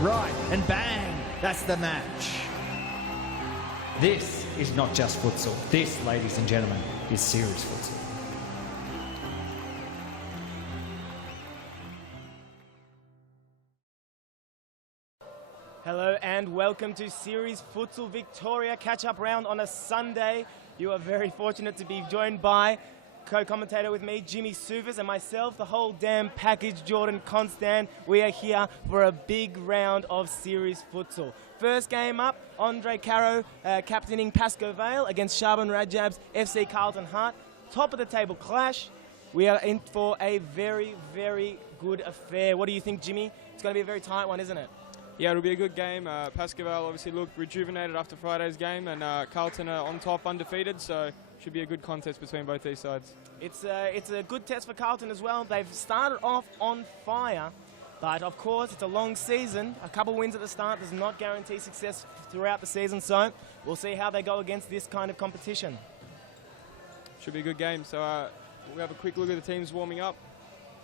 Right, and bang, that's the match. This is not just futsal. This, ladies and gentlemen, is serious futsal. Hello and welcome to Series Futsal Victoria catch-up round on a Sunday. You are very fortunate to be joined by co-commentator with me, Jimmy Suvas, and myself, the whole damn package, Jordan Constant. We are here for a big round of Series Futsal. First game up, Andre Caro captaining Pascoe Vale against Shaban Rajab's FC Carlton Hart. Top of the table clash. We are in for a very, very good affair. What do you think, Jimmy? It's going to be a very tight one, isn't it? Yeah, it'll be a good game. Pascoe Vale obviously looked rejuvenated after Friday's game, and Carlton are on top, undefeated, so should be a good contest between both these sides. It's a good test for Carlton as well. They've started off on fire, but of course it's a long season. A couple wins at the start does not guarantee success throughout the season, so we'll see how they go against this kind of competition. Should be a good game. So we'll have a quick look at the teams warming up.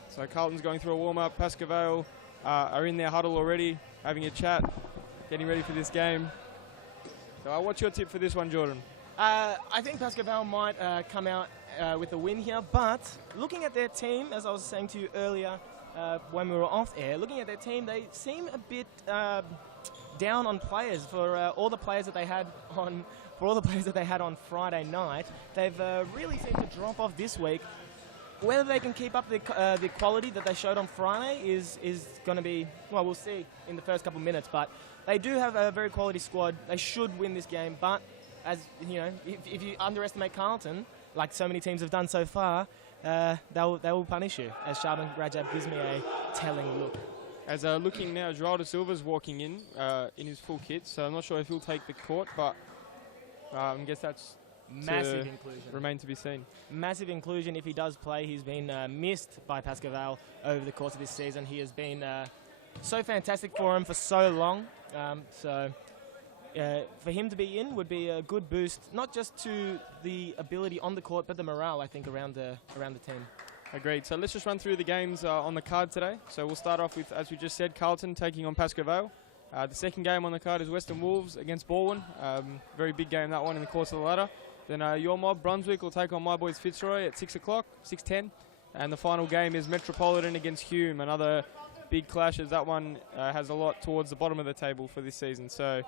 So Carlton's going through a warm-up. Pascoe Vale are in their huddle already, having a chat, getting ready for this game. So what's your tip for this one, Jordan? I think Pascoe Vale might come out with a win here, but looking at their team, as I was saying to you earlier when we were off air, looking at their team, they seem a bit down on players for all the players that they had on Friday night. They've really seemed to drop off this week. Whether they can keep up the quality that they showed on Friday is going to be, well, we'll see in the first couple of minutes. But they do have a very quality squad. They should win this game. But as you know, if you underestimate Carlton, like so many teams have done so far, they will punish you. As Shaban Rajab gives me a telling look. As looking now, João da Silva's walking in his full kit, so I'm not sure if he'll take the court, but I guess that's massive inclusion. Remain to be seen. Massive inclusion if he does play. He's been missed by Pascoe Vale over the course of this season. He has been so fantastic for him for so long. For him to be in would be a good boost, not just to the ability on the court, but the morale, I think, around the team. Agreed. So let's just run through the games on the card today. So we'll start off with, as we just said, Carlton taking on Pascoe Vale. The second game on the card is Western Wolves against Baldwin. Very big game, that one, in the course of the ladder. Then your mob, Brunswick, will take on my boys Fitzroy at 6 o'clock, 6:10. And the final game is Metropolitan against Hume, another big clash, as that one has a lot towards the bottom of the table for this season. So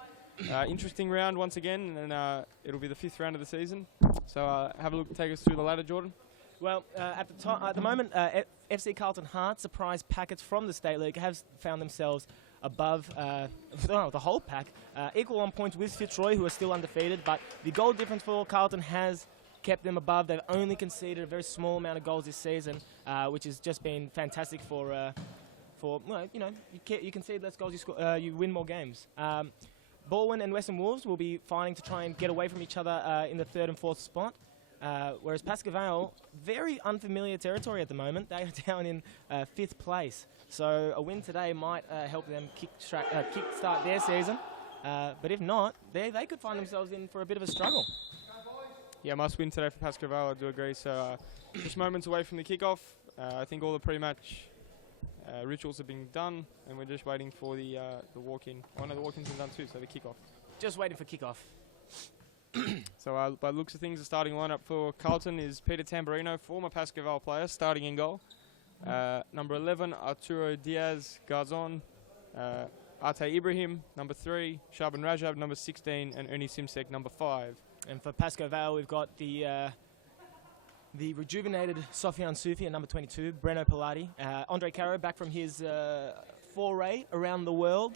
interesting round once again, and it'll be the 5th round of the season. So have a look, take us through the ladder, Jordan. Well, at the moment, FC Carlton Hart, surprise packets from the State League, have found themselves above the whole pack, equal on points with Fitzroy, who are still undefeated, but the goal difference for Carlton has kept them above. They've only conceded a very small amount of goals this season, which has just been fantastic for well, you know, you concede less goals, you win more games. Baldwin and Western Wolves will be fighting to try and get away from each other in the 3rd and 4th spot. Whereas Pascoe Vale, very unfamiliar territory at the moment. They are down in 5th place. So a win today might help them kick-start their season. But if not, they could find themselves in for a bit of a struggle. Yeah, must win today for Pascoe Vale, I do agree. So just moments away from the kickoff. I think all the pre-match rituals have been done, and we're just waiting for the walk-in. Oh no, the walk-in's been done too, so the kickoff. Just waiting for kickoff. So by the looks of things, the starting lineup for Carlton is Peter Tamburino, former Pascoe Vale player, starting in goal. Number 11, Arturo Diaz Garzon. Arte Ibrahim, number 3. Shaban Rajab, number 16. And Ernie Simsek, number 5. And for Pascoe Vale, we've got the rejuvenated Sofian Sufi at number 22, Breno Pilati. Andre Caro back from his foray around the world.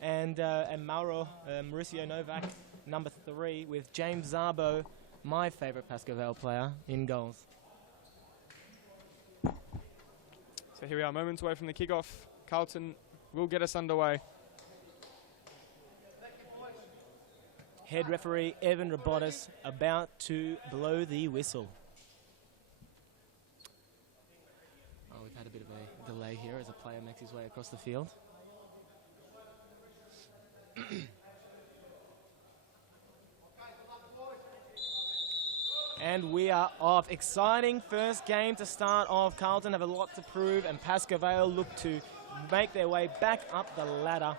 And Mauricio Novak, number 3, with James Zarbo, my favourite Pascoe Vale player, in goals. So here we are, moments away from the kickoff. Carlton will get us underway. Head referee Evan Robotis about to blow the whistle. Oh, we've had a bit of a delay here as a player makes his way across the field. And we are off. Exciting first game to start off. Carlton have a lot to prove, and Pascoe Vale look to make their way back up the ladder.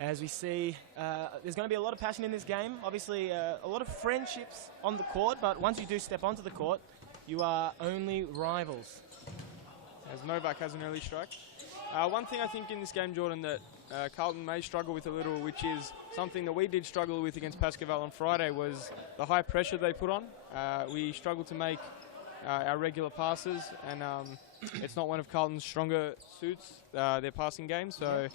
As we see, there's going to be a lot of passion in this game. Obviously, a lot of friendships on the court, but once you do step onto the court, you are only rivals. As Novak has an early strike. One thing I think in this game, Jordan, that Carlton may struggle with a little, which is something that we did struggle with against Pascoval on Friday, was the high pressure they put on. We struggled to make our regular passes, and it's not one of Carlton's stronger suits, their passing game. So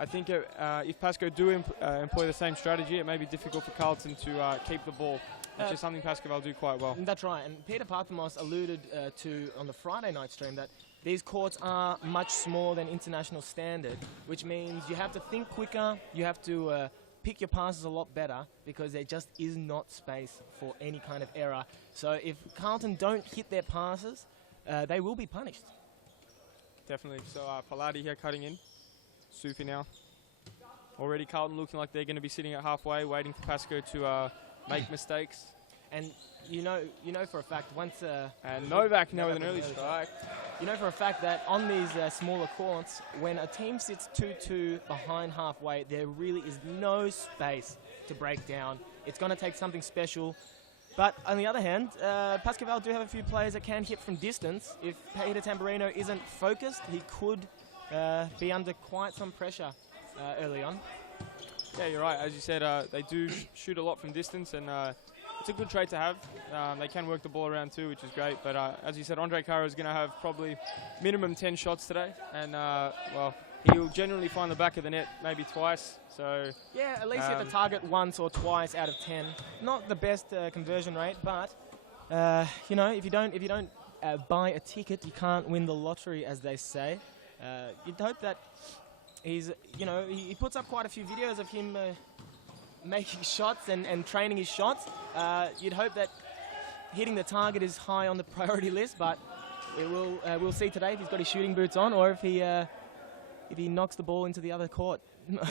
I think if Pasco do employ the same strategy, it may be difficult for Carlton to keep the ball, which is something Pascoval do quite well. That's right, and Peter Parthamos alluded to on the Friday night stream that these courts are much smaller than international standard, which means you have to think quicker, you have to pick your passes a lot better, because there just is not space for any kind of error. So if Carlton don't hit their passes, they will be punished. Definitely. So Paladi here cutting in. Sufi now. Already Carlton looking like they're going to be sitting at halfway, waiting for Pasco to make mistakes. And you know for a fact once... and Novak now with an early strike. You know for a fact that on these smaller courts, when a team sits 2-2 behind halfway, there really is no space to break down. It's going to take something special. But on the other hand, Pascoval do have a few players that can hit from distance. If Peter Tamburino isn't focused, he could be under quite some pressure early on. Yeah, you're right. As you said, they do shoot a lot from distance, and it's a good trait to have. They can work the ball around too, which is great. But as you said, Andre Caro is going to have probably minimum 10 shots today. And, well, he'll generally find the back of the net maybe twice. So yeah, at least hit the target once or twice out of 10. Not the best conversion rate, but, you know, if you don't buy a ticket, you can't win the lottery, as they say. You'd hope that he's, you know, he puts up quite a few videos of him making shots and training his shots. You'd hope that hitting the target is high on the priority list, but we'll see today if he's got his shooting boots on, or if he knocks the ball into the other court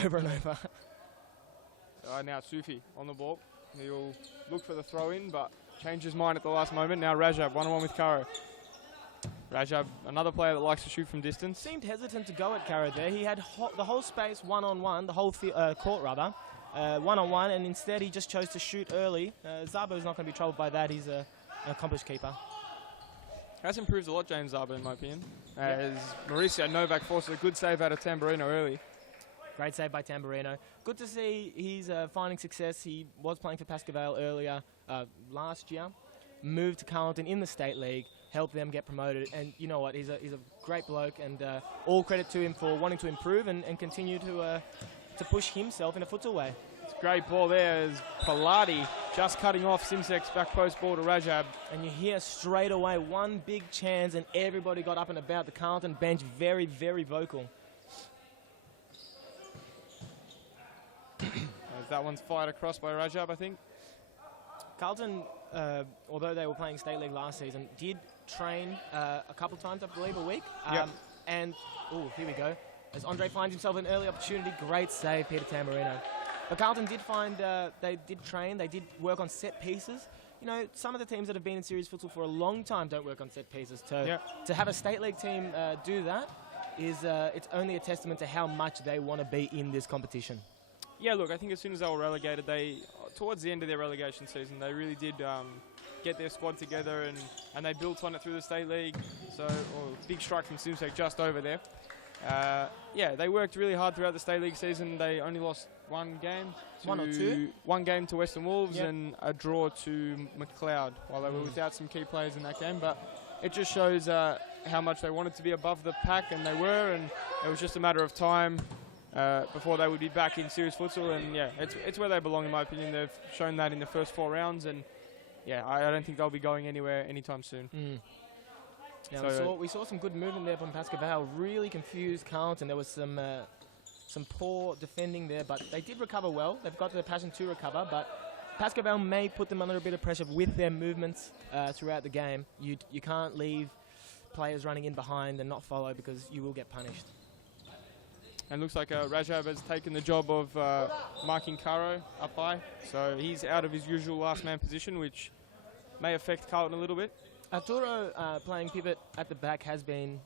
over and over. Now Sufi on the ball. He'll look for the throw in, but change his mind at the last moment. Now Rajab, 1-on-1 with Caro. Rajab, another player that likes to shoot from distance. Seemed hesitant to go at Caro there. He had the whole space one-on-one, the whole court rather, one-on-one, and instead he just chose to shoot early. Zabo's not going to be troubled by that. He's an accomplished keeper. Has improved a lot, James Zabo, in my opinion. As Mauricio Novak forces a good save out of Tamburino early. Great save by Tamburino. Good to see he's finding success. He was playing for Pascoval earlier last year. Moved to Carlton in the State League, helped them get promoted. And you know what? He's a great bloke, and all credit to him for wanting to improve and continue to push himself in a futsal way. It's a great ball there as Paladi just cutting off Simsek's back post ball to Rajab. And you hear straight away one big chance, and everybody got up and about. The Carlton bench very, very vocal. As that one's fired across by Rajab, I think. Carlton, although they were playing State League last season, did train a couple times, I believe, a week. And, here we go. As Andre finds himself an early opportunity, great save, Peter Tamburino. But Carlton did find, they did train, they did work on set pieces. You know, some of the teams that have been in series futsal for a long time don't work on set pieces. To have a State League team do that is it's only a testament to how much they want to be in this competition. Yeah, look, I think as soon as they were relegated, towards the end of their relegation season, they really did get their squad together, and they built on it through the State League. So, big strike from Simsek just over there. Yeah, they worked really hard throughout the State League season. They only lost one game. One game to Western Wolves and a draw to McLeod while they were without some key players in that game. But it just shows how much they wanted to be above the pack, and they were, and it was just a matter of time before they would be back in serious futsal. And yeah, it's where they belong, in my opinion. They've shown that in the first 4 rounds, and yeah, I don't think they'll be going anywhere anytime soon. Yeah, so we saw some good movement there from Pascoval. Really confused Carlton. There was some poor defending there, but they did recover well. They've got the passion to recover, but Pascoval may put them under a bit of pressure with their movements throughout the game. You can't leave players running in behind and not follow, because you will get punished. And looks like Rajab has taken the job of marking Caro up high, so he's out of his usual last man position, which may affect Carlton a little bit. Arturo playing pivot at the back has been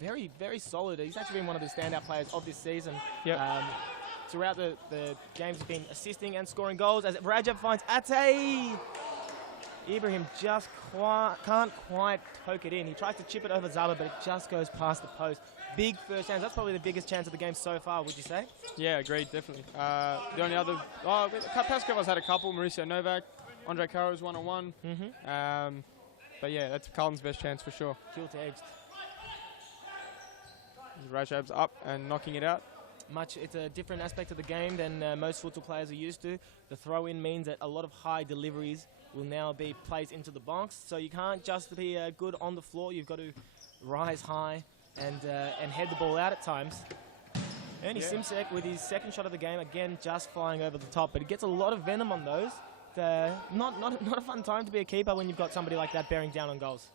very, very solid. He's actually been one of the standout players of this season. To throughout the games has been assisting and scoring goals as Rajab finds Ate. Ibrahim just can't quite poke it in. He tries to chip it over Zaba, but it just goes past the post. Big first chance. That's probably the biggest chance of the game so far, would you say? Yeah, agreed, definitely. The only other... Pascoval's had a couple. Mauricio Novak, Andre Caro's one-on-one. But yeah, that's Carlton's best chance for sure. Gilt-edged. Rajab's up and knocking it out. It's a different aspect of the game than most futsal players are used to. The throw-in means that a lot of high deliveries will now be plays into the box. So you can't just be good on the floor. You've got to rise high and head the ball out at times. Ernie Simsek with his second shot of the game, again just flying over the top, but he gets a lot of venom on those. Not a fun time to be a keeper when you've got somebody like that bearing down on goals.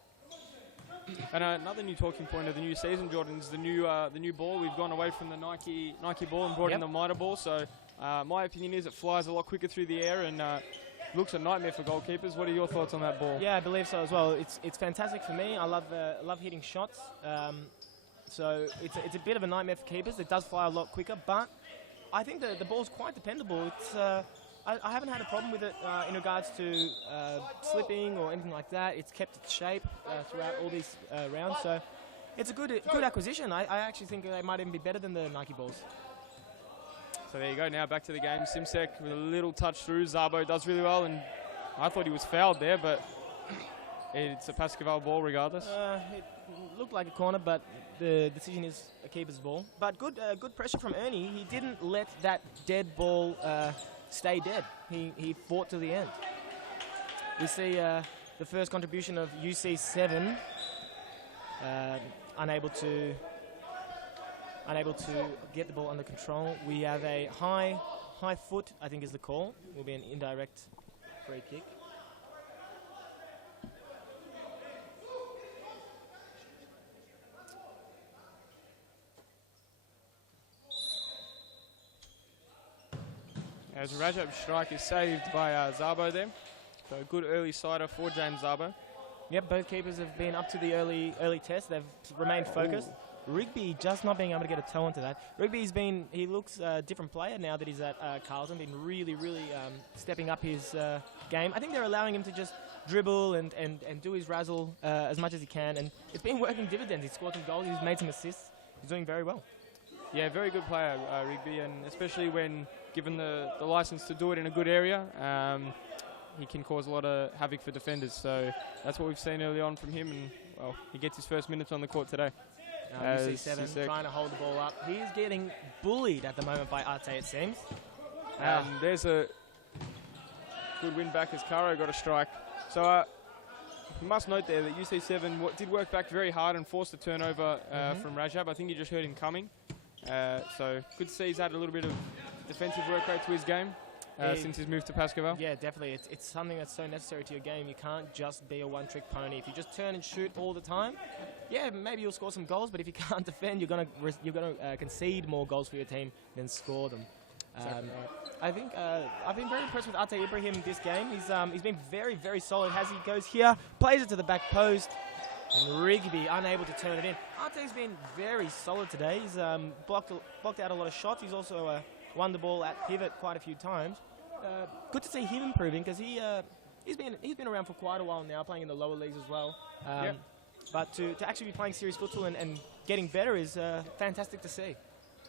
And another new talking point of the new season, Jordan, is the new ball. We've gone away from the Nike ball and brought in the Mitre ball. So my opinion is it flies a lot quicker through the air and looks a nightmare for goalkeepers. What are your thoughts on that ball? Yeah, I believe so as well. It's fantastic for me. I love hitting shots. So it's a bit of a nightmare for keepers. It does fly a lot quicker, but I think the ball's quite dependable. I haven't had a problem with it in regards to slipping or anything like that. It's kept its shape throughout all these rounds, so it's a good acquisition. I actually think they might even be better than the Nike balls. So there you go. Now back to the game. Simsek with a little touch through. Zabo does really well, and I thought he was fouled there, but it's a Pascoval ball regardless. It looked like a corner, but the decision is a keeper's ball. But good pressure from Ernie. He didn't let that dead ball stay dead. He fought to the end. We see the first contribution of UC7 unable to get the ball under control. We have a high foot, I think is the call. Will be an indirect free kick. As Rajab's strike is saved by Zabo there. So a good early sider for James Zabo. Yep, both keepers have been up to the early test. They've remained focused. Rigby just not being able to get a toe into that. He looks a different player now that he's at Carlton. Been really stepping up his game. I think they're allowing him to just dribble and do his razzle as much as he can. And it's been working dividends. He's scored some goals. He's made some assists. He's doing very well. Yeah, very good player, Rigby, and especially when given the license to do it in a good area, he can cause a lot of havoc for defenders. So that's what we've seen early on from him, and well, he gets his first minutes on the court today. UC7 trying to hold the ball up. He's getting bullied at the moment by Arte, it seems. There's a good win back as Caro got a strike. So you must note there that UC7 did work back very hard and forced a turnover from Rajab. I think you just heard him coming. So good to see he's had a little bit of defensive work rate to his game since his move to Pascoval. Yeah, definitely. It's something that's so necessary to your game. You can't just be a one-trick pony. If you just turn and shoot all the time, yeah, maybe you'll score some goals. But if you can't defend, you're gonna concede more goals for your team than score them. I think I've been very impressed with Ate Ibrahim this game. He's been very solid as he goes here, plays it to the back post, and Rigby unable to turn it in. Arte's been very solid today. He's blocked out a lot of shots. He's also won the ball at pivot quite a few times. Good to see him improving because he's been around for quite a while now, playing in the lower leagues as well. But to actually be playing serious futsal and getting better is fantastic to see.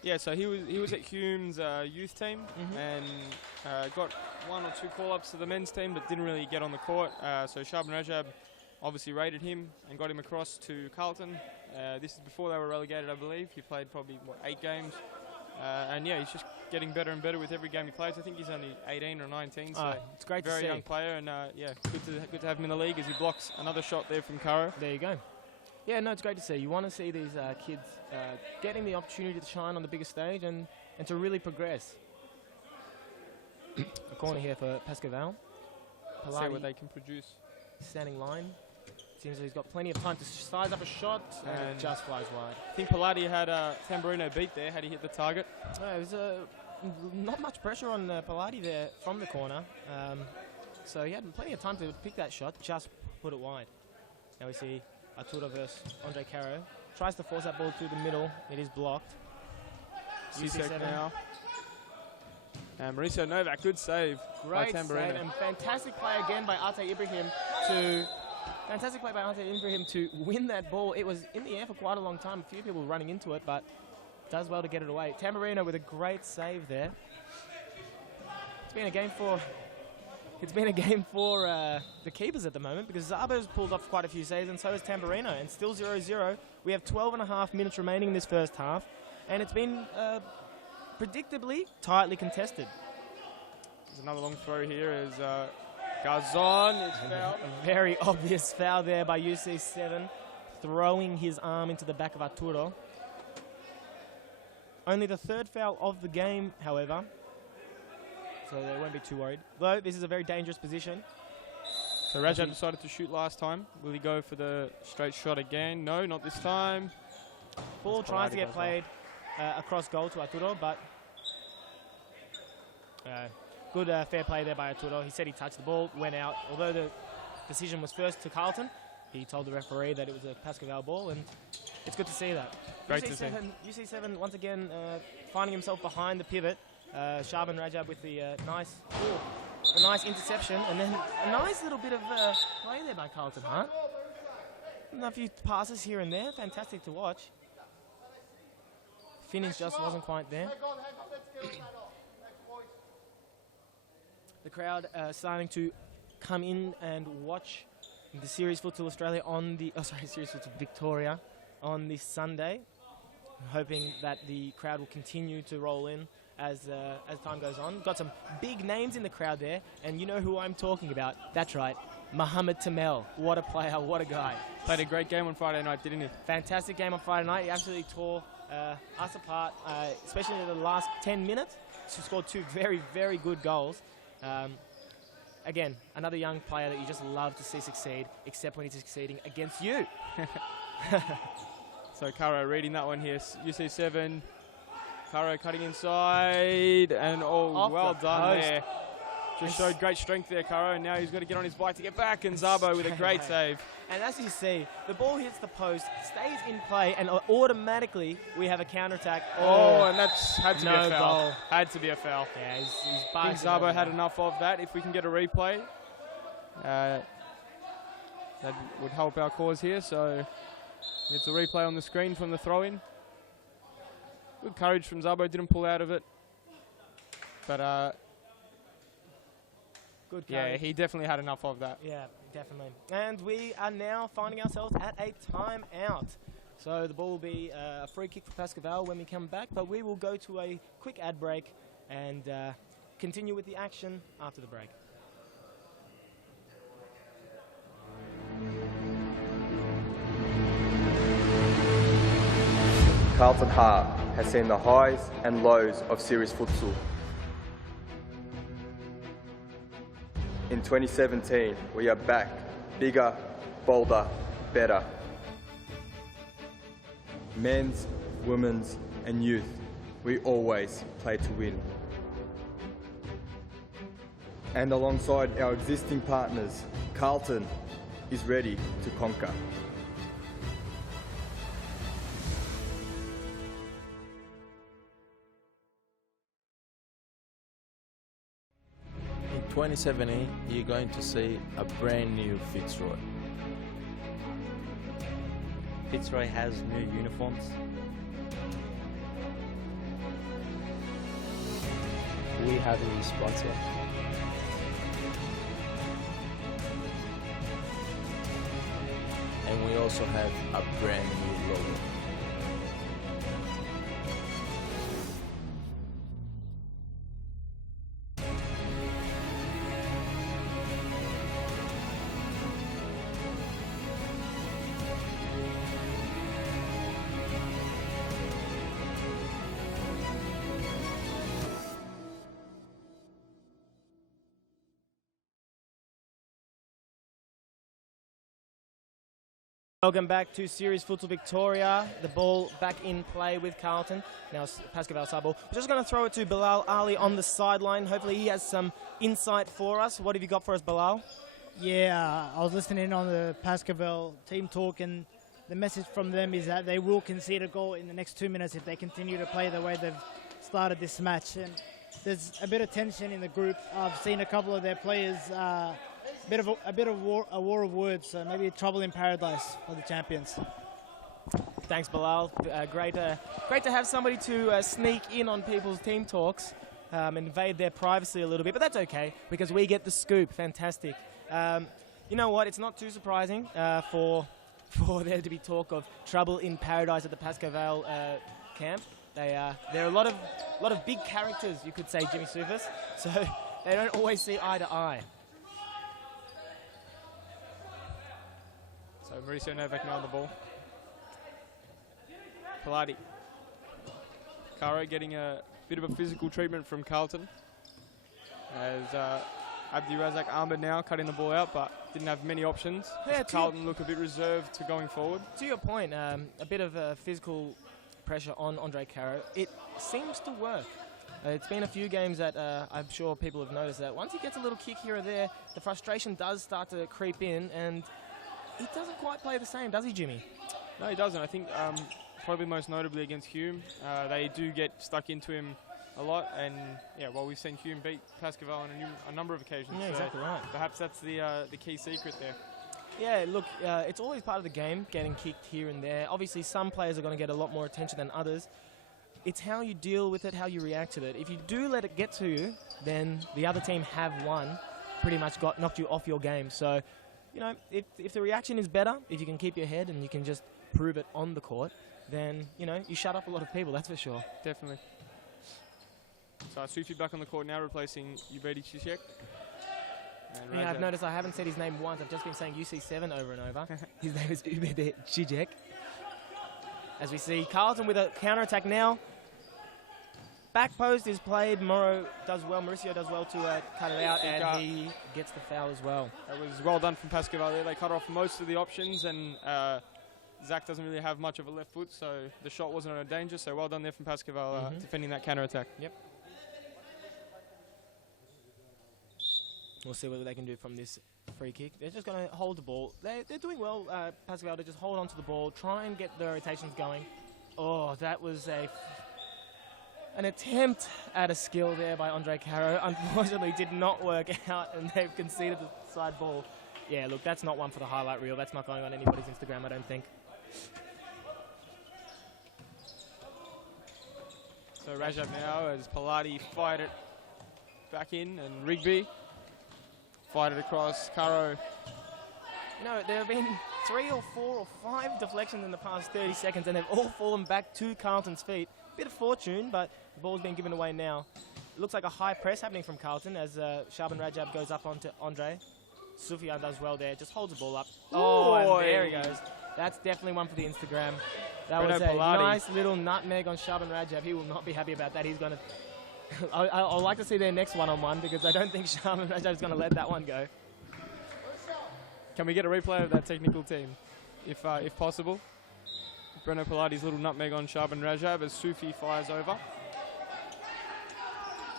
Yeah, so he was at Hume's youth team and got one or two call-ups to the men's team, but didn't really get on the court. So Shaban Rajab obviously rated him and got him across to Carlton. This is before they were relegated, I believe. He played probably 8 games. And yeah, he's just getting better and better with every game he plays. I think he's only 18 or 19, so it's great to see. Very young player, and yeah, good to have him in the league as he blocks another shot there from Caro. There you go. Yeah, no, it's great to see. You want to see these kids getting the opportunity to shine on the bigger stage and to really progress. A corner here for Pascoval. See what they can produce. Standing line. Seems like he's got plenty of time to size up a shot, and it just flies wide. I think Paladi had Tamburino beat there had he hit the target. There was not much pressure on Paladi there from the corner. So he had plenty of time to pick that shot, just put it wide. Now we see Arturo versus Andre Caro. Tries to force that ball through the middle. It is blocked. UC7 now. And Mauricio Novak, good save Great by save Tamburino. and fantastic play again by Ate Ibrahim to win that ball. It was in the air for quite a long time. A few people running into it, but does well to get it away. Tamburino with a great save there. It's been a game for the keepers at the moment, because Zabo's pulled off quite a few saves and so has Tamburino, and still 0-0. We have 12.5 minutes remaining in this first half, and it's been predictably tightly contested. There's another long throw here as Garzon is fouled. A very obvious foul there by UC7, throwing his arm into the back of Arturo. Only the third foul of the game, however, so they won't be too worried. Though this is a very dangerous position. So Rajab decided to shoot last time. Will he go for the straight shot again? No, not this time. Ball tries to get played across goal to Arturo, but good fair play there by Arturo. He said he touched the ball, went out. Although the decision was first to Carlton, he told the referee that it was a Pascoval ball, and it's good to see that. Great to see. UC7 once again finding himself behind the pivot. Shaban Rajab with the nice interception, and then a nice little bit of play there by Carlton Hart. A few passes here and there, fantastic to watch. Finish just wasn't quite there. The crowd starting to come in and watch the Series Futsal Australia on the Series Futsal Victoria on this Sunday, hoping that the crowd will continue to roll in as time goes on. Got some big names in the crowd there, and you know who I'm talking about. That's right, Mohamed Tamel. What a player, what a guy. Played a great game on Friday night, didn't he? Fantastic game on Friday night. He absolutely tore us apart, especially in the last 10 minutes. He scored two very, very good goals. Again, another young player that you just love to see succeed, except when he's succeeding against you. So Caro reading that one here. UC7. Caro cutting inside, and well done there. Just showed great strength there, Caro, and now he's got to get on his bike to get back, and Zabo with a great save. And as you see, the ball hits the post, stays in play, and automatically we have a counter-attack. And that's had to be a foul. Goal. Had to be a foul. Yeah, he's I think Zabo had enough of that. If we can get a replay, that would help our cause here. So it's a replay on the screen from the throw-in. Good courage from Zabo, didn't pull out of it. But good courage. Yeah, he definitely had enough of that. Yeah, definitely. And we are now finding ourselves at a timeout. So the ball will be a free kick for Pascoval when we come back, but we will go to a quick ad break and continue with the action after the break. Carlton Hart has seen the highs and lows of Series Futsal. In 2017, we are back, bigger, bolder, better. Men's, women's and youth, we always play to win. And alongside our existing partners, Carlton is ready to conquer. In 2017, you're going to see a brand new Fitzroy. Fitzroy has new uniforms. We have a new sponsor. And we also have a brand new logo. Welcome back to Series Futsal Victoria. The ball back in play with Carlton. Now Pascoval Sabo. We're just going to throw it to Bilal Ali on the sideline. Hopefully he has some insight for us. What have you got for us, Bilal? Yeah, I was listening on the Pascoval team talk, and the message from them is that they will concede a goal in the next 2 minutes if they continue to play the way they've started this match. And there's a bit of tension in the group. I've seen a couple of their players, a bit of war of words. So maybe trouble in paradise for the champions. Thanks, Bilal. Great to have somebody to sneak in on people's team talks, invade their privacy a little bit, but that's okay because we get the scoop. Fantastic. You know what? It's not too surprising for there to be talk of trouble in paradise at the Pascoe Vale camp. There are a lot of big characters, you could say, Jimmy Sufis, so they don't always see eye to eye. So Mauricio Novak now on the ball. Pilati. Caro getting a bit of a physical treatment from Carlton. As Abdi Razak armband now, cutting the ball out, but didn't have many options. Yeah, Carlton look a bit reserved to going forward. To your point, a bit of physical pressure on Andre Caro. It seems to work. It's been a few games that I'm sure people have noticed that once he gets a little kick here or there, the frustration does start to creep in, and he doesn't quite play the same, does he, Jimmy? No, he doesn't. I think probably most notably against Hume, they do get stuck into him a lot, and yeah, well, we've seen Hume beat Pascoe Vale on a number of occasions. Yeah, so exactly right. Perhaps that's the key secret there. Yeah, look, it's always part of the game, getting kicked here and there. Obviously, some players are going to get a lot more attention than others. It's how you deal with it, how you react to it. If you do let it get to you, then the other team have won, pretty much knocked you off your game. So, you know, if the reaction is better, if you can keep your head and you can just prove it on the court, then, you know, you shut up a lot of people, that's for sure. Definitely. So Sufi back on the court now, replacing Ubedi Cicek. Yeah, I've noticed I haven't said his name once. I've just been saying UC7 over and over. His name is Ubedi Cicek. As we see Carlton with a counter-attack now. Back post is played. Mauricio does well to cut it out, and he gets the foul as well. That was well done from Pascoe Vale there. They cut off most of the options, and Zach doesn't really have much of a left foot, so the shot wasn't in danger. So well done there from Pascoe Vale defending that counter-attack. Yep. We'll see what they can do from this free kick. They're just going to hold the ball. They're doing well, Pascoe Vale, to just hold on to the ball, try and get the rotations going. Oh, that was an attempt at a skill there by Andre Caro. Unfortunately, did not work out, and they've conceded the side ball. Yeah, look, that's not one for the highlight reel. That's not going on anybody's Instagram, I don't think. So Rajab now, as Pilati fired it back in, and Rigby fired it across. Caro. You know, there have been 3 or 4 or 5 deflections in the past 30 seconds, and they've all fallen back to Carlton's feet. Bit of fortune, but the ball's been given away now. It looks like a high press happening from Carlton as Shaban Rajab goes up onto Andre. Sufyan does well there, just holds the ball up. Oh, and there he goes. That's definitely one for the Instagram. That was a nice little nutmeg on Shaban Rajab. He will not be happy about that. He's going to... I'd like to see their next one-on-one because I don't think Shaban Rajab is going to let that one go. Can we get a replay of that technical team, if possible? Breno Pilati's little nutmeg on Shaban Rajab as Sufi fires over.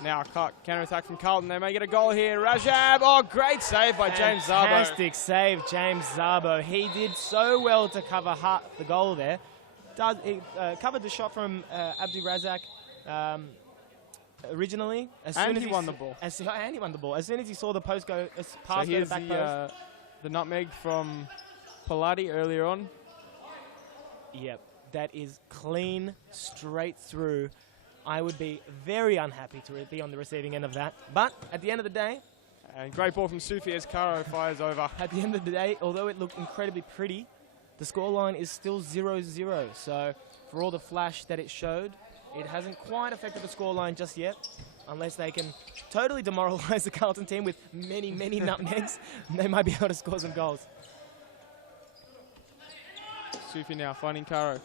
Now counter-attack from Carlton. They may get a goal here. Rajab, oh, great save by James Zabo. Fantastic save, James Zabo. He did so well to cover the goal there. He covered the shot from Abdi Razak originally. And he won the ball. And he won the ball. As soon as he saw the post go past the back post. The nutmeg from Pilati earlier on. Yep, that is clean, straight through. I would be very unhappy to be on the receiving end of that. But at the end of the day... And great ball from Sufi as Caro fires over. At the end of the day, although it looked incredibly pretty, the scoreline is still 0-0. So for all the flash that it showed, it hasn't quite affected the scoreline just yet. Unless they can totally demoralise the Carlton team with many, many nutmegs, they might be able to score some goals. Sufi now finding Caro.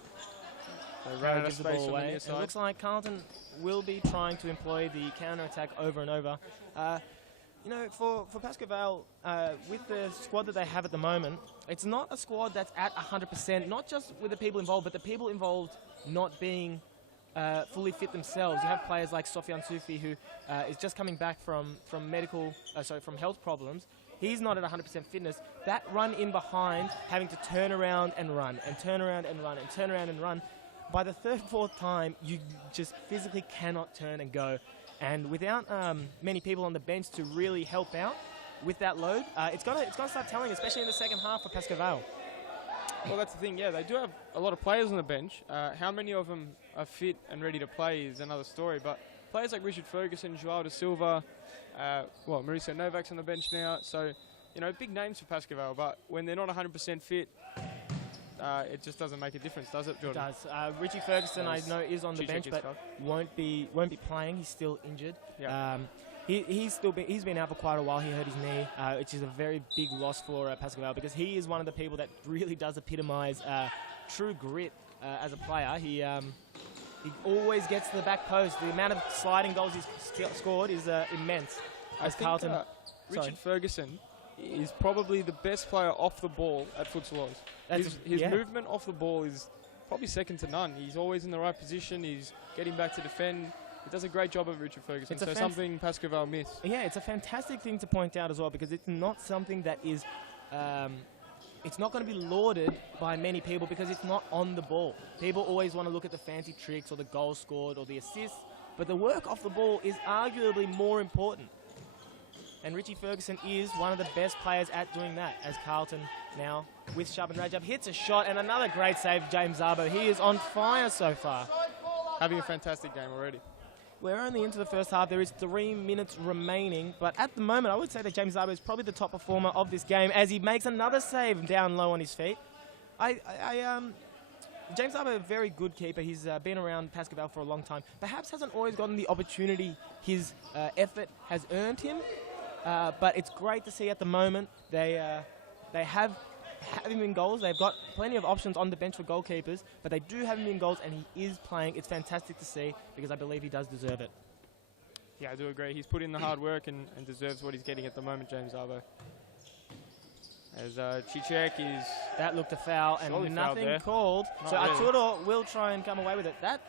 So gives the ball away. It looks like Carlton will be trying to employ the counter-attack over and over. You know, for Pascoe Vale, with the squad that they have at the moment, it's not a squad that's at 100%, not just with the people involved, but the people involved not being fully fit themselves. You have players like Sofian Sufi, who is just coming back from health problems. He's not at 100% fitness. That run in behind, having to turn around and run, and turn around and run, and turn around and run. By the 3rd, 4th time, you just physically cannot turn and go. And without many people on the bench to really help out with that load, it's gonna start telling, especially in the second half for Pascoe Vale. Well, that's the thing, yeah. They do have a lot of players on the bench. How many of them are fit and ready to play is another story. But players like Richard Ferguson, Joao da Silva, Mauricio Novak's on the bench now. So, you know, big names for Pascoe Vale. But when they're not 100% fit, it just doesn't make a difference, does it, Jordan? It does. Richie Ferguson, I know, is on the bench, but won't be playing. He's still injured. Yeah. He's been out for quite a while. He hurt his knee, which is a very big loss for Pascoe Vale, because he is one of the people that really does epitomise true grit as a player. He always gets to the back post. The amount of sliding goals he's scored is immense. I think Richard Ferguson is probably the best player off the ball at Futsal Oz. His movement off the ball is probably second to none. He's always in the right position. He's getting back to defend. He does a great job of Richard Ferguson, so something Pascoe Vale miss. Yeah, it's a fantastic thing to point out as well, because it's not something that is, it's not going to be lauded by many people because it's not on the ball. People always want to look at the fancy tricks or the goals scored or the assists, but the work off the ball is arguably more important. And Richie Ferguson is one of the best players at doing that, as Carlton now, with Shaban Rajab, hits a shot, and another great save, James Zabo. He is on fire so far. Having a fantastic game already. We're only into the first half. There is 3 minutes remaining. But at the moment, I would say that James Zabo is probably the top performer of this game, as he makes another save down low on his feet. James Zabo, a very good keeper. He's been around Pascoe Vale for a long time. Perhaps hasn't always gotten the opportunity his effort has earned him. But it's great to see at the moment they have him in goals. They've got plenty of options on the bench for goalkeepers, but they do have him in goals, and he is playing. It's fantastic to see, because I believe he does deserve it. Yeah, I do agree. He's put in the hard work and deserves what he's getting at the moment, James Zabo. As Cicek is... That looked a foul, and nothing called. Not so really. Arturo will try and come away with it. That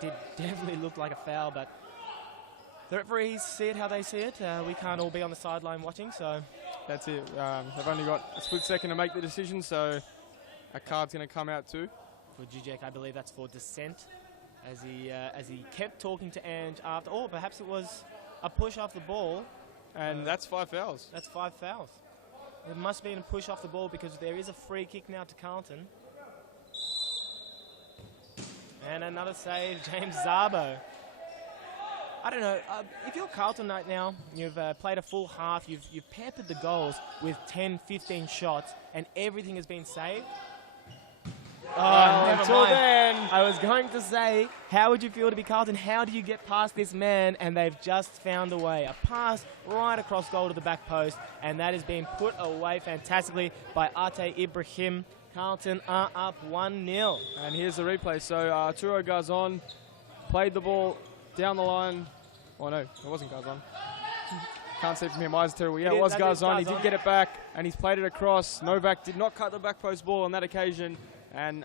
did definitely look like a foul, but the referees see it how they see it. We can't all be on the sideline watching, so... That's it. They've only got a split second to make the decision, so a card's going to come out too. For Cicek, I believe that's for dissent, as he kept talking to Ange after, or perhaps it was a push off the ball. And that's 5 fouls. That's 5 fouls. It must have been a push off the ball, because there is a free kick now to Carlton. And another save, James Zabo. I don't know, if you're Carlton right now, you've played a full half, you've peppered the goals with 10, 15 shots, and everything has been saved. Never mind. Then. I was going to say, how would you feel to be Carlton? How do you get past this man? And they've just found a way. A pass right across goal to the back post, and that is being put away fantastically by Ate Ibrahim. Carlton are up 1-0. And here's the replay. So Arturo Garzon played the ball down the line. Oh no, it wasn't Garzon. Can't see from here, my eyes are terrible. Yeah, it was Garzon. He did get it back, and he's played it across. Novak did not cut the back post ball on that occasion. And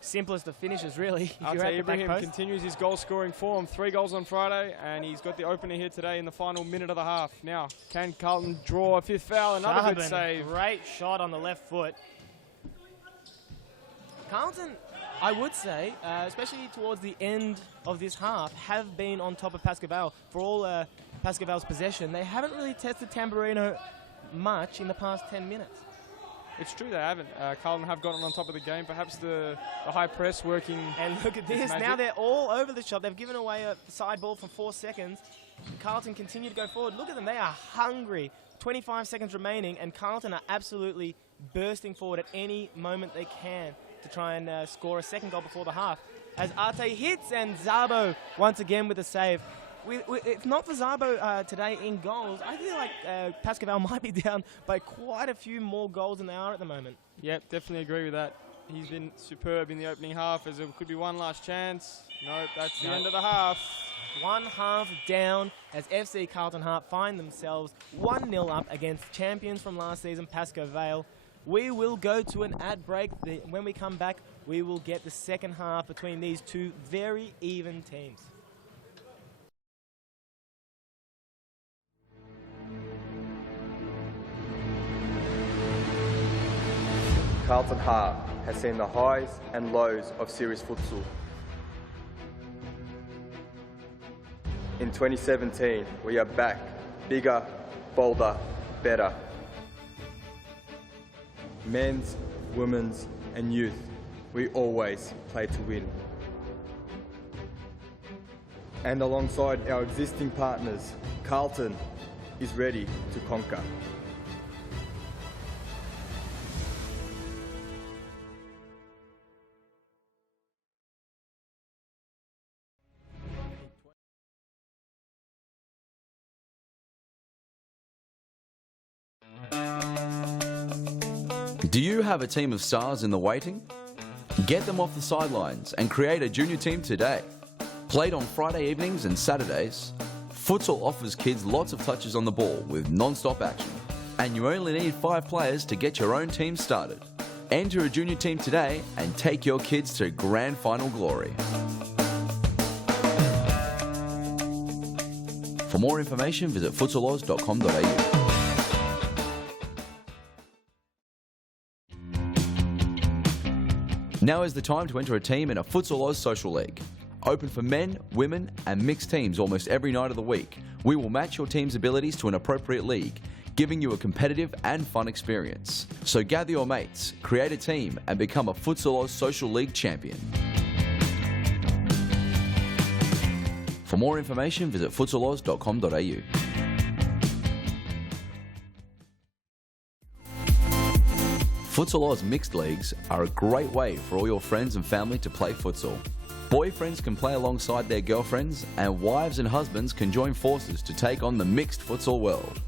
simplest of finishes, really. Ate Ibrahim continues his goal scoring form. 3 goals on Friday, and he's got the opener here today in the final minute of the half. Now, can Carlton draw a 5th foul? Another good save. Great shot on the left foot. Carlton, I would say, especially towards the end of this half, have been on top of Pascoe Vale. For all Pascoe Vale's possession, they haven't really tested Tamburino much in the past 10 minutes. It's true they haven't. Carlton have gotten on top of the game. Perhaps the high press working. And look at this. Now they're all over the shop. They've given away a side ball for 4 seconds. Carlton continue to go forward. Look at them. They are hungry. 25 seconds remaining, and Carlton are absolutely bursting forward at any moment they can to try and score a second goal before the half. As Ate hits, and Zabo once again with a save. If not for Zabo today in goals, I feel like Pascoe Vale might be down by quite a few more goals than they are at the moment. Yep, definitely agree with that. He's been superb in the opening half, as there could be one last chance. No, that's the end of the half. 1 half down, as FC Carlton Heart find themselves 1-0 up against champions from last season, Pascoe Vale. We will go to an ad break. When we come back, we will get the second half between these two very even teams. Carlton Heart has seen the highs and lows of series futsal. In 2017, we are back, bigger, bolder, better. Men's, women's and youth, we always play to win. And alongside our existing partners, Carlton is ready to conquer. Do you have a team of stars in the waiting? Get them off the sidelines and create a junior team today. Played on Friday evenings and Saturdays, futsal offers kids lots of touches on the ball with non-stop action. And you only need 5 players to get your own team started. Enter a junior team today and take your kids to grand final glory. For more information, visit futsaloz.com.au. Now is the time to enter a team in a Futsal Oz Social League. Open for men, women and mixed teams almost every night of the week. We will match your team's abilities to an appropriate league, giving you a competitive and fun experience. So gather your mates, create a team and become a Futsal Oz Social League champion. For more information, visit futsaloz.com.au. Futsal Oz mixed leagues are a great way for all your friends and family to play futsal. Boyfriends can play alongside their girlfriends and wives and husbands can join forces to take on the mixed futsal world.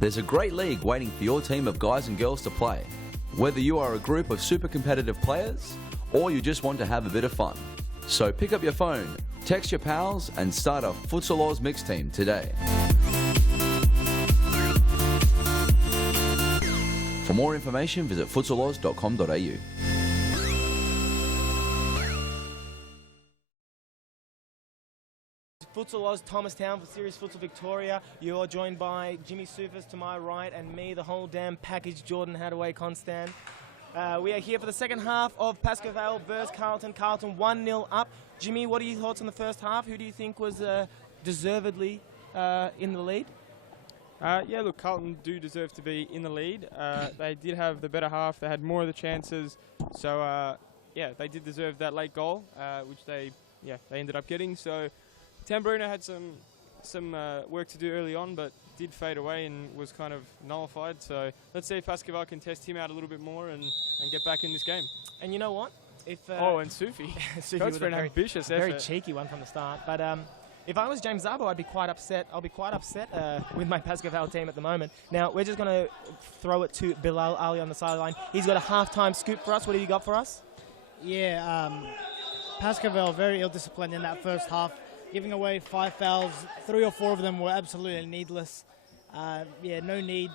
There's a great league waiting for your team of guys and girls to play. Whether you are a group of super competitive players or you just want to have a bit of fun. So pick up your phone, text your pals and start a Futsal Oz mixed team today. For more information, visit futsaloz.com.au. Futsal Oz Thomastown for Series Futsal Victoria. You're joined by Jimmy Soufas to my right and me, the whole damn package, Jordan Hadaway Constant. We are here for the second half of Pascoe Vale versus Carlton. Carlton 1-0 up. Jimmy, what are your thoughts on the first half? Who do you think was deservedly in the lead? Yeah, look, Carlton do deserve to be in the lead. They did have the better half. They had more of the chances. So, yeah, they did deserve that late goal, which they ended up getting. So, Tamburino had some work to do early on, but did fade away and was kind of nullified. So, let's see if Pascoe Vale can test him out a little bit more and get back in this game. And you know what? If and Sufi. Sufi Goes with for a an ambitious effort. very cheeky one from the start. But if I was James Zabo, I'd be quite upset. I'll be quite upset with my Pascoe Vale team at the moment. Now, we're just going to throw it to Bilal Ali on the sideline. He's got a half-time scoop for us. What have you got for us? Yeah, Pascoe Vale very ill-disciplined in that first half, giving away 5 fouls. 3 or 4 of them were absolutely needless. No need.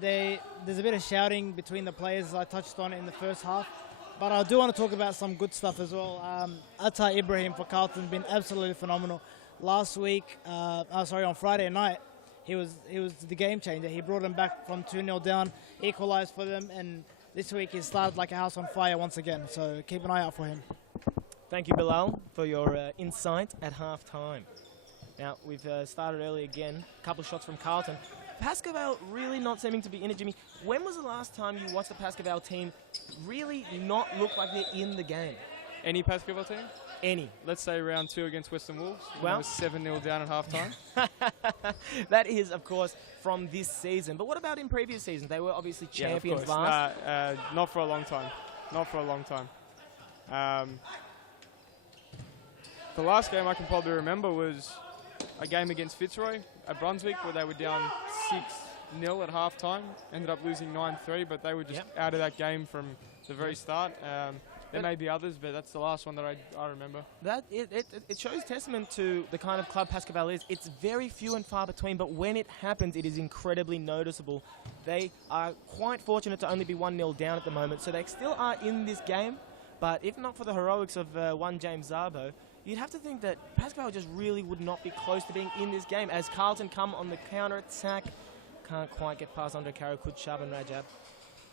There's a bit of shouting between the players, as I touched on in the first half. But I do want to talk about some good stuff as well. Atta Ibrahim for Carlton has been absolutely phenomenal. Last week, on Friday night, he was the game changer. He brought them back from 2-0 down, equalised for them, and this week he started like a house on fire once again. So keep an eye out for him. Thank you, Bilal, for your insight at half-time. Now, we've started early again. A couple of shots from Carlton. Pascoe Vale really not seeming to be in it, Jimmy. When was the last time you watched the Pascoe Vale team really not look like they're in the game? Any Pascoe Vale team? Any. Let's say round 2 against Western Wolves. Well, it was 7-0 down at half-time. That is, of course, from this season. But what about in previous seasons? They were obviously champions last. Not for a long time. Not for a long time. The last game I can probably remember was a game against Fitzroy at Brunswick where they were down 6-0 at half-time. Ended up losing 9-3, but they were just out of that game from the very start. There may be others, but that's the last one that I remember. It shows testament to the kind of club Pascoe Vale is. It's very few and far between, but when it happens, it is incredibly noticeable. They are quite fortunate to only be 1-0 down at the moment, so they still are in this game. But if not for the heroics of one James Zabo, you'd have to think that Pascoe Vale just really would not be close to being in this game as Carlton come on the counter-attack. Can't quite get past Andre Karakud, Shab and Rajab.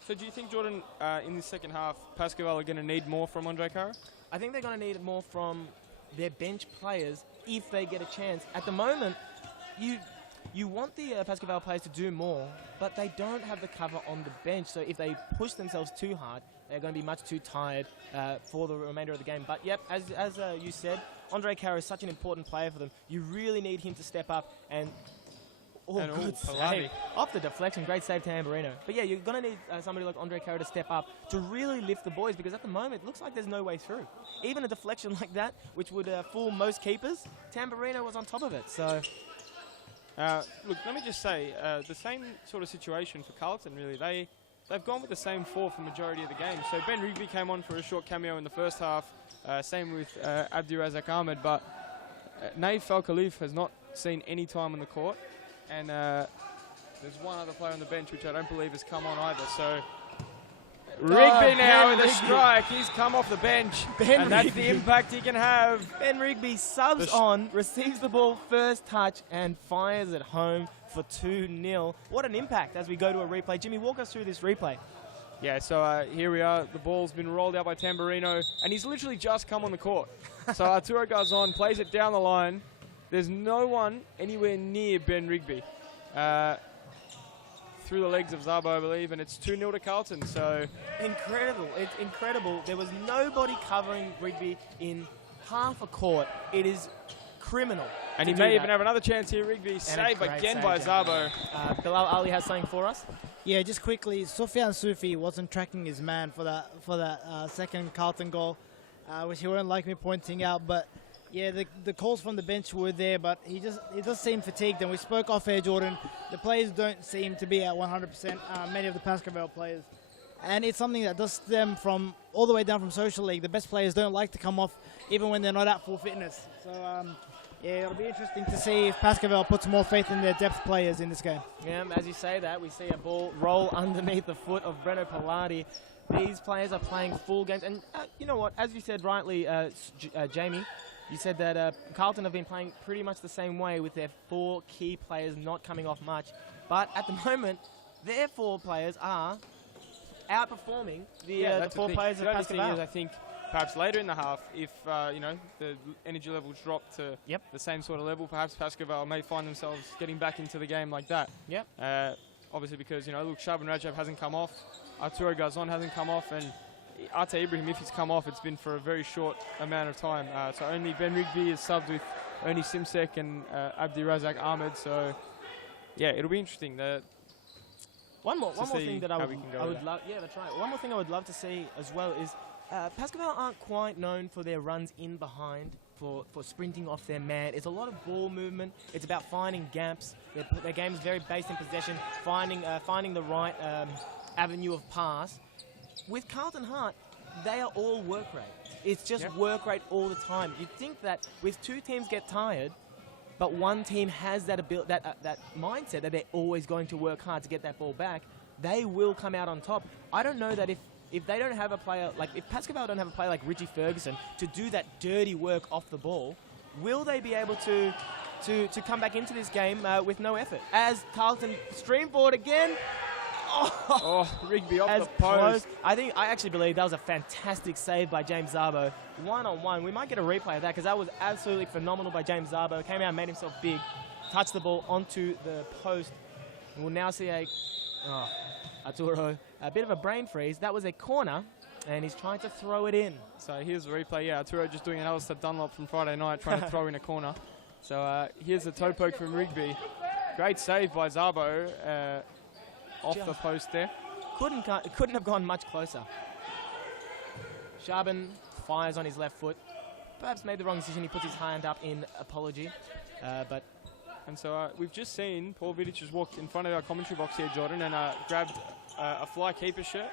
So do you think, Jordan, in the second half, Pascoe Vale are going to need more from Andre Kara? I think they're going to need more from their bench players if they get a chance. At the moment, you want the Pascal players to do more, but they don't have the cover on the bench. So if they push themselves too hard, they're going to be much too tired for the remainder of the game. But yep, as you said, Andre Carroll is such an important player for them. You really need him to step up and. Good save. Off the deflection, great save to Tamburino. But yeah, you're going to need somebody like Andre Carroll to step up to really lift the boys, because at the moment it looks like there's no way through. Even a deflection like that, which would fool most keepers, Tamburino was on top of it. So, look, let me just say, the same sort of situation for Carlton, really. They've gone with the same four for the majority of the game. So Ben Rigby came on for a short cameo in the first half, same with Abdi Razak Ahmed, but Nave Falkalif has not seen any time on the court. And there's one other player on the bench which I don't believe has come on either. So Rigby now with a strike. He's come off the bench. And that's the impact he can have. Ben Rigby subs on, receives the ball first touch, and fires it home for 2-0. What an impact as we go to a replay. Jimmy, walk us through this replay. Yeah, so here we are. The ball's been rolled out by Tamburino, and he's literally just come on the court. So Arturo Garzon plays it down the line. There's no one anywhere near Ben Rigby. Through the legs of Zabo, I believe, and it's 2-0 to Carlton. So incredible. It's incredible. There was nobody covering Rigby in half a court. It is criminal. And he may even have another chance here. Rigby saved again by Zabo. Bilal Ali has something for us. Yeah, just quickly, Sufyan Sufi wasn't tracking his man for that second Carlton goal, which he wouldn't like me pointing out, but yeah, the calls from the bench were there, but he does seem fatigued, and we spoke off air, Jordan. The players don't seem to be at 100%, many of the Pascal players. And it's something that does stem from all the way down from Social League. The best players don't like to come off even when they're not at full fitness. So, yeah, it'll be interesting to see if Pascal puts more faith in their depth players in this game. Yeah, as you say that, we see a ball roll underneath the foot of Breno Pilati. These players are playing full games. And you know what? As you said rightly, Jamie, you said that Carlton have been playing pretty much the same way with their 4 key players not coming off much. But at the moment, their 4 players are outperforming the 4 players of Pascal. I think perhaps later in the half, if the energy levels drop to the same sort of level, perhaps Pascal may find themselves getting back into the game like that. Yep. Obviously because, look, Shaban Rajab hasn't come off, Arturo Garzon hasn't come off, and Arte Ibrahim, if he's come off, it's been for a very short amount of time. So only Ben Rigby is subbed with Ernie Simsek and Abdi Razak Ahmed. So, yeah, it'll be interesting. One more thing that I would love. Yeah, that's right. One more thing I would love to see as well is Pascal aren't quite known for their runs in behind, for sprinting off their man. It's a lot of ball movement. It's about finding gaps. Their game is very based in possession, finding the right avenue of pass. With Carlton Heart, they are all work rate. It's just work rate all the time. You'd think that with 2 teams get tired, but one team has that mindset that they're always going to work hard to get that ball back, they will come out on top. I don't know that if they don't have a player, like if Pascal don't have a player like Richie Ferguson to do that dirty work off the ball, will they be able to come back into this game with no effort? As Carlton stream forward again. Rigby off the post. I actually believe that was a fantastic save by James Zabo. 1-on-1. We might get a replay of that because that was absolutely phenomenal by James Zabo. Came out, made himself big, touched the ball onto the post. And we'll now see Arturo, a bit of a brain freeze. That was a corner, and he's trying to throw it in. So here's the replay. Yeah, Arturo just doing an Alistair Dunlop from Friday night, trying to throw in a corner. So here's the toe poke from Rigby. Great save by Zabo. Off the post there. Couldn't have gone much closer. Shaban fires on his left foot. Perhaps made the wrong decision. He puts his hand up in apology. And so we've just seen Paul Vidic has walked in front of our commentary box here, Jordan, and grabbed a fly keeper shirt.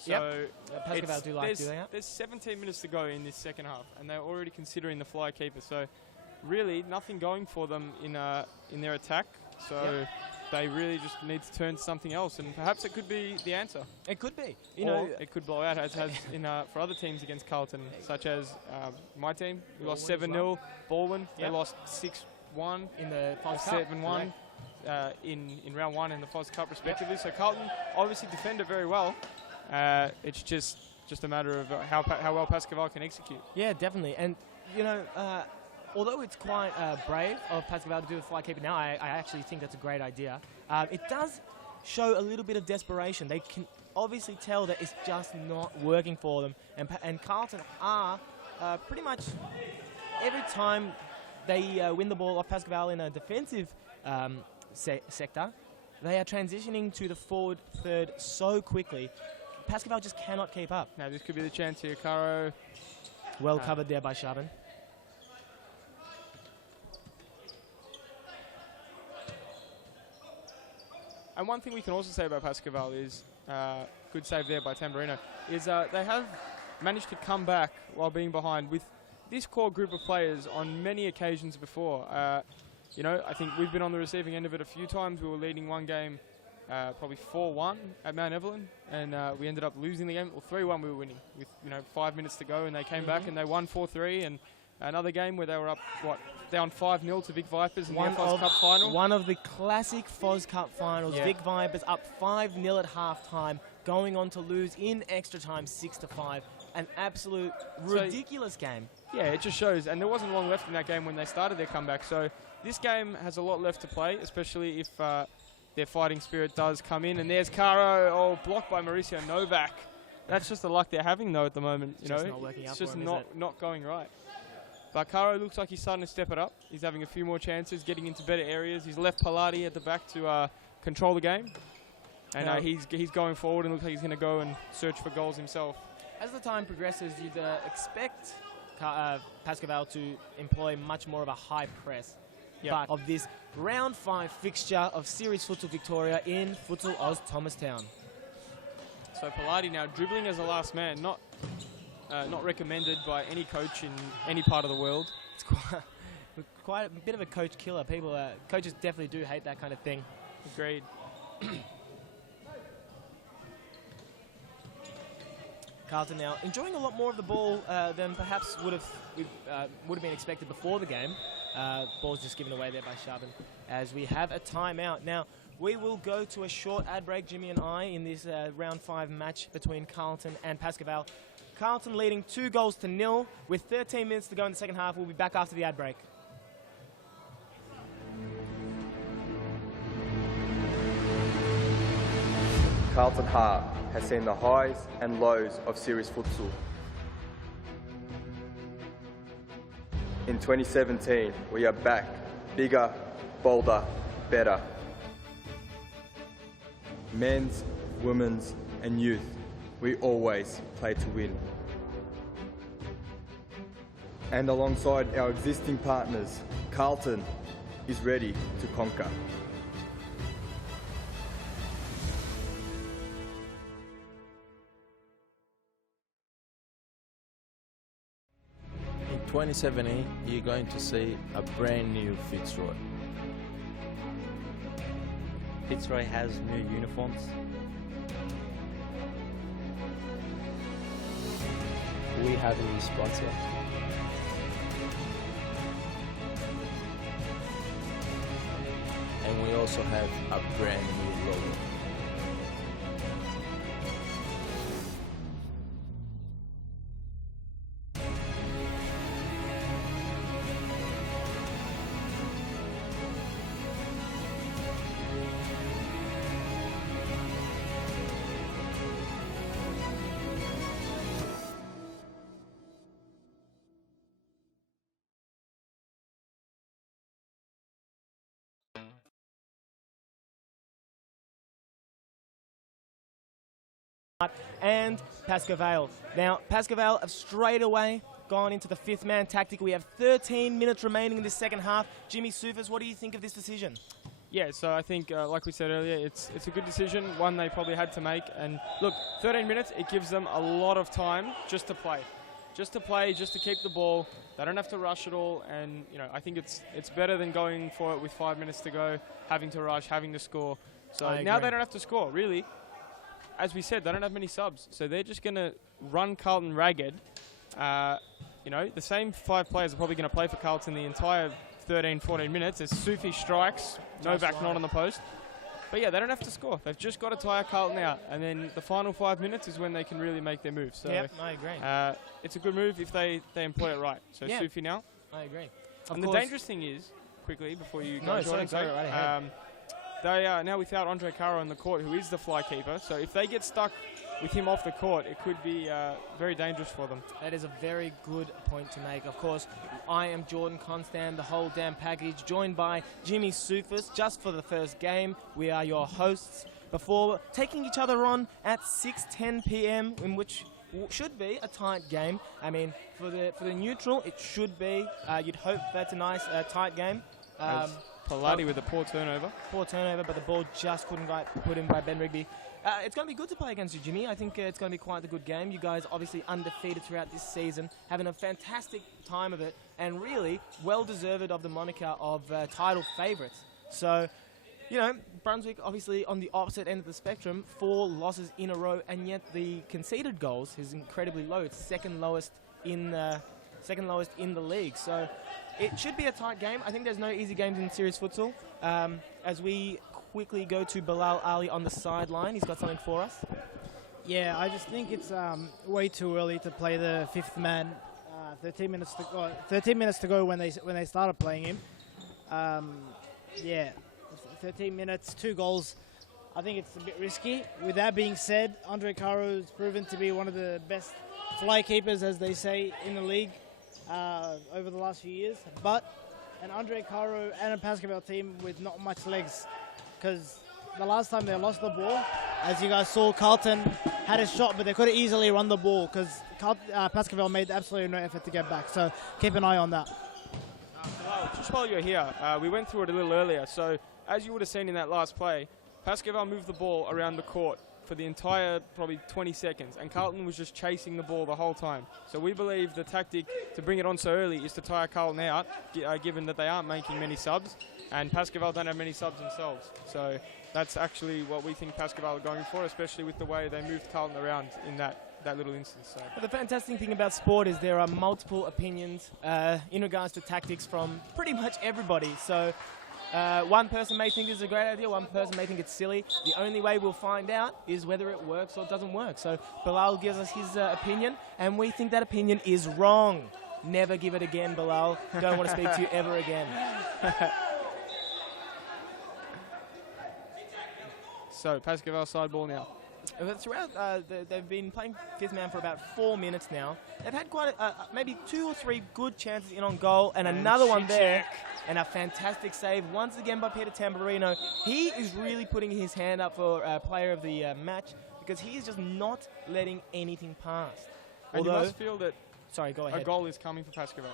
So Pascal do that. There's 17 minutes to go in this second half, and they're already considering the fly keeper. So really nothing going for them in their attack. So they really just need to turn to something else, and perhaps it could be the answer. It could be. It could blow out, as has for other teams against Carlton, such as my team. We lost 7-0. Baldwin, they lost 6-1 in the Foz Cup. 7-1 in round 1 in the Foz Cup, respectively. So Carlton obviously defended very well. It's just a matter of how well Pascal can execute. Yeah, definitely. And you know, although it's quite brave of Pascal to do a fly keeper now, I actually think that's a great idea. It does show a little bit of desperation. They can obviously tell that it's just not working for them. And Carlton are pretty much every time they win the ball off Pascal in a defensive sector, they are transitioning to the forward third so quickly. Pascal just cannot keep up. Now this could be the chance here. Caro. Well covered there by Shabin. And one thing we can also say about Pascal is, good save there by Tamburino, is they have managed to come back while being behind with this core group of players on many occasions before. You know, I think we've been on the receiving end of it a few times. We were leading one game probably 4-1 at Mount Evelyn, and we ended up losing the game. Well, 3-1 we were winning with 5 minutes to go, and they came back and they won 4-3. And another game where they were up, down 5-0 to Vic Vipers in the FOS Cup final. One of the classic FOS Cup finals. Yeah. Vic Vipers up 5-0 at halftime, going on to lose in extra time 6-5. An absolute ridiculous game. Yeah, it just shows. And there wasn't long left in that game when they started their comeback. So this game has a lot left to play, especially if their fighting spirit does come in. And there's Caro, blocked by Mauricio Novak. That's just the luck they're having, though, at the moment. It's just not working out it's just for him, not going right. But Caro looks like he's starting to step it up. He's having a few more chances, getting into better areas. He's left Pilati at the back to control the game. And he's going forward and looks like he's going to go and search for goals himself. As the time progresses, you'd expect Pascal to employ much more of a high press. Yep. But of this round 5 fixture of Series Futsal Victoria in Futsal Oz Thomastown. So Pilati now dribbling as a last man, not recommended by any coach in any part of the world. It's quite a bit of a coach killer. Coaches definitely do hate that kind of thing. Agreed. Carlton now enjoying a lot more of the ball than perhaps would have been expected before the game. Ball's just given away there by Shabin as we have a timeout. Now, we will go to a short ad break, Jimmy and I, in this round 5 match between Carlton and Pascal. Carlton leading 2-0 with 13 minutes to go in the second half. We'll be back after the ad break. Carlton Heart has seen the highs and lows of Series Futsal. In 2017, we are back, bigger, bolder, better. Men's, women's and youth, we always play to win. And alongside our existing partners, Carlton is ready to conquer. In 2017, you're going to see a brand new Fitzroy. Fitzroy has new uniforms. We have a new sponsor. And we also have a brand new logo. And Pascal. Now, Pascal have straight away gone into the 5th man tactic. We have 13 minutes remaining in this second half. Jimmy Sufas, what do you think of this decision? Yeah, so I think, like we said earlier, it's a good decision, one they probably had to make. And look, 13 minutes, it gives them a lot of time just to play. Just to keep the ball. They don't have to rush at all. And, I think it's better than going for it with 5 minutes to go, having to rush, having to score. So now they don't have to score, really. As we said, they don't have many subs, so they're just going to run Carlton ragged. The same 5 players are probably going to play for Carlton the entire 13, 14 minutes. As Sufi strikes, Novak not on the post. But yeah, they don't have to score. They've just got to tire Carlton out, and then the final 5 minutes is when they can really make their move. So yep, I agree. It's a good move if they employ it right. So yeah. Sufi now. I agree. And the dangerous thing is, quickly before you go, Jordan, right ahead. they are now without Andre Caro on the court, who is the fly keeper. So if they get stuck with him off the court, it could be very dangerous for them. That is a very good point to make. Of course, I am Jordan Constant, the whole damn package, joined by Jimmy Sufis just for the first game. We are your hosts before taking each other on at 6:10 p.m. in which should be a tight game. I mean, for the neutral, it should be. You'd hope that's a nice tight game. Palati with a poor turnover. But the ball just couldn't get put in by Ben Rigby. It's going to be good to play against you, Jimmy. I think it's going to be quite a good game. You guys obviously undefeated throughout this season, having a fantastic time of it, and really well-deserved of the moniker of title favourites. So, you know, Brunswick obviously on the opposite end of the spectrum, 4 losses in a row, and yet the conceded goals is incredibly low. It's second lowest in the league. So it should be a tight game. I think there's no easy games in serious futsal. As we quickly go to Bilal Ali on the sideline, he's got something for us. Yeah, I just think it's way too early to play the 5th man. 13 minutes to go when they started playing him. Yeah, 13 minutes, 2 goals. I think it's a bit risky. With that being said, Andre Caro has proven to be one of the best fly keepers, as they say, in the league over the last few years. But an Andre Caro and a Pascavel team with not much legs, because the last time they lost the ball, as you guys saw, Carlton had a shot, but they could have easily run the ball because Pascavel made absolutely no effort to get back. So keep an eye on that. Just while you're here, we went through it a little earlier. So as you would have seen in that last play, Pascavel moved the ball around the court for the entire probably 20 seconds, and Carlton was just chasing the ball the whole time. So we believe the tactic to bring it on so early is to tire Carlton out, given that they aren't making many subs, and Pascavel don't have many subs themselves. So that's actually what we think Pascavel are going for, especially with the way they moved Carlton around in that little instance. So. But the fantastic thing about sport is there are multiple opinions in regards to tactics from pretty much everybody. So one person may think this is a great idea, one person may think it's silly. The only way we'll find out is whether it works or it doesn't work. So Bilal gives us his opinion, and we think that opinion is wrong. Never give it again, Bilal. Don't want to speak to you ever again. So Pascavel side ball now. Throughout, they've been playing 5th man for about 4 minutes now. They've had quite maybe 2 or 3 good chances in on goal, and another one there. And a fantastic save once again by Peter Tamburino. He is really putting his hand up for player of the match, because he is just not letting anything pass. And you must feel that go ahead. a goal is coming for Pascavel.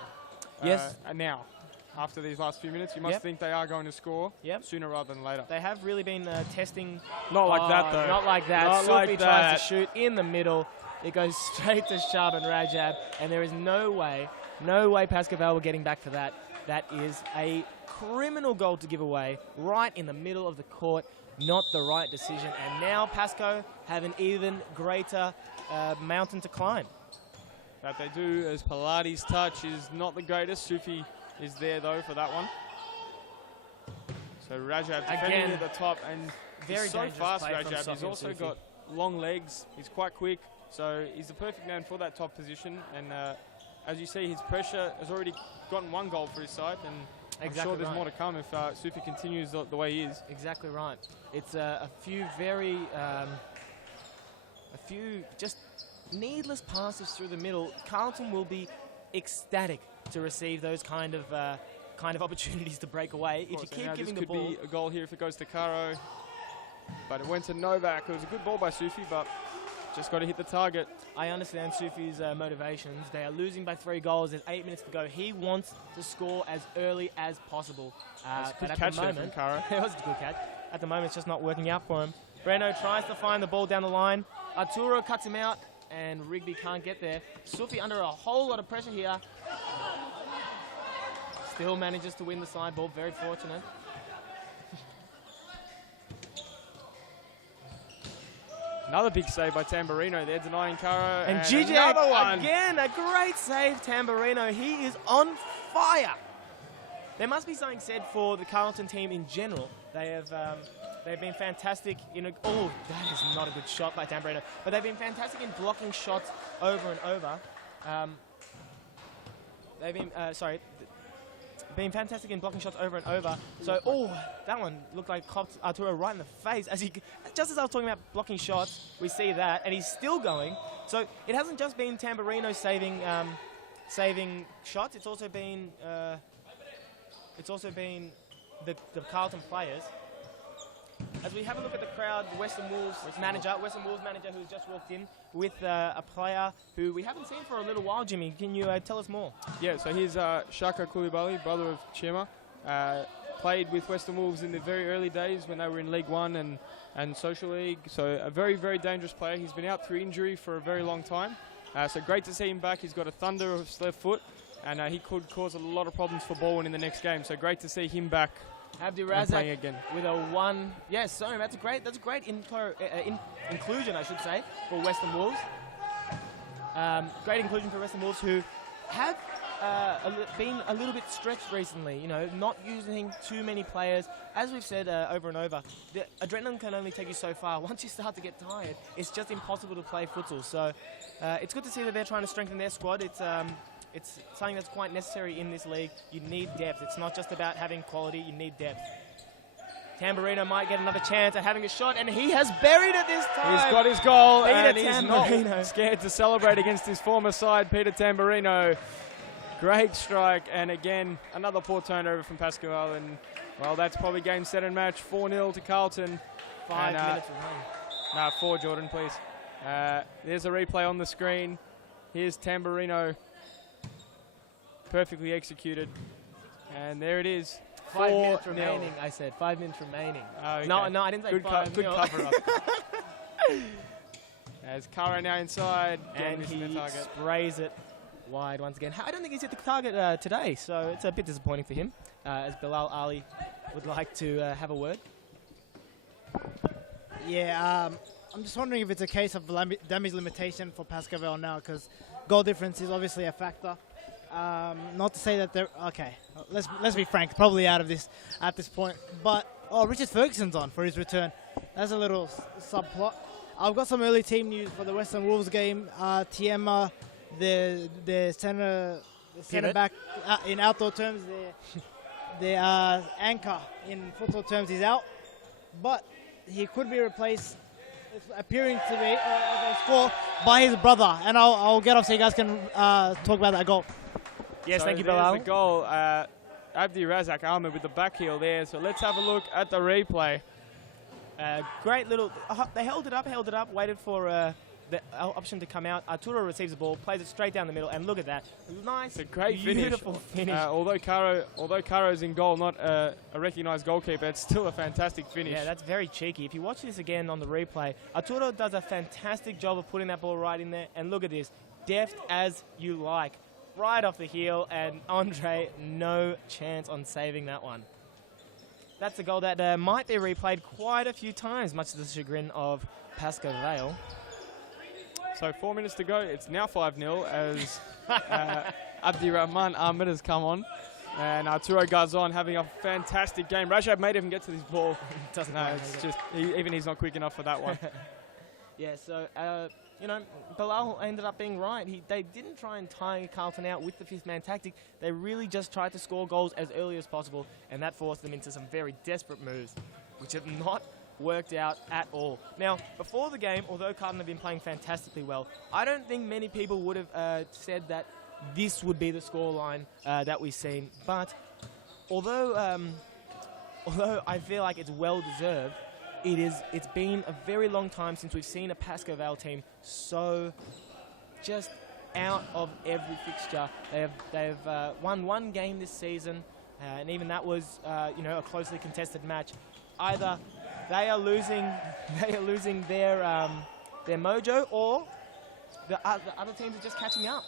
Yes. And now, after these last few minutes, you must think they are going to score sooner rather than later. They have really been testing. Not like that, though. Not like that. Not Sufi like tries to shoot in the middle. It goes straight to Shaban Rajab, and there is no way Pascavel were getting back for that. That is a criminal goal to give away right in the middle of the court. Not the right decision. And now Pasco have an even greater mountain to climb. That they do, as Palati's touch is not the greatest. Sufi is there, though, for that one. So Rajab defending at the top, and very he's so fast, Rajab. He's also Sufi. got long legs. He's quite quick. So he's the perfect man for that top position. And as you see, his pressure has already gotten 1 goal for his side. And I'm sure there's more to come if Sufi continues the way he is. Exactly right. It's a few just needless passes through the middle. Carlton will be ecstatic to receive those kind of opportunities to break away. If you keep giving the ball, this could be a goal here if it goes to Caro, but it went to Novak. It was a good ball by Sufi, but just got to hit the target. I understand Sufi's motivations. They are losing by 3 goals. There's 8 minutes to go. He wants to score as early as possible. But at the moment, it was a good catch. At the moment, it's just not working out for him. Breno tries to find the ball down the line. Arturo cuts him out, and Rigby can't get there. Sufi under a whole lot of pressure here. Still manages to win the side ball. Very fortunate. Another big save by Tamburino there, denying Caro. And another one. Again, a great save, Tamburino. He is on fire. There must be something said for the Carlton team in general. They have They've been fantastic in oh, that is not a good shot by Tamburino. But they've been fantastic in blocking shots over and over. They've been, been fantastic in blocking shots over and over. So, oh, that one looked like copped Arturo right in the face. Just as I was talking about blocking shots, we see that, and he's still going. So it hasn't just been Tamburino saving shots. It's also been the Carlton players. As we have a look at the crowd, the Western Wolves manager who's just walked in with a player who we haven't seen for a little while. Jimmy, can you tell us more? Yeah, so he's Shaka Koulibaly, brother of Chima. Played with Western Wolves in the very early days when they were in League One and Social League. So a very, very dangerous player. He's been out through injury for a very long time. So great to see him back. He's got a thunder of his left foot, and he could cause a lot of problems for Baldwin in the next game. So great to see him back. Abdi Razak again with a 1. Yes, sorry, that's a great inclusion, I should say, for Western Wolves. Great inclusion for Western Wolves, who have been a little bit stretched recently. You know, not using too many players. As we've said over and over, the adrenaline can only take you so far. Once you start to get tired, it's just impossible to play futsal. So it's good to see that they're trying to strengthen their squad. It's something that's quite necessary in this league. You need depth. It's not just about having quality, you need depth. Tamburino might get another chance at having a shot, and he has buried it this time. He's got his goal, and he's Tamburino. not scared to celebrate against his former side, Peter Tamburino. Great strike, and again, another poor turnover from Pascal, and, well, that's probably game, set, and match. 4-0 to Carlton. 5 minutes remaining. 4, Jordan, please. There's a replay on the screen. Here's Tamburino. Perfectly executed, and there it is. 5 minutes remaining. I said 5 minutes remaining. Okay. No, I didn't say good 5. Good cover up. As Kara now inside, and he the target. sprays it wide once again. I don't think he's hit the target today, so it's a bit disappointing for him. As Bilal Ali would like to have a word. Yeah, I'm just wondering if it's a case of damage limitation for Pascal now, because goal difference is obviously a factor. Not to say that they're okay. Let's be frank. Probably out of this at this point. But Richard Ferguson's on for his return. That's a little subplot. I've got some early team news for the Western Wolves game. Tiema, the center back in outdoor terms, the anchor in football terms is out, but he could be replaced. It's appearing to be a score by his brother, and I'll get off so you guys can talk about that goal. Yes, so thank you, there's Bilal. the goal. Abdi Razak Ahmed with the back heel there. So let's have a look at the replay. Great little. They held it up, waited for the option to come out. Arturo receives the ball, plays it straight down the middle, and look at that. Nice, it's a great beautiful finish. Although Caro's in goal, not a recognised goalkeeper, it's still a fantastic finish. Yeah, that's very cheeky. If you watch this again on the replay, Arturo does a fantastic job of putting that ball right in there. And look at this, deft as you like. Right off the heel, and Andre, no chance on saving that one. That's a goal that might be replayed quite a few times, much to the chagrin of Pascal Vale. So 4 minutes to go. It's now 5-0 as Abdi Rahman Ahmed has come on. And Arturo Garzon having a fantastic game. Rajab may even get to this ball. Even he's not quick enough for that one. Yeah, so, Bilal ended up being right. They didn't try and tire Carlton out with the fifth man tactic. They really just tried to score goals as early as possible, and that forced them into some very desperate moves, which have not worked out at all. Now, before the game, although Carlton have been playing fantastically well, I don't think many people would have said that this would be the scoreline that we've seen. But although I feel like it's well-deserved, it's been a very long time since we've seen a Pascal Vale team so just out of every fixture. They've won one game this season, and even that was a closely contested match. Either they are losing their mojo, or the other teams are just catching up.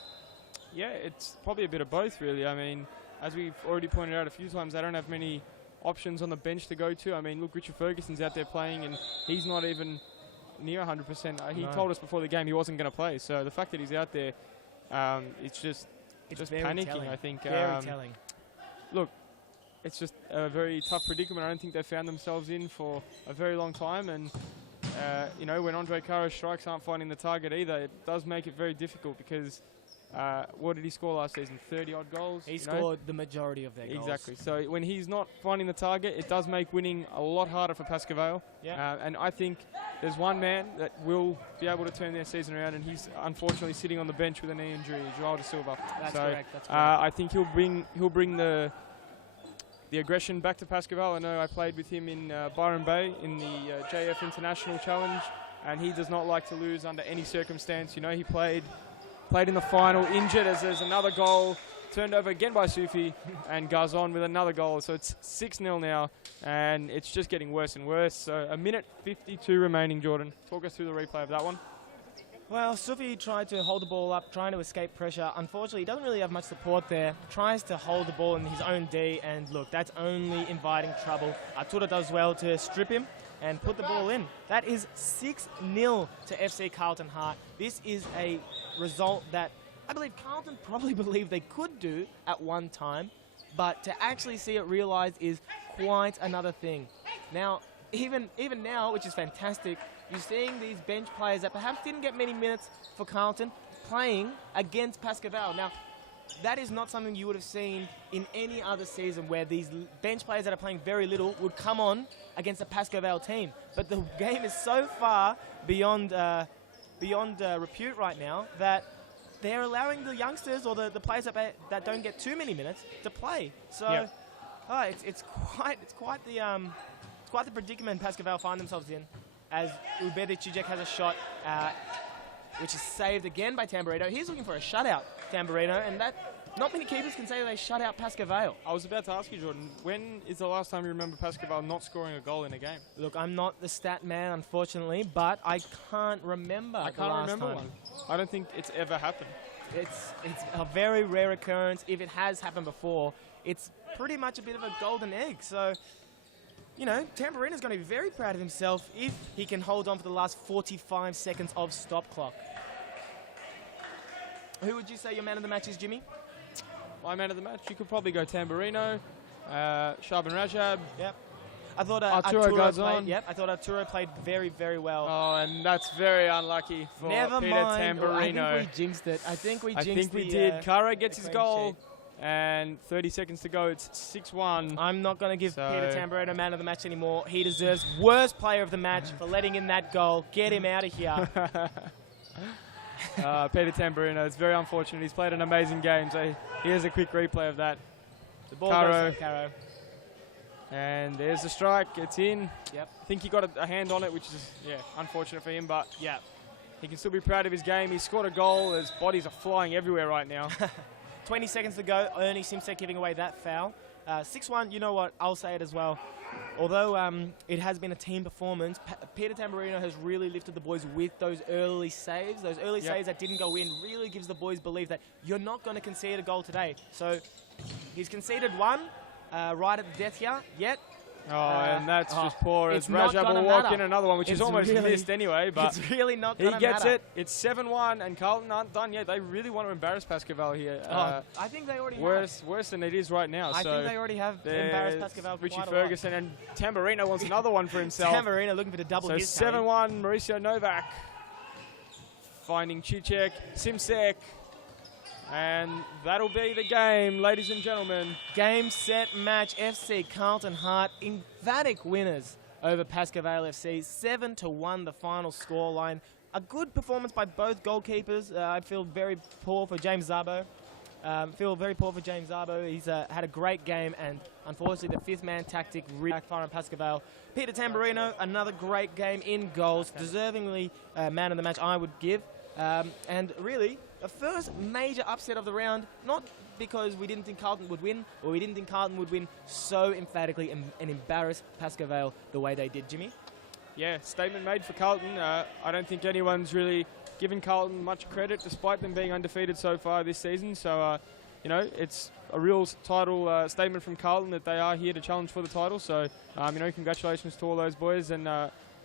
Yeah, it's probably a bit of both, really. I mean, as we've already pointed out a few times, they don't have many options on the bench to go to. I mean, look, Richard Ferguson's out there playing, and he's not even near 100%. He told us before the game he wasn't going to play. So the fact that he's out there, it's just panicking, telling. I think. Very telling. Look, it's just a very tough predicament. I don't think they've found themselves in for a very long time. And, you know, when Andre Caro's strikes aren't finding the target either, it does make it very difficult because what did he score last season? 30-odd goals? He scored the majority of their goals. Exactly. So when he's not finding the target, it does make winning a lot harder for Pascoe. Yeah. And I think there's one man that will be able to turn their season around, and he's unfortunately sitting on the bench with a knee injury, Joao da Silva. That's so, correct. That's correct. I think he'll bring the aggression back to Pascoe. I know I played with him in Byron Bay in the JF International Challenge, and he does not like to lose under any circumstance. You know, he played in the final, injured as there's another goal, turned over again by Sufi, and goes on with another goal. So it's 6-0 now, and it's just getting worse and worse. So a minute 52 remaining, Jordan. Talk us through the replay of that one. Well, Sufi tried to hold the ball up, trying to escape pressure. Unfortunately, he doesn't really have much support there. Tries to hold the ball in his own D, and look, that's only inviting trouble. Arturo does well to strip him and put the ball in. That is 6-0 to FC Carlton Heart. This is a result that I believe Carlton probably believed they could do at one time, but to actually see it realised is quite another thing. Now, even now, which is fantastic, you're seeing these bench players that perhaps didn't get many minutes for Carlton playing against Pascoe. Now, that is not something you would have seen in any other season where these bench players that are playing very little would come on against a Pascoe team. But the game is so far beyond repute right now that they're allowing the youngsters or the players that don't get too many minutes to play. So yep. It's quite the predicament Pascoe find themselves in, as Ubedi Cijek has a shot, which is saved again by Tamburino. He's looking for a shutout, Tamburino, and that not many keepers can say they shut out Pascoe. I was about to ask you, Jordan, when is the last time you remember Pascoe not scoring a goal in a game? Look, I'm not the stat man, unfortunately, but I can't remember. I can't remember one. I don't think it's ever happened. It's a very rare occurrence. If it has happened before, it's pretty much a bit of a golden egg. So, you know, Tamburino's going to be very proud of himself if he can hold on for the last 45 seconds of stop clock. Who would you say your man of the match is, Jimmy? My man of the match, you could probably go Tamburino, Shaban Rajab. Yep. I thought Arturo played very, very well. Oh, and that's very unlucky for Peter Tamburino. I think we jinxed it. I think we did. Kara gets his goal, and 30 seconds to go. It's 6-1. I'm not going to give Peter Tamburino man of the match anymore. He deserves worst player of the match for letting in that goal. Get him out of here. Peter Tamburino, it's very unfortunate. He's played an amazing game, so here's a quick replay of that. The ball goes to Caro. And there's the strike. It's in. Yep. I think he got a hand on it, which is unfortunate for him, but yeah, he can still be proud of his game. He scored a goal. His bodies are flying everywhere right now. 20 seconds to go. Ernie Simsek giving away that foul. 6-1, you know what? I'll say it as well. Although it has been a team performance, Peter Tamburino has really lifted the boys with those early saves. Those early saves that didn't go in really gives the boys belief that you're not going to concede a goal today. So he's conceded one right at the death here, yet. And that's just poor as Rajab will walk in another one, which is almost missed anyway. But it's really not going to matter. He gets it. It's 7-1, and Carlton aren't done yet. They really want to embarrass Pascoe here. I think they already have. Worse than it is right now. I think they already have embarrassed Pascoe. Richie Ferguson and Tamburino wants another one for himself. Tamburino looking for the double his. So 7-1, Mauricio Novak finding Cicek, Simsek. And that'll be the game, ladies and gentlemen. Game, set, match. FC Carlton Heart, emphatic winners over Pascoe FC. 7-1 the final scoreline. A good performance by both goalkeepers. I feel very poor for James Zabo. He's had a great game, and unfortunately the fifth man tactic really backfired on Pascoe. Peter Tamburino, another great game in goals. Deservingly man of the match, I would give. And really, the first major upset of the round, not because we didn't think Carlton would win, or we didn't think Carlton would win so emphatically and embarrass Pascoe the way they did, Jimmy. Yeah, statement made for Carlton. I don't think anyone's really given Carlton much credit, despite them being undefeated so far this season. So, you know, it's a real title statement from Carlton that they are here to challenge for the title. So, you know, congratulations to all those boys. And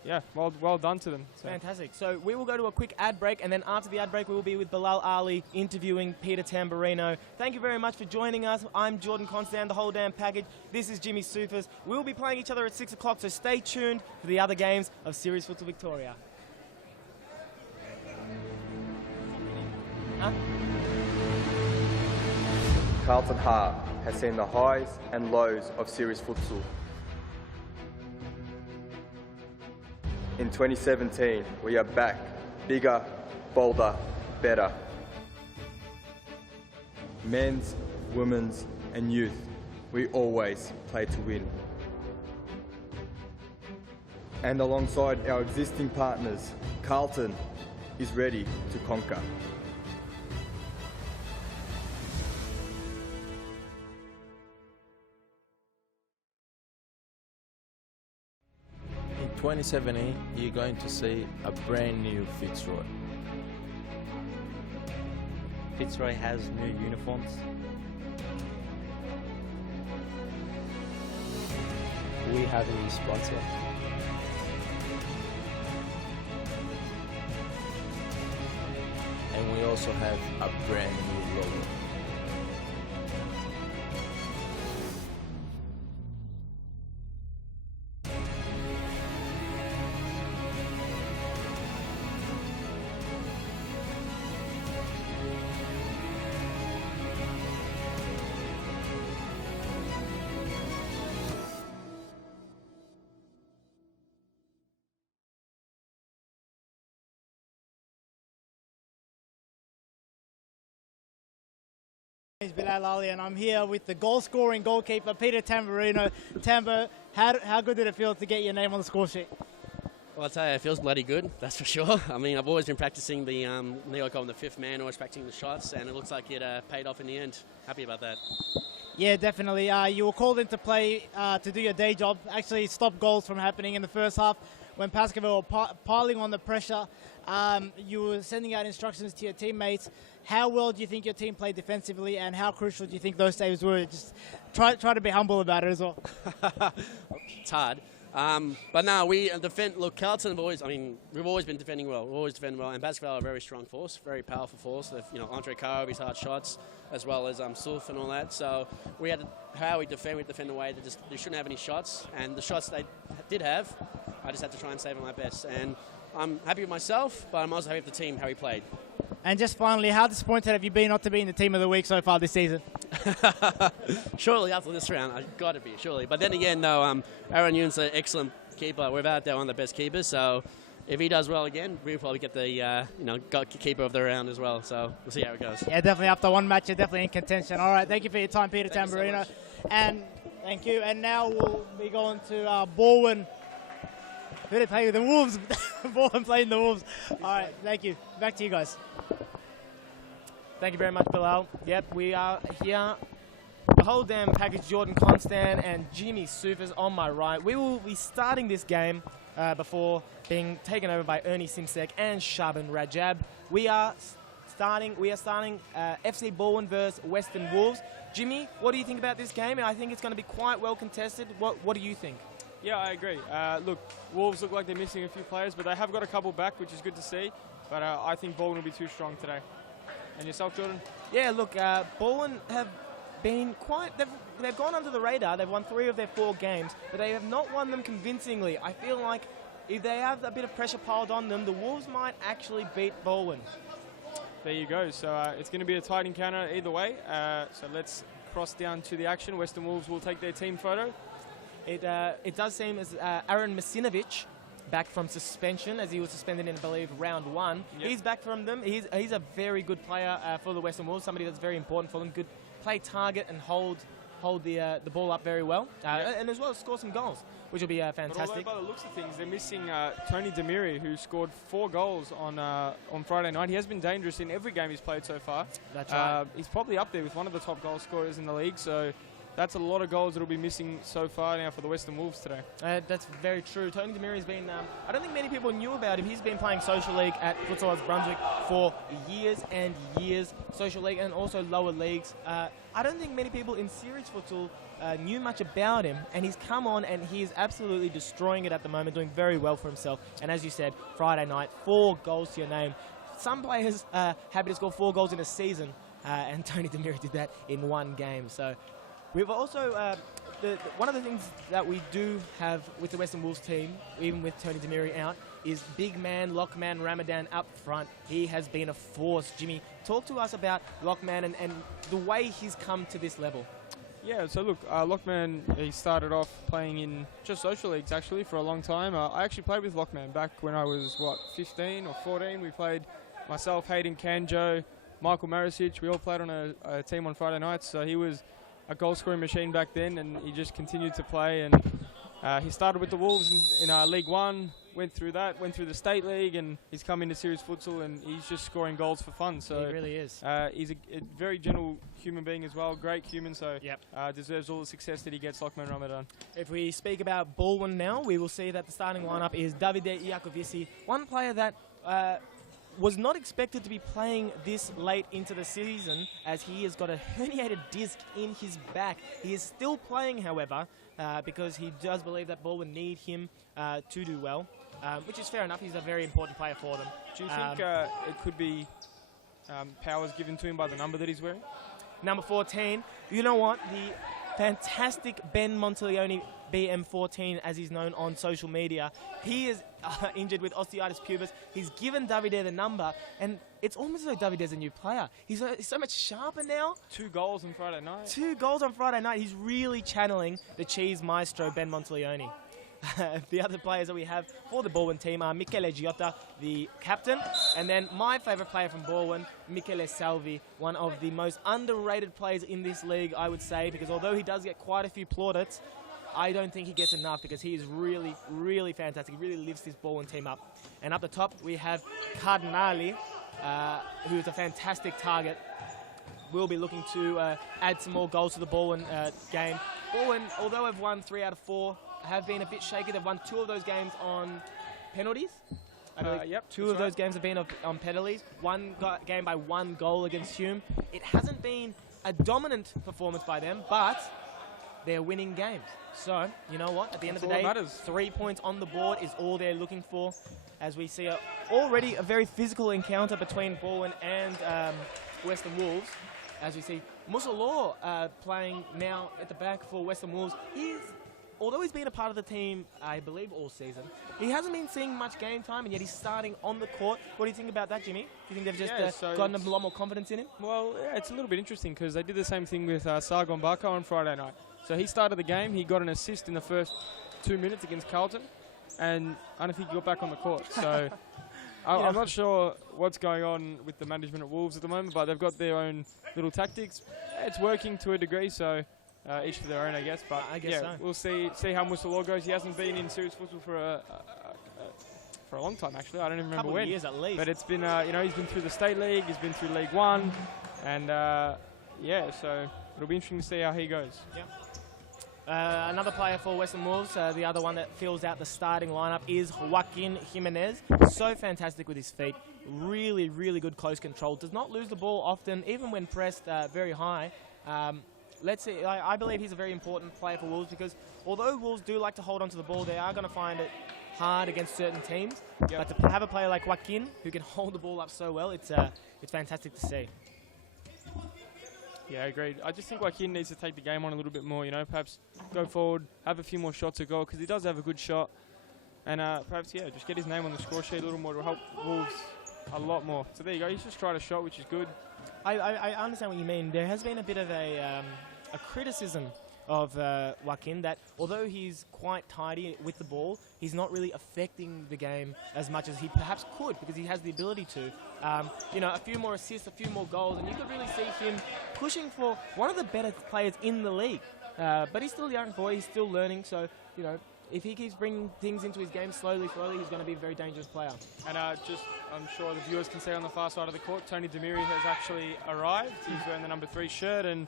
yeah, well done to them. So. Fantastic. So we will go to a quick ad break, and then after the ad break, we will be with Bilal Ali interviewing Peter Tamburino. Thank you very much for joining us. I'm Jordan Constant, the whole damn package. This is Jimmy Soufas. We'll be playing each other at 6 o'clock, so stay tuned for the other games of Series Futsal Victoria. Huh? Carlton Heart has seen the highs and lows of Series Futsal. In 2017, we are back, bigger, bolder, better. Men's, women's and youth, we always play to win. And alongside our existing partners, Carlton is ready to conquer. In 2017, you're going to see a brand new Fitzroy. Fitzroy has new uniforms. We have a new sponsor. And we also have a brand new logo. My name is Bilal Ali, and I'm here with the goal-scoring goalkeeper, Peter Tamburino. Tambo, how good did it feel to get your name on the score sheet? Well, I'll tell you, it feels bloody good, that's for sure. I mean, I've always been practicing the, I call him the fifth man, always practicing the shots, and it looks like it paid off in the end. Happy about that. Yeah, definitely. You were called into play to do your day job, actually stop goals from happening in the first half. When Pascoe were piling on the pressure, you were sending out instructions to your teammates. How well do you think your team played defensively, and how crucial do you think those saves were? Just try to be humble about it as well. It's hard. But no, we defend. Look, Carlton have always. I mean, we've always been defending well. We've always defended well, and Pascoe are a very strong force, very powerful force. They've, Andre Caro, his hard shots, as well as Sulf and all that. So we had how we defend the way that they shouldn't have any shots, and the shots they did have, I just had to try and save them my best. And I'm happy with myself, but I'm also happy with the team how we played. And just finally, how disappointed have you been not to be in the team of the week so far this season? Surely after this round, I've got to be, surely. But then again, no, Aaron Yoon's an excellent keeper. We're out there one of the best keepers, so if he does well again, we'll probably get the keeper of the round as well. So we'll see how it goes. Yeah, definitely after one match, you're definitely in contention. All right, thank you for your time, Peter Tamburino. And thank you. And now we'll be going to Borwin. Who they play with the Wolves? Borwin playing the Wolves. All right, thank you. Back to you guys. Thank you very much, Bilal. Yep, we are here. The whole damn package, Jordan Constant and Jimmy Soufas on my right. We will be starting this game before being taken over by Ernie Simsek and Shaban Rajab. We are starting FC Borwin versus Western Wolves. Jimmy, what do you think about this game? I think it's going to be quite well contested. What do you think? Yeah, I agree. Look, Wolves look like they're missing a few players, but they have got a couple back, which is good to see. But I think Borwin will be too strong today. And yourself, Jordan? Yeah, look, Borwin have been they've gone under the radar. They've won 3 of their 4 games, but they have not won them convincingly. I feel like if they have a bit of pressure piled on them, the Wolves might actually beat Borwin. There you go. So it's going to be a tight encounter either way. So let's cross down to the action. Western Wolves will take their team photo. It does seem as Aaron Masinovic back from suspension, as he was suspended in, I believe, round 1. Yep. He's back from them. He's a very good player for the Western Wolves, somebody that's very important for them. Good play target and hold the ball up very well, and as well as score some goals, which will be fantastic. But although by the looks of things, they're missing Tony Demiri, who scored 4 goals on Friday night. He has been dangerous in every game he's played so far. That's right. He's probably up there with one of the top goal scorers in the league, so that's a lot of goals that will be missing so far now for the Western Wolves today. That's very true. Tony Demiri's been, I don't think many people knew about him. He's been playing Social League at Futsal Oz Brunswick for years and years. Social League and also lower leagues. I don't think many people in series futsal knew much about him, and he's come on and he is absolutely destroying it at the moment, doing very well for himself. And as you said, Friday night, 4 goals to your name. Some players happy to score 4 goals in a season, and Tony Demiri did that in 1 game. So we've also, one of the things that we do have with the Western Wolves team, even with Tony Demiri out, is big man, Lockman Ramadan up front. He has been a force. Jimmy, talk to us about Lockman and the way he's come to this level. Yeah, so look, Lockman, he started off playing in just social leagues actually for a long time. I actually played with Lockman back when I was, 15 or 14. We played myself, Hayden Kanjo, Michael Marisic. We all played on a team on Friday nights, so he was a goal-scoring machine back then, and he just continued to play. And he started with the Wolves in League 1, went through the State League, and he's come into series futsal, and he's just scoring goals for fun. So he really is. He's a very gentle human being as well, great human, so deserves all the success that he gets, Lockman Ramadan. If we speak about Baldwin now, we will see that the starting lineup is Davide Iacovici, one player that was not expected to be playing this late into the season, as he has got a herniated disc in his back. He is still playing, however, because he does believe that Baldwin need him to do well, which is fair enough. He's a very important player for them. Do you think it could be powers given to him by the number that he's wearing? Number 14. You know what? The fantastic Ben Monteleone, BM14, as he's known on social media. He is injured with osteitis pubis. He's given Davide the number, and it's almost as though Davide's a new player. He's so much sharper now. 2 goals on Friday night. 2 goals on Friday night. He's really channeling the cheese maestro, Ben Monteleone. The other players that we have for the Baldwin team are Michele Giotta, the captain, and then my favourite player from Baldwin, Michele Salvi, one of the most underrated players in this league, I would say, because although he does get quite a few plaudits, I don't think he gets enough because he is really, really fantastic. He really lifts this Baldwin team up. And up the top, we have Cardinali, who is a fantastic target. We'll be looking to add some more goals to the Baldwin game. Baldwin, although they've won 3 out of 4, have been a bit shaky. They've won 2 of those games on penalties. Yep, 2 of those games have been on penalties. 1 game by 1 goal against Hume. It hasn't been a dominant performance by them, but they're winning games. So, you know what? At the end of the day, 3 points on the board is all they're looking for. As we see already a very physical encounter between Baldwin and Western Wolves. As we see Musa Law playing now at the back for Western Wolves. Although he's been a part of the team, I believe, all season, he hasn't been seeing much game time, and yet he's starting on the court. What do you think about that, Jimmy? Do you think they've just gotten a lot more confidence in him? Well, yeah, it's a little bit interesting because they did the same thing with Sargon Barco on Friday night. So he started the game, he got an assist in the first 2 minutes against Carlton, and I don't think he got back on the court. So I'm not sure what's going on with the management at Wolves at the moment, but they've got their own little tactics. It's working to a degree, so each for their own, I guess. But I guess so. We'll see how Musa goes. He hasn't been in series football for a long time, actually. I don't even remember when. Couple of years at least. But it's been, he's been through the State League, he's been through League 1, and so it'll be interesting to see how he goes. Yeah. Another player for Western Wolves, the other one that fills out the starting lineup, is Joaquin Jimenez. So fantastic with his feet. Really, really good close control. Does not lose the ball often, even when pressed very high. Let's see. I believe he's a very important player for Wolves because although Wolves do like to hold on to the ball, they are going to find it hard against certain teams. Yep. But to have a player like Joaquin who can hold the ball up so well, it's fantastic to see. Yeah, agreed. I just think Joaquin needs to take the game on a little bit more, perhaps go forward, have a few more shots at goal, because he does have a good shot. And perhaps, just get his name on the score sheet a little more to help Wolves a lot more. So there you go, he's just tried a shot, which is good. I understand what you mean. There has been a bit of a criticism of Joaquin that although he's quite tidy with the ball, he's not really affecting the game as much as he perhaps could because he has the ability to. A few more assists, a few more goals, and you could really see him pushing for one of the better players in the league. But he's still a young boy, he's still learning, so, if he keeps bringing things into his game slowly, he's going to be a very dangerous player. And I'm sure the viewers can see on the far side of the court, Tony Demiri has actually arrived. He's wearing the number 3 shirt and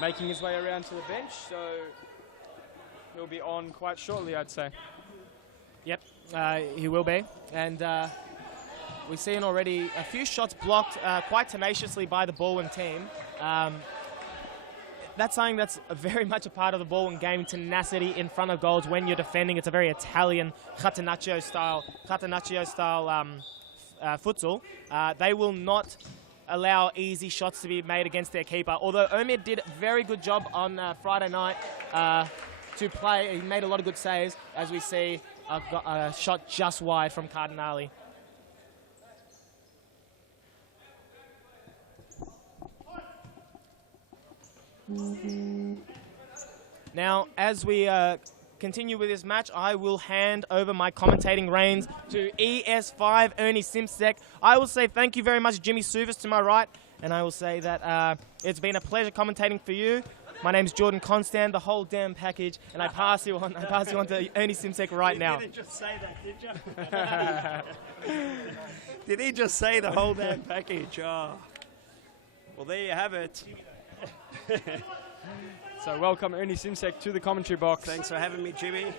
making his way around to the bench, so he'll be on quite shortly, I'd say. Yep, he will be. And we've seen already a few shots blocked quite tenaciously by the Baldwin team. That's something that's very much a part of the Baldwin game, tenacity in front of goals when you're defending. It's a very Italian catenaccio style futsal. They will not allow easy shots to be made against their keeper. Although Omid did a very good job on Friday night to play. He made a lot of good saves, as we see a shot just wide from Cardinali. Now, as we continue with this match, I will hand over my commentating reins to ES5 Ernie Simsek. I will say thank you very much, Jimmy Suvis, to my right, and I will say that it's been a pleasure commentating for you. My name's Jordan Constant, the whole damn package, and I pass you on. To Ernie Simsek right now. You didn't just say that, did you? Did he just say the whole damn package? Oh. Well, there you have it. So welcome Ernie Simsek to the commentary box. Thanks for having me, Jimmy.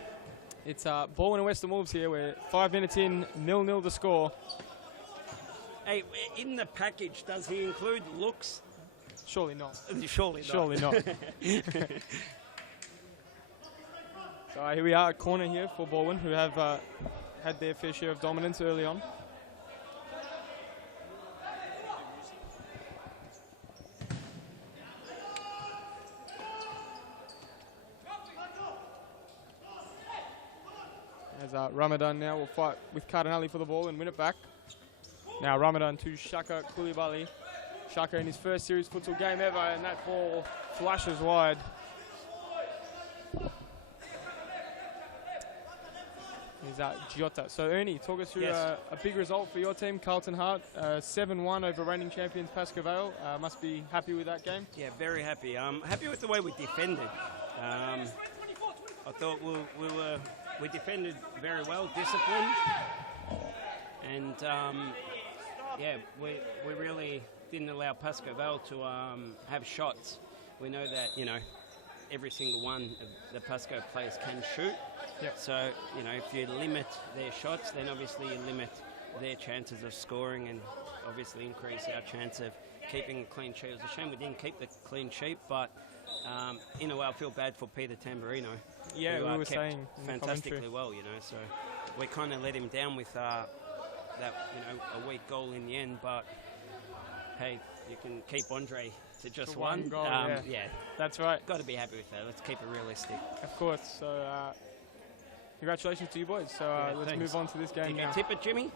It's Baldwin and Western Wolves here. We're 5 minutes in, 0-0 the score. Hey, in the package, does he include looks? Surely not. Surely not. Surely not. So here we are at corner here for Baldwin, who have had their fair share of dominance early on. As Ramadan now will fight with Cardinali for the ball and win it back. Now Ramadan to Shaka Koulibaly. Shaka in his first series futsal game ever, and that ball flashes wide. Is Giota. So Ernie, talk us through Yes. A big result for your team, Carlton Hart, 7-1 over reigning champions Pascoe Vale. Must be happy with that game. Yeah, very happy. Happy with the way we defended. I thought we defended very well, disciplined, and yeah, we really didn't allow Pascoe Vale to have shots. We know that, you know, every single one of the Pascoe players can shoot. Yep. So, you know, if you limit their shots, then obviously you limit their chances of scoring and obviously increase our chance of keeping a clean sheet. It was a shame we didn't keep the clean sheet, but in a way I feel bad for Peter Tamburino. Yeah, who, we were kept saying in the fantastically commentary. well, you know, so we kind of let him down with that, you know, a weak goal in the end, but hey, you can keep Andre to just To one goal, yeah, That's right. got to be happy with that. Let's keep it realistic. Of course. So congratulations to you boys. So let's thanks. move on to this game Did now. you tip it, Jimmy?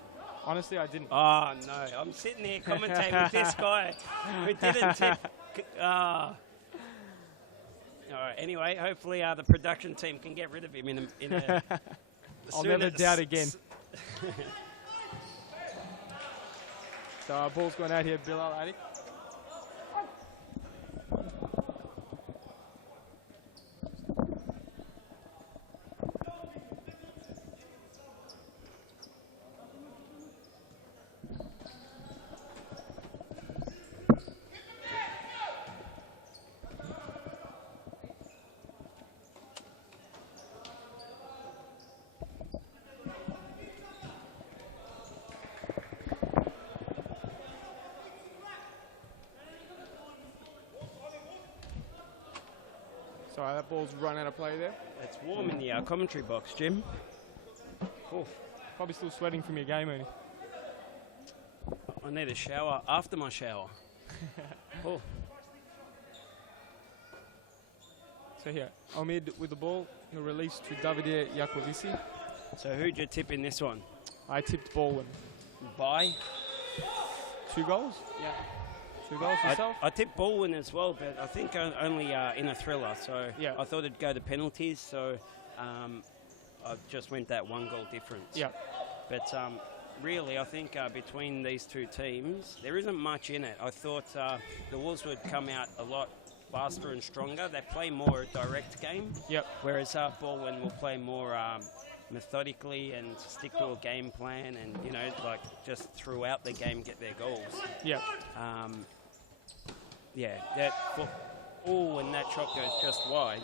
Honestly, I didn't. Oh, no. I'm sitting there commentating with this guy who didn't tip. All right, anyway, hopefully the production team can get rid of him in a I'll never doubt again. So ball's going out here, Bilal Adik. Sorry, that ball's run out of play there. It's warm in the commentary box, Jim. Oh, probably still sweating from your game, Ernie. I need a shower after my shower. Oh. So here, Omid with the ball. He'll release to Davide Iacovici. So who'd you tip in this one? I tipped Baldwin. By? 2 goals? Yeah. 2 goals yourself? I tipped Baldwin as well, but I think only in a thriller. So Yeah. I thought it'd go to penalties. So I just went that 1 goal difference. Yeah. But really, I think between these two teams, there isn't much in it. I thought the Wolves would come out a lot faster and stronger. They play more direct game. Yep. Whereas Baldwin will play more methodically and stick to a game plan, and like just throughout the game get their goals. Yep. And that shot goes just wide.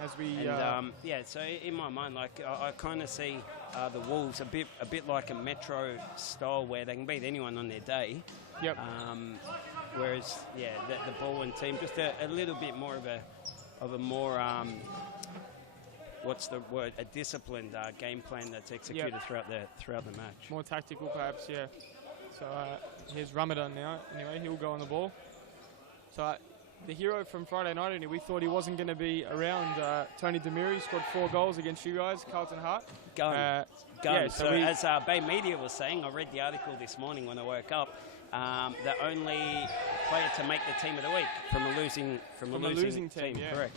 As we so in my mind, like I kind of see the Wolves a bit like a Metro style where they can beat anyone on their day. Yep. Whereas the Baldwin team just a little bit more of a more what's the word? A disciplined game plan that's executed throughout the match. More tactical, perhaps. Yeah. So here's Ramadan now. Anyway, he'll go on the ball. So the hero from Friday night, only we thought he wasn't going to be around. Tony Demiri scored 4 goals against you guys, Carlton Hart. Gun. Yeah, so as Bay Media was saying, I read the article this morning when I woke up. The only player to make the team of the week from a losing team. Yeah. Correct.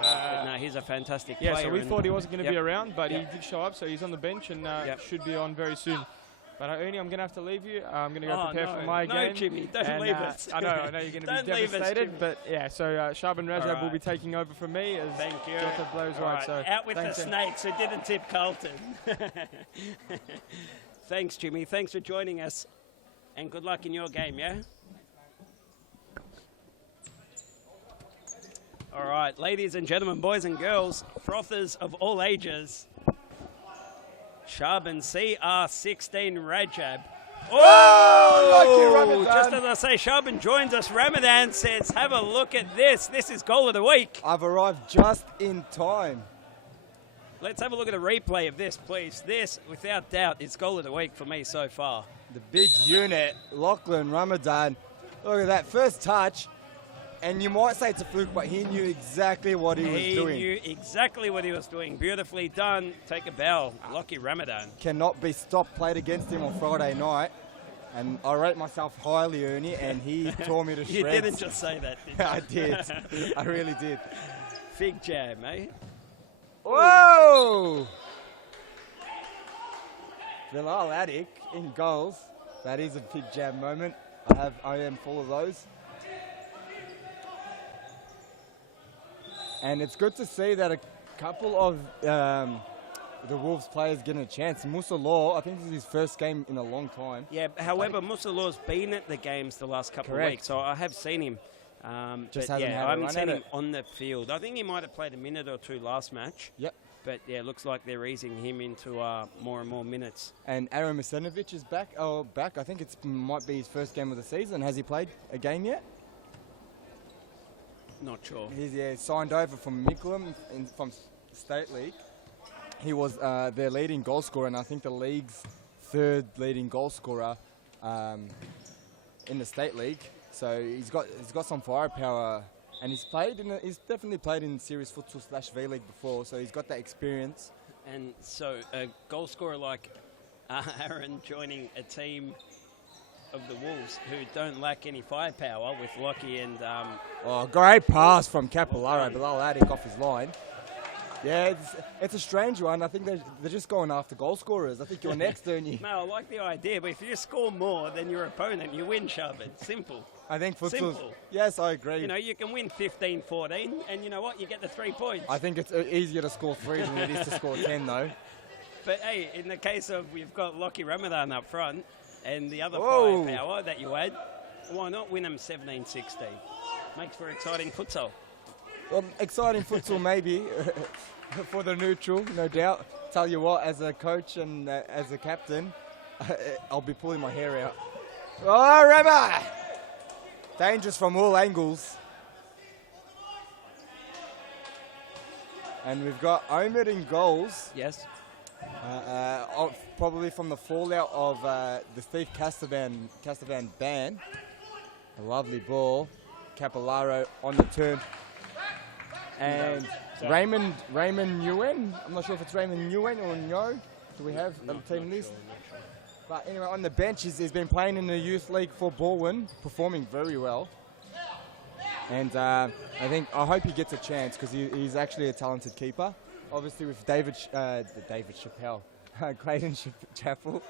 But no, he's a fantastic player. Yeah, so we thought he wasn't going to be around, but he did show up, so he's on the bench and should be on very soon. But Ernie, I'm going to have to leave you. I'm going to go prepare for my game. No, Jimmy, don't leave us. I know you're going to be devastated, but so Shaban Rajab will be taking over from me as Jota blows right. So out with the Snakes who didn't tip Carlton. Thanks, Jimmy. Thanks for joining us, and good luck in your game, yeah? All right, ladies and gentlemen, boys and girls, frothers of all ages, Shaban CR16 Rajab. Oh, just as I say, Shaban joins us. Ramadan says, have a look at this. This is goal of the week. I've arrived just in time. Let's have a look at a replay of this, please. This, without doubt, is goal of the week for me so far. The big unit, Lachlan Ramadan. Look at that first touch. And you might say it's a fluke, but he knew exactly what he was doing. He knew exactly what he was doing. Beautifully done. Take a bow. Lockie Ramadan. Cannot be stopped. Played against him on Friday night. And I rate myself highly, Ernie, and he tore me to shreds. You didn't just say that, did you? I did. I really did. Fig jam, eh? Whoa! Bilal Attic in goals. That is a big jam moment. I am full of those. And it's good to see that a couple of the Wolves players getting a chance. Musa Law, I think this is his first game in a long time. Yeah, however, Musa Law's been at the games the last couple of weeks, so I have seen him. I haven't seen him on the field. I think he might have played a minute or two last match. Yep. But yeah, it looks like they're easing him into more and more minutes. And Aaron Masenovic is back. I think it might be his first game of the season. Has he played a game yet? Not sure. He's signed over from Mickleham from State League. He was their leading goal scorer, and I think the league's third leading goal scorer in the State League. So he's got some firepower, and he's definitely played in Series Futsal / V League before. So he's got that experience. And so a goal scorer like Aaron joining a team of the Wolves who don't lack any firepower with Lockie and... great pass from Capillaro, Bilal Attic off his line. Yeah, it's a strange one. I think they're just going after goal scorers. I think you're next, Ernie. No, I like the idea, but if you score more than your opponent, you win, Shaban. Simple. I think futsal's... Simple. Yes, I agree. You can win 15-14, and you know what? You get the 3 points. I think it's easier to score 3 than it is to score 10, though. But, hey, in the case of we've got Lockie Ramadan up front, and the other firepower that you add, why not win them 17-16? Makes for exciting futsal. Exciting futsal maybe for the neutral, no doubt. Tell you what, as a coach and as a captain, I'll be pulling my hair out. Oh, Rema! Dangerous from all angles. And we've got Omid in goals. Yes. Probably from the fallout of the Steve Castavan ban. A lovely ball. Capillaro on the turn. And Raymond Nguyen. I'm not sure if it's Raymond Nguyen or Nyo. Do we have a team list? But anyway, on the bench, he's been playing in the youth league for Baldwin, performing very well. And I hope he gets a chance because he's actually a talented keeper. Obviously with David Chappelle, Clayton Chappell,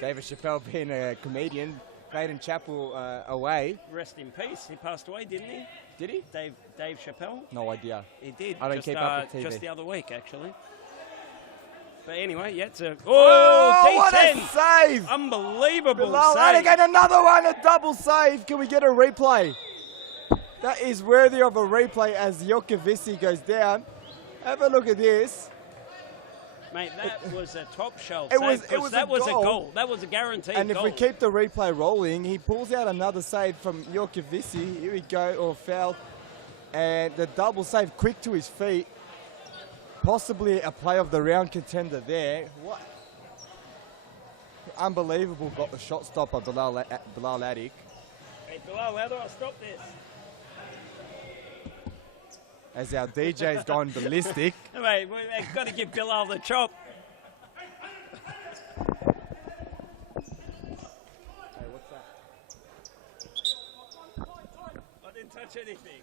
David Chappelle being a comedian, Clayton Chappell away. Rest in peace. He passed away, didn't he? Did he? Dave Chappelle. No idea. He did. I don't just, keep up with TV. Just the other week, actually. But anyway, yeah, it's a... Oh, what D10! a save! Unbelievable Bilal, save. and again, another one, a double save. Can we get a replay? That is worthy of a replay as Jokovici goes down. Have a look at this. Mate, that was a top shelf It save. was That a was a goal. goal. That was a guaranteed And if goal. we keep the replay rolling, he pulls out another save from Jokovici. Here we go, or foul. And the double save, quick to his feet. Possibly a play of the round contender there. What? Unbelievable got the shot stop of Bilal Adik. Hey, Bilal, how do I stop this? As our DJ's gone ballistic. Mate, we've got to give Bilal the chop. Hey, what's that? I didn't touch anything.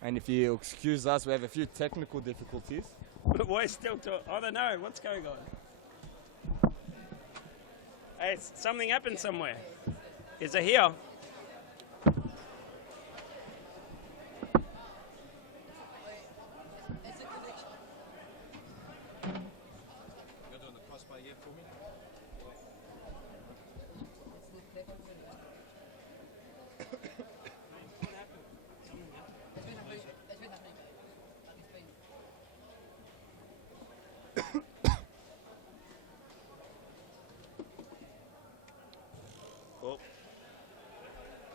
And if you excuse us, we have a few technical difficulties. But we're still talking. I don't know. What's going on? Hey, something happened somewhere. Is it here?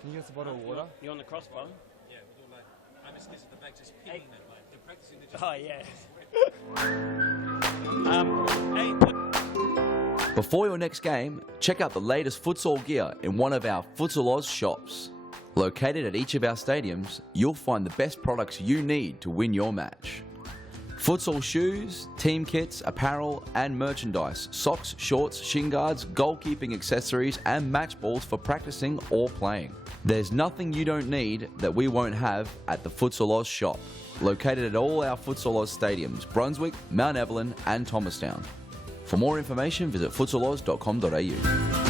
Can you get us a bottle of water? You on the crossbar? Yeah, with all that. I'm scared of the back just pinging them, mate. They're practicing the just. Oh, yeah. Before your next game, check out the latest futsal gear in one of our Futsal Oz shops. Located at each of our stadiums, you'll find the best products you need to win your match. Futsal shoes, team kits, apparel and merchandise, socks, shorts, shin guards, goalkeeping accessories and match balls for practicing or playing. There's nothing you don't need that we won't have at the Futsal Oz shop. Located at all our Futsal Oz stadiums, Brunswick, Mount Evelyn and Thomastown. For more information, visit futsaloz.com.au.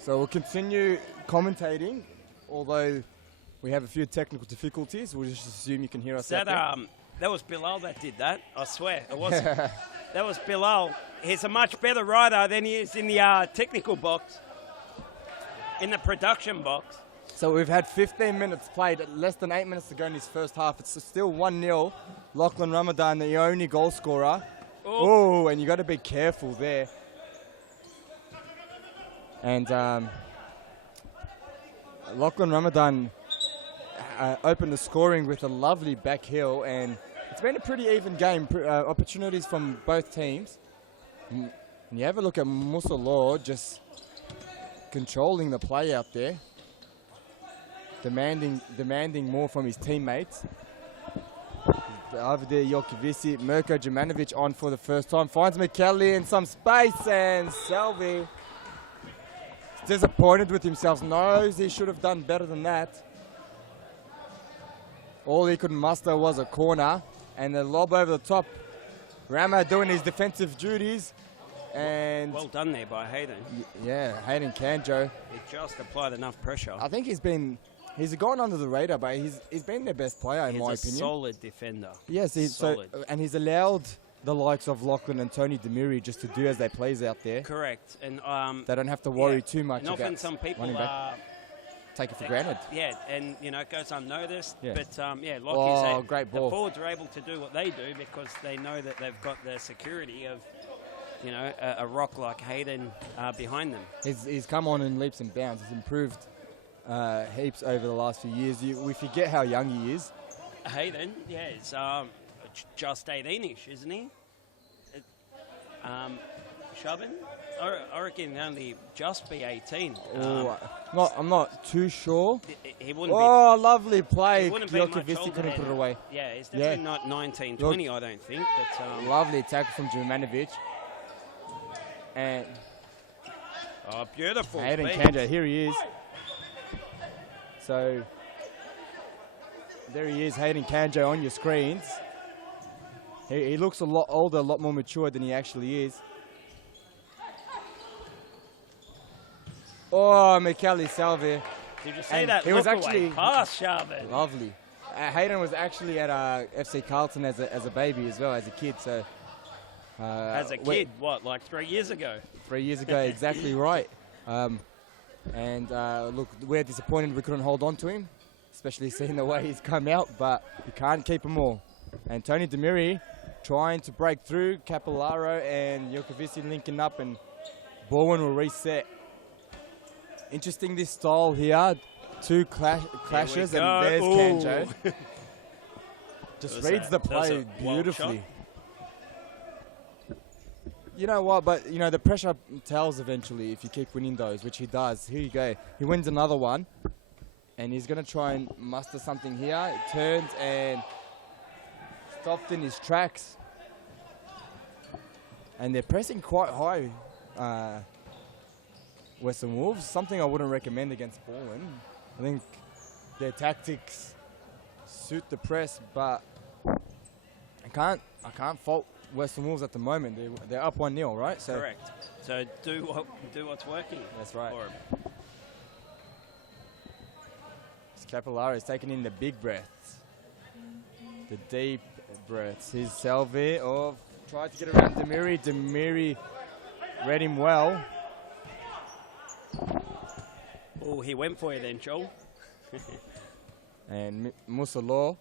So we'll continue commentating, although we have a few technical difficulties. We'll just assume you can hear us out there. That was Bilal that did that. I swear, it wasn't. That was Bilal. He's a much better rider than he is in the technical box, in the production box. So we've had 15 minutes played, less than 8 minutes to go in his first half. It's still 1-0. Lachlan Ramadan, the only goal scorer. Oh, and you got to be careful there. And Lachlan Ramadan opened the scoring with a lovely back heel, and it's been a pretty even game. Opportunities from both teams. And you have a look at Musa Law just controlling the play out there, demanding more from his teammates. Over there, Jokovici, Mirko Jemanovic on for the first time, finds McKelly in some space, and Selby disappointed with himself, knows he should have done better than that. All he could muster was a corner and a lob over the top. Rama doing his defensive duties, and Well done there by Hayden. yeah, Hayden Kanjo. He just applied enough pressure. I think he's gone under the radar, but he's been their best player in my He's a opinion. solid defender. Yes, solid. And he's allowed the likes of Lachlan and Tony Demiri just to do as they please out there. Correct. And They don't have to worry too much and often about some people running back. Take it for granted. Yeah, and it goes unnoticed. Yeah. But like you Oh, say, great the ball. forwards are able to do what they do because they know that they've got the security of, a rock like Hayden behind them. He's come on in leaps and bounds. He's improved heaps over the last few years. We forget how young he is. Hayden, yeah, it's just 18-ish, isn't he? Shovin? I reckon he'll only just be 18. I'm not too sure. He wouldn't be. Oh, lovely play. He wouldn't be much Jokovici older couldn't put it than- away. Yeah, he's definitely not 19, 20, I don't think. But, Lovely tackle from Jumanovic. And beautiful. Hayden speed. Kanjo, here he is. So there he is, Hayden Kanjo on your screens. He looks a lot older, a lot more mature than he actually is. Oh, Mikali Salve. Did you see And that he was look away actually pass, Sharvin? lovely. Hayden was actually at FC Carlton as a baby as well, as a kid. So As a kid, what, like 3 years ago? 3 years ago, exactly right. Look, we're disappointed we couldn't hold on to him, especially seeing the way he's come out, but you can't keep them all. And Tony Demiri trying to break through, Capillaro and Jokovici linking up, and Bowen will reset. Interesting this style here. Two clashes, and there's Kanjo. Just reads the play beautifully. You know what, but you know the pressure tells eventually if you keep winning those, which he does. Here you go. He wins another one, and he's going to try and muster something here. It turns and stopped in his tracks. And they're pressing quite high, Western Wolves. Something I wouldn't recommend against Ballin. I think their tactics suit the press, but I can't fault Western Wolves at the moment. They're up 1-0, right? So correct. So do what's working. That's right. For him. Capillaro is taking in the big breaths, the deep breaths. His Salve tried to get around Demiri. Demiri read him well. Oh, he went for you then, Joel. And Musalo.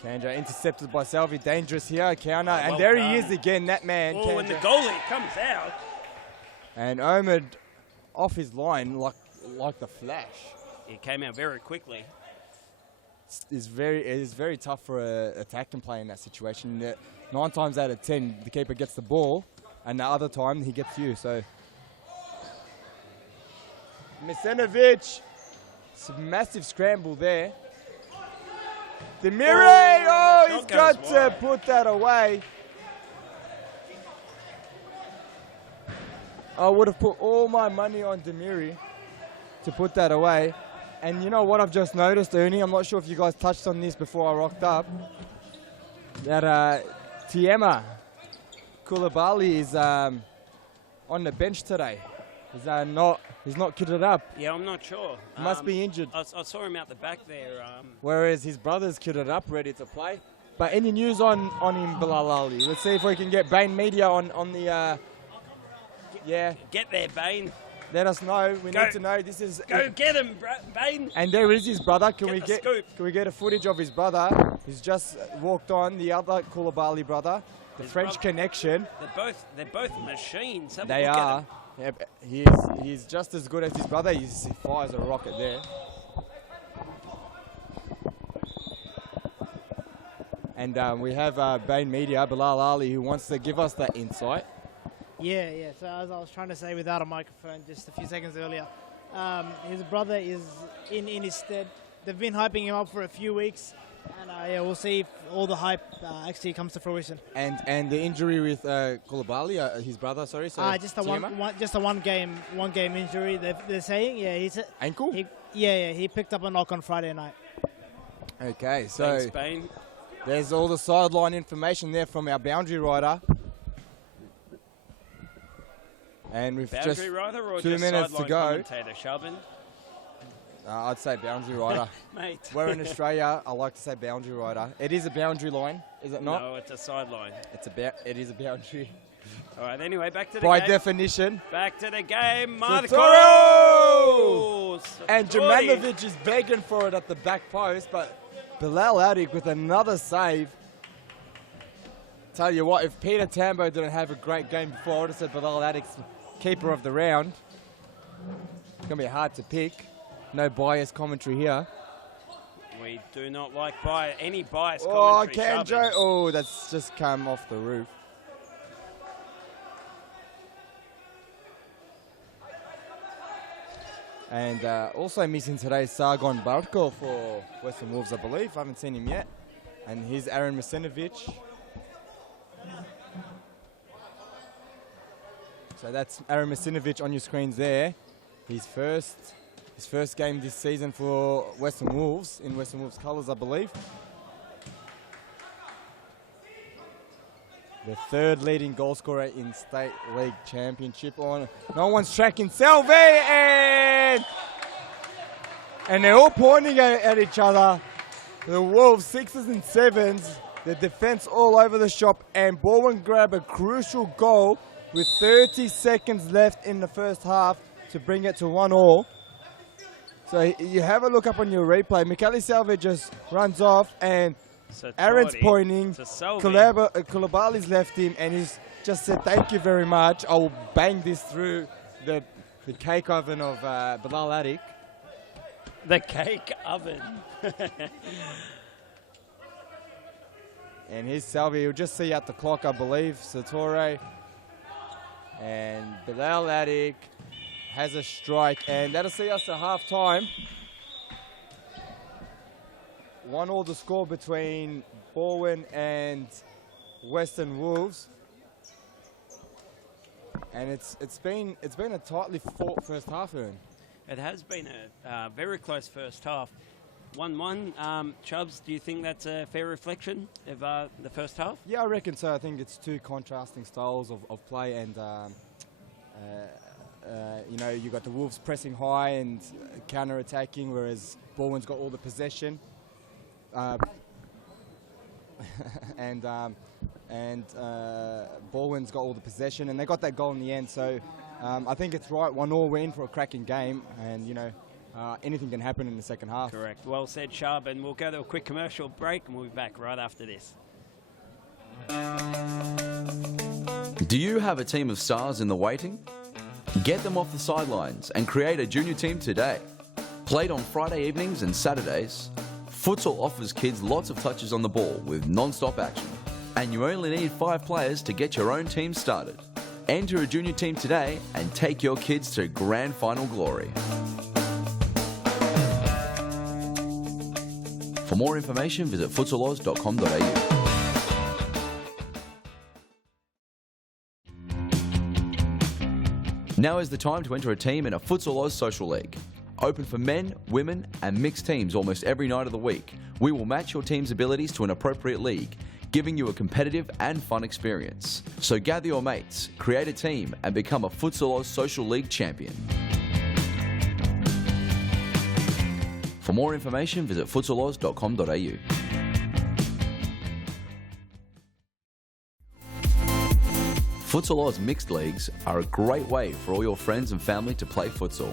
Kanjo intercepted by Salvi. Dangerous here. Counter. Oh, and well there done. he is again, that man. Oh, and the goalie comes out. And Omid off his line like the flash. He came out very quickly. It is very tough for an attacking player in that situation. 9 times out of 10, the keeper gets the ball, and the other time he gets you. So, Misenovic, it's a massive scramble there. Demiri, he's got to put that away. I would have put all my money on Demiri to put that away. And you know what I've just noticed, Ernie? I'm not sure if you guys touched on this before I rocked up. That Tiema Koulibaly is on the bench today. He's not kitted up. Yeah, I'm not sure. Must be injured. I saw him out the back there. Whereas his brother's kitted up, ready to play. But any news on him, Bilal Ali? Let's see if we can get Bain Media on the... yeah. Get there, Bain. Let us know. We need to know. This is Go get him, Bain. And there is his brother. Can we get a footage of his brother? He's just walked on. The other Koulibaly brother, the French connection. They're both machines. Have a They look are. At Yep, he's just as good as his brother. He fires a rocket there. And we have Bain Media, Bilal Ali, who wants to give us that insight. Yeah. So as I was trying to say without a microphone just a few seconds earlier, his brother is in his stead. They've been hyping him up for a few weeks, and we'll see if all the hype actually comes to fruition. And the injury with Koulibaly, his brother, sorry. So just a one game injury. They're saying, he's ankle. He picked up a knock on Friday night. Okay, so Thanks, Bain. There's all the sideline information there from our boundary rider. And we've just 2 minutes to go. I'd say boundary rider. Mate. We're in Australia. I like to say boundary rider. It is a boundary line, is it not? No, it's a sideline. It is a boundary. All right, anyway, back to the By game. definition. Back to the game. Sotoro! And Jemanovic is begging for it at the back post, but Bilal Adik with another save. Tell you what, if Peter Tambo didn't have a great game before, I would have said Bilal Adik's keeper of the round. It's going to be hard to pick. No bias commentary here. We do not like any bias Oh, commentary. Kanjo. Oh, that's just come off the roof. And also missing today, Sargon Barko for Western Wolves, I believe. I haven't seen him yet. And here's Aaron Misenovic. So that's Aaron Misenovic on your screens there. His first his first game this season for Western Wolves, in Western Wolves colours, I believe. The third leading goal scorer in State League Championship. On, no one's tracking Selby, and they're all pointing at each other. The Wolves 6s and 7s, the defence all over the shop, and Bowen grab a crucial goal with 30 seconds left in the first half to bring it to 1-1. So you have a look up on your replay. Michele Selby just runs off, and Aaron's pointing. Kulabali's left him, and he's just said, "Thank you very much. I will bang this through the cake oven of Bilal Adik." The cake oven. And here's Selby. You'll just see at the clock, I believe. Satori and Bilal Adik has a strike, and that'll see us at half time. 1-1 the score between Bowen and Western Wolves, and it's been a tightly fought first half, Ern. It has been a very close first half. 1-1. Chubbs, do you think that's a fair reflection of the first half? Yeah, I reckon so. I think it's two contrasting styles of play, and you know, you got the Wolves pressing high and counter-attacking, whereas Bowen's got all the possession. And Bowen's got all the possession, and they got that goal in the end. So I think it's right. 1-1, we're in for a cracking game, and you know, anything can happen in the second half. Correct. Well said, Shab. And we'll go to a quick commercial break, and we'll be back right after this. Do you have a team of stars in the waiting? Get them off the sidelines and create a junior team today. Played on Friday evenings and Saturdays, Futsal offers kids lots of touches on the ball with non-stop action. And you only need 5 players to get your own team started. Enter a junior team today and take your kids to grand final glory. For more information, visit futsaloz.com.au. Now is the time to enter a team in a Futsal Oz Social League. Open for men, women and mixed teams almost every night of the week. We will match your team's abilities to an appropriate league, giving you a competitive and fun experience. So gather your mates, create a team and become a Futsal Oz Social League champion. For more information, visit futsaloz.com.au. Futsal Oz Mixed Leagues are a great way for all your friends and family to play futsal.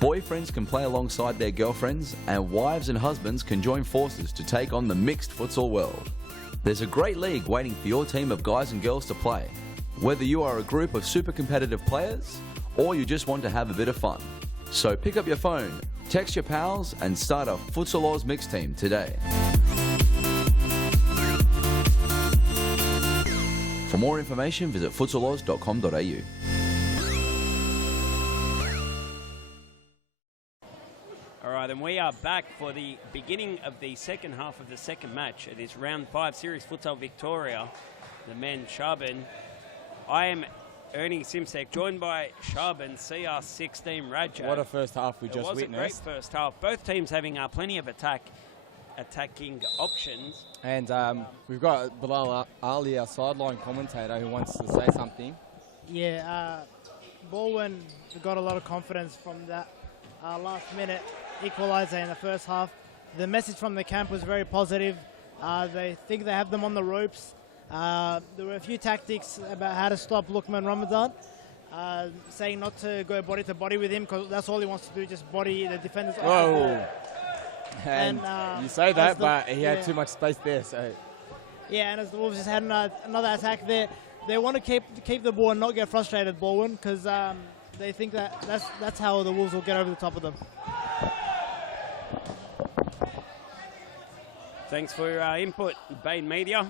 Boyfriends can play alongside their girlfriends, and wives and husbands can join forces to take on the mixed futsal world. There's a great league waiting for your team of guys and girls to play. Whether you are a group of super competitive players, or you just want to have a bit of fun. So pick up your phone, text your pals, and start a Futsal Oz Mixed team today. For more information, visit futsaloz.com.au. All right, and we are back for the beginning of the second half of the second match. It is round 5 Series Futsal Victoria. The men, Shaban. I am Ernie Simsek, joined by Shaban, CR16 Raja. What a first half we just witnessed. It was a great first half. Both teams having plenty of attacking options. And we've got Bilal Ali, our sideline commentator, who wants to say something. Yeah, Bowen got a lot of confidence from that last minute equaliser in the first half. The message from the camp was very positive. They think they have them on the ropes. There were a few tactics about how to stop Lukman Ramadan, saying not to go body to body with him because that's all he wants to do, just body the defenders off the ball. And you say that, but he had too much space there. So yeah, and as the Wolves just had another attack there, they want to keep the ball and not get frustrated, Bowen, because they think that's how the Wolves will get over the top of them. Thanks for your input, Bain Media.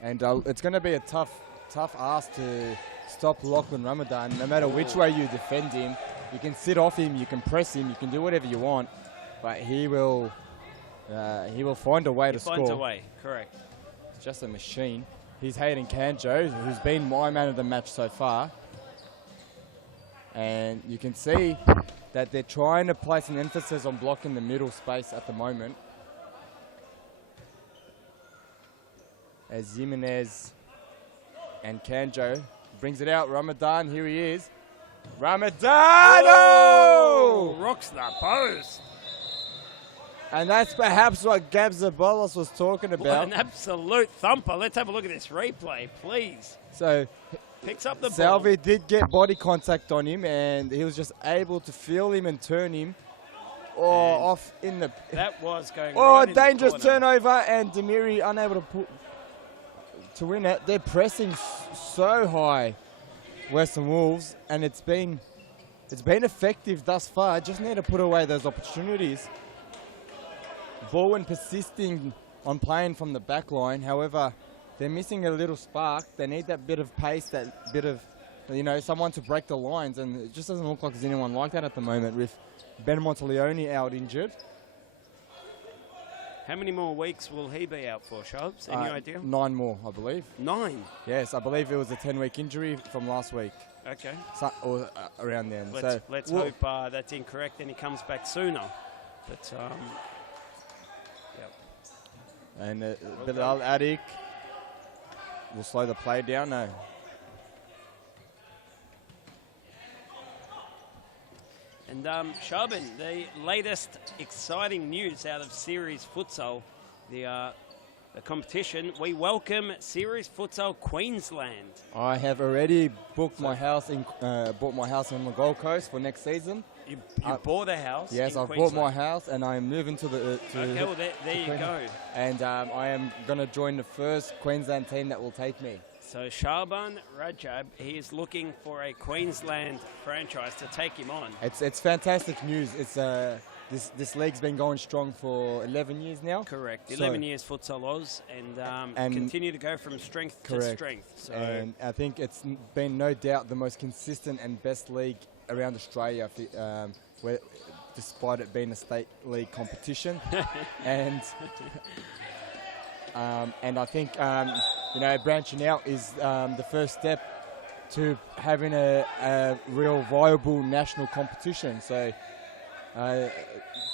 And it's going to be a tough ask to stop Lachlan Ramadan. No matter which way you defend him, you can sit off him, you can press him, you can do whatever you want, but he will He will find a way to Finds a score. way, correct. It's just a machine. He's Hayden Kanjo, who's been my man of the match so far. And you can see that they're trying to place an emphasis on blocking the middle space at the moment. As Jimenez and Kanjo brings it out. Ramadan, here he is. Ramadan! Oh! Rocks the post. And that's perhaps what Gab Zabolos was talking What about. an absolute thumper. Let's have a look at this replay, please. So Picks up the ball. Salvi did get body contact on him, and he was just able to feel him and turn him off in the... That was going Oh, right in the dangerous corner. turnover, and Demiri unable to win it. They're pressing so high, Western Wolves, and it's been effective thus far. Just need to put away those opportunities. Bowen persisting on playing from the back line. However, they're missing a little spark. They need that bit of pace, that bit of, someone to break the lines. And it just doesn't look like there's anyone like that at the moment with Ben Monteleone out injured. How many more weeks will he be out for, Shubs? Any idea? 9 more, I believe. 9? Yes, I believe it was a 10-week injury from last week. Okay. Or around then. Let's hope that's incorrect and he comes back sooner. But, And Bilal Adik will slow the play down. No. And Shaban, the latest exciting news out of Series Futsal, the competition. We welcome Series Futsal Queensland. I have already booked my house bought my house on the Gold Coast for next season. You bought a house? Yes, in I've Queensland. bought my house and I am moving to the. Okay, well there you go. And I am going to join the first Queensland team that will take me. So Shaban Rajab, he is looking for a Queensland franchise to take him on. It's fantastic news. It's this league's been going strong for 11 years now. Correct. So 11 years Futsal Oz and continue to go from strength to strength. So and I think it's been no doubt the most consistent and best league around Australia, despite it being a state league competition. and I think branching out is the first step to having a real viable national competition. So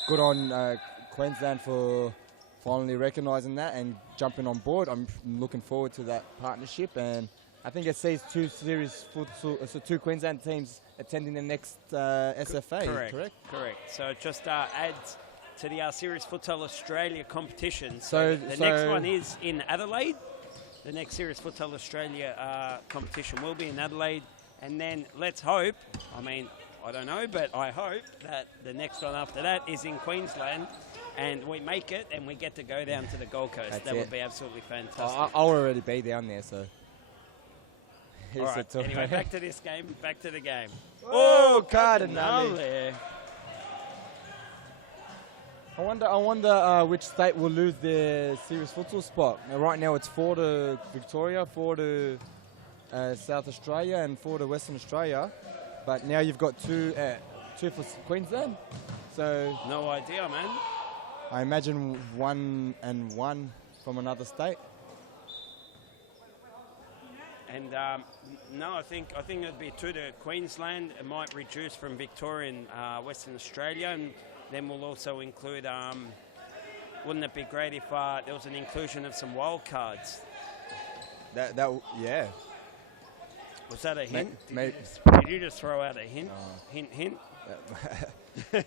good on Queensland for finally recognising that and jumping on board. I'm looking forward to that partnership, and I think it sees two Queensland teams attending the next SFA. Correct. So it just adds to the Series Futsal Australia competition. So the next one is in Adelaide. The next Series Futsal Australia competition will be in Adelaide. And then let's hope, I don't know, but I hope that the next one after that is in Queensland and we make it and we get to go down to the Gold Coast. That would be absolutely fantastic. I'll already be down there, so. All right, anyway, back to this game, back to the game. Oh, Cardinale. there. I wonder which state will lose their Series Futsal spot. Now, right now it's 4 to Victoria, 4 to South Australia and 4 to Western Australia. But now you've got two for Queensland. So no idea, man. I imagine 1 and 1 from another state. And no, I think it'd be 2 to Queensland. It might reduce from Victoria and Western Australia, and then we'll also include. Wouldn't it be great if there was an inclusion of some wild cards? Yeah. Was that a hint? Did you just throw out a hint? Hint.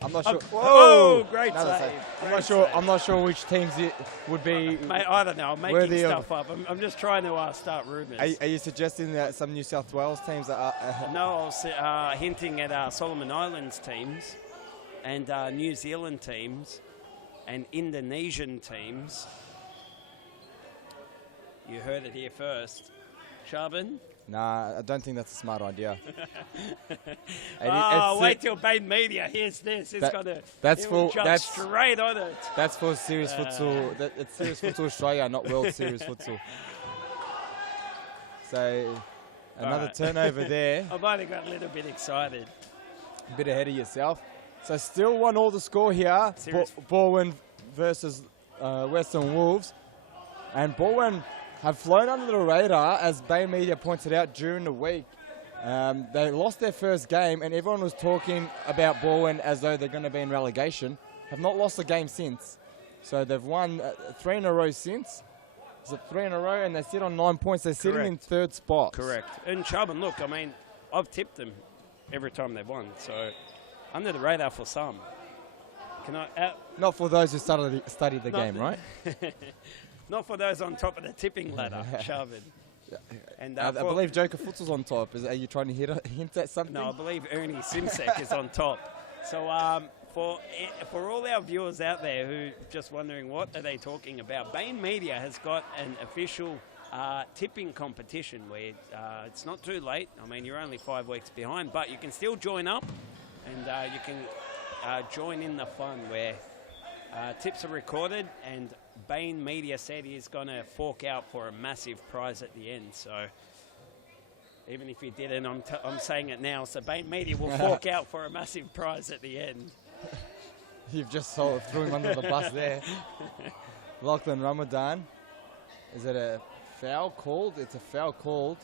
I'm not sure. Whoa! Great save. I'm not sure which teams it would be. Mate, I don't know. I'm making stuff up. I'm just trying to start rumours. Are you suggesting that some New South Wales teams are? No, I was hinting at Solomon Islands teams, and New Zealand teams, and Indonesian teams. You heard it here first, Shaban. Nah, I don't think that's a smart idea. Wait till Bain Media hears this. It's that's straight on it. That's for Series Futsal. It's Series Futsal Australia, not World Series Futsal. So another turnover there. I might have got a little bit excited. A bit ahead of yourself. So still 1-1 the score here. Bowen versus Western Wolves. And Baldwin have flown under the radar, as Bay Media pointed out during the week. They lost their first game, and everyone was talking about Baldwin as though they're going to be in relegation. Have not lost a game since. So they've won 3 in a row since. Is it 3 in a row? And they sit on 9 points. They're sitting in third spot. Correct. And Charbon, look, I mean, I've tipped them every time they've won. So under the radar for some. Can I? Not for those who studied the game, right? Not for those on top of the tipping ladder, Charbon. And I believe Joker Futsal's on top. Are you trying to hint at something? No, I believe Ernie Simsek is on top. So for all our viewers out there who just wondering what are they talking about, Bain Media has got an official tipping competition where it's not too late. I mean, you're only 5 weeks behind, but you can still join up and you can join in the fun where tips are recorded, and Bain Media said he's going to fork out for a massive prize at the end. So even if he didn't, I'm saying it now. So Bain Media will fork out for a massive prize at the end. You've just sort of threw him under the bus there. Lachlan Ramadan. Is it a foul called? It's a foul called.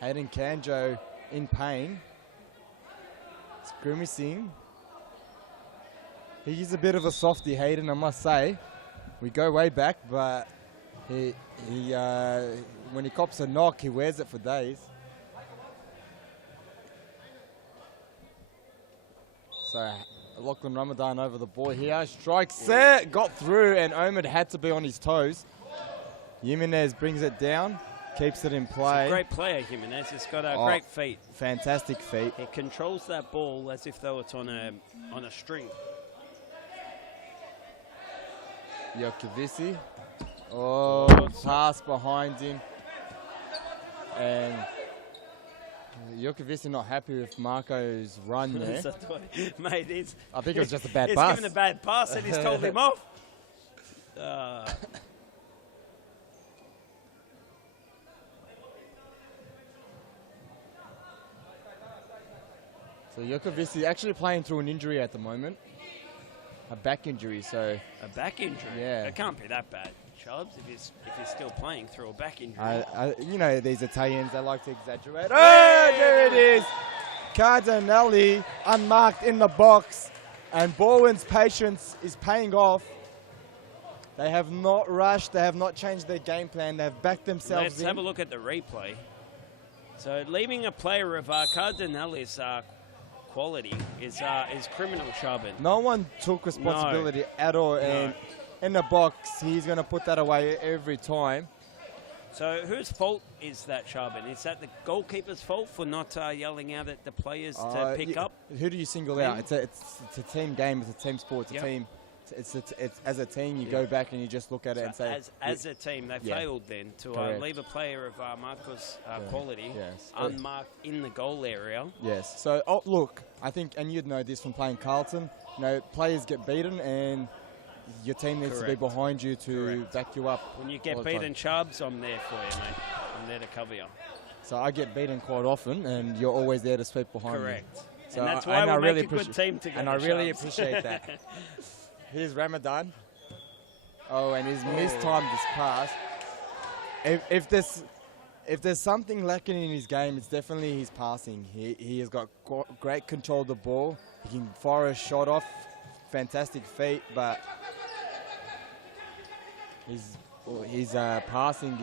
Hayden Kanjo in pain. It's grimacing. He's a bit of a softie, Hayden, I must say. We go way back, but he when he cops a knock, he wears it for days. So Lachlan Ramadan over the ball here. Strike set, got through, and Omid had to be on his toes. Jimenez brings it down, keeps it in play. He's a great player, Jimenez. He's got great feet. Fantastic feet. He controls that ball as if though it's on a string. Jokovici. Oh, pass behind him. And Jokovici not happy with Marco's run there. Mate, I think it was just a bad he's pass. He's given a bad pass and he's told him off. So Jokovici actually playing through an injury at the moment. A back injury, so... A back injury? Yeah. It can't be that bad, Chubbs, if he's still playing through a back injury. You know, these Italians, they like to exaggerate. Oh, there it is! Cardinelli unmarked in the box, and Baldwin's patience is paying off. They have not rushed, they have not changed their game plan, they've backed themselves Let's in. have a look at the replay. So leaving a player of Cardinelli's quality is criminal, Charbon. No one took responsibility at all, and in the box, he's going to put that away every time. So whose fault is that, Charbon? Is that the goalkeeper's fault for not yelling out at the players to pick up? Who do you single out? It's a team game, it's a team sport, it's a team. It's as a team, you go back and you just look at it and say... As a team, they failed then to leave a player of Marco's quality unmarked in the goal area. Yes. So, look, I think, and you'd know this from playing Carlton, players get beaten and your team needs to be behind you to back you up. When you get beaten, Chubbs, I'm there for you, mate. I'm there to cover you. So I get beaten quite often and you're always there to sweep behind me. Correct. So and that's why we make a good team together, and I really appreciate that. Here's Ramadan. Oh, and he's mistimed this pass. If there's something lacking in his game, it's definitely his passing. He has got great control of the ball. He can fire a shot off. Fantastic feet, but his passing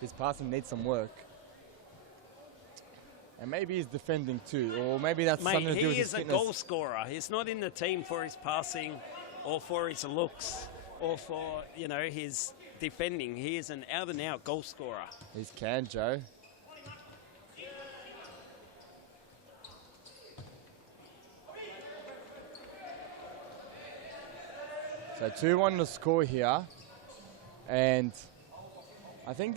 his passing needs some work. And maybe he's defending too, or maybe that's something to do with his fitness. He is a goal scorer. He's not in the team for his passing or for his looks or for, his defending. He is an out-and-out goal scorer. He's Kanjo. So 2-1 to score here. And I think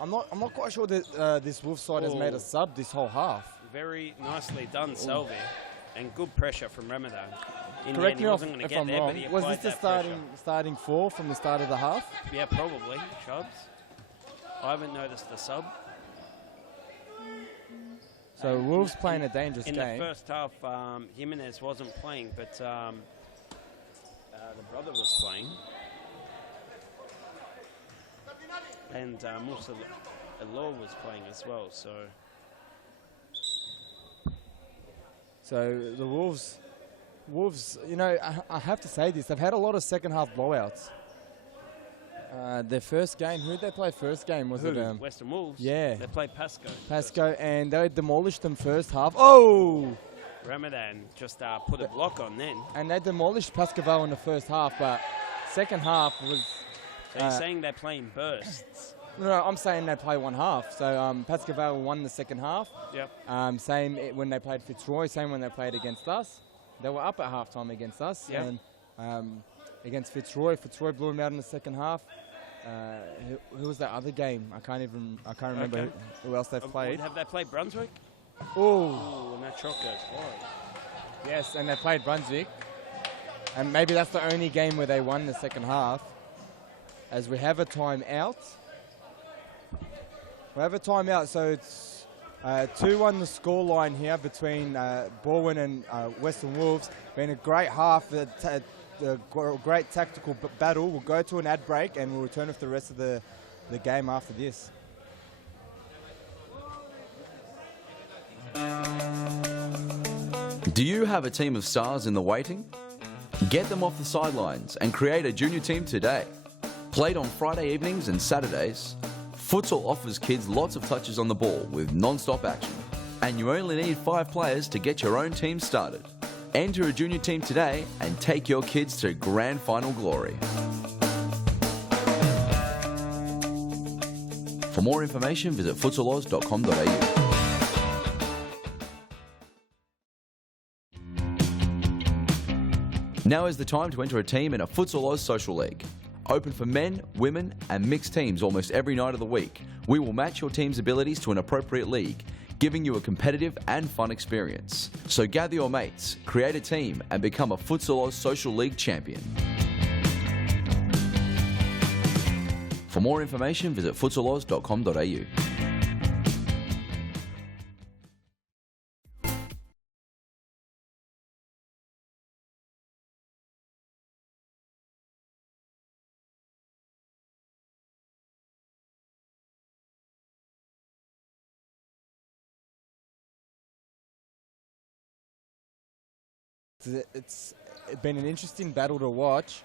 I'm not quite sure that this Wolves side has made a sub this whole half. Very nicely done, Selvi, and good pressure from Ramadan. Correct me if I'm wrong. Was this the starting four from the start of the half? Yeah, probably, Chubbs. I haven't noticed the sub. So Wolves playing a dangerous game. In the first half, Jimenez wasn't playing, but the brother was playing. And Musa Law was playing as well, so... So the Wolves, you know, I have to say this, they've had a lot of second half blowouts. Their first game, who did they play first game? Was it Western Wolves? Yeah. They played Pasco. Pasco, and they demolished them first half. Oh! Ramadan just put a block on then. And they demolished Pascoval in the first half, but second half was... So you're saying they play in bursts? No, I'm saying they play one half. So Pascoval won the second half. Yep. Same when they played Fitzroy, same when they played against us. They were up at halftime against us. Yep. And against Fitzroy blew them out in the second half. Who was that other game? I can't remember who else they've played. Have they played Brunswick? Oh, and that shot goes wide. Yes, and they played Brunswick. And maybe that's the only game where they won the second half. As we have a timeout. So it's 2-1 the scoreline here between Borwin and Western Wolves. Been a great half, a great tactical battle. We'll go to an ad break and we'll return with the rest of the game after this. Do you have a team of stars in the waiting? Get them off the sidelines and create a junior team today. Played on Friday evenings and Saturdays, Futsal offers kids lots of touches on the ball with non-stop action. And you only need 5 players to get your own team started. Enter a junior team today and take your kids to grand final glory. For more information, visit futsaloz.com.au. Now is the time to enter a team in a Futsal Oz Social League. Open for men, women and mixed teams almost every night of the week. We will match your team's abilities to an appropriate league, giving you a competitive and fun experience. So gather your mates, create a team and become a Futsal Oz Social League champion. For more information, visit futsaloz.com.au. It's been an interesting battle to watch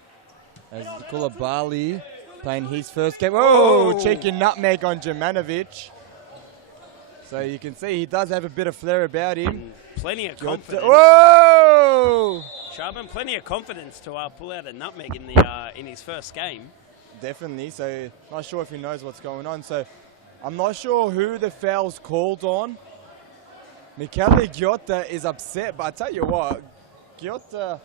as Kulabali playing his first game. Oh, cheeky nutmeg on Jemanovic. So you can see he does have a bit of flair about him. Plenty of confidence. Whoa! Charbon, plenty of confidence to pull out a nutmeg in his first game. Definitely. So not sure if he knows what's going on. So I'm not sure who the foul's called on. Michele Giotta is upset, but I tell you what, Giotta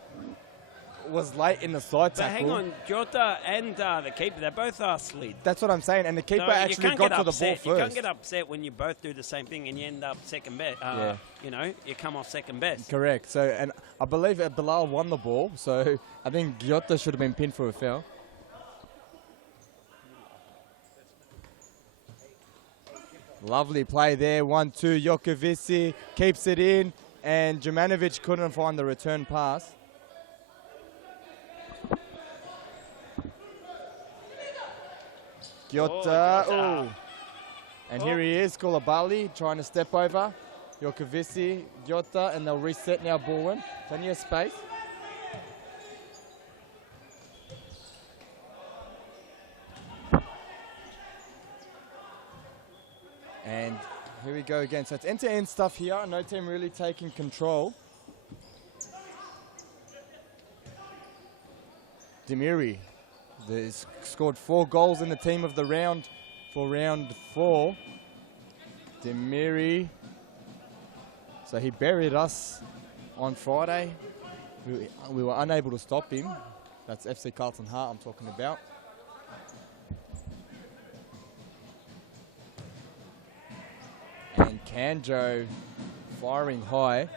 was late in the side tackle. But hang on, Giotta and the keeper, they both are slid. That's what I'm saying, and the keeper actually got to the ball first. You can't get upset when you both do the same thing and you end up second best. You know, you come off second best. Correct. So, and I believe Bilal won the ball, so I think Giotta should have been pinned for a foul. Lovely play there, 1-2. Jokovici keeps it in, and Jemanovic couldn't find the return pass. Giotta, and here he is, Kulabali trying to step over. Jokovici, Giotta, and they'll reset now, Borwin. Plenty of space. And here we go again. So it's end-to-end stuff here. No team really taking control. Demiri has scored 4 goals in the team of the round for round 4. Demiri. So he buried us on Friday. We were unable to stop him. That's FC Carlton Hart I'm talking about. And Kanjo firing high.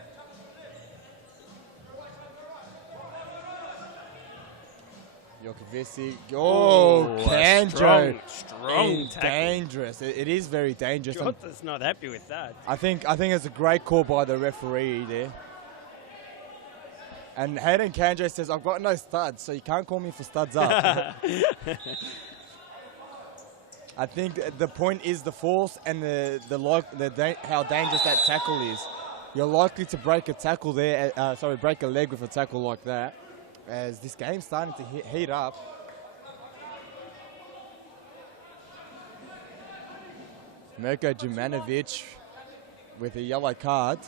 Jokovici. Kanjo. Strong tackle. Dangerous. It is very dangerous. Giotta's not happy with that. I think it's a great call by the referee there. And Hayden Kanjo says, I've got no studs, so you can't call me for studs up. I think the point is the force and how dangerous that tackle is. You're likely to break a tackle there, break a leg with a tackle like that, as this game's starting to heat up. Mirko Jumanovic with a yellow card.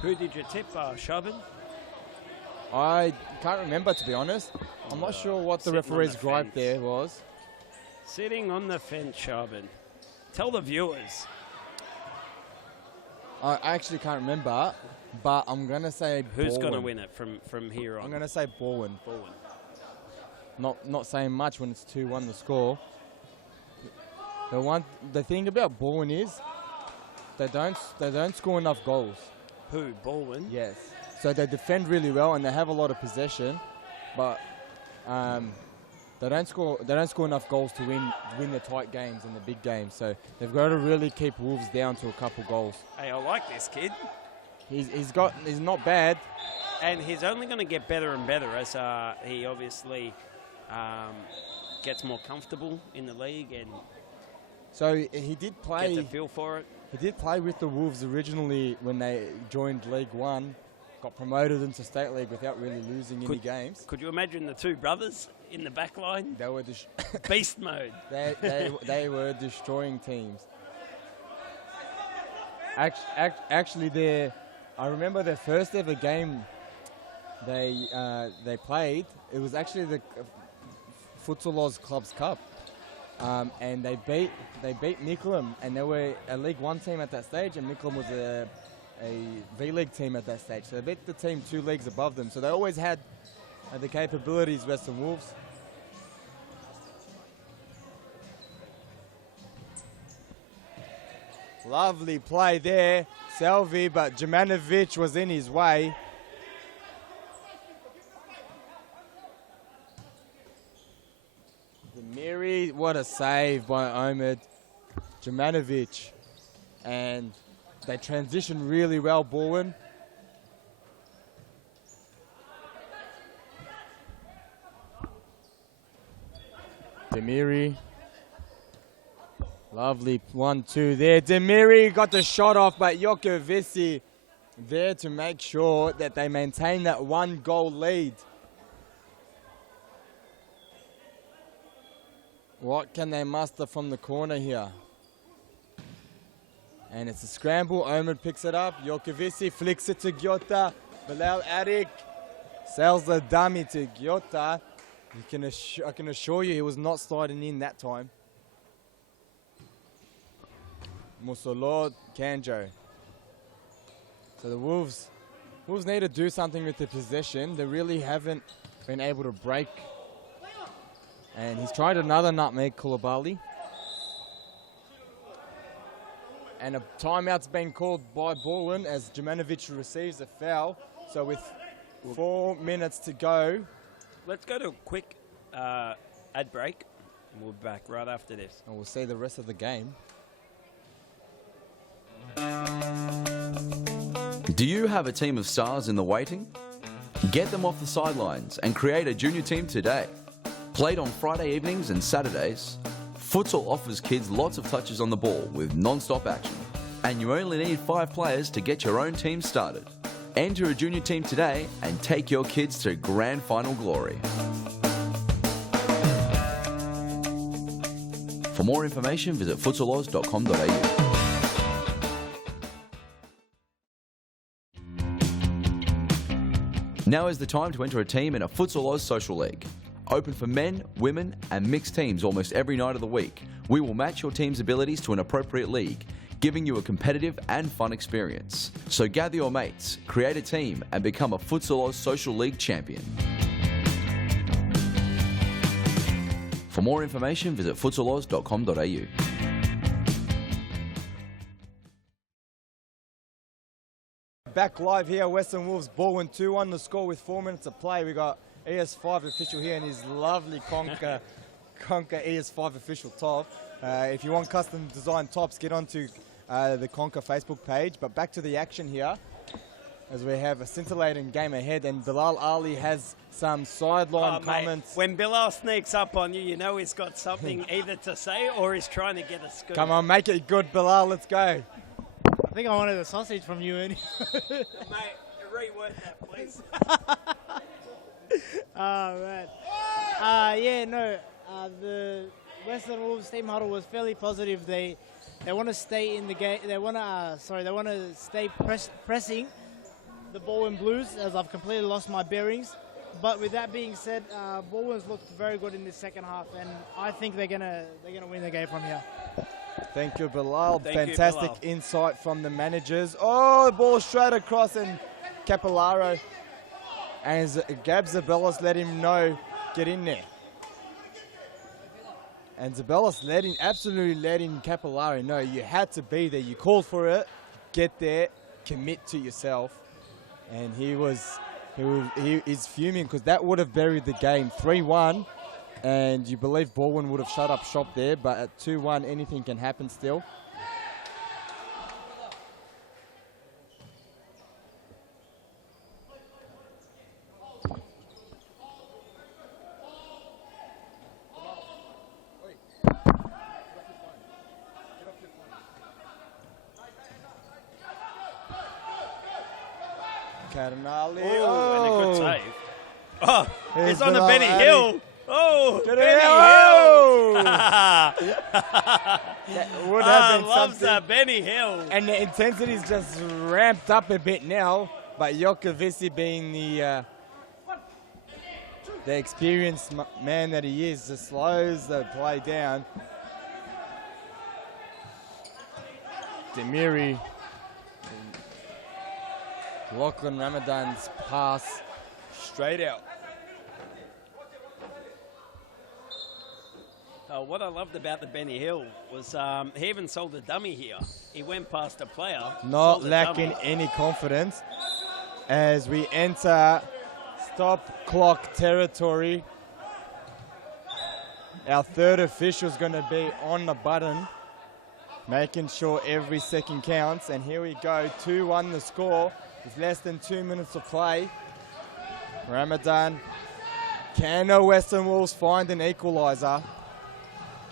Who did you tip, Shabin? I can't remember, to be honest. I'm not sure what the referee's gripe there was. Sitting on the fence, Shabin. Tell the viewers. I actually can't remember, but I'm going to say Who's going to win it from here on? I'm going to say Baldwin. Baldwin. Not saying much when it's 2-1 the score. The thing about Baldwin is they don't score enough goals. Who, Baldwin? Yes. So they defend really well and they have a lot of possession, but they don't score enough goals to win the tight games and the big games. So they've got to really keep Wolves down to a couple goals. Hey, I like this kid. He's not bad, and he's only going to get better and better as he obviously gets more comfortable in the league and. So he did play. Gets a feel for it. He did play with the Wolves originally when they joined League One, got promoted into State League without really losing any games. Could you imagine the two brothers in the back line? They were beast mode. They were destroying teams. Actually, I remember their first ever game they played. It was actually the Futsal Oz Clubs Cup. And they beat Nicklum, and they were a League One team at that stage, and Nicklum was a V-League team at that stage. So they beat the team 2 leagues above them. So they always had the capabilities, Western Wolves. Lovely play there, Selvi, but Jumanovic was in his way. Miri, what a save by Omid Jumanovic. And they transition really well, Baldwin. Demiri. Lovely 1-2 there. Demiri got the shot off, but Jokovici there to make sure that they maintain that 1-goal lead. What can they muster from the corner here? And it's a scramble. Omid picks it up. Jokovici flicks it to Gyota. Bilal Arik sells the dummy to Gyota. I can assure you he was not sliding in that time. Musolo Kanjo. So the Wolves need to do something with the possession. They really haven't been able to break. And he's tried another nutmeg, Koulibaly. And a timeout's been called by Baldwin as Jumanovic receives a foul. So with 4 minutes to go. Let's go to a quick ad break. And we'll be back right after this. And we'll see the rest of the game. Do you have a team of stars in the waiting? Get them off the sidelines and create a junior team today. Played on Friday evenings and Saturdays, futsal offers kids lots of touches on the ball with non-stop action. And you only need 5 players to get your own team started. Enter a junior team today and take your kids to grand final glory. For more information, visit futsaloz.com.au. Now is the time to enter a team in a Futsal Oz Social League. Open for men, women and mixed teams almost every night of the week. We will match your team's abilities to an appropriate league, giving you a competitive and fun experience. So gather your mates, create a team and become a Futsal Oz Social League champion. For more information, visit futsaloz.com.au. Back live here, Western Wolves Baldwin 2-1 the score with 4 minutes to play. We got ES5 official here in his lovely Conker ES5 official top. If you want custom design tops, get onto the Conquer Facebook page. But back to the action here, as we have a scintillating game ahead, and Bilal Ali has some sideline comments. When Bilal sneaks up on you, you know he's got something either to say or he's trying to get a scoop. Come on, make it good, Bilal. Let's go. I think I wanted a sausage from you, Ernie. Mate, reword that, please. Oh, man. The Western Wolves team huddle was fairly positive. They want to stay in the game. They want to stay pressing the Baldwin Blues, as I've completely lost my bearings. But with that being said, Baldwin's looked very good in this second half, and I think they're gonna win the game from here. Thank you, Bilal. Thank you, Fantastic Bilal. insight from the managers. Oh, the ball straight across, and Capillaro and Gab Zabelos let him know, get in there. And Zabelos absolutely letting Capillaro know you had to be there. You called for it, get there, commit to yourself. And he is fuming because that would have buried the game. 3-1, and you believe Baldwin would have shut up shop there, but at 2-1, anything can happen still. Cardinale. Oh, and a good save. Oh, Here's he's on the Bilal Benny Ali. Hill. Oh, Get Benny it Hill. out. That would have been loves something. that Benny Hill. And the intensity's just ramped up a bit now, but Jokovici being the experienced man that he is, just slows the play down. Demiri. Lachlan Ramadan's pass straight out. What I loved about the Benny Hill was he even sold a dummy here. He went past a player. Not sold a lacking dummy. any confidence as we enter stop clock territory. Our third official's going to be on the button, making sure every second counts. And here we go, 2-1 the score with less than 2 minutes to play. Ramadan, can the Western Wolves find an equaliser?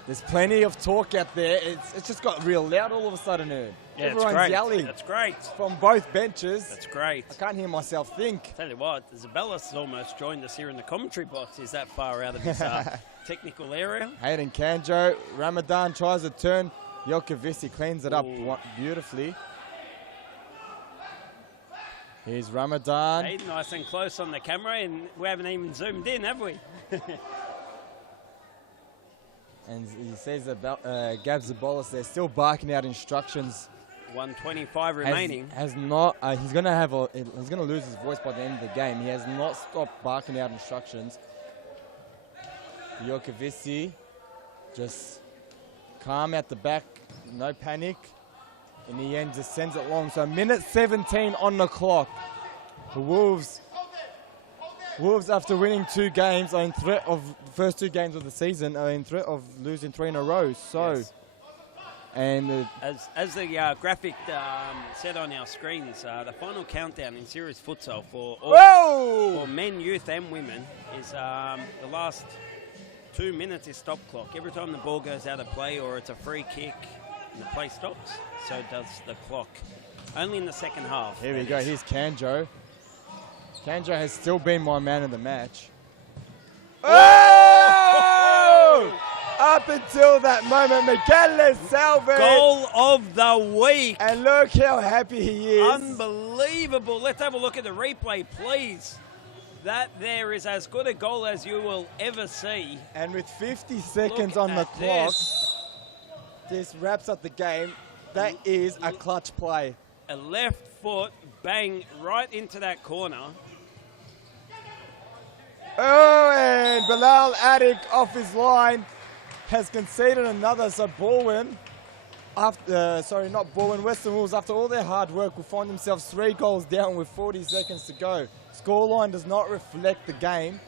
There's plenty of talk out there. It's just got real loud all of a sudden. Yeah, Everyone's it's great. yelling. That's great. From both benches. That's great. I can't hear myself think. Tell you what, Zabelis almost joined us here in the commentary box. He's that far out of his technical area. Hayden Kanjo, Ramadan tries a turn. Jokovici cleans it up beautifully. Here's Ramadan. Hey, nice and close on the camera, and we haven't even zoomed in, have we? And he says about Gab Zabolis, they're still barking out instructions. 1:25 remaining. He's gonna lose his voice by the end of the game. He has not stopped barking out instructions. Jokovici just calm at the back, no panic. In the end, just sends it long. So minute 17 on the clock. The Wolves, after winning 2 games, are in threat of the first 2 games of the season, are in threat of losing 3 in a row. So, Yes. and As the graphic said on our screens, the final countdown in series futsal for men, youth, and women is the last 2 minutes is stop clock. Every time the ball goes out of play or it's a free kick, and the play stops, so does the clock. Only in the second half. here we go. Here's Kanjo. Kanjo has still been my man of the match. Oh! Up until that moment, Michele Salve. Goal of the week. And look how happy he is. Unbelievable. Let's have a look at the replay, please. That there is as good a goal as you will ever see. And with 50 seconds Look on the at clock, this. this wraps up the game. That is a clutch play. A left foot bang right into that corner. Oh, and Bilal Attic off his line has conceded another. So Baldwin, Western Wolves, after all their hard work, will find themselves 3 goals down with 40 seconds to go. Scoreline does not reflect the game.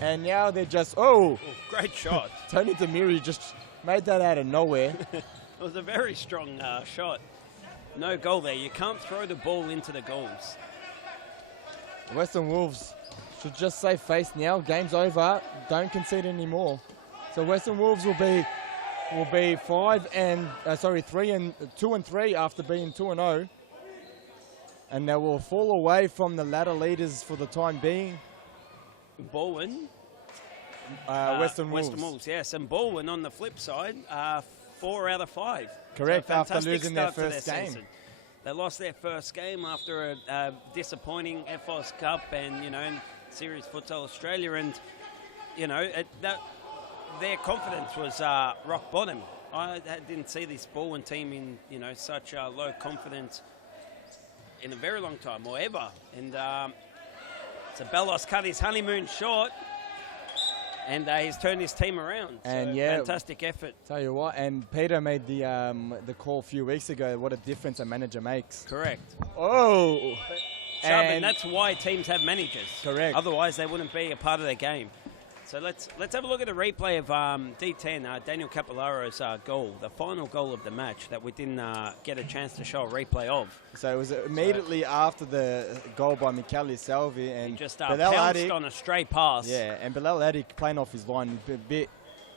And now they're just, Great shot. Tony Demiri just Made that out of nowhere. It was a very strong shot. No goal there. You can't throw the ball into the goals. Western Wolves should just save face now. Game's over. Don't concede anymore. So Western Wolves will be 2 and 3 after being 2-0, and they will fall away from the ladder leaders for the time being. Baldwin. Western Wolves. Western Wolves, yes. And Baldwin on the flip side, 4 out of 5. Correct, So after fantastic losing their start to first game. season. They lost their first game after a disappointing FOS Cup and, Series Futsal Australia, and, their confidence was rock bottom. I didn't see this Baldwin team in, such low confidence in a very long time or ever. And so Bellos cut his honeymoon short, and he's turned his team around. And so yeah, fantastic effort. Tell you what, and Peter made the call a few weeks ago. What a difference a manager makes. Correct. Oh, And that's why teams have managers. Correct. Otherwise, they wouldn't be a part of their game. So let's have a look at a replay of D10, Daniel Capellaro's goal, the final goal of the match that we didn't get a chance to show a replay of. So it was immediately after the goal by Michele Salvi, and He just Bilal pounced Adik, on a stray pass. Yeah, and Bilal Adik playing off his line,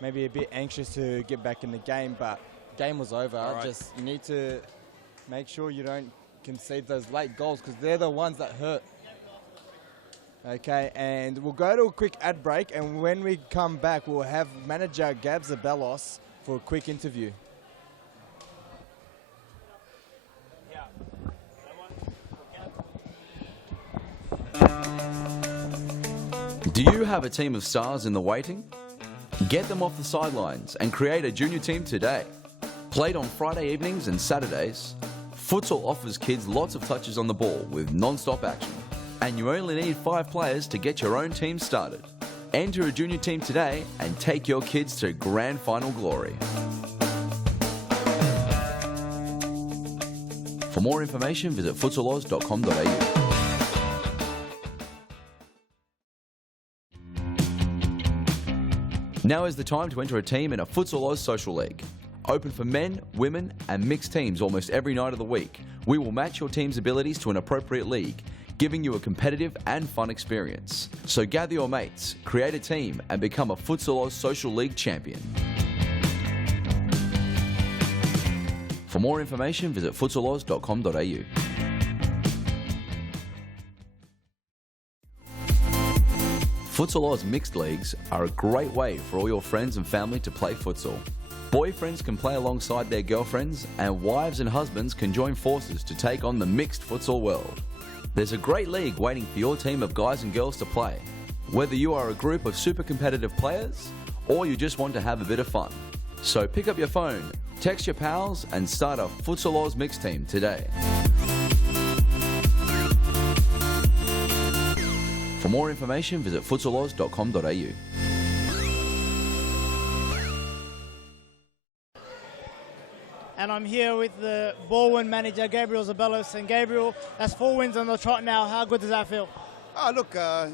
maybe a bit anxious to get back in the game, but game was over. All right. Just you need to make sure you don't concede those late goals, because they're the ones that hurt. Okay, and we'll go to a quick ad break, and when we come back, we'll have manager Gab Zabelos for a quick interview. Do you have a team of stars in the waiting? Get them off the sidelines and create a junior team today. Played on Friday evenings and Saturdays, Futsal offers kids lots of touches on the ball with non-stop action. And you only need 5 players to get your own team started. Enter a junior team today and take your kids to grand final glory. For more information, visit futsaloz.com.au. Now is the time to enter a team in a Futsal Oz Social League. Open for men, women and mixed teams almost every night of the week. We will match your team's abilities to an appropriate league, giving you a competitive and fun experience. So gather your mates, create a team and become a Futsal Oz Social League champion. For more information, visit futsaloz.com.au. Futsal Oz Mixed Leagues are a great way for all your friends and family to play futsal. Boyfriends can play alongside their girlfriends, and wives and husbands can join forces to take on the mixed futsal world. There's a great league waiting for your team of guys and girls to play. Whether you are a group of super competitive players, or you just want to have a bit of fun. So pick up your phone, text your pals, and start a Futsal Oz Mixed team today. For more information, visit futsaloz.com.au. And I'm here with the Baldwin manager, Gabriel Zabelos. And Gabriel, that's 4 wins on the trot now. How good does that feel? Oh, look, a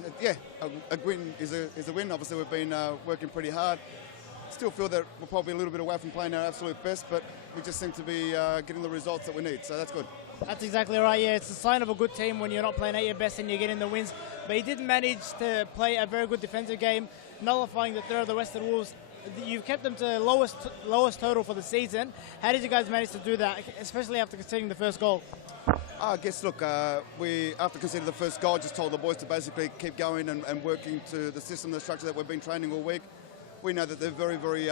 win is a win. Obviously, we've been working pretty hard. Still feel that we're probably a little bit away from playing our absolute best, but we just seem to be getting the results that we need, so that's good. That's exactly right, yeah. It's a sign of a good team when you're not playing at your best and you're getting the wins. But he did manage to play a very good defensive game, nullifying the threat of the Western Wolves. You've kept them to lowest total for the season. How did you guys manage to do that, especially after conceding the first goal? I guess, look, we, after conceding the first goal, just told the boys to basically keep going and working to the system, the structure that we've been training all week. We know that they're a very, very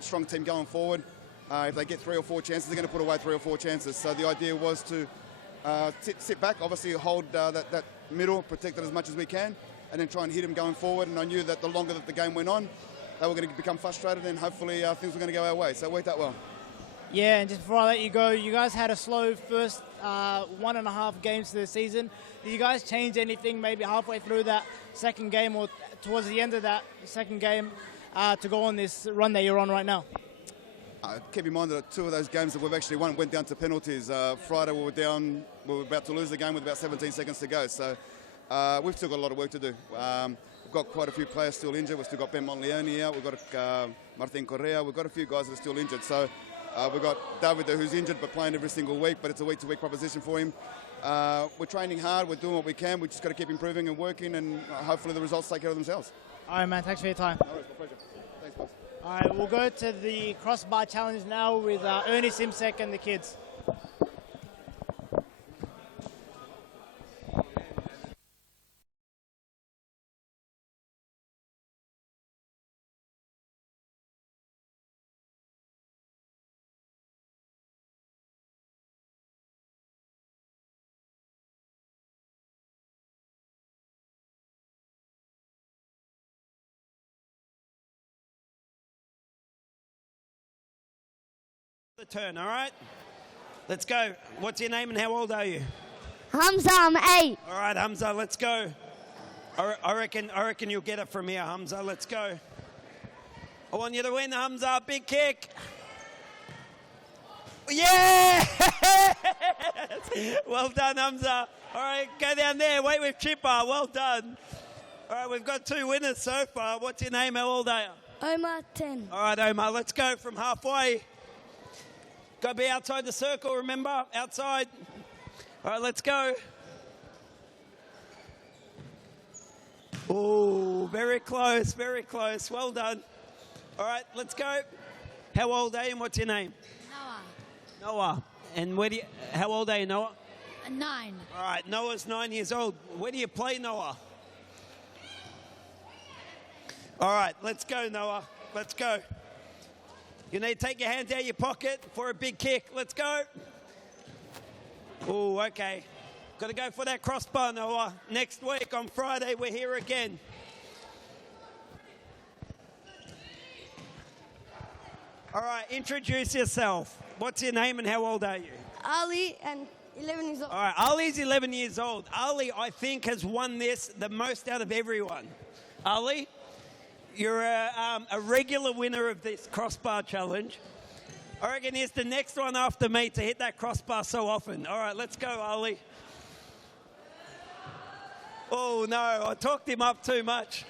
strong team going forward. If they get 3 or 4 chances, they're going to put away 3 or 4 chances. So the idea was to sit back, obviously hold that middle, protect it as much as we can, and then try and hit them going forward. And I knew that the longer that the game went on, they were going to become frustrated, and hopefully things were going to go our way. So it worked out well. Yeah, and just before I let you go, you guys had a slow first 1.5 games to the season. Did you guys change anything maybe halfway through that second game or towards the end of that second game to go on this run that you're on right now? Keep in mind that 2 of those games that we've actually won went down to penalties. Friday we were about to lose the game with about 17 seconds to go. So we've still got a lot of work to do. We've got quite a few players still injured. We've still got Ben Montleone out. We've got Martin Correa. We've got a few guys that are still injured. So we've got David who's injured but playing every single week, but it's a week-to-week proposition for him. We're training hard. We're doing what we can. We've just got to keep improving and working, and hopefully the results take care of themselves. All right, man. Thanks for your time. No worries, my pleasure. Thanks, boss. All right, we'll go to the crossbar challenge now with Ernie Simsek and the kids. The turn, all right? Let's go. What's your name and how old are you? Hamza, I'm 8. All right, Hamza, let's go. I reckon you'll get it from here, Hamza. Let's go. I want you to win, Hamza. Big kick. Yeah! Well done, Hamza. All right, go down there. Wait with Chipper. Well done. All right, we've got 2 winners so far. What's your name? How old are you? Omar, 10. All right, Omar, let's go from halfway. Got to be outside the circle, remember? Outside. All right, let's go. Oh, very close, very close. Well done. All right, let's go. How old are you and what's your name? Noah. Noah. And how old are you, Noah? 9. All right, Noah's 9 years old. Where do you play, Noah? All right, let's go, Noah. Let's go. You need to take your hands out of your pocket for a big kick. Let's go. Oh, okay. Got to go for that crossbar, Noah. Next week on Friday, we're here again. All right, introduce yourself. What's your name and how old are you? Ali, and 11 years old. All right, Ali's 11 years old. Ali, I think, has won this the most out of everyone. Ali? You're a regular winner of this crossbar challenge. I reckon here's the next one after me to hit that crossbar so often. All right, let's go, Ali. Oh, no, I talked him up too much.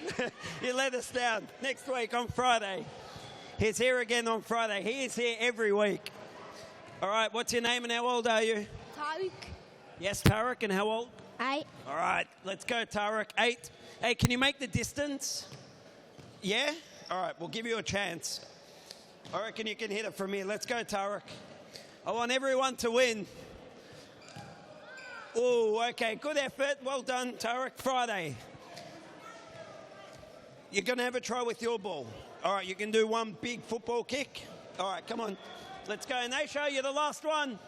You let us down. Next week on Friday. He's here again on Friday. He is here every week. All right, what's your name and how old are you? Tariq. Yes, Tariq, and how old? 8. All right, let's go, Tariq. 8. Hey, can you make the distance? Yeah? All right, we'll give you a chance. I reckon you can hit it from here. Let's go, Tariq. I want everyone to win. Oh, okay, good effort. Well done, Tariq. Friday. You're going to have a try with your ball. All right, you can do one big football kick. All right, come on. Let's go. Naisha, you're the last one.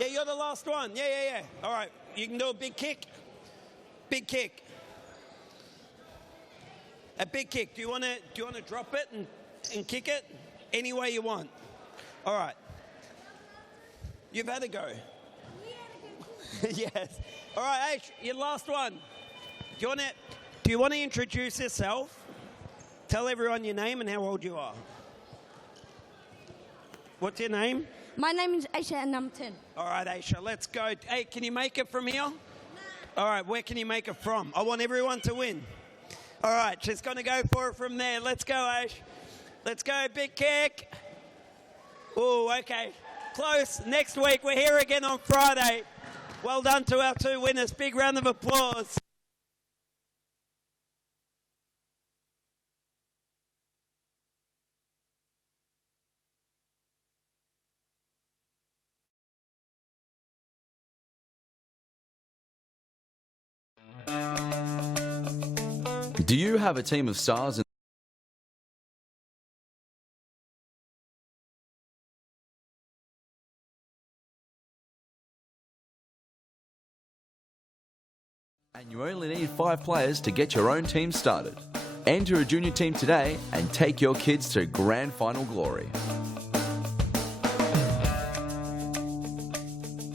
Yeah, you're the last one. Yeah. All right, you can do a big kick. Big kick. A big kick. Do you want to drop it and kick it any way you want? All right. You've had a go. Yes. All right, Ash, your last one. Do you want to introduce yourself? Tell everyone your name and how old you are. What's your name? My name is Aisha and I'm 10. All right, Aisha, let's go. Hey, can you make it from here? No. All right, where can you make it from? I want everyone to win. All right, she's going to go for it from there. Let's go, Ash. Let's go, big kick. Oh, okay. Close. Next week, we're here again on Friday. Well done to our 2 winners. Big round of applause. Do you have a team of stars and you only need 5 players to get your own team started? Enter a junior team today and take your kids to grand final glory.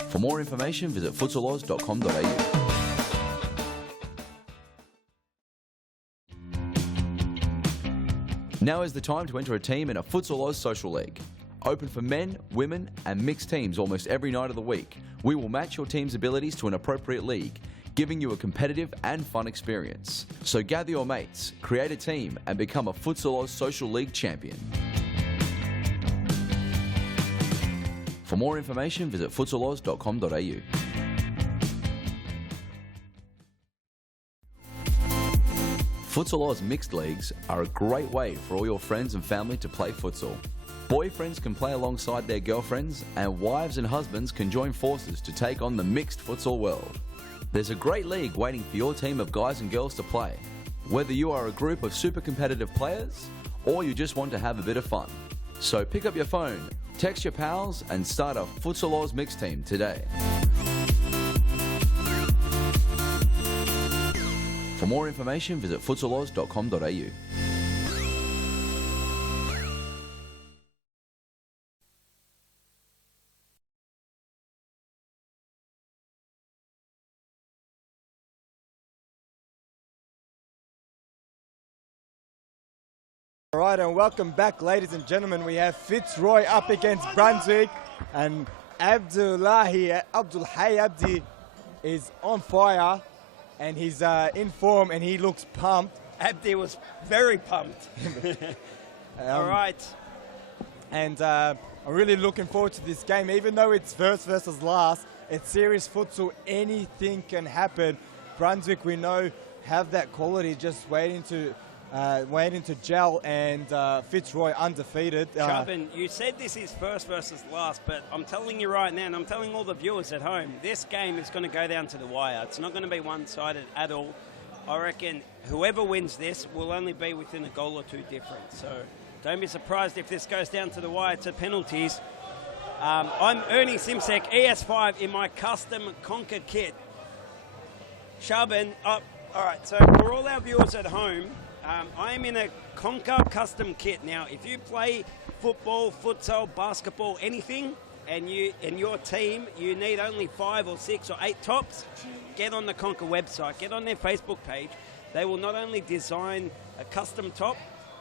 For more information, visit futsaloz.com.au. Now is the time to enter a team in a Futsal Oz Social League. Open for men, women and mixed teams almost every night of the week. We will match your team's abilities to an appropriate league. giving you a competitive and fun experience. So gather your mates, create a team, and become a Futsal Oz Social League champion. For more information, visit futsaloz.com.au. Futsal Oz Mixed Leagues are a great way for all your friends and family to play futsal. Boyfriends can play alongside their girlfriends, and wives and husbands can join forces to take on the mixed futsal world. There's a great league waiting for your team of guys and girls to play. Whether you are a group of super competitive players, or you just want to have a bit of fun. So pick up your phone, text your pals, and start a Futsal Oz Mixed team today. For more information, visit futsaloz.com.au. All right, and welcome back, ladies and gentlemen. We have Fitzroy up against Brunswick, and Abdul Hay Abdi is on fire, and he's in form, and he looks pumped. Abdi was very pumped. All right. And I'm really looking forward to this game. Even though it's first versus last, it's serious futsal. Anything can happen. Brunswick, we know, have that quality, just waiting to gel, and Fitzroy undefeated. Charbin, you said this is first versus last, but I'm telling you right now, and I'm telling all the viewers at home, this game is going to go down to the wire. It's not going to be one-sided at all. I reckon whoever wins this will only be within a goal or two difference. So don't be surprised if this goes down to the wire to penalties. I'm Ernie Simsek, ES5 in my custom Conquered kit. Charbin, all right, so for all our viewers at home, I'm in a Conquer custom kit. Now, if you play football, futsal, basketball, anything, and your team, you need only 5 or 6 or 8 tops, get on the Conquer website, get on their Facebook page. They will not only design a custom top,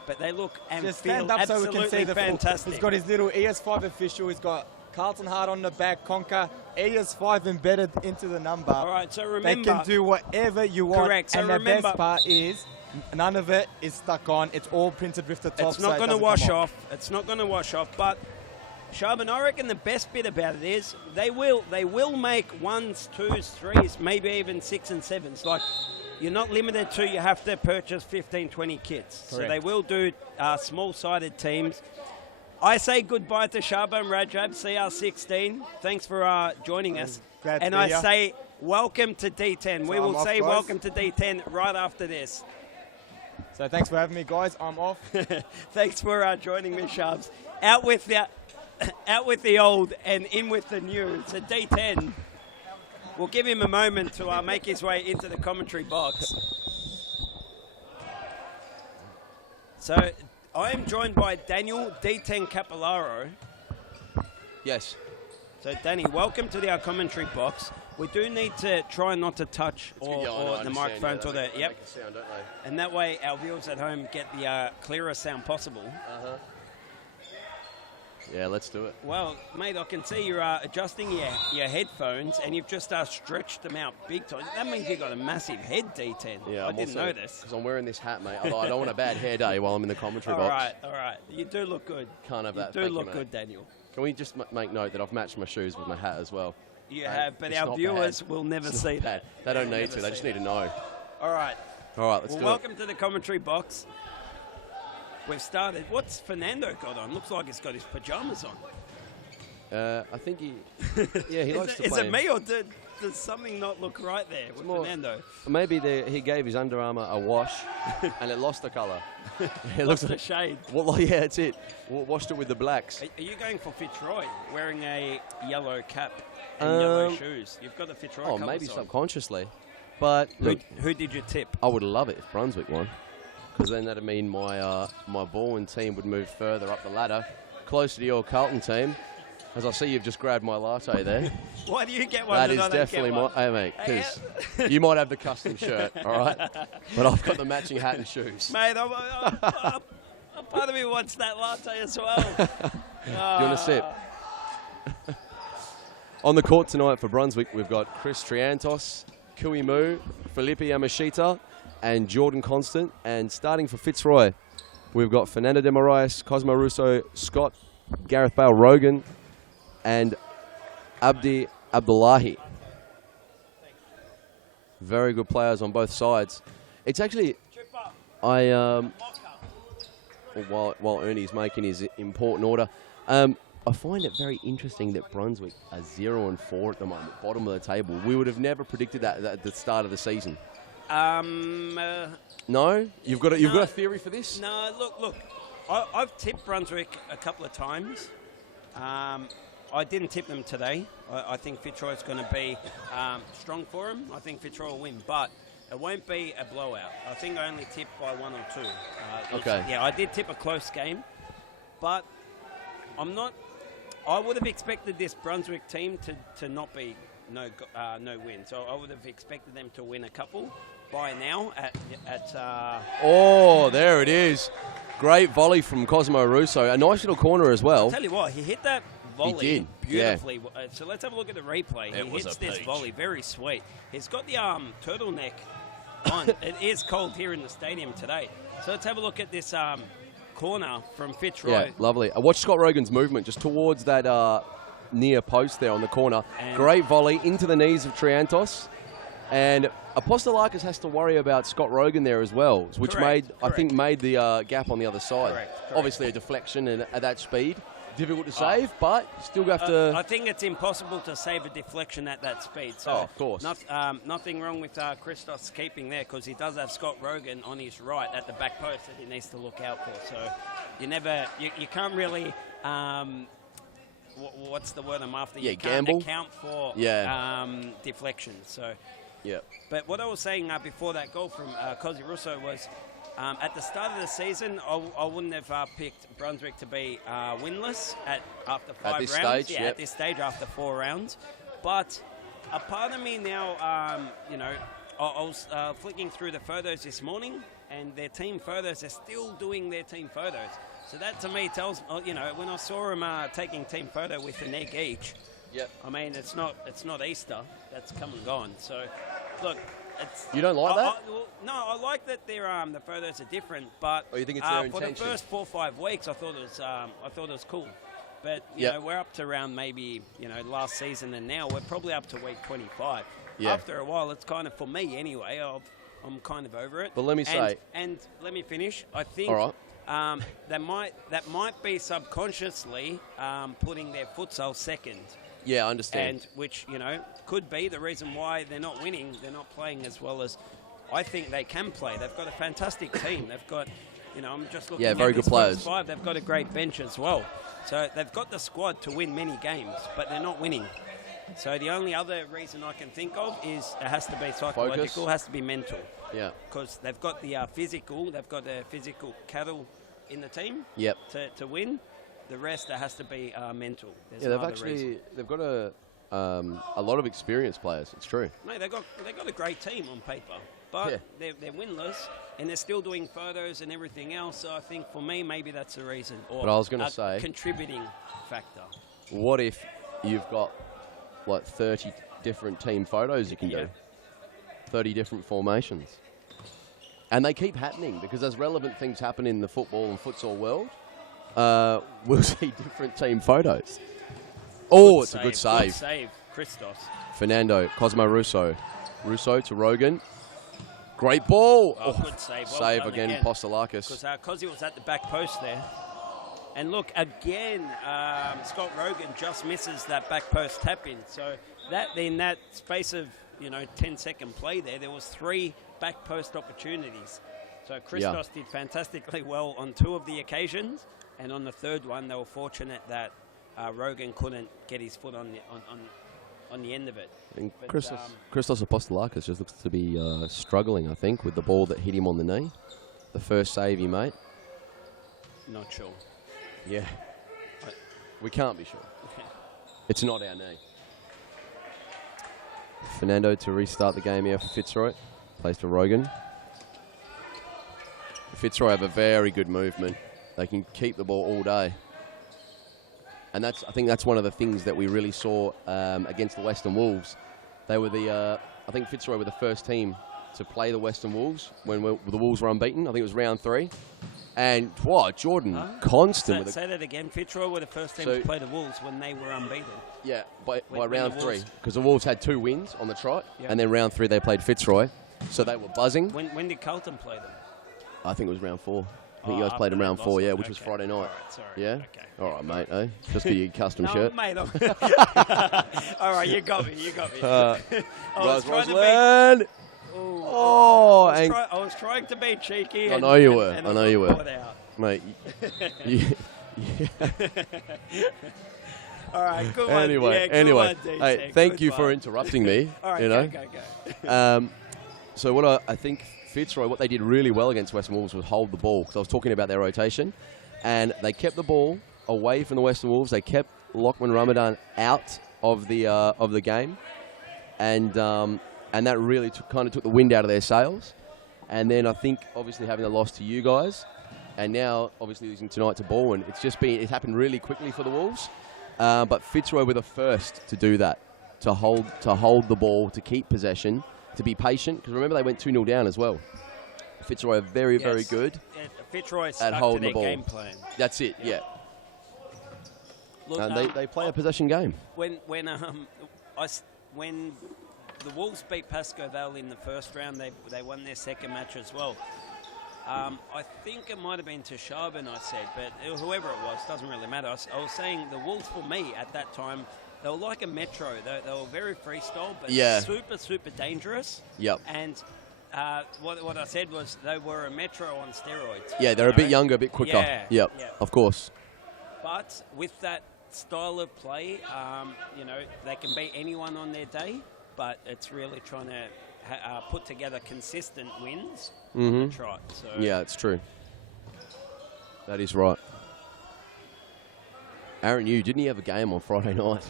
but they look and just feel stand up so we absolutely can see the fantastic. He's got his little ES5 official. He's got Carlton Hart on the back, Conquer, ES5 embedded into the number. All right, so remember, they can do whatever you want. Correct. So and remember, the best part is, none of it is stuck on. It's all printed with the top. It's not going to wash off. It's not going to wash off. But Charbin, I reckon the best bit about it is they will make 1s, 2s, 3s, maybe even 6 and 7s. Like, you're not limited to you have to purchase 15, 20 kits. Correct. So they will do small-sided teams. I say goodbye to Charbin Rajab, CR16. Thanks for joining us. And I say welcome to D10. We will say welcome to D10 right after this. So thanks for having me, guys. I'm off. Thanks for joining me, Shabs. Out with the old and in with the new. So D10. We'll give him a moment to make his way into the commentary box. So I am joined by Daniel D10 Capillaro. Yes. So Danny, welcome to our commentary box. We do need to try not to touch or the microphones or the make a sound, don't they? and that way our viewers at home get the clearest sound possible. Yeah, let's do it. Well, mate, I can see you're adjusting your headphones and you've just stretched them out big time. That means you've got a massive head, D10. Yeah, I didn't know this. Because I'm wearing this hat, mate. Although I don't want a bad hair day while I'm in the commentary box. All right. You do look good. Can't have that. You do look good, Daniel. Can we just make note that I've matched my shoes with my hat as well? You have, but our viewers will never see that. They don't need to. They just need to know. All right. All right, let's do it. Welcome to the commentary box. We've started. What's Fernando got on? Looks like he's got his pajamas on. I think he likes to play. Is it me or does something not look right there with Fernando? Maybe he gave his Under Armour a wash and it lost the colour. It lost looks the shade. Well, yeah, that's it. Washed it with the blacks. Are you going for Fitzroy, wearing a yellow cap and yellow shoes? You've got the Fitzroy colours maybe on. subconsciously. But look, who did you tip? I would love it if Brunswick won, because then that'd mean my Bourne team would move further up the ladder, closer to your Carlton team. As I see, you've just grabbed my latte there. Why do you get one? That is definitely my. Hey, mate, because you might have the custom shirt, all right? But I've got the matching hat and shoes. Mate, part of me wants that latte as well. Do you want to sip? On the court tonight for Brunswick, we've got Chris Triantos, Kui Mu, Felipe Yamashita, and Jordan Constant. And starting for Fitzroy, we've got Fernando de Moraes, Cosmo Russo, Scott, Gareth Bale, Rogan, and Abdi Abdullahi. Very good players on both sides. It's actually, while Ernie's making his important order, I find it very interesting that Brunswick are 0-4 at the moment, bottom of the table. We would have never predicted that at the start of the season. No? You've got a theory for this? No, look. I've tipped Brunswick a couple of times. I didn't tip them today. I think Fitzroy's going to be strong for them. I think Fitzroy will win, but it won't be a blowout. I think I only tipped by 1 or 2. Okay. Yeah, I did tip a close game, but I'm not. I would have expected this Brunswick team to not be no win. So I would have expected them to win a couple by now Oh, there it is. Great volley from Cosmo Russo. A nice little corner as well. I'll tell you what, he hit that volley He did, beautifully. So let's have a look at the replay. It He was hits a this peach. volley, very sweet. He's got the turtleneck on. It is cold here in the stadium today. So let's have a look at this corner from Fitzroy. Yeah, lovely. Watch Scott Rogan's movement just towards that near post there on the corner. And Great volley into the knees of Triantos. And Apostolakis has to worry about Scott Rogan there as well, which Correct. I think made the gap on the other side. Correct. Obviously a deflection and at that speed. Difficult to save, but still have to... I think it's impossible to save a deflection at that speed. So of course. Nothing wrong with Christos keeping there, because he does have Scott Rogan on his right at the back post that he needs to look out for. So you can't really... what's the word I'm after? Yeah, you can't gamble. account for deflections. So, yeah. But what I was saying before that goal from Cosi Russo was, at the start of the season, I wouldn't have picked Brunswick to be winless after 5 this rounds. stage, At this stage, after 4 rounds. But a part of me now, I was flicking through the photos this morning, and their team photos, they're still doing their team photos. So that to me tells, when I saw them taking team photo with an egg each, yep. I mean, it's not Easter. That's come and gone. So, look, it's... You don't like that? No, I like that the photos are different, but you think it's their for intention? the first 4 or 5 weeks, I thought it was cool. But you know, we're up to around maybe last season, and now we're probably up to week 25. Yeah. After a while, it's kind of, for me anyway, I'm kind of over it. But let me say, and let me finish. I think all right. that might be subconsciously putting their futsal second. Yeah, I understand. And which, could be the reason why they're not winning. They're not playing as well as I think they can play. They've got a fantastic team. They've got, I'm just looking at very this good players. first 5. They've got a great bench as well. So they've got the squad to win many games, but they're not winning. So the only other reason I can think of is it has to be psychological, has to be mental. Yeah. Because they've got the physical cattle in the team Yep. to win. The rest, there has to be mental. There's Yeah, no other reason. they've got a lot of experienced players. It's true. No, they've got a great team on paper, but they're winless, and they're still doing photos and everything else. So I think for me, maybe that's the reason. Or But I was gonna a say- contributing factor. What if you've got like 30 different team photos you can do? 30 different formations. And they keep happening because as relevant things happen in the football and futsal world, we'll see different team photos. Oh, it's a good save. Good save, Christos. Fernando, Cosmo Russo. Russo to Rogan. Great ball. Oh, good save. Well save done again, Postolakis. Because Cosi was at the back post there. And look, again, Scott Rogan just misses that back post tap-in. So in that space of, 10-second play there was 3 back post opportunities. So Christos did fantastically well on 2 of the occasions. And on the 3rd one, they were fortunate that Rogan couldn't get his foot on the end of it. And But, Christos Apostolakis just looks to be struggling, I think, with the ball that hit him on the knee. The first save he made. Not sure. Yeah. We can't be sure. It's not our knee. Fernando to restart the game here for Fitzroy. Plays to Rogan. Fitzroy have a very good movement. They can keep the ball all day. And I think that's one of the things that we really saw against the Western Wolves. They were the I think Fitzroy were the first team to play the Western Wolves when the Wolves were unbeaten. I think it was round 3. And, Jordan Constant. Say that again. Fitzroy were the first team to play the Wolves when they were unbeaten. Yeah, by round 3. Because the Wolves had 2 wins on the trot, and then round 3 they played Fitzroy. So they were buzzing. When did Carlton play them? I think it was round 4. I think you guys played in round 4, which was Friday night. All right, sorry. Yeah? Okay. All right, mate. Eh? Just for your custom shirt. Mate, all right, you got me. Rose I was trying to be cheeky. I know you were. Mate. All right, good one. Anyway, hey, thank you for interrupting me. All right, you know? go. So what I think Fitzroy, what they did really well against Western Wolves was hold the ball, because I was talking about their rotation, and they kept the ball away from the Western Wolves. They kept Lockman Ramadan out of the game, and that really kind of took the wind out of their sails. And then I think obviously having a loss to you guys, and now obviously losing tonight to Baldwin, it happened really quickly for the Wolves. But Fitzroy were the first to do that, to hold the ball, to keep possession, to be patient. Because remember, they went 2-0 down as well. Fitzroy are very good Fitzroy at holding the ball. Game plan. That's it, yeah. Look, they play a possession game. When the Wolves beat Pascoe Vale in the first round, they won their second match as well. I think it might have been to Charbon, I said, but whoever it was, doesn't really matter. I was saying the Wolves, for me, at that time, they were like a metro. They were very freestyle, but super dangerous. Yep. And what I said was they were a metro on steroids. Yeah, they're a bit younger, a bit quicker. Yeah, of course. But with that style of play, they can beat anyone on their day, but it's really trying to put together consistent wins on the trot. So yeah, it's true. That is right. Aaron, didn't he have a game on Friday night?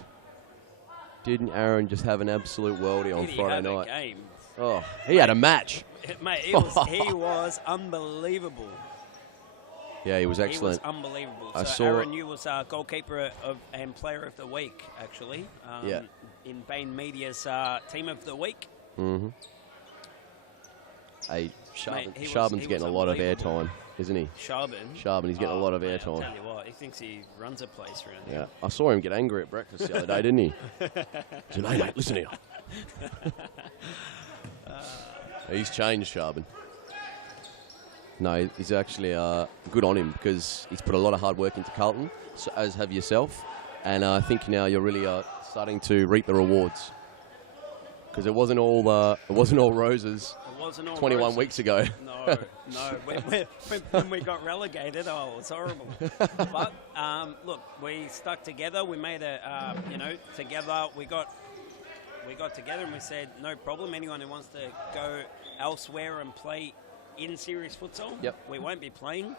Didn't Aaron just have an absolute worldie on Friday night? A game? Oh, he had a match. Mate, he was unbelievable. Yeah, he was excellent. He was unbelievable. Aaron Yu was goalkeeper and player of the week, actually. In Bain Media's team of the week. Mm-hmm. Hey, Charbon's getting a lot of airtime, isn't he? Charbon, he's getting a lot of airtime. I'll tell you what, he thinks he runs a place around here. Yeah, I saw him get angry at breakfast the other day, didn't he? He said, "Hey, mate, listen here." He's changed, Charbon. No, he's actually good on him, because he's put a lot of hard work into Carlton, as have yourself, and I think now you're really starting to reap the rewards. Because it wasn't all roses. It wasn't all 21 roses. toweeks ago. No. When we got relegated, it was horrible. But look, we stuck together. We made together. We got together and we said, no problem. Anyone who wants to go elsewhere and play in series futsal, we won't be playing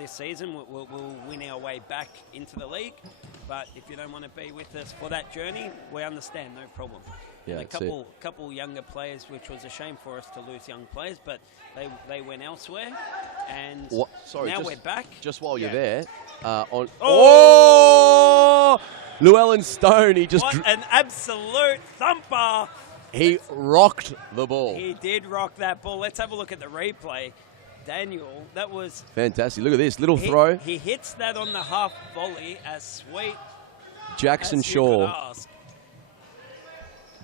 this season. We'll win our way back into the league. But if you don't want to be with us for that journey, we understand, no problem. Yeah, a couple younger players, which was a shame for us to lose young players, but they went elsewhere, and now we're back. Just while you're there, Llewellyn Stone, what an absolute thumper! He rocked the ball. He did rock that ball. Let's have a look at the replay. Daniel, that was fantastic. Look at this little throw. He hits that on the half volley, as sweet. Jackson as Shaw. you could ask.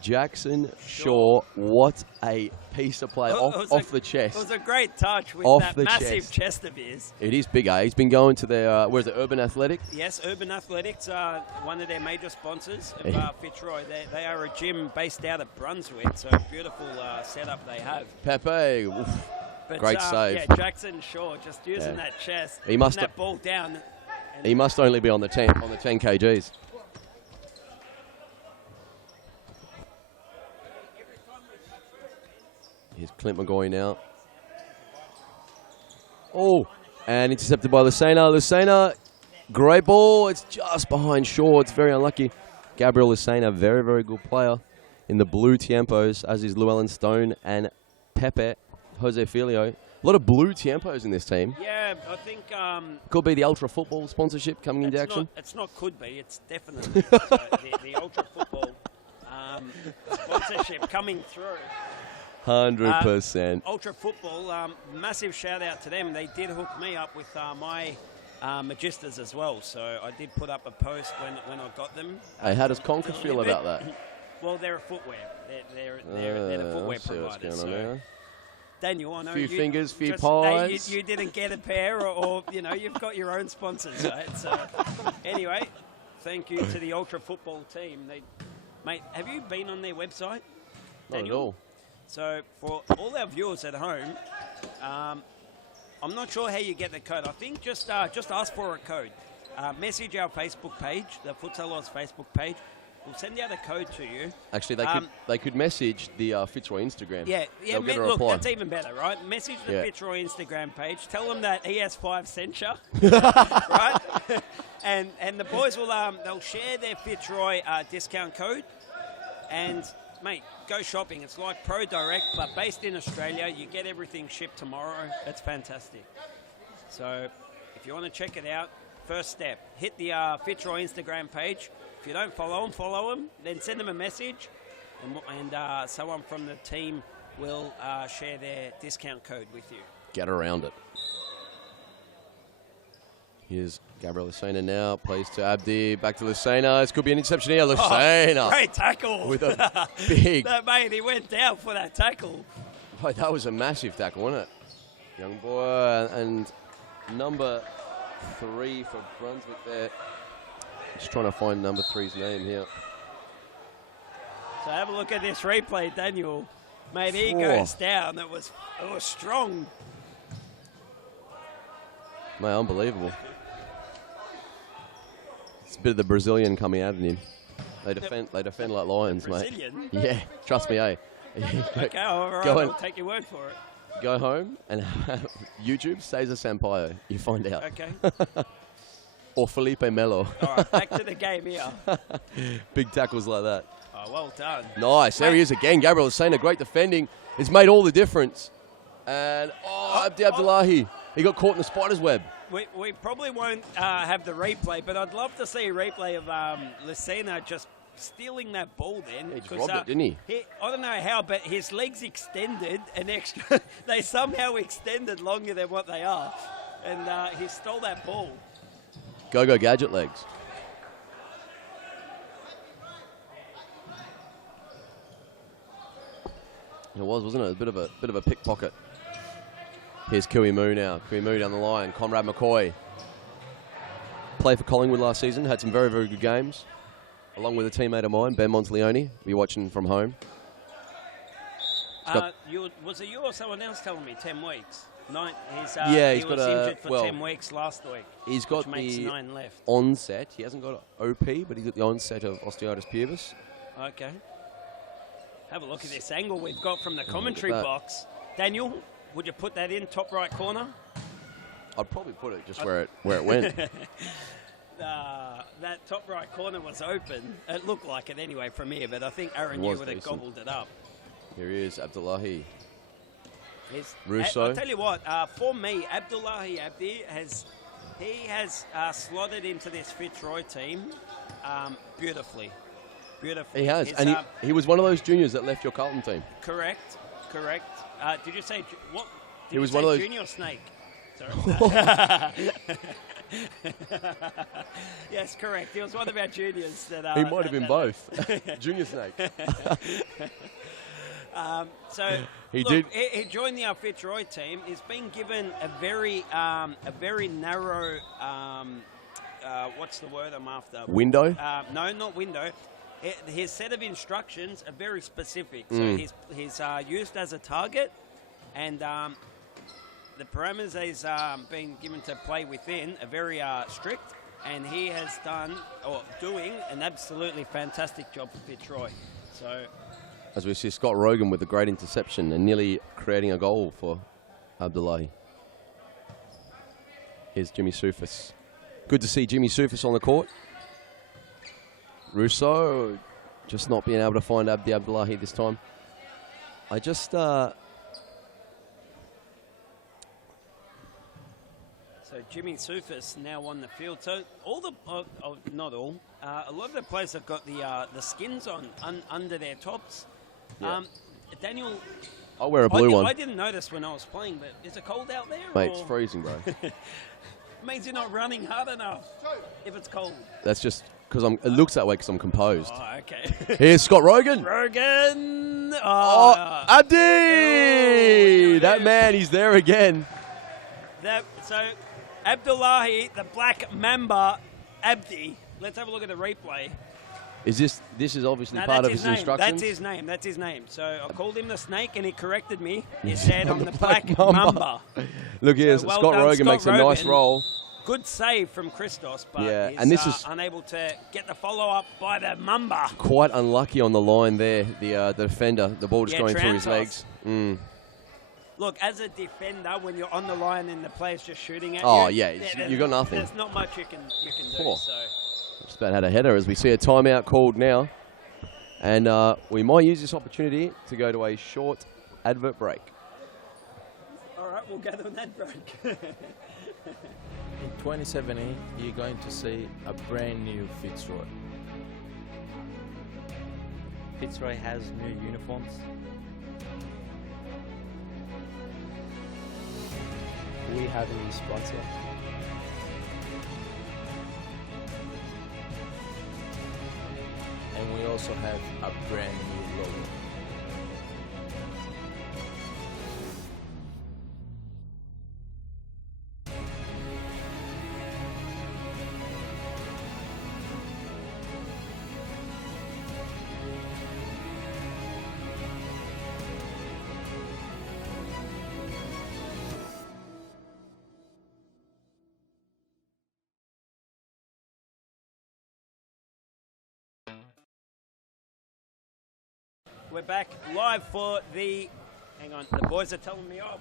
Jackson Shaw, what a piece of play off the chest. It was a great touch with that massive chest of his. It is big, eh? He's been going to their, where's it, Urban Athletic? Yes, Urban Athletics are one of their major sponsors of Fitzroy. They are a gym based out of Brunswick, so beautiful setup they have. Pepe, but, great save. Yeah, Jackson Shaw just using that chest, he must that ball down. He must only be on the 10 kgs. Here's Clint McGoy now. Oh, and intercepted by Lucena. Lucena, great ball. It's just behind Shaw. It's very unlucky. Gabriel Lucena, very, very good player in the blue Tiempos, as is Llewellyn Stone and Pepe, Jose Filio. A lot of blue Tiempos in this team. Yeah, I think... could be the Ultra Football sponsorship coming into action. It's not could be. It's definitely. So the Ultra Football Sponsorship coming through. 100%. Ultra Football, massive shout out to them. They did hook me up with my Magistas as well, so I did put up a post when I got them. Hey, how does Conker feel about that? Well, they're a footwear. They're the footwear provider. So. Daniel, I know few fingers, few just, pies. You didn't get a pair, or you've got your own sponsors, right? So, anyway, thank you to the Ultra Football team. Mate, have you been on their website, Daniel? Not at all. So, for all our viewers at home, I'm not sure how you get the code. I think just ask for a code. Message our Facebook page, the Futsal Oz Facebook page. We'll send out a code to you. Actually, they could message the Fitzroy Instagram. Yeah. They'll get a look, reply. that's even better, right? Message the Fitzroy Instagram page. Tell them that ES5 sent you, right? and the boys will they'll share their Fitzroy discount code. And mate, go shopping. It's like Pro Direct, but based in Australia. You get everything shipped tomorrow. It's fantastic. So if you want to check it out, first step, hit the Fitzroy Instagram page. If you don't follow them, then send them a message, and someone from the team will share their discount code with you. Get around it. Here's Gabriel Lucena now. Plays to Abdi. Back to Lucena. This could be an interception here. Lucena. Oh, great tackle. With a big... Mate, he went down for that tackle. Oh, that was a massive tackle, wasn't it? Young boy. And number 3 for Brunswick there. Just trying to find number 3's name here. So have a look at this replay, Daniel. Mate, he goes down. It was strong. Mate, unbelievable. It's a bit of the Brazilian coming out in him. They defend like lions, Brazilian? mate. Yeah, trust me, eh? Okay, all right, I'll take your word for it. Go home and YouTube Cesar Sampaio. You find out. Okay. Or Felipe Melo. All right, back to the game here. Big tackles like that. Oh, well done. Nice. There he is again. Gabriel is saying a great defending. It's made all the difference. And, Abdi Abdullahi. He got caught in the spider's web. We probably won't have the replay, but I'd love to see a replay of Lucena just stealing that ball then. He just robbed it, didn't he? I don't know how, but his legs extended an extra. They somehow extended longer than what they are. And he stole that ball. Go gadget legs. It was, wasn't it? A bit of a pickpocket. Here's Kui Moo now. Kui Moo down the line. Conrad McCoy. Played for Collingwood last season. Had some very, very good games. Along with a teammate of mine, Ben Monteleone. We're watching from home. Was it you or someone else telling me 10 weeks? He was injured for 10 weeks last week. He's got makes the 9 left. onset. He hasn't got OP, but he's got the onset of osteitis pubis. Okay. Have a look at this angle we've got from the commentary box. Daniel, would you put that in top right corner? I'd probably put it just where it went. That top right corner was open. It looked like it anyway from here, but I think Aaron New would have gobbled it up. Here he is, Abdullahi. Russo. I'll tell you what, for me, Abdullahi Abdi has slotted into this Fitzroy team beautifully. He has, and he was one of those juniors that left your Carlton team. Correct. Did you say what? He was one of those junior snake. Sorry. Yes, correct. He was one of our juniors. He might have been both. Junior snake. He joined the Fitzroy team. He's been given a very narrow. What's the word I'm after? Window? No, not window. His set of instructions are very specific. So he's used as a target, and the parameters he's been given to play within are very strict. And he has doing an absolutely fantastic job for Fitzroy. So. As we see Scott Rogan with a great interception and nearly creating a goal for Abdullahi. Here's Jimmy Soufis. Good to see Jimmy Soufis on the court. Russo just not being able to find Abdi Abdullahi this time. I just... So Jimmy Sufis now on the field. So all the, not all, a lot of the players have got the skins on under their tops. Yeah. Daniel, I'll wear a blue one. I didn't notice when I was playing, but is it cold out there? Mate, or? it's freezing, bro. Means you're not running hard enough if it's cold. That's just because it looks that way because I'm composed. Oh, okay. Here's Scott Rogan. Rogan. Oh, Abdi! That man, he's there again. So, Abdullahi, the Black Mamba, Abdi. Let's have a look at the replay. This is obviously part of his instructions? That's his name. So I called him the snake and he corrected me. He said I'm the Black Mamba. Look here, So well Scott done, Rogan makes a nice roll. Good save from Christos, but Yeah, he's and this is unable to get the follow-up by the Mamba. quite unlucky on the line there, the defender. The ball just going through his Trantos. legs. Mm. Look, as a defender, when you're on the line and the player's just shooting at you, Oh, yeah, you got nothing. There's not much you can do. Oh. So. Just about had a header as we see a timeout called now. And we might use this opportunity to go to a short advert break. All right, we'll go to an ad break. In 2017, you're going to see a brand new Fitzroy. Fitzroy has new uniforms. We have a new sponsor. And we also have a brand new logo. We're back live for the... Hang on, the boys are telling me off.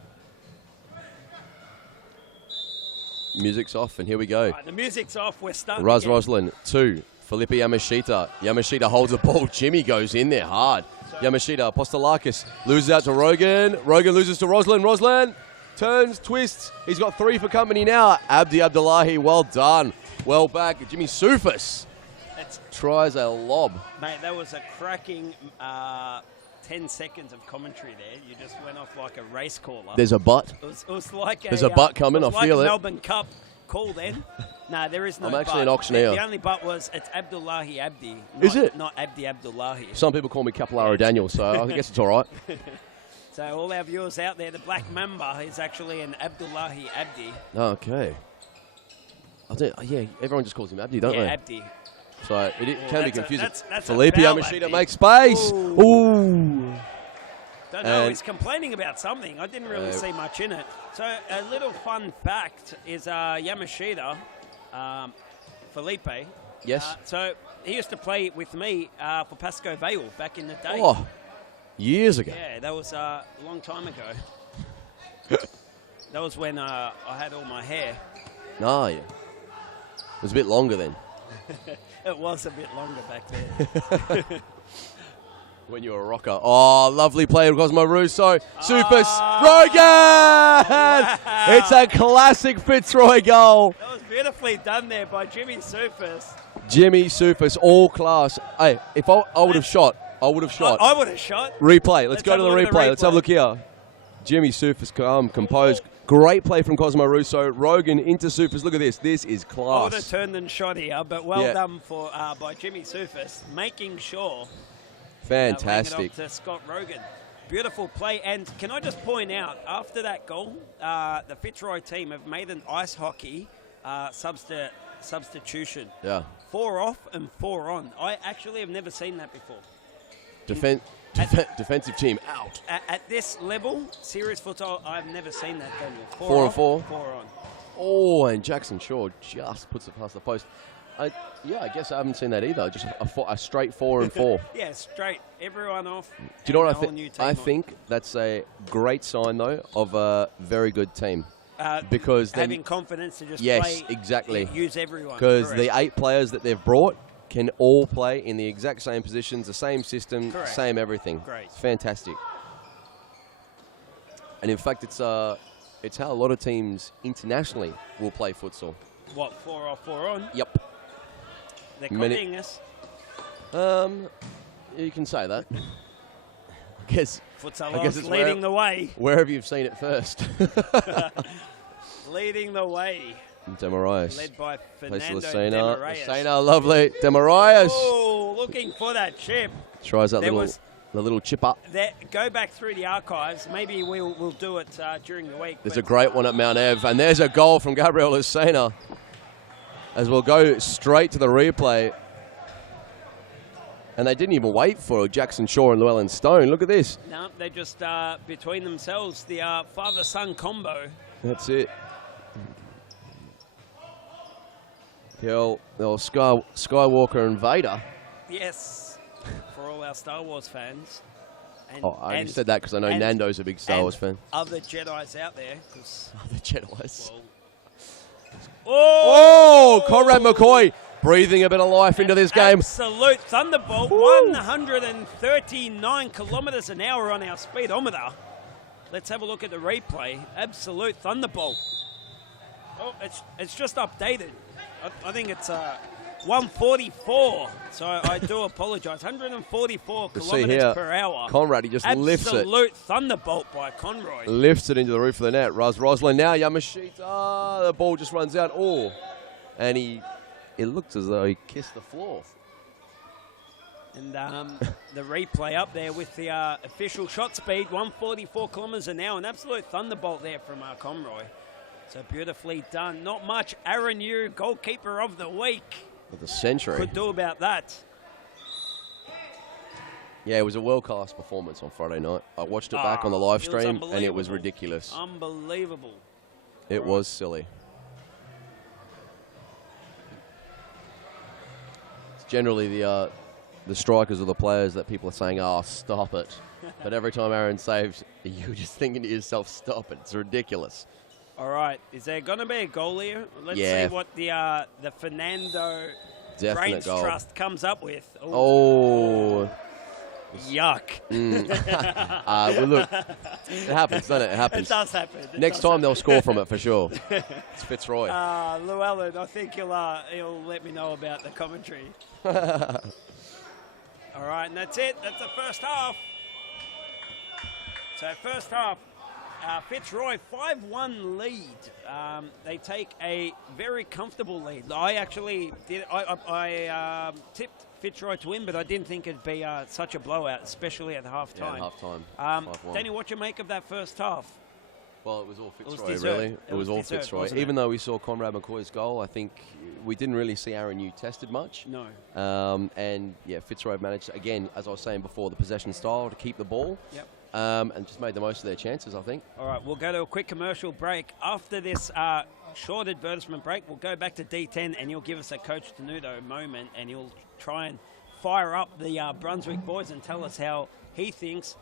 Music's off, and here we go. Right, the music's off, we're starting Raz again. Roslin, 2. Felipe Yamashita. Yamashita holds the ball. Jimmy goes in there hard. Yamashita, Apostolakis loses out to Rogan. Rogan loses to Roslin. Roslin turns, twists. He's got 3 for company now. Abdi Abdullahi, well done. Well back. Jimmy Sufis tries a lob. Mate, that was a cracking 10 seconds of commentary there. You just went off like a race caller. There's a butt. It was like There's a butt coming, it was I feel like it. a Melbourne Cup call then. No, there is no I'm actually butt. an auctioneer. The only butt was, it's Abdullahi Abdi. Is it? Not Abdi Abdullahi. Some people call me Capilaro Daniel, so I guess it's all right. So all our viewers out there, the Black Mamba is actually an Abdullahi Abdi. Okay. Yeah, everyone just calls him Abdi, don't Yeah, they? Abdi. So it can be confusing. that's Felipe a foul, Yamashita Abdi. makes space. Ooh. Don't know, And- he's complaining about something. I didn't really see much in it. So a little fun fact is Yamashita, Felipe. Yes. So he used to play with me for Pasco Vale back in the day. Oh, years ago. Yeah, that was a long time ago. That was when I had all my hair. No, yeah. It was a bit longer then. It was a bit longer back then. When you were a rocker. Oh, lovely play of Cosmo Russo. Sufis. Rogan! It's a classic Fitzroy goal. That was beautifully done there by Jimmy Sufis. Jimmy Sufis, all class. Hey, if I would have shot, I would have shot. I would have shot. Replay. Let's go have to a the look at replay. Let's have a look here. Jimmy Sufis composed. Great play from Cosmo Russo. Rogan into Sufis. Look at this. This is I would have class. turned and shot here, but well Yeah. done for by Jimmy Sufis, making sure. Fantastic. Laying it off to Scott Rogan. Beautiful play. And can I just point out, after that goal, the Fitzroy team have made an ice hockey substitution. Yeah. 4 off and 4 on. I actually have never seen that before. Defensive team out. At this level, serious futsal, I've never seen that, Daniel. 4 and off, 4. 4 on. Oh, and Jackson Shaw just puts it past the post. I guess I haven't seen that either. Just a straight 4 and 4. Yeah, straight. Everyone off. Do you know what I think? think? I think that's a great sign, though, of a very good team. Because then having confidence to just yes, play, exactly. use everyone. Because the Correct. 8 players that they've brought can all play in the exact same positions, the same system, Correct. same everything. Great. It's fantastic. And in fact, it's It's how a lot of teams internationally will play futsal. What, 4 off, 4 on? Yep. They're copying us. You can say that. Futsal I guess Oz it's leading the way. Wherever you've seen it first. Leading the way. Demarias. Led by Plays Fernando Lucena. Demarias. Lucena, lovely. Demarias. Oh, looking for that chip. Tries that little chip up. Go back through the archives. Maybe we'll do it during the week. There's a great one at Mount Ev, and there's a goal from Gabriel Lucena. As we'll go straight to the replay. And they didn't even wait for Jackson Shaw and Llewellyn Stone. Look at this. No, they just, between themselves, the father-son combo. That's it. The old Skywalker and Vader. Yes, for all our Star Wars fans. And, I only said that because I know Nando's a big Star Wars fan. Other Jedis out there. Other Jedis. Well, Conrad McCoy breathing a bit of life into this game. Absolute thunderbolt. 139 kilometres an hour on our speedometer. Let's have a look at the replay. Absolute thunderbolt. Oh, it's just updated. I think it's 144. So I do apologise. 144 kilometres per hour. Conrad, he just lifts it. Absolute thunderbolt by Conroy. Lifts it into the roof of the net. Roslin now. Yamashita. The ball just runs out. And it looked as though he kissed the floor. And the replay up there with the official shot speed, 144 kilometres an hour. An absolute thunderbolt there from Conroy. So beautifully done. Not much Aaron Yu, goalkeeper of the week, Of the century. could do about that. Yeah, it was a world-class performance on Friday night. I watched it back on the live stream, and it was unbelievable. ridiculous. Unbelievable. It was silly. It's generally the strikers or the players that people are saying, stop it. But every time Aaron saves, you're just thinking to yourself, stop it. It's ridiculous. All right, is there going to be a goal here? Let's Yeah. see what the Fernando Definite Brains goal. Trust comes up with. Oh. Yuck. Well, look, it happens, doesn't it? It happens. It does happen. Next time they'll score from it for sure. It's Fitzroy. Llewellyn, I think he'll let me know about the commentary. All right, and that's it. That's the first half. So first half, Fitzroy 5-1 lead. They take a very comfortable lead. I actually did. I tipped Fitzroy to win, but I didn't think it'd be such a blowout, especially at half time. Yeah, half time. 5-1. Danny, what you make of that first half? Well, it was all Fitzroy, deserved. really. It was all deserved, Fitzroy. wasn't it? Even though we saw Conrad McCoy's goal, I think we didn't really see Aaron Yu tested much. No. And, yeah, Fitzroy managed, again, as I was saying before, the possession style to keep the ball. Yep. And just made the most of their chances, I think. All right, we'll go to a quick commercial break. After this short advertisement break, we'll go back to D10 and you'll give us a Coach Tenuto moment and he'll try and fire up the Brunswick boys and tell us how he thinks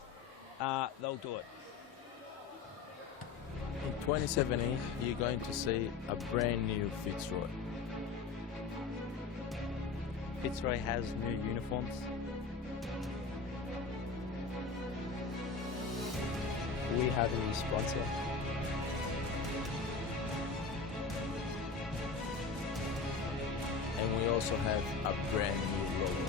they'll do it. In 2017, you're going to see a brand new Fitzroy. Fitzroy has new uniforms. We have a new sponsor. And we also have a brand new logo.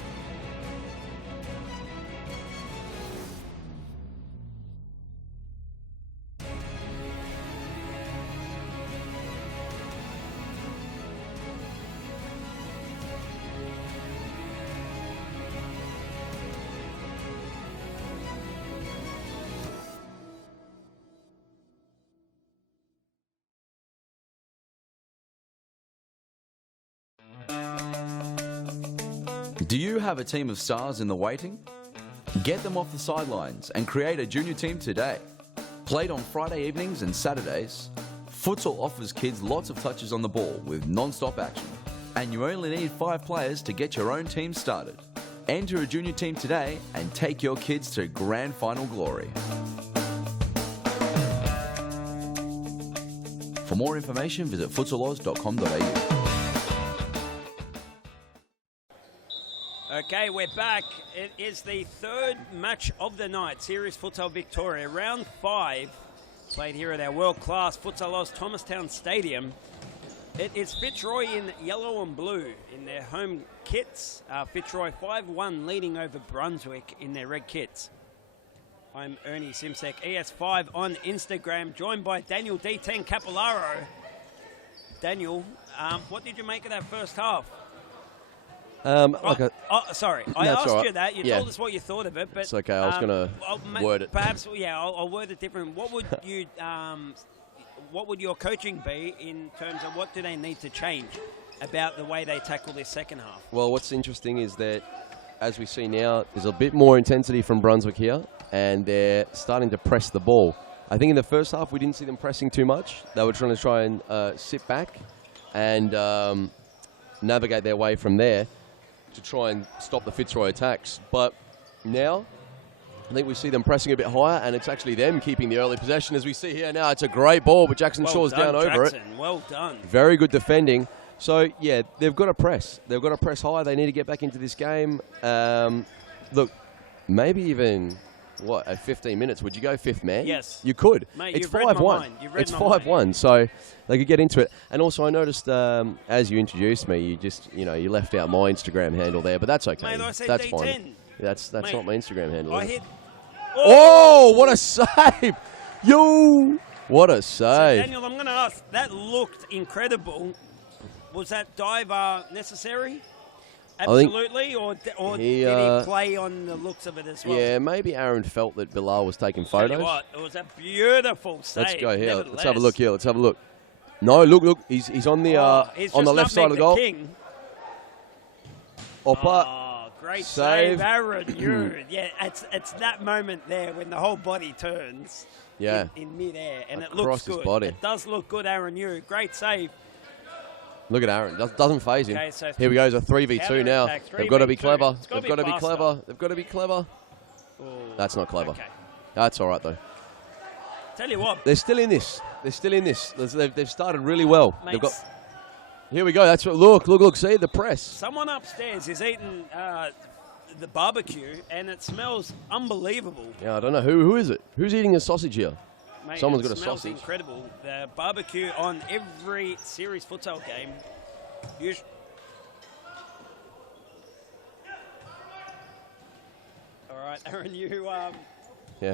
Do you have a team of stars in the waiting? Get them off the sidelines and create a junior team today. Played on Friday evenings and Saturdays, futsal offers kids lots of touches on the ball with non-stop action. And you only need 5 players to get your own team started. Enter a junior team today and take your kids to grand final glory. For more information, visit futsaloz.com.au. Okay, we're back. It is the third match of the night, Series Futsal Victoria, round 5. played here at our world-class Futsal Oz Thomastown Stadium. It is Fitzroy in yellow and blue in their home kits. Fitzroy 5-1 leading over Brunswick in their red kits. I'm Ernie Simsek, ES5 on Instagram, joined by Daniel D10 Capillaro. Daniel, what did you make of that first half? Sorry, I asked you that. You told us what you thought of it, but it's okay. I was going to word it. Perhaps, I'll word it different. What would you, what would your coaching be in terms of what do they need to change about the way they tackle this second half? Well, what's interesting is that, as we see now, there's a bit more intensity from Brunswick here, and they're starting to press the ball. I think in the first half we didn't see them pressing too much. They were trying to sit back and navigate their way from there to try and stop the Fitzroy attacks. But now I think we see them pressing a bit higher, and it's actually them keeping the early possession. As we see here now, it's a great ball, but Jackson Shaw's down over it. Well done. Very good defending. So, yeah, they've got to press. They've got to press high. They need to get back into this game. Look, maybe even, at 15 minutes, would you go fifth man? Yes. You could. Mate, it's 5-1. It's 5-1, so they could get into it. And also, I noticed as you introduced me, you just, you left out my Instagram handle there, but that's okay. Mate, I said that's D10. Fine. That's Mate, not my Instagram handle. I hit. Oh, what a save! Yo, what a save! So, Daniel, I'm going to ask. That looked incredible. Was that dive necessary? Absolutely, or did he play on the looks of it as well? Yeah, maybe Aaron felt that Bilal was taking photos. Tell you what, it was a beautiful save. Let's go here. Let's have a look here. Let's have a look. No, look. He's on the left side of the goal. King. Great save, Aaron. Yeah, it's that moment there when the whole body turns. Yeah. In midair, and Across it looks his good. body. It does look good, Aaron. Great save. Look at Aaron. Doesn't phase him. Okay, so here we go. It's a 3v2 now. They've got to be clever. They've got to be clever. They've got to be clever. That's not clever. Okay. That's all right, though. Tell you what. They're still in this. They've started really well. Mates, They've got. Here we go. That's what. Look. See the press. Someone upstairs is eating the barbecue, and it smells unbelievable. Yeah, I don't know who is it. Who's eating a sausage here? Mate, Someone's got a smells sausage. Incredible. The barbecue on every series futsal game. All right, Aaron, you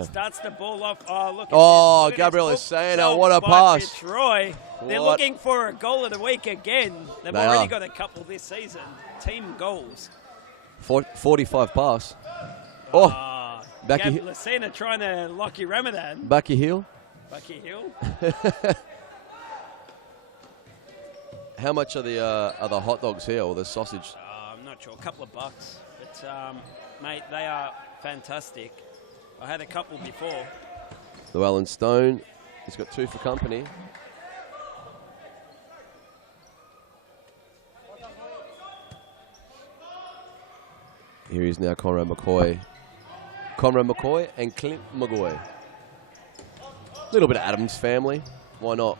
starts the ball off. Oh, look. Oh, Gabriel Esena, what a pass. Troy. They're looking for a goal of the week again. They've already got a couple this season. Team goals. 45 pass. Oh, back your heel. Lucena trying to lock your Ramadan. Back your heel. Back your heel. How much are the hot dogs here or the sausage? I'm not sure. A couple of bucks. But, mate, they are fantastic. I had a couple before. Llewellyn Stone. He's got 2 for company. Here he is now, Conrad McCoy. Conrad McCoy and Clint McGoy. A little bit of Adams family. Why not?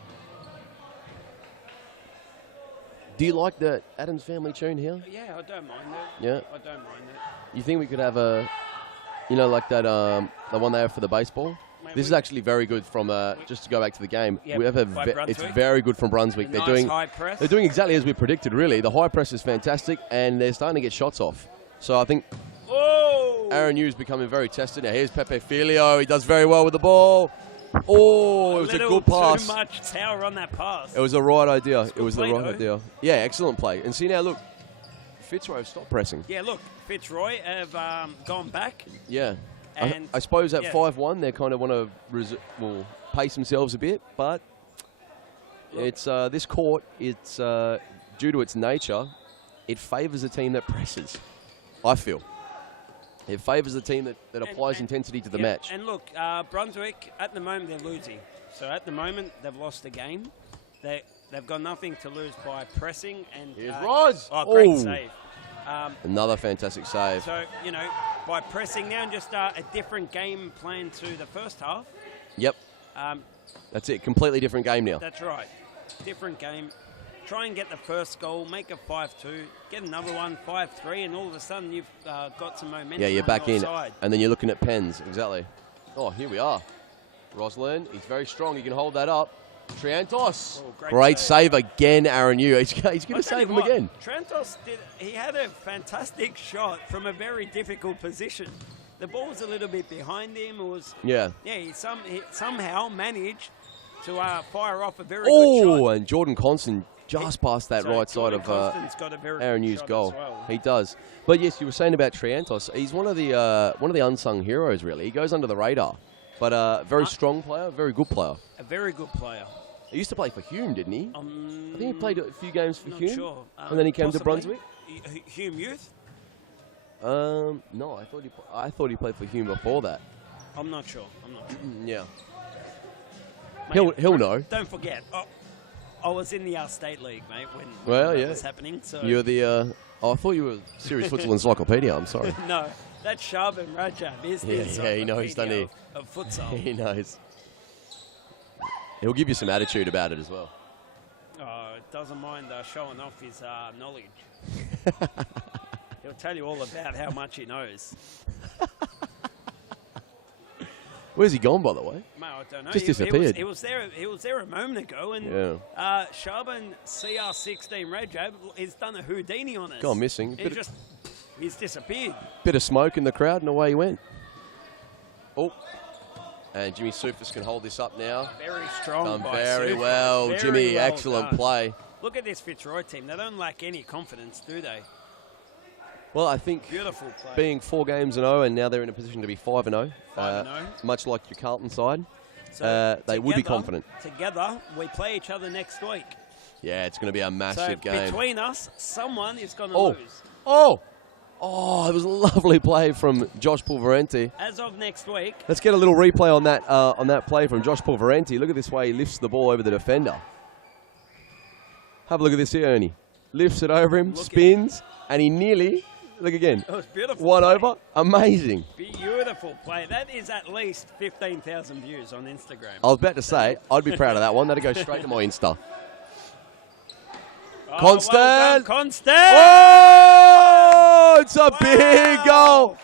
Do you like the Adams family tune here? Yeah, I don't mind that. Yeah? I don't mind that. You think we could have a, like that, the one they have for the baseball? Mate, this is actually very good from, just to go back to the game. Yeah, we have it's very good from Brunswick. They're doing high press. They're doing exactly as we predicted, really. The high press is fantastic, and they're starting to get shots off. So I think Aaron Yu's becoming very tested. Now here's Pepe Filio. He does very well with the ball. Oh, it was a good pass. Too much power on that pass. It was the right idea. It was the play, right though. idea. Yeah, excellent play. And see now, look, Fitzroy have stopped pressing. Yeah, look, Fitzroy have gone back. Yeah. And I suppose at 5-1, they kind of want to pace themselves a bit, but it's this court, it's due to its nature, it favours a team that presses, I feel. It favours the team that applies intensity to the match. And look, Brunswick, at the moment, they're losing. So at the moment, they've lost the game. They've got nothing to lose by pressing. And here's Roz. Oh, great save. Another fantastic save. So, by pressing now and just a different game plan to the first half. Yep. That's it. Completely different game now. That's right. Different game. Try and get the first goal, make a 5-2, get another one, 5-3, and all of a sudden you've got some momentum. Yeah, you're back in. Side. And then you're looking at pens. Exactly. Oh, here we are. Roslin, he's very strong. He can hold that up. Triantos. Oh, great save again, Aaron Yu. He's going to save him again. Trantos he had a fantastic shot from a very difficult position. The ball was a little bit behind him. It was, Yeah. Yeah, he somehow managed to fire off a very good shot. Oh, and Jordan Constant just past that right side of got a very Aaron good Yu's shot goal. as well. He does. But yes, you were saying about Triantos. He's one of the unsung heroes, really. He goes under the radar, but very strong player, very good player. A very good player. He used to play for Hume, didn't he? I think he played a few games for Not Hume, sure. and then he came to Possibly. Brunswick. Hume Youth? No, I thought he played for Hume before that. I'm not sure. Yeah. Mate, He'll know. Don't forget, I was in the State League, mate, when that was happening. So You're the. I thought you were Serious Futsal Encyclopedia. I'm sorry. No, that's Shaban Rajab is the he knows, doesn't he? of futsal. He knows. He'll give you some attitude about it as well. Doesn't mind showing off his knowledge. He'll tell you all about how much he knows. Where's he gone, by the way? Mate, I don't know. Just disappeared. He was there a moment ago, and Shaban CR16 Rajab has done a Houdini on us. Gone missing. He's disappeared. Bit of smoke in the crowd, and away he went. Oh. And Jimmy Soufis can hold this up now. Very strong. Done by very Soufis. well, Very Jimmy. well Excellent done. play. Look at this Fitzroy team. They don't lack any confidence, do they? Well, I think Beautiful play. being 4 games and 0, and now they're in a position to be 5-0. 5-0. Much like your Carlton side, So they would be together- confident. Together, we play each other next week. Yeah, it's going to be a So massive game. between us, someone is going to Oh. lose. Oh, it was a lovely play from Josh Pulverenti. As of next week, Let's get a little replay on that play from Josh Pulverenti. Look at this way he lifts the ball over the defender. Have a look at this here, Ernie. Lifts it over him, spins, and he nearly, look again, it was beautiful. one play. over. Amazing. Beautiful play. That is at least 15,000 views on Instagram. I was about to say, I'd be proud of that one. That'd go straight to my Insta. Oh, Constant. well done, Constant. Oh, it's a big goal.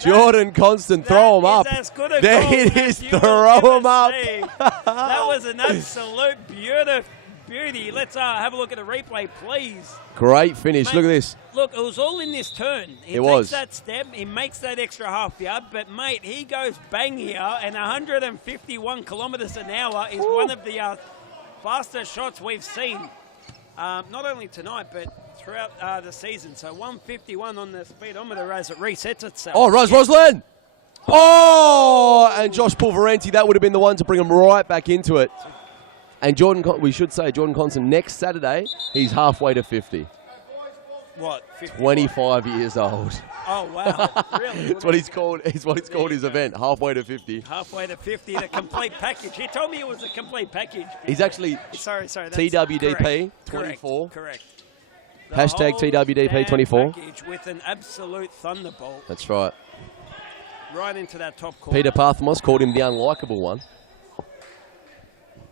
Jordan Constant, throw him up. As good a There goal it as is, you will throw ever him up. see. That was an absolute beauty. Let's have a look at the replay, please. Great finish. Mate, Look at this. Look, it was all in this turn. He It takes was. that step, he makes that extra half yard, but mate, he goes bang here, and 151 kilometres an hour is one of the fastest shots we've seen. Not only tonight, but throughout the season. So 151 on the speedometer as it resets itself. Oh, Roslin. Oh, and Josh Pulverenti, that would have been the one to bring him right back into it. And we should say, Jordan Constant, next Saturday, he's halfway to 50. What? 50 25 years old. Oh, wow. Really? It's what he's called. It's what it's called his event, halfway to 50. Halfway to 50, the complete package. He told me it was a complete package. He's actually Sorry. That's TWDP correct. 24. Correct. The Hashtag whole TWDP damn 24. package with an absolute thunderbolt That's right. right into that top corner. Peter Parthamos called him the unlikable one.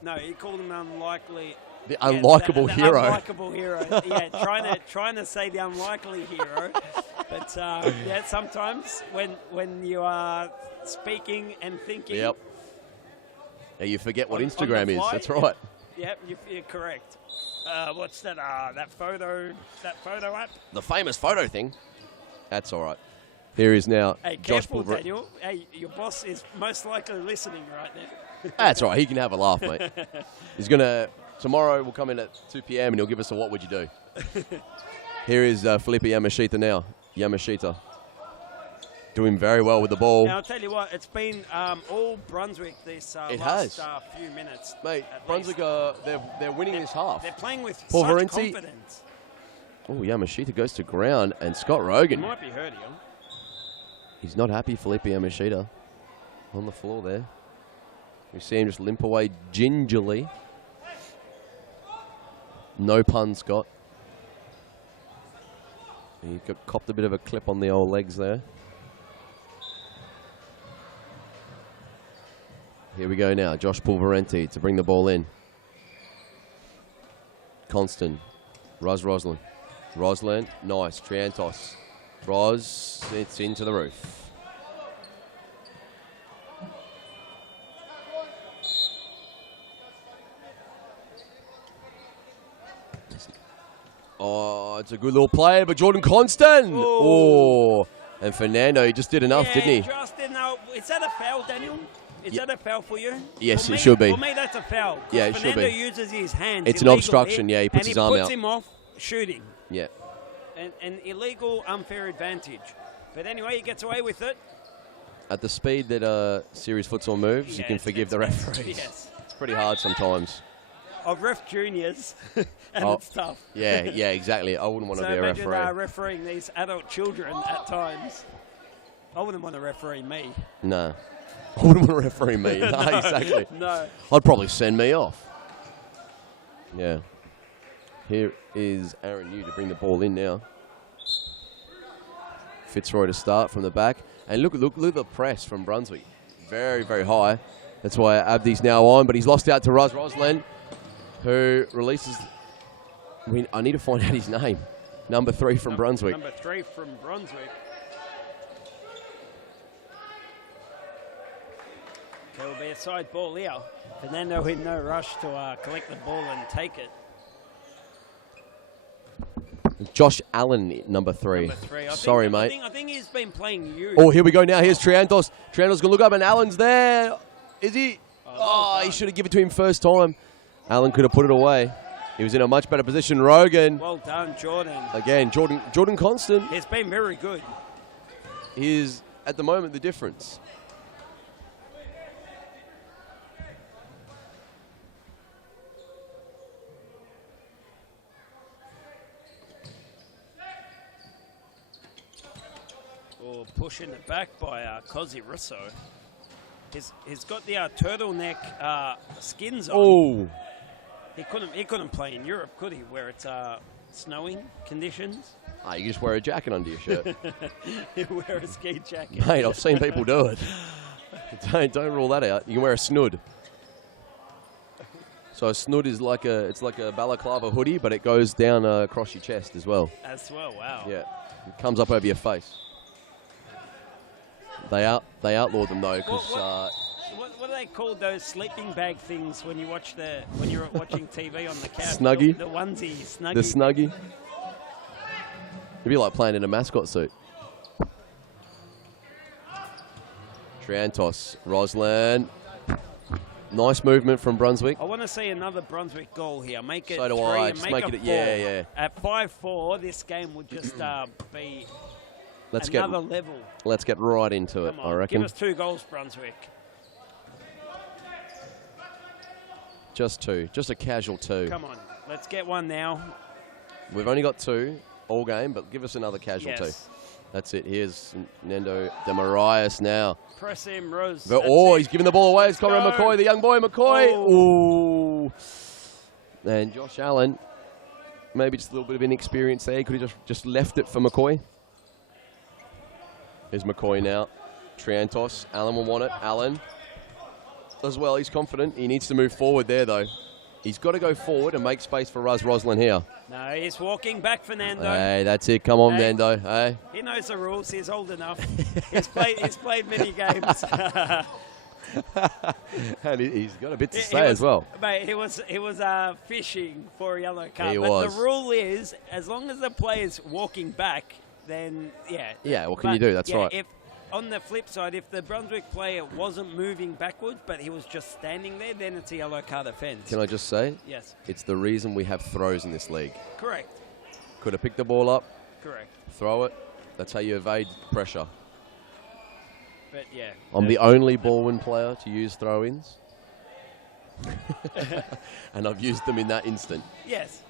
No, he called him unlikely. The unlikable the hero. Unlikable hero. Yeah, trying to say the unlikely hero. But sometimes when you are speaking and thinking. Yep. Yeah, you forget what on Instagram the is. fly, That's right. Yep, you're correct. What's that? That photo app. The famous photo thing. That's all right. Here is now Hey, Josh careful, Pulver. Daniel. Hey, your boss is most likely listening right now. That's all right. He can have a laugh, mate. He's gonna tomorrow. We'll come in at 2 p.m. and he'll give us a what would you do. Here is Felipe Yamashita now. Yamashita doing very well with the ball. Now I'll tell you what, it's been all Brunswick this It last has. few minutes. Mate, at Brunswick they're winning this half. They're playing with Pulverenti. such confidence. Oh, Yamashita goes to ground and Scott Rogan. He might be hurt here. He's not happy, Felipe Yamashita, on the floor there. We see him just limp away gingerly. No pun, Scott. He copped a bit of a clip on the old legs there. Here we go now. Josh Pulverenti to bring the ball in. Constant. Roslin. Roslin. Nice. Triantos. It's into the roof. Oh, it's a good little play, but Jordan Constant. Oh, and Fernando, he just did enough, didn't he? Just didn't know. Is that a foul, Daniel? Is that a foul for you? Yes, for it me, should be. For me, that's a foul. Yeah, it Fernando should be. uses his hands. It's an illegally, obstruction, yeah, he puts his arm And out. he puts him off shooting. Yeah. An illegal, unfair advantage. But anyway, he gets away with it. At the speed that serious futsal moves, you Yeah, can forgive the referees. Yes. It's pretty hard sometimes. Of ref juniors, and it's tough. Yeah, exactly. I wouldn't want to So be a imagine referee. refereeing these adult children at times. I wouldn't want to referee me. No. I wouldn't want to referee me. No, No, exactly. no. I'd probably send me off. Yeah. Here is Aaron Yu to bring the ball in now. Fitzroy to start from the back. And look at the press from Brunswick. Very, very high. That's why Abdi's now on, but he's lost out to Raz Roslin, who releases... I need to find out his name. Number 3 from Brunswick. Number 3 from Brunswick. There will be a side ball here. Fernando in no rush to collect the ball and take it. Josh Allen, number 3. Number 3. Sorry, mate. I think he's been playing you. Oh, here we go now. Here's Triantos. Triantos going to look up, and Allen's there. Is he? Oh, he should have given it to him first time. Allen could have put it away. He was in a much better position. Rogan. Well done, Jordan. Again, Jordan Constant. He's been very good. He is, at the moment, the difference. Or pushing it back by Cosi Russo. He's got the turtleneck skins on. Oh. He couldn't play in Europe, could he? Where it's snowing conditions. Ah, you just wear a jacket under your shirt. You wear a ski jacket. Mate, I've seen people do it. Don't rule that out. You can wear a snood. So a snood is like a balaclava hoodie, but it goes down across your chest as well. As well, wow. Yeah, it comes up over your face. They outlawed them though because What do they call those sleeping bag things when you're watching TV on the couch? Snuggie? The onesie, snuggie. The snuggie. It'd be like playing in a mascot suit. Triantos, Roslin. Nice movement from Brunswick. I want to see another Brunswick goal here. Make it So do 3 I. and Just make make it it- 4. yeah. At 5-4, this game would just be Let's another level. Let's get right into it. Come on, I reckon. give us 2 goals, Brunswick. Just 2. Just a casual 2. Come on, let's get one now. We've only got 2 all game, but give us another casual 2. Yes. That's it. Here's Nando de Marias now. Press him, Rose. He's giving the ball away. It's Conrad Let's go. McCoy, the young boy McCoy. Ooh. And Josh Allen, maybe just a little bit of inexperience there. Could have just left it for McCoy. Here's McCoy now. Triantos. Allen will want it. Allen as well. He's confident. He needs to move forward there, though. He's got to go forward and make space for Raz Roslin here. No, he's walking back, Fernando. Hey, that's it. Come on, Hey. Nando. Hey. He knows the rules. He's old enough. he's played many games. And he's got a bit to He say as well. Mate, he was fishing for a yellow card. He but was. the rule is, as long as the player's walking back, then yeah. Yeah, what can you do? That's yeah, right. If on the flip side, if the Brunswick player wasn't moving backwards, but he was just standing there, then it's a yellow card offence. Can I just say? Yes. It's the reason we have throws in this league. Correct. Could have picked the ball up, Correct. throw it. That's how you evade pressure. But yeah. I'm the only Baldwin player to use throw-ins. And I've used them in that instant. Yes.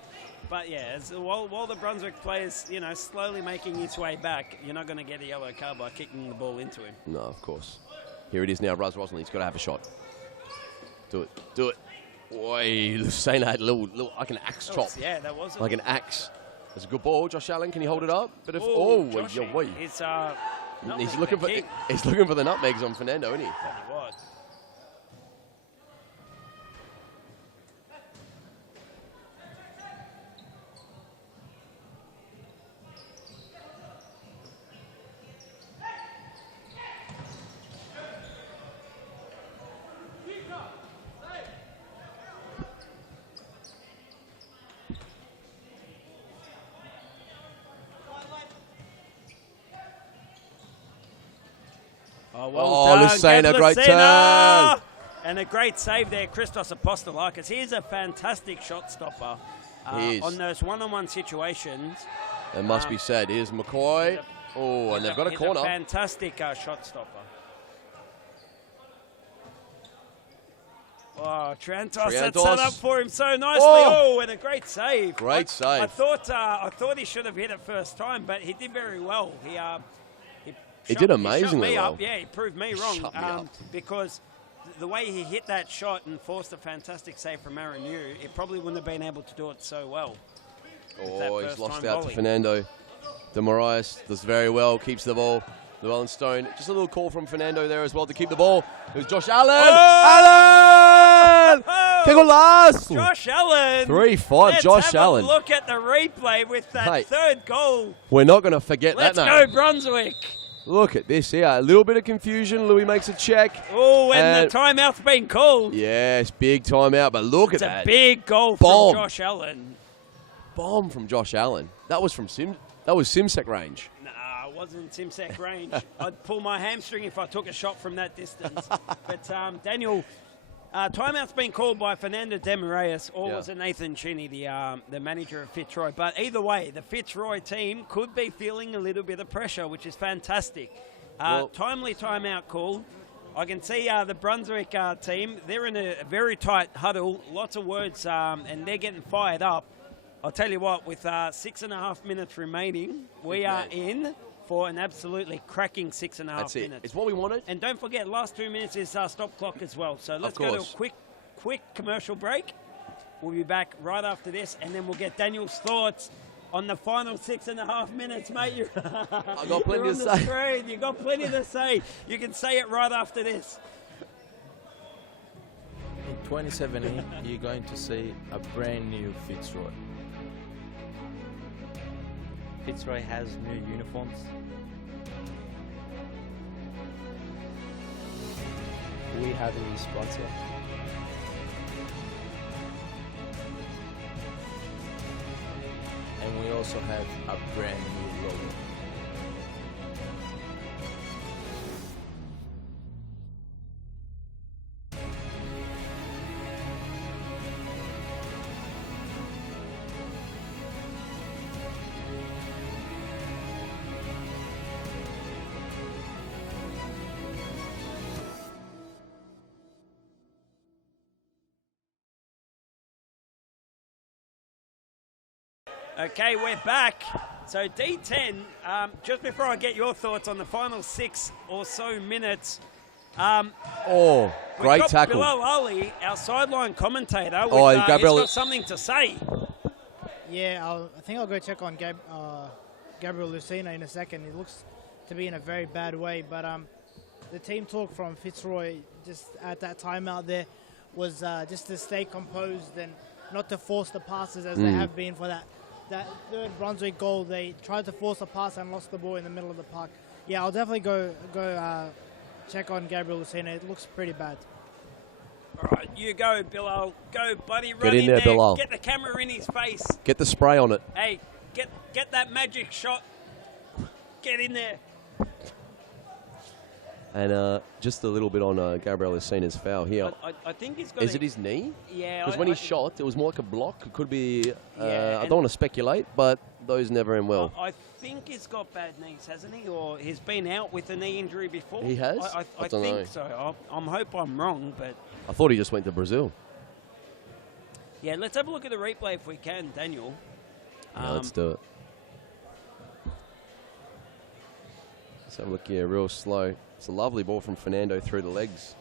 But yeah, while the Brunswick player's, slowly making his way back, you're not going to get a yellow card by kicking the ball into him. No, of course. Here it is now, Raz Roslin. He's got to have a shot. Do it. Oi, Saint had a little like an axe chop. Yeah, that was like an axe. That's a good ball. Josh Allen, can he hold it up? Bit of Joshy, he's looking for the nutmegs on Fernando, isn't he? Tell you what. Oh, well done. Lucena, great Lucena! turn. And a great save there, Christos Apostolakis. He's a fantastic shot stopper He is. on those one-on-one situations. It must be said. Here's McCoy. Oh, and they've got a corner. He's a fantastic shot stopper. Oh, Trantos set that up for him so nicely. Oh, and a great save. Great save. I thought he should have hit it first time, but he did very well. He did amazingly me well. Up. Yeah, he proved me wrong Shut me up. because the way he hit that shot and forced a fantastic save from Aaron Yu, it probably wouldn't have been able to do it so well. Oh, he's lost out to Fernando. De Moraes does very well, keeps the ball. Llewellyn Stone, just a little call from Fernando there as well to keep the ball. It was Josh Allen. Allen! Que last! Josh Allen. 3-5, Josh Allen. Look at the replay with that third goal. We're not going to forget Let's that name. go, Brunswick. Look at this here. A little bit of confusion. Louis makes a check. Oh, and the timeout's been called. Yes, big timeout, but look at that. It's a big goal Bomb. from Josh Allen. Bomb from Josh Allen. That was from Simsek range. Nah, it wasn't Simsek range. I'd pull my hamstring if I took a shot from that distance. But Daniel, timeout's been called by Fernando De Moraes, or was it Nathan Cheney, the manager of Fitzroy? But either way, the Fitzroy team could be feeling a little bit of pressure, which is fantastic. Timely timeout call. I can see the Brunswick team, they're in a very tight huddle, lots of words, and they're getting fired up. I'll tell you what, with 6.5 minutes remaining, we are in for an absolutely cracking 6.5 That's minutes. it. It's what we wanted. And don't forget, last 2 minutes is stop clock as well. So let's go to a quick commercial break. We'll be back right after this, and then we'll get Daniel's thoughts on the final 6.5 minutes, mate. I've got plenty to say. Screen. You've got plenty to say. You can say it right after this. In 2017, you're going to see a brand new Fitzroy. Fitzroy has new uniforms. We have a new sponsor. And we also have a brand new logo. Okay, we're back. So D10, just before I get your thoughts on the final 6 or so minutes. Great tackle. Bilal Ali, our sideline commentator, with, Gabriel, he's got something to say. Yeah, I think I'll go check on Gabriel Lucena in a second. He looks to be in a very bad way, but the team talk from Fitzroy just at that timeout there was just to stay composed and not to force the passes as they have been for that third Brunswick goal. They tried to force a pass and lost the ball in the middle of the park. Yeah, I'll definitely go check on Gabriel Lucena. It looks pretty bad. All right, you go, Bilal. Go, buddy. Get in there, Bilal. Get the camera in his face. Get the spray on it. Hey, get that magic shot. Get in there. And just a little bit on Gabriel Lucena's foul here. I think he's got. Is it his knee? Yeah. Because when he shot, it was more like a block. It could be. Yeah, I don't want to speculate, but those never end well. I think he's got bad knees, hasn't he? Or he's been out with a knee injury before. He has? I don't think know. so. I hope I'm wrong, but. I thought he just went to Brazil. Yeah, let's have a look at the replay if we can, Daniel. Yeah, let's do it. Let's have a look here, real slow. It's a lovely ball from Fernando through the legs.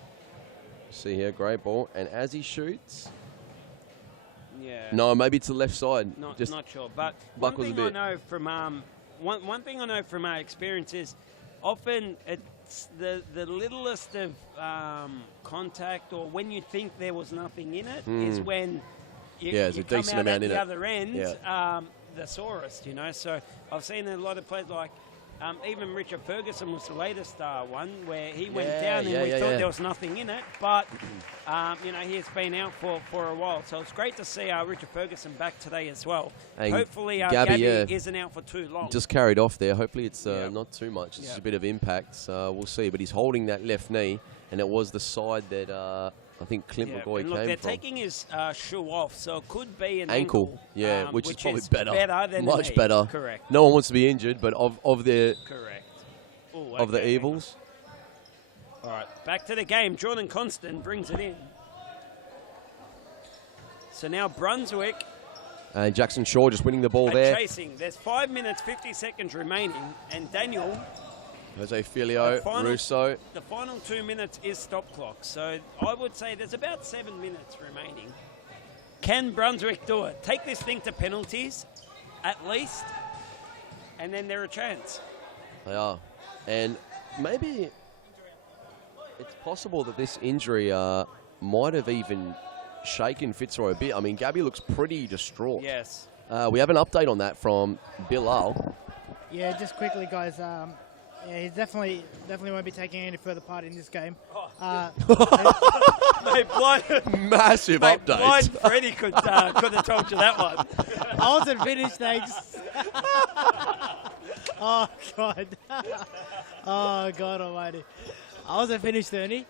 See here, great ball. And as he shoots... Yeah. No, maybe it's the left side. Not sure. But luck one was thing a bit. I know from one thing I know from our experience is often it's the littlest of contact, or when you think there was nothing in it, is when you there's a come decent out amount at in the it. other end, Yeah. the sorest, you know. So I've seen a lot of players like Even Richard Ferguson was the latest one where he went Yeah, down and yeah, we yeah, thought yeah. there was nothing in it. But, you know, he's been out for a while. So it's great to see Richard Ferguson back today as well. And Hopefully Gabby, Gabby isn't out for too long. Just carried off there. Hopefully it's not too much. It's just a bit of impact. We'll see. But he's holding that left knee, and it was the side that I think Clint McGoy and look, came they're from. taking his shoe off, so it could be an Ankle, yeah, which is probably better. Than much the knee. better. Correct. No one wants to be injured, but of the Correct. Ooh, of the okay. evils. All right, back to the game. Jordan Constant brings it in. So now Brunswick And Jackson Shaw just winning the ball are there. chasing. There's 5 minutes, 50 seconds remaining, and Daniel, Jose Filio, Russo. the final 2 minutes is stop clock. So I would say there's about 7 minutes remaining. Can Brunswick do it? Take this thing to penalties, at least, and then they're a chance. They are. And maybe it's possible that this injury might have even shaken Fitzroy a bit. I mean, Gabby looks pretty distraught. Yes. We have an update on that from Bilal. Yeah, just quickly, guys. Yeah, he definitely won't be taking any further part in this game. Mate, Massive mate, update. Blind Freddie could have told you that one. I wasn't finished, thanks. Oh, God. Oh, God almighty. I wasn't finished, Ernie.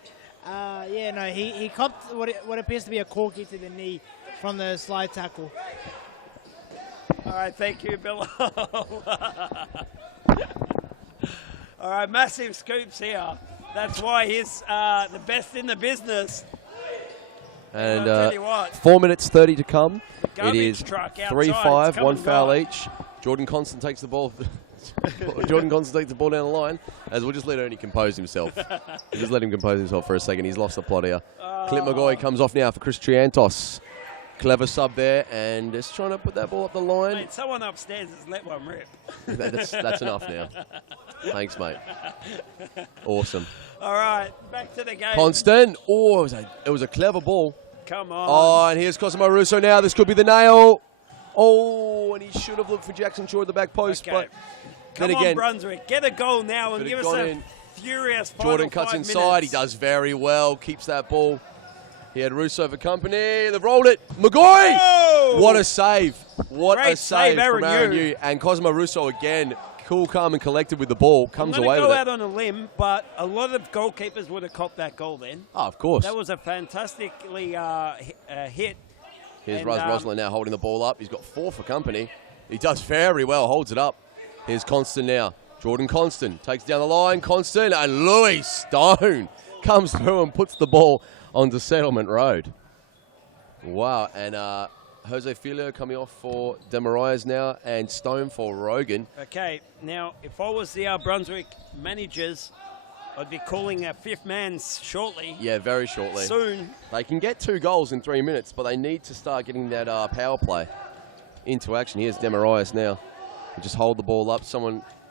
Yeah, no, he copped what appears to be a corky to the knee from the slide tackle. All right, thank you, Bill. All right, massive scoops here. That's why he's the best in the business. And I'll tell you what. 4 minutes 30 to come. It Garbage is truck outside, 3-5, it's come one and foul gone. each. Jordan Constant takes the ball. Jordan Constant takes the ball down the line. As we'll just let Ernie compose himself. Just let him compose himself for a second. He's lost the plot here. Clint McGoy comes off now for Chris Triantos. Clever sub there, and just trying to put that ball up the line. Mate, someone upstairs has let one rip. That's enough now. Thanks, mate. Awesome. All right, back to the game. Constant. Oh, it was a clever ball. Come on. Oh, and here's Cosimo Russo now. This could be the nail. Oh, and he should have looked for Jackson Shaw at the back post, Okay. but Come then on, again, Brunswick. Get a goal now and could give have us gone a in. furious final Jordan cuts 5 inside. minutes. He does very well. Keeps that ball. He had Russo for company. They've rolled it. McGoy! Oh! What a save. What Great a save save, from Aaron Aaron Yu. And Cosimo Russo again, cool, calm, and collected with the ball. Comes I'm away going to with go it. out on a limb, but a lot of goalkeepers would have copped that goal then. Oh, of course. That was a fantastically hit. Here's And, Raz Rosler now holding the ball up. He's got 4 for company. He does very well, holds it up. Here's Constant now. Jordan Constant takes down the line. Constant and Louis Stone comes through and puts the ball onto Settlement Road. Wow, and Jose Filio coming off for Demarias now and Stone for Rogan. Okay, now if I was the Brunswick managers, I'd be calling a fifth man shortly. Yeah, very shortly. Soon. They can get 2 goals in 3 minutes, but they need to start getting that power play into action. Here's Demarias now. He just hold the ball up.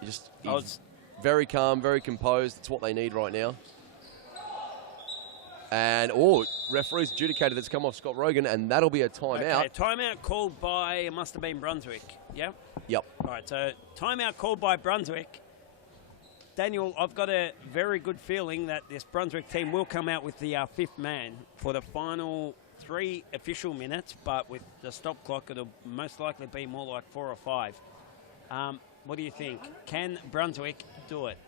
He's very calm, very composed. It's what they need right now. And, referee's adjudicated that's come off Scott Rogan, and that'll be a timeout. Okay, timeout called by, it must have been Brunswick, yeah? Yep. All right, so timeout called by Brunswick. Daniel, I've got a very good feeling that this Brunswick team will come out with the fifth man for the final 3 official minutes, but with the stop clock, it'll most likely be more like 4 or 5. What do you think? Can Brunswick do it?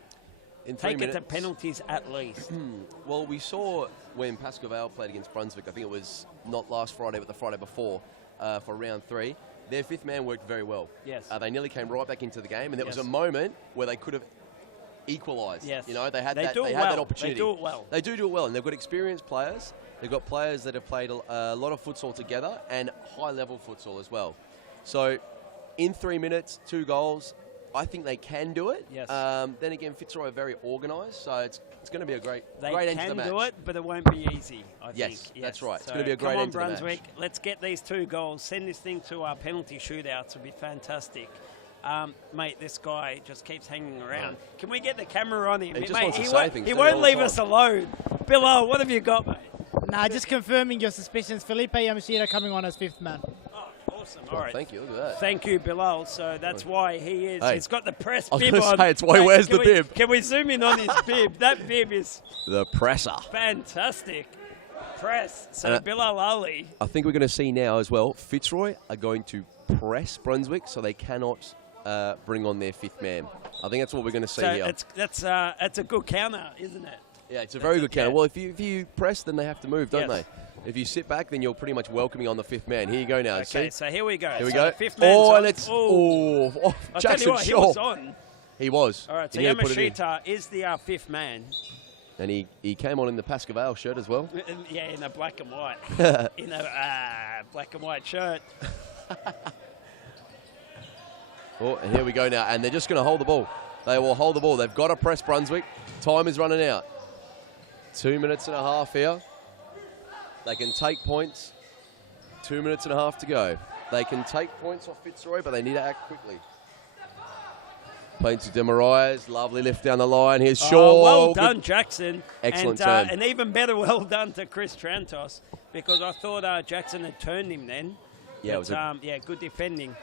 In 3 Take it minutes. to penalties at least. Well, we saw when Pascoe Vale played against Brunswick, I think it was not last Friday, but the Friday before, for round 3, their fifth man worked very well. Yes. They nearly came right back into the game, and there was Yes. a moment where they could have equalised. Yes. You know, they had They that do it they had that well. opportunity. They do it well. They do it well, and they've got experienced players. They've got players that have played a lot of futsal together and high-level futsal as well. So, in 3 minutes, 2 goals, I think they can do it. Yes. Then again, Fitzroy are very organised, so it's going to be a great They end to the can match. do it, but it won't be easy, I Yes, think. that's right. It's So gonna be a great come on, end to the match. Brunswick. Let's get these 2 goals. Send this thing to our penalty shootouts. It'll be fantastic. Mate, this guy just keeps hanging around. Can we get the camera on him? He just Mate, wants to say won't, things, he doesn't he, won't all the leave time? us alone. Billo, what have you got, mate? Nah, just confirming your suspicions. Felipe Yamashita coming on as fifth man. Oh, Awesome. Oh, All right. thank you. Look at that. Thank you, Bilal. So that's why he is. Hey. He's got the press I was bib gonna on. say, it's why he wears Can the bib. Can we zoom in on his bib? That bib is The presser. fantastic. Press. So And, Bilal Ali. I think we're going to see now as well, Fitzroy are going to press Brunswick so they cannot bring on their fifth man. I think that's what we're going to see So here. that's a good counter, isn't it? Yeah, it's a very good counter. yeah. Well, if you press, then they have to move, don't Yes. they? If you sit back, then you're pretty much welcoming on the fifth man. Here you go now. Okay, See? so here we go. Here we So go. the fifth man's on. And it's I'll tell Jackson you what, he Shaw. was on. He was. All right, so He nearly put it in. Yamashita is the fifth man. And he came on in the Pascal Vale shirt as well. Yeah, in a black and white. In a black and white shirt. Oh, and here we go now. And they're just going to hold the ball. They will hold the ball. They've got to press Brunswick. Time is running out. 2 minutes and a half here. They can take points. 2 minutes and a half to go. They can take points off Fitzroy, but they need to act quickly. Playing to Demarais. Lovely lift down the line. Here's Shaw. Oh, well done, Jackson. Excellent and, turn. and even better well done to Chris Trantos, because I thought Jackson had turned him then. Yeah, but, it was a good defending.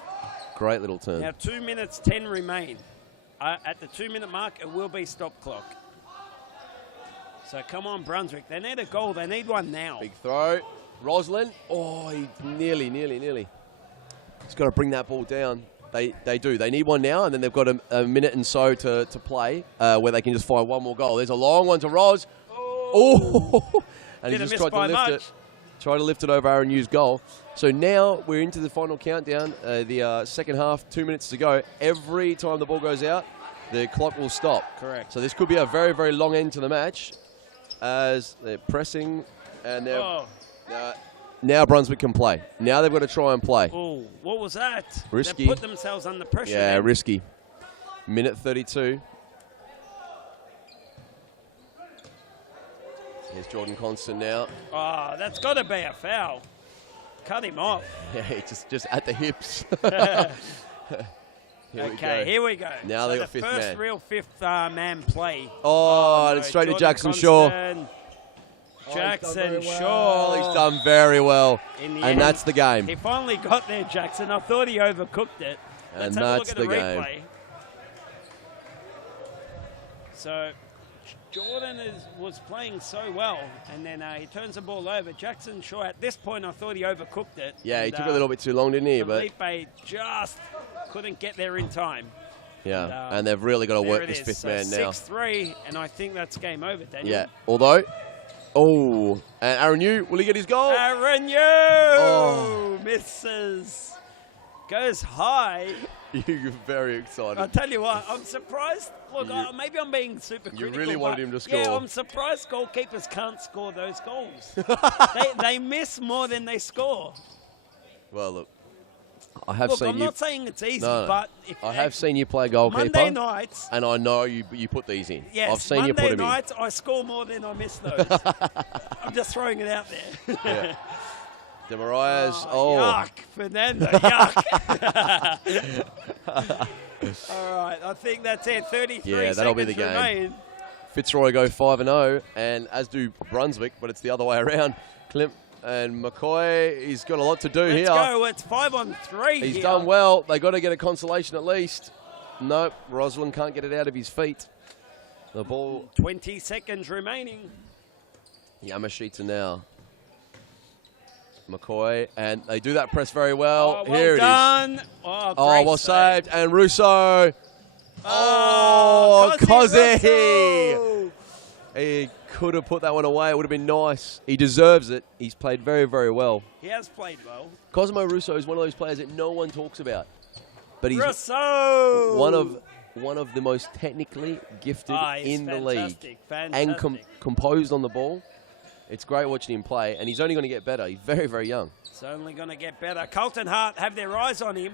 great little turn. Now 2 minutes 10 remain. At the 2 minute mark, it will be stop clock. So come on, Brunswick. They need a goal. They need one now. Big throw. Roslin. Oh, he nearly. He's got to bring that ball down. They do. They need one now, and then they've got a minute and so to play where they can just find one more goal. There's a long one to Ros. Oh! And he Didn't just miss tried to by lift much. it. Tried to lift it over Aaron Yu's goal. So now we're into the final countdown, the second half, 2 minutes to go. Every time the ball goes out, the clock will stop. Correct. So this could be a very, very long end to the match as they're pressing and they're... Now Brunswick can play. Now they've got to try and play. Oh, what was that? Risky. They put themselves under pressure. Yeah, then. risky. Minute 32. Here's Jordan Constant now. Oh, that's got to be a foul. Cut him off. Yeah, just at the hips. Here we go. Now so they got the fifth first man. real fifth man play. Oh, and no, it's straight to Jordan Jackson Shaw. Constant. Oh, Jackson Shaw. Shaw. He's done very well. In the And end, that's the game. He finally got there, Jackson. I thought he overcooked it. Let's And have a look that's at the the game. replay. So Jordan was playing so well, and then he turns the ball over. Jackson Shaw, at this point, I thought he overcooked it. Yeah, he and, took a little bit too long, didn't he? But Felipe just couldn't get there in time. yeah, and they've really got to There work it this is. fifth So man now. 6-3, and I think that's game over, Daniel. Yeah, although, and Aaron Yu, will he get his goal? Aaron Yu Oh. misses. Goes high. You're very excited. I'll tell you what, I'm surprised. Look, maybe I'm being super critical. really wanted but him to Yeah, score. I'm surprised goalkeepers can't score those goals. they miss more than they score. Well, look, I have Look, seen I'm you. not saying it's easy, No, no. but if I have seen you play goalkeeper. Monday nights, and I know you put these in. yes, I've seen Monday you put them nights I score more than I miss those. I'm just throwing it out there. Yeah. Demarais. Yuck, Fernando, yuck. All right, I think that's it. 33 Yeah, that'll be the seconds game. remain. Fitzroy go 5-0, and as do Brunswick, but it's the other way around. Klimt and McCoy, he's got a lot to do Let's here. go. It's 5-on-3 He's here. done well. They got to get a consolation at least. Nope, Roslin can't get it out of his feet. The ball. 20 seconds remaining. Yamashita now. McCoy, and they do that press very well. Oh, well Here done. it is. Oh, Oh, great well save. saved. And Russo. Oh, Kozi. Russo. He could have put that one away. It would have been nice. He deserves it. He's played very, very well. He has played well. Cosmo Russo is one of those players that no one talks about. But he's Russo. one of the most technically gifted He's in the league. Fantastic. And composed on the ball. It's great watching him play, and he's only going to get better. He's very, very young. It's only going to get better. Carlton Hart have their eyes on him.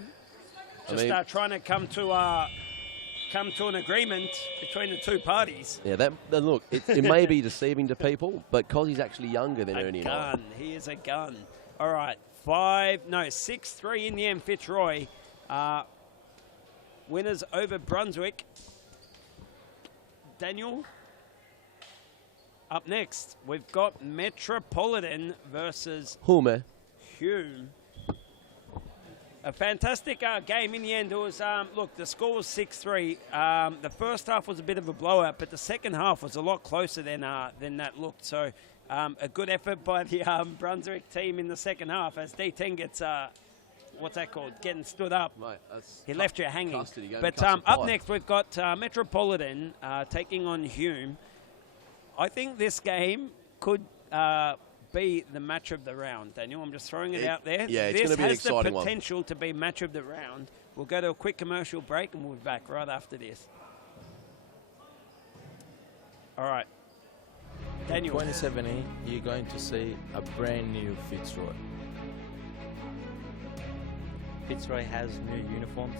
Just trying to come to an agreement between the two parties. Yeah, that look, it may be deceiving to people, but because he's actually younger than Ernie and I. Gun. He is a gun. All right. 6-3 in the end. Fitzroy. Winners over Brunswick. Daniel. Up next, we've got Metropolitan versus Hume. Hume. A fantastic game in the end. It was, look, the score was 6-3. The first half was a bit of a blowout, but the second half was a lot closer than that looked. So a good effort by the Brunswick team in the second half as D10 gets, what's that called, getting stood up. Mate, he left you hanging. Custody, but up next we've got Metropolitan taking on Hume. I think this game could be the match of the round, Daniel. I'm just throwing it out there. Yeah, it's going to be an exciting one. This has the potential to be match of the round. We'll go to a quick commercial break and we'll be back right after this. All right. Daniel. 2017, you're going to see a brand new Fitzroy. Fitzroy has new uniforms.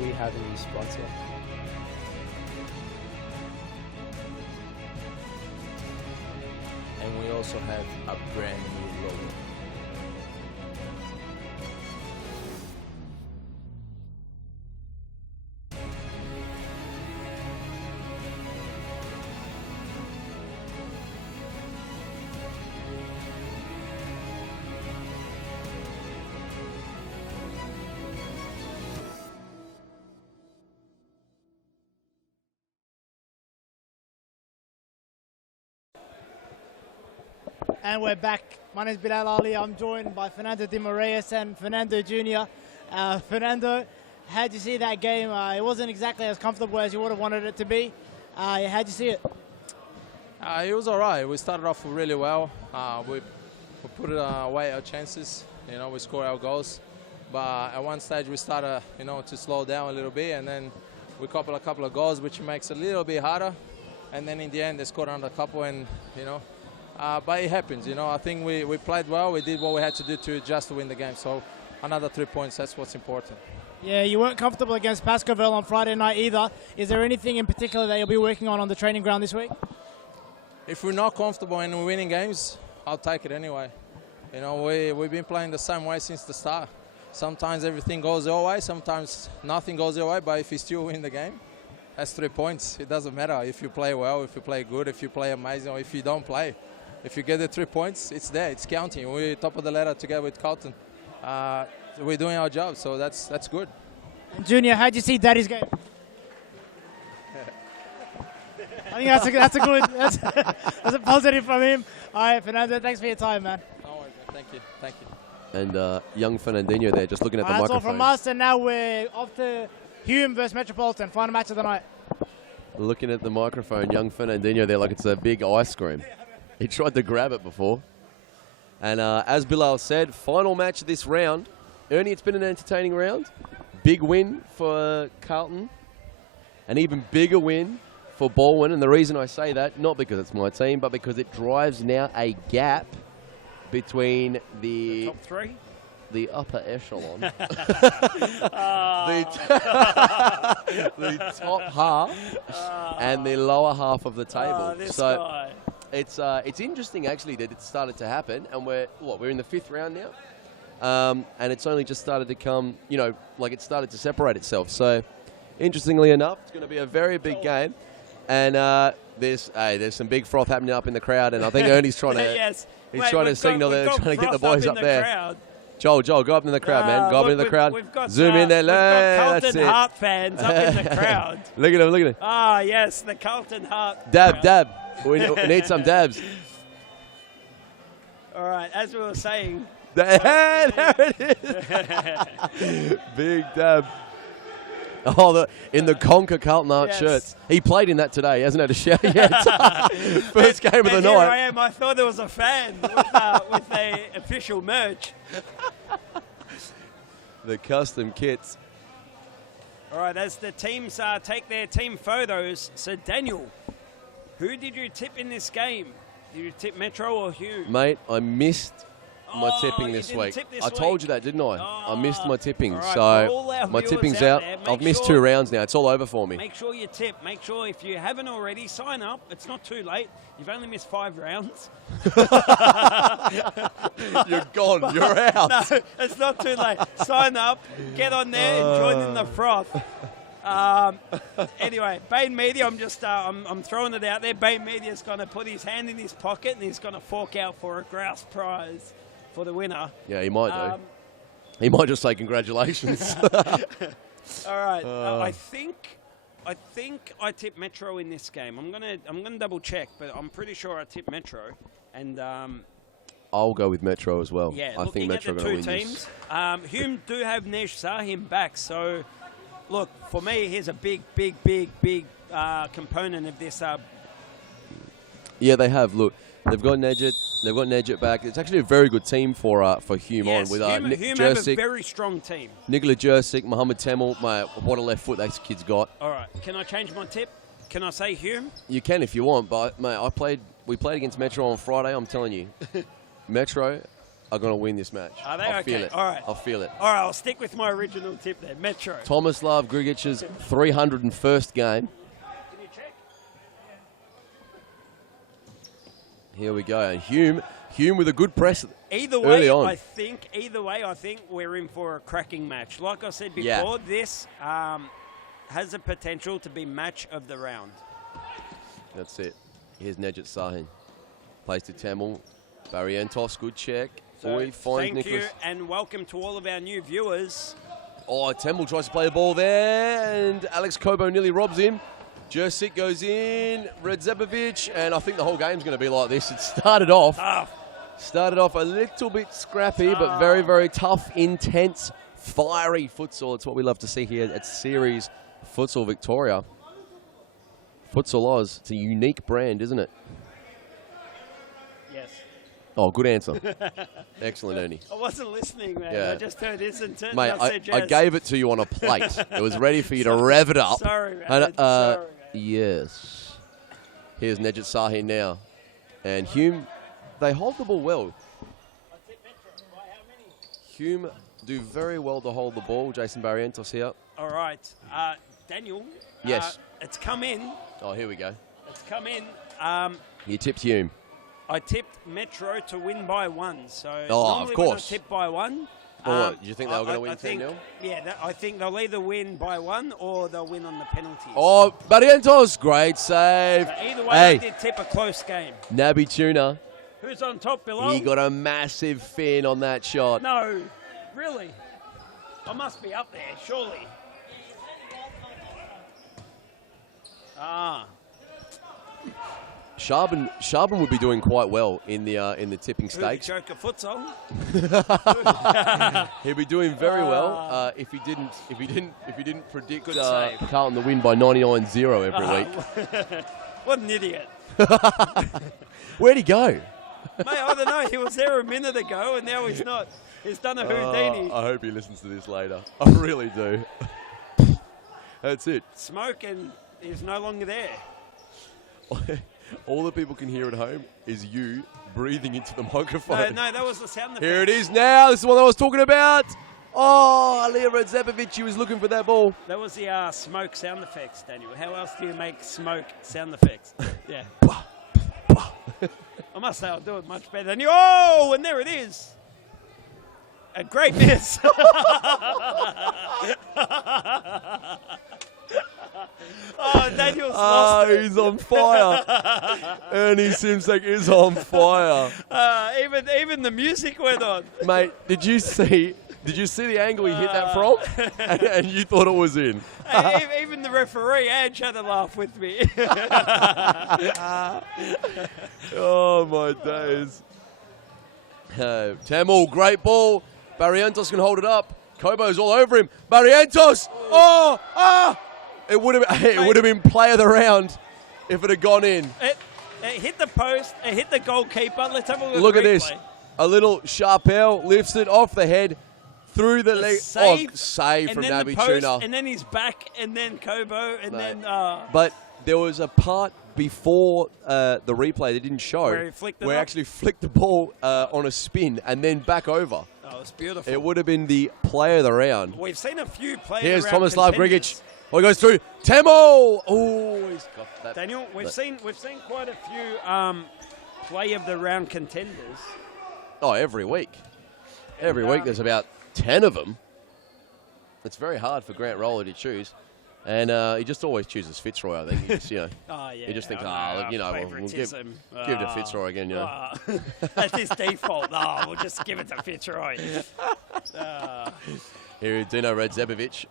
We have a new sponsor. And we also have a brand new logo. And we're back. My name is Bilal Ali. I'm joined by Fernando de Moraes and Fernando Jr. Fernando, how'd you see that game? It wasn't exactly as comfortable as you would have wanted it to be. How'd you see it? It was all right. We started off really well. We put away our chances. You know, we scored our goals. But at one stage we started, you know, to slow down a little bit, and then we coupled a couple of goals, which makes it a little bit harder. And then in the end, they scored another couple, and you know. But it happens, you know. I think we played well. We did what we had to do just to win the game. So another 3 points, that's what's important. Yeah, you weren't comfortable against Pascovel on Friday night either. Is there anything in particular that you'll be working on the training ground this week? If we're not comfortable and we're winning games, I'll take it anyway. You know, we've been playing the same way since the start. Sometimes everything goes your way, sometimes nothing goes your way, but if you still win the game, that's 3 points. It doesn't matter if you play well, if you play good, if you play amazing, or if you don't play. If you get the 3 points, it's there, it's counting. We're top of the ladder together with Carlton. We're doing our job, so that's good. And Junior, how'd you see Daddy's game? I think that's a positive from him. All right, Fernando, thanks for your time, man. No worries, man. Thank you. And young Fernandinho there, just looking at the microphone. That's all from us, and now we're off to Hume versus Metropolitan, final match of the night. Looking at the microphone, young Fernandinho there like it's a big ice cream. He tried to grab it before. And as Bilal said, final match of this round. Ernie, it's been an entertaining round. Big win for Carlton. An even bigger win for Baldwin. And the reason I say that, not because it's my team, but because it drives now a gap between the top three? The upper echelon. The top half and the lower half of the table. So it's interesting actually that it started to happen, and we're in the 5th round now, and it's only just started to come, you know, like it started to separate itself. So interestingly enough, it's going to be a very big game, and there's some big froth happening up in the crowd, and I think Ernie's trying to trying to signal there, trying to get the boys up there. Crowd. Joel, go up in the crowd, man. Go up in the crowd. Zoom in there. We've got That's Carlton it. Heart fans up in the crowd. Look at him. Ah, yes, the Carlton Heart. Dab. We need some dabs. All right, as we were saying. There it is. Big dab. Oh, in the Conquer Carlton Heart shirts. He played in that today. He hasn't had a shout yet. First game of the night. Here I am. I thought there was a fan with the official merch. The custom kits. All right, as the teams take their team photos. So, Daniel, who did you tip in this game? Did you tip Metro or Hume? Mate, I missed my tipping this week. I told you that, didn't I? I missed my tipping. Right, so my tipping's out. I've missed 2 rounds now. It's all over for me. Make sure you tip. Make sure if you haven't already, sign up. It's not too late. You've only missed 5 rounds. You're gone. You're out. No, it's not too late. Sign up. Get on there and join in the froth. Anyway, Bain Media, I'm throwing it out there. Bain Media's going to put his hand in his pocket and he's going to fork out for a grouse prize for the winner. Yeah, he might do. He might just say congratulations. All right. I think I tipped Metro in this game. I'm gonna double check, but I'm pretty sure I tipped Metro. And I'll go with Metro as well. yeah, I think Metro are the going to two win teams. this. Hume do have Nesh Sahim back, so look, for me, here's a big component of this. Yeah, they have. Look, they've got Nedjet back. It's actually a very good team for Hume Yes, on with Hume Nick have a Jursic, very strong team. Nikola Jursic, Mohammed Temel. Mate, what a left foot that kid's got. All right, can I change my tip? Can I say Hume? You can if you want, but mate, we played against Metro on Friday. I'm telling you, Metro are going to win this match. Are they? I'll okay. feel it. All right. I'll feel it. All right, I'll stick with my original tip there. Metro. Tomislav Grigic's 301st game. Can you check? Here we go. And Hume with a good press Either early way, on. I think we're in for a cracking match. Like I said before, Yeah. this has the potential to be match of the round. That's it. Here's Nedjet Sahin. Plays to Temel. Barrientos, good check. So Boy finds thank Nicholas. you, and welcome to all of our new viewers. Oh, Temel tries to play the ball there, and Alex Kobo nearly robs him. Jursic goes in, Redzepovic, and I think the whole game's going to be like this. It started off a little bit scrappy, but very, very tough, intense, fiery futsal. It's what we love to see here at Series Futsal Victoria. Futsal Oz, it's a unique brand, isn't it? Yes. Oh, good answer. Excellent, Ernie. I wasn't listening, man. Yeah. I just heard isn't it? Mate, and I said I yes. gave it to you on a plate. It was ready for you to rev it up. Sorry, man. And, Sorry, man. yes. Here's Nedjet Sahin now. And Hume, they hold the ball well. Hume do very well to hold the ball. Jason Barrientos here. All right. Daniel. Yes. It's come in. Oh, here we go. It's come in. You tipped Hume. I tipped Metro to win by 1. So Oh, normally of course. when I tip by 1. What, do you think they were going to win I think- 10-0? Yeah, I think they'll either win by 1 or they'll win on the penalties. Oh, Barrientos, great save. But either way, I Hey, did tip a close game. Naby Tuna, Who's on top below? he got a massive fin on that shot. No, really? I must be up there, surely. Sharben would be doing quite well in the tipping stakes. Joker futsal. He'd be doing very well if he didn't predict Good save. Carlton to win by 99-0 every week. What an idiot. Where'd he go? Mate, I don't know. He was there a minute ago and now he's not. He's done a Houdini. I hope he listens to this later. I really do. That's it. Smoke and he's no longer there. All the people can hear at home is you breathing into the microphone. No, that was the sound effect. Here it is now. This is what I was talking about. Oh, Alija Redzepovic, he was looking for that ball. That was the smoke sound effects, Daniel. How else do you make smoke sound effects? Yeah. I must say I'll do it much better than you. Oh, and there it is. A great miss. Oh, Daniel's lost it. He's on fire. Ernie Simsek is on fire. Even the music went on. Mate, did you see the angle he hit that from? and you thought it was in. Even the referee, Ange, had a laugh with me. Oh, my days. Tamil, great ball. Barrientos can hold it up. Kobo's all over him. Barrientos! It would have been play of the round if it had gone in. It hit the post. It hit the goalkeeper. Let's have a Look at replay. this. A little Sharpel lifts it off the head, through the leg. Save, save and from then Naby the post, Tuna. and then he's back, and then Kobo, and Mate. then... But there was a part before the replay that didn't show Where he flicked it where up? actually flicked the ball on a spin and then back over. Oh, it's beautiful. It would have been the play of the round. We've seen a few players. Here's around Tomislav contenders. Grigic. Oh, he goes through. Temo! Oh, he's got that. Daniel, we've seen quite a few play of the round contenders. Oh, every week. Every week there's about 10 of them. It's very hard for Grant Rowley to choose. And he just always chooses Fitzroy, I think. He just, Oh, yeah. he just thinks, I know, we'll give favouritism. it to Fitzroy again, That's his default. Oh, we'll just give it to Fitzroy. Here is Dino Redzepovic.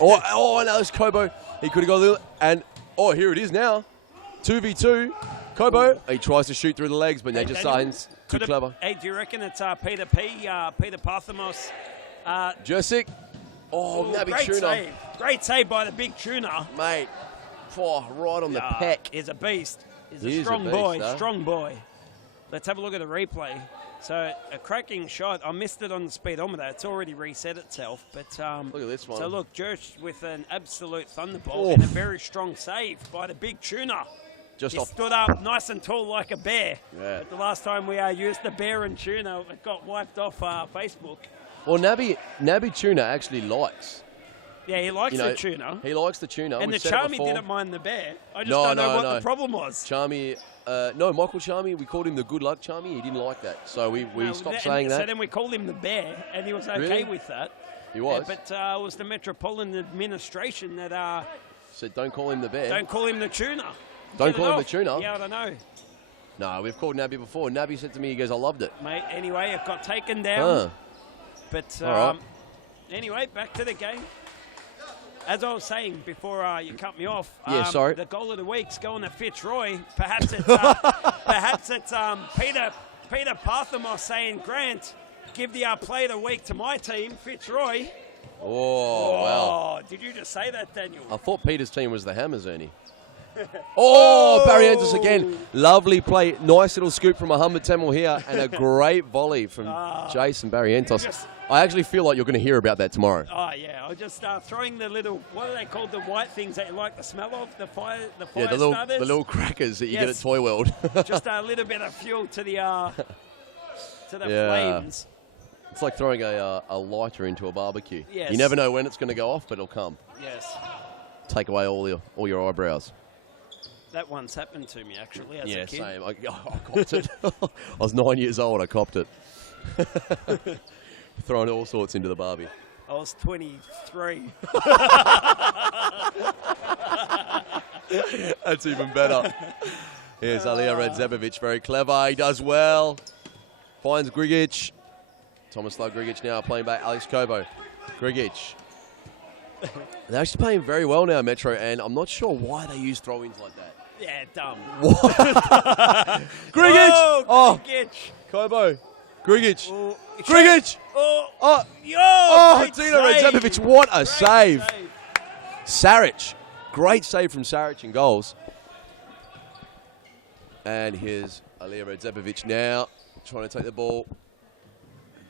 Oh, no, it's Kobo. He could have got a little, and here it is now. 2v2. Kobo, he tries to shoot through the legs, but they just signs too clever. Hey, do you reckon it's Peter Parthamos? Jursic. Naby great Tuna. save. Great save by the big tuna. Mate, right on the peck. He's a beast. He's He a is strong a boy. beast, huh? Strong boy. Let's have a look at the replay. So a cracking shot. I missed it on the speedometer. It's already reset itself. But look at this one. So look, Jurch with an absolute thunderbolt and a very strong save by the big tuna. Just he off. stood up nice and tall like a bear. Yeah. But the last time we used the bear and tuna, it got wiped off Facebook. Well, Naby Tuna actually likes. Yeah, he likes the tuna. He likes the tuna. And We the said it Charmy before. didn't mind the bear. I just don't know what the problem was. Charmy, Michael Charmy, we called him the good luck Charmy. He didn't like that. So we stopped saying that. So then we called him the bear, and he was okay Really? with that. He was? But it was the Metropolitan Administration that Said don't call him the bear. don't call him the tuna. Don't Get call it him the off. tuna? Yeah, I don't know. No, we've called Naby before. Naby said to me, he goes, I loved it. Mate, anyway, it got taken down. Huh. But All right. anyway, back to the game. As I was saying before you cut me off, Yeah, sorry. the goal of the week's going to Fitzroy. Perhaps it's Peter Parthamos saying, Grant, give the play of the week to my team, Fitzroy. Oh, wow. Did you just say that, Daniel? I thought Peter's team was the Hammers, Ernie. Barrientos again. Lovely play. Nice little scoop from Mohamed Temel here and a great volley from Jason Barrientos. I actually feel like you're going to hear about that tomorrow. Oh, yeah. I'll just throwing the little, what are they called, the white things that you like the smell of? The fire Yeah, the starters? little crackers that you get at Yes. Toy World. Just a little bit of fuel to the Yeah. flames. It's like throwing a lighter into a barbecue. Yes. You never know when it's going to go off, but it'll come. Yes. Take away all your eyebrows. That once happened to me, actually, as Yeah, a kid. same. I copped it. I was 9 years old. I copped it. Throwing all sorts into the barbie. I was 23. That's even better. Here's Alija Redzepovic, very clever. He does well. Finds Grigic. Tomislav Grigic now playing back Alex Kobo. Grigic. They're actually playing very well now, Metro, and I'm not sure why they use throw-ins like that. Yeah, dumb. Grigic! Oh, Grigic. Kobo. Grigic. Oh, Grigic! Yo! Dino Redzepovic, what a save. Saric. Great save from Saric in goals. And here's Alija Redzepovic now, trying to take the ball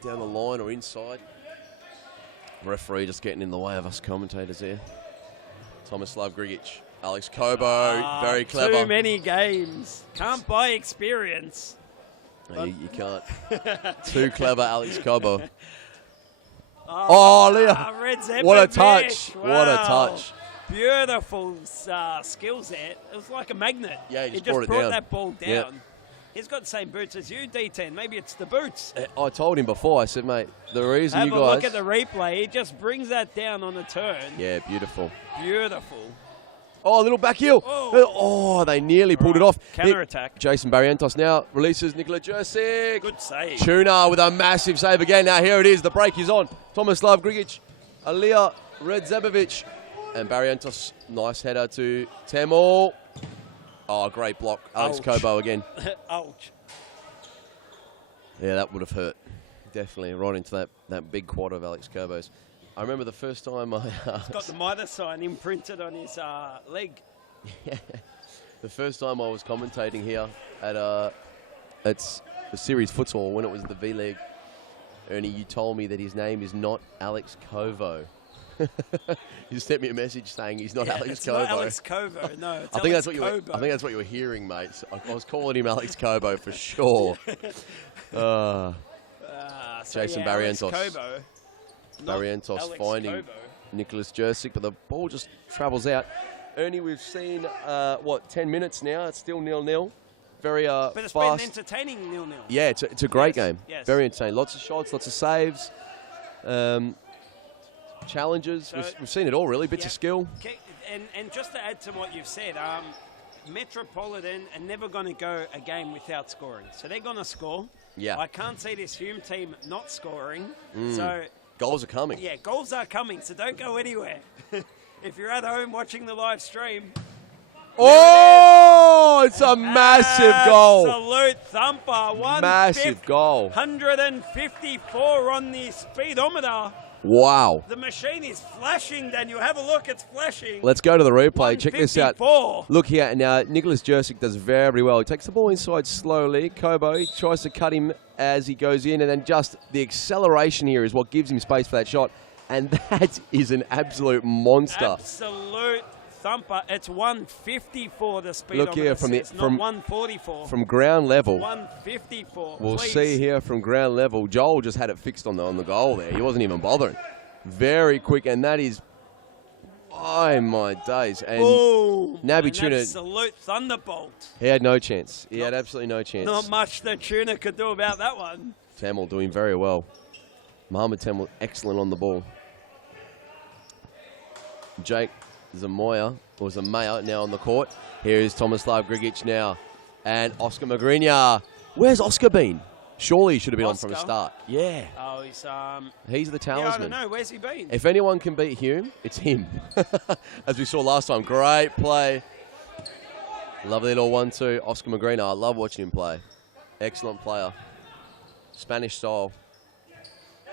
down the line or inside. Referee just getting in the way of us commentators here. Tomislav Grigic. Alex Kobo, very clever. Too many games. Can't buy experience. No, you can't. Too clever, Alex Kobo. Leah. Redzepovic. What a touch. Wow. What a touch. Beautiful skills there. It was like a magnet. Yeah, he just just brought it down. that ball down. Yeah. He's got the same boots as you, D10. Maybe it's the boots. I told him before, I said, mate, the reason Have you a guys... look at the replay. He just brings that down on the turn. Yeah, beautiful. Beautiful. Oh, a little back heel. Oh, they nearly pulled it off. Counter-attack. Jason Barrientos now releases Nikola Jursic. Good save. Tuna with a massive save again. Now here it is. The break is on. Tomislav Grigic, Alija Redzepovic, and Barrientos. Nice header to Temel. Oh, great block. Alex Ouch. Kobo again. Ouch. Yeah, that would have hurt. Definitely right into that big quad of Alex Kobo's. I remember the first time I... He's got the Midas sign imprinted on his leg. The first time I was commentating here at it's the series Futsal when it was the V-League. Ernie, you told me that his name is not Alex Kovo. You sent me a message saying he's not Alex it's Kovo. Not Alex Kovo, no. It's I think Alex that's what Kobo. I think that's what you were hearing, mate. So I was calling him Alex Kobo for sure. Jason Alex Barrientos. Kobo, not Barrientos Alex finding Kobo. Nicholas Jursic, but the ball just travels out. Ernie, we've seen 10 minutes now. It's still 0-0. Very But it's fast. been entertaining 0-0. Yeah, it's a great game. Yes. Very entertaining. Lots of shots, lots of saves. Challenges. So- We've seen it all, really. Bits of skill. And just to add to what you've said, Metropolitan are never going to go a game without scoring. So they're going to score. Yeah. I can't see this Hume team not scoring. Mm. So Goals are coming. yeah, goals are coming. So don't go anywhere. If you're at home watching the live stream, Oh, it's a massive goal. absolute thumper. Massive goal. 154 on the speedometer. Wow. The machine is flashing, Daniel. Have a look. It's flashing. Let's go to the replay. Check this out. 154. Look here. Now, Nicholas Jursic does very well. He takes the ball inside slowly. Kobo tries to cut him as he goes in, and then just the acceleration here is what gives him space for that shot. And that is an absolute monster. Absolute thumper. It's 154 the speedometer. Look here from says, not 144. From ground level. 154. We'll please. see here from ground level. Joel just had it fixed on the goal there. He wasn't even bothering. Very quick, and that is, oh my days. And Boom. Naby An Tuna, absolute thunderbolt. he had no chance. He had absolutely no chance. Not much the Tuna could do about that one. Tamil doing very well. Mohamed Tamil excellent on the ball. Jake Zamaya now on the court. Here is Tomislav Grigic now. And Oscar Magriña. Where's Oscar been? Surely he should have been on from the Oscar? start. Yeah. Oh, He's the yeah, I talisman. don't know. Where's he been? If anyone can beat Hume, it's him. As we saw last time. Great play. Lovely little 1-2. Oscar Magriña. I love watching him play. Excellent player. Spanish style.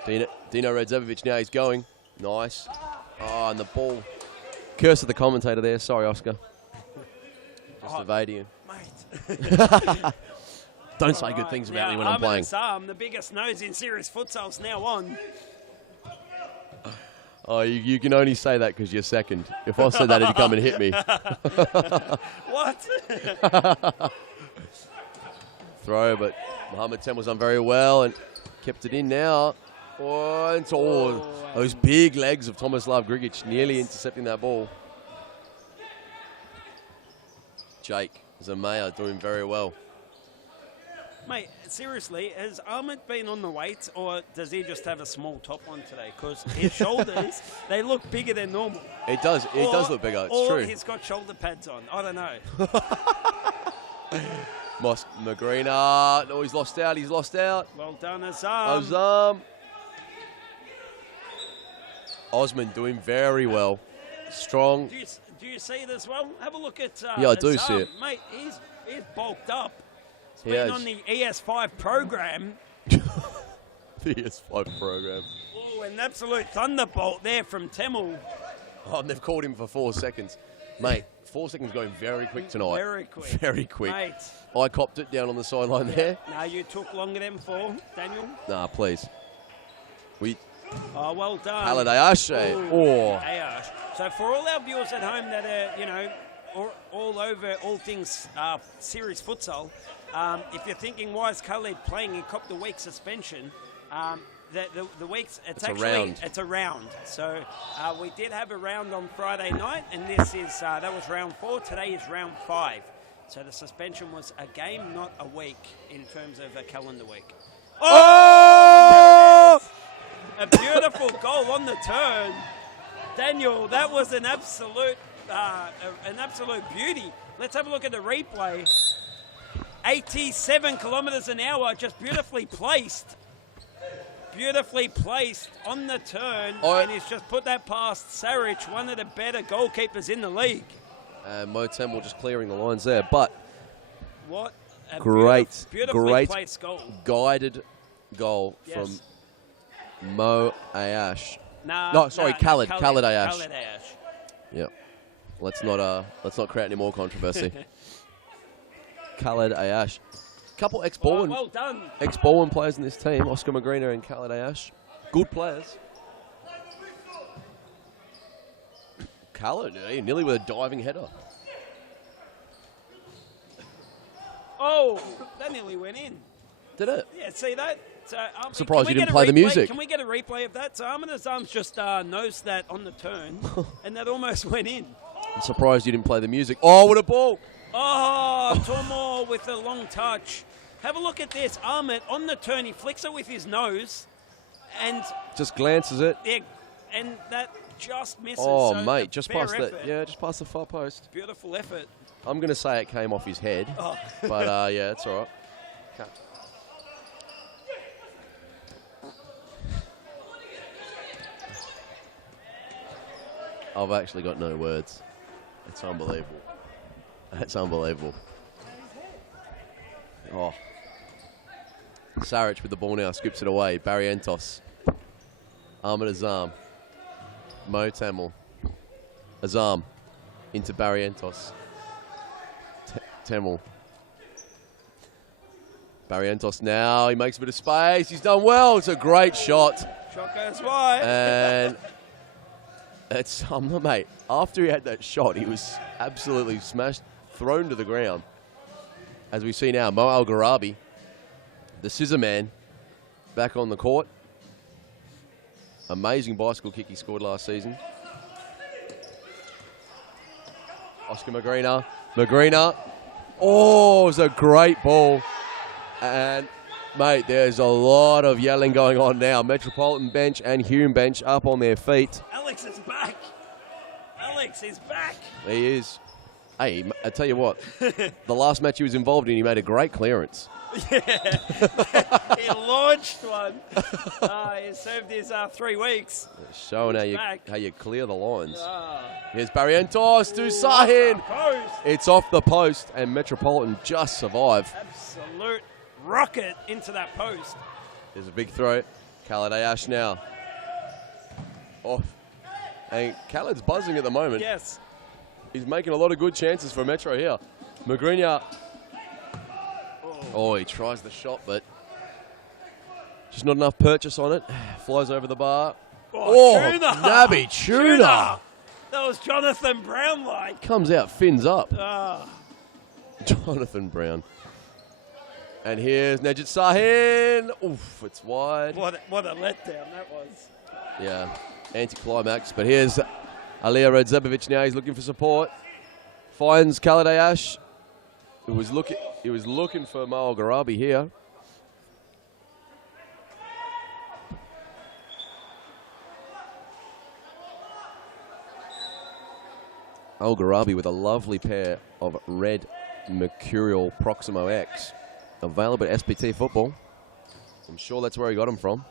Dino Redzevic now. He's going. Nice. Oh, and the ball. Curse of the commentator there. Sorry, Oscar. Just evading him. Mate. Don't say good things about me when I'm Ahmed playing. Assam, the biggest nose in serious futsal's now on. Oh, you can only say that because you're second. If I said that, he'd come and hit me. What? Throw, but Mohamed Tamel's done very well and kept it in now. Oh, and those big legs of Tomislav Grigic nearly intercepting that ball. Jake Zamaya doing very well. Mate, seriously, has Ahmed been on the weights or does he just have a small top on today? Because his shoulders, they look bigger than normal. It does look bigger, it's or true. He's got shoulder pads on. I don't know. Magriña. No, he's lost out. Well done, Azam. Azam. Osman doing very well. Strong. Do you see it as well? Have a look at Yeah, I do Azam. see it. Mate, he's bulked up. He's He been has. on the ES5 program. The ES5 program. Oh, an absolute thunderbolt there from Temel. Oh, and they've called him for 4 seconds. Mate, 4 seconds going very quick tonight. Very quick. Very quick. Mate. I copped it down on the sideline there. No, you took longer than 4, Daniel. Nah, please. Oh, well done. Khaled Ayashe. Oh. Ayash. So for all our viewers at home that are, all over all things serious futsal, if you're thinking, why is Khaled playing? He copped a week suspension. The weeks, it's a round. So we did have a round on Friday night, and this is that was round 4. Today is round 5. So the suspension was a game, not a week, in terms of a calendar week. Oh! A beautiful goal on the turn, Daniel. That was an absolute beauty. Let's have a look at the replay. 87 kilometres an hour, just beautifully placed. Beautifully placed on the turn, and he's just put that past Saric, one of the better goalkeepers in the league. Mo Temel just clearing the lines there, but What a great placed goal. guided goal Yes. from Mo Ayash. Khaled Ayash. Khaled Ayash. Yep. Let's not create any more controversy. Khaled Ayash. Couple ex-Baldwin well done. ex-Baldwin players in this team, Oscar Magriña and Khaled Ayash. Good players. Khaled, nearly with a diving header. Oh, that nearly went in. Did it? Yeah, see that? So, Surprised can we you didn't get a play the replay? music. Can we get a replay of that? So Ahmed Azam's just nosed that on the turn, and that almost went in. I'm surprised you didn't play the music. Oh, what a ball! Oh, Tomo with a long touch. Have a look at this. Ahmed on the turn, he flicks it with his nose, And Just glances it. yeah, and that just misses. Oh, so mate, a just fair past that. effort. Yeah, just past the far post. Beautiful effort. I'm going to say it came off his head, Oh. but yeah, it's all right. Okay. I've actually got no words. It's unbelievable. That's unbelievable. Oh. Saric with the ball now, scoops it away. Barrientos. Ahmed Azam. Mo Tamil. Azam into Barrientos. Tamil. Barrientos now. He makes a bit of space. He's done well. It's a great shot. Shot goes wide. And it's, mate, after he had that shot, he was absolutely smashed, thrown to the ground. As we see now, Mo Al-Gharabi, the scissor man, back on the court. Amazing bicycle kick he scored last season. Oscar Magrina. Oh, it was a great ball. And, mate, there's a lot of yelling going on now. Metropolitan bench and Hume bench up on their feet. Alex is back. Alex is back. He is. Hey, I tell you what, the last match he was involved in, he made a great clearance. Yeah. He launched one. He served his 3 weeks. Showing He's how you clear the lines. Ah. Here's Barrientos to Sahin. Post. It's off the post, and Metropolitan just survive. Absolute rocket into that post. There's a big throw. Khaled Ayash now. Off. And Khaled's buzzing at the moment. Yes. He's making a lot of good chances for Metro here. Magrinya. Oh, he tries the shot, but just not enough purchase on it. Flies over the bar. Tuna. Nabby Tuna. That was Jonathan Brown-like. Comes out, fins up. Ah. Jonathan Brown. And here's Najid Sahin. Oof, it's wide. What a letdown that was. Yeah, anticlimax. But here's Aliyah Radzebovic now. He's looking for support. Finds Khaled Ayash. He was looking for Mo Al-Gharabi here. Al-Gharabi with a lovely pair of red Mercurial Proximo X. Available at SPT Football. I'm sure that's where he got them from.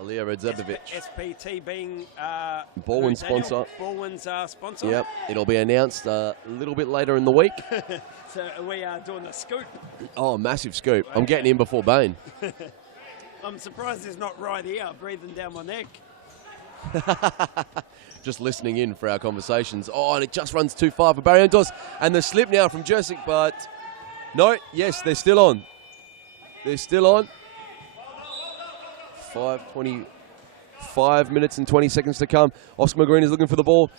Aliyah Radzebovic. SPT being Baldwin's sponsor. Baldwin's sponsor. Yep, it'll be announced a little bit later in the week. So we are doing a scoop. Oh, massive scoop. I'm getting in before Bain. I'm surprised he's not right here, breathing down my neck. Just listening in for our conversations. Oh, and it just runs too far for Barrientos. And the slip now from Jessic, but no, yes, they're still on. They're still on. 5 minutes and 20 seconds to come. Oscar McGreen is looking for the ball.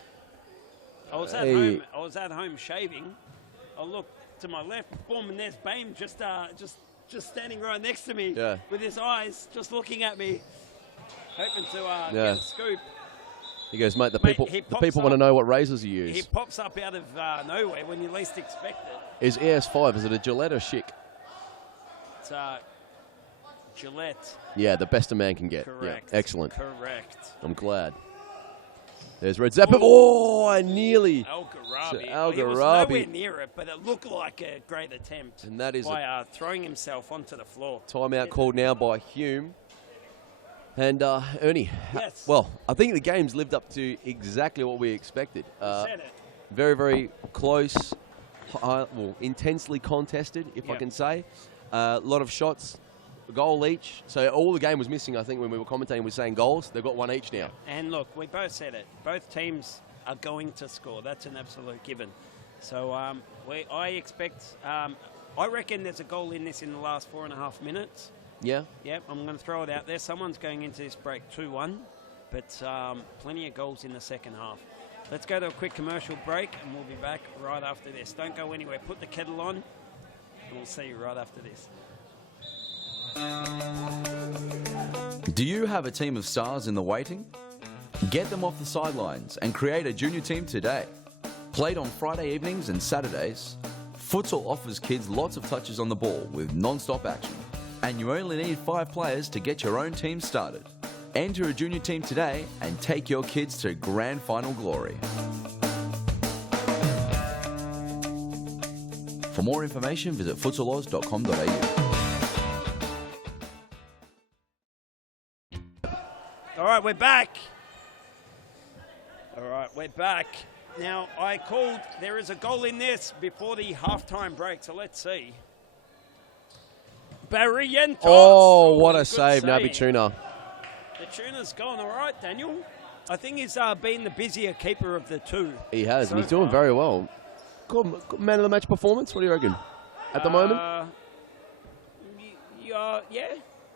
I was at home shaving. I looked to my left, boom, and there's Bain just standing right next to me with his eyes just looking at me, hoping to get a scoop. He goes, mate, the people want to know what razors you use. He pops up out of nowhere when you least expect it. Is ES5, is it a Gillette or Schick? It's Gillette. Yeah, the best a man can get. Correct. Yeah, excellent. Correct. I'm glad. There's Red Zappa. Oh, I nearly. Al-Gharabi. So He was Al-Gharabi. nowhere near it, but it looked like a great attempt. And that is by throwing himself onto the floor. Timeout called now by Hume. And Ernie, Yes. well, I think the game's lived up to exactly what we expected. Said it. Very, very close, intensely contested, if I Yep. can say. A lot of shots, a goal each. So all the game was missing, I think, when we were commentating, we were saying goals. They've got one each now. And look, we both said it. Both teams are going to score. That's an absolute given. So I expect, I reckon there's a goal in this in the last 4.5 minutes. Yeah? Yep, I'm going to throw it out there. Someone's going into this break 2-1, but plenty of goals in the second half. Let's go to a quick commercial break, and we'll be back right after this. Don't go anywhere. Put the kettle on, and we'll see you right after this. Do you have a team of stars in the waiting? Get them off the sidelines and create a junior team today. Played on Friday evenings and Saturdays, Futsal offers kids lots of touches on the ball with non-stop action. and you only need 5 players to get your own team started. Enter a junior team today and take your kids to grand final glory. For more information, visit futsaloz.com.au. All right, we're back. All right, we're back. Now, I called, there is a goal in this before the halftime break, so let's see. Barrientos. Oh, what a save, Naby Tuna. The tuna's gone all right, Daniel. I think he's been the busier keeper of the two. He has, so and he's doing very well. Good man of the match performance, what do you reckon? At the moment? Yeah,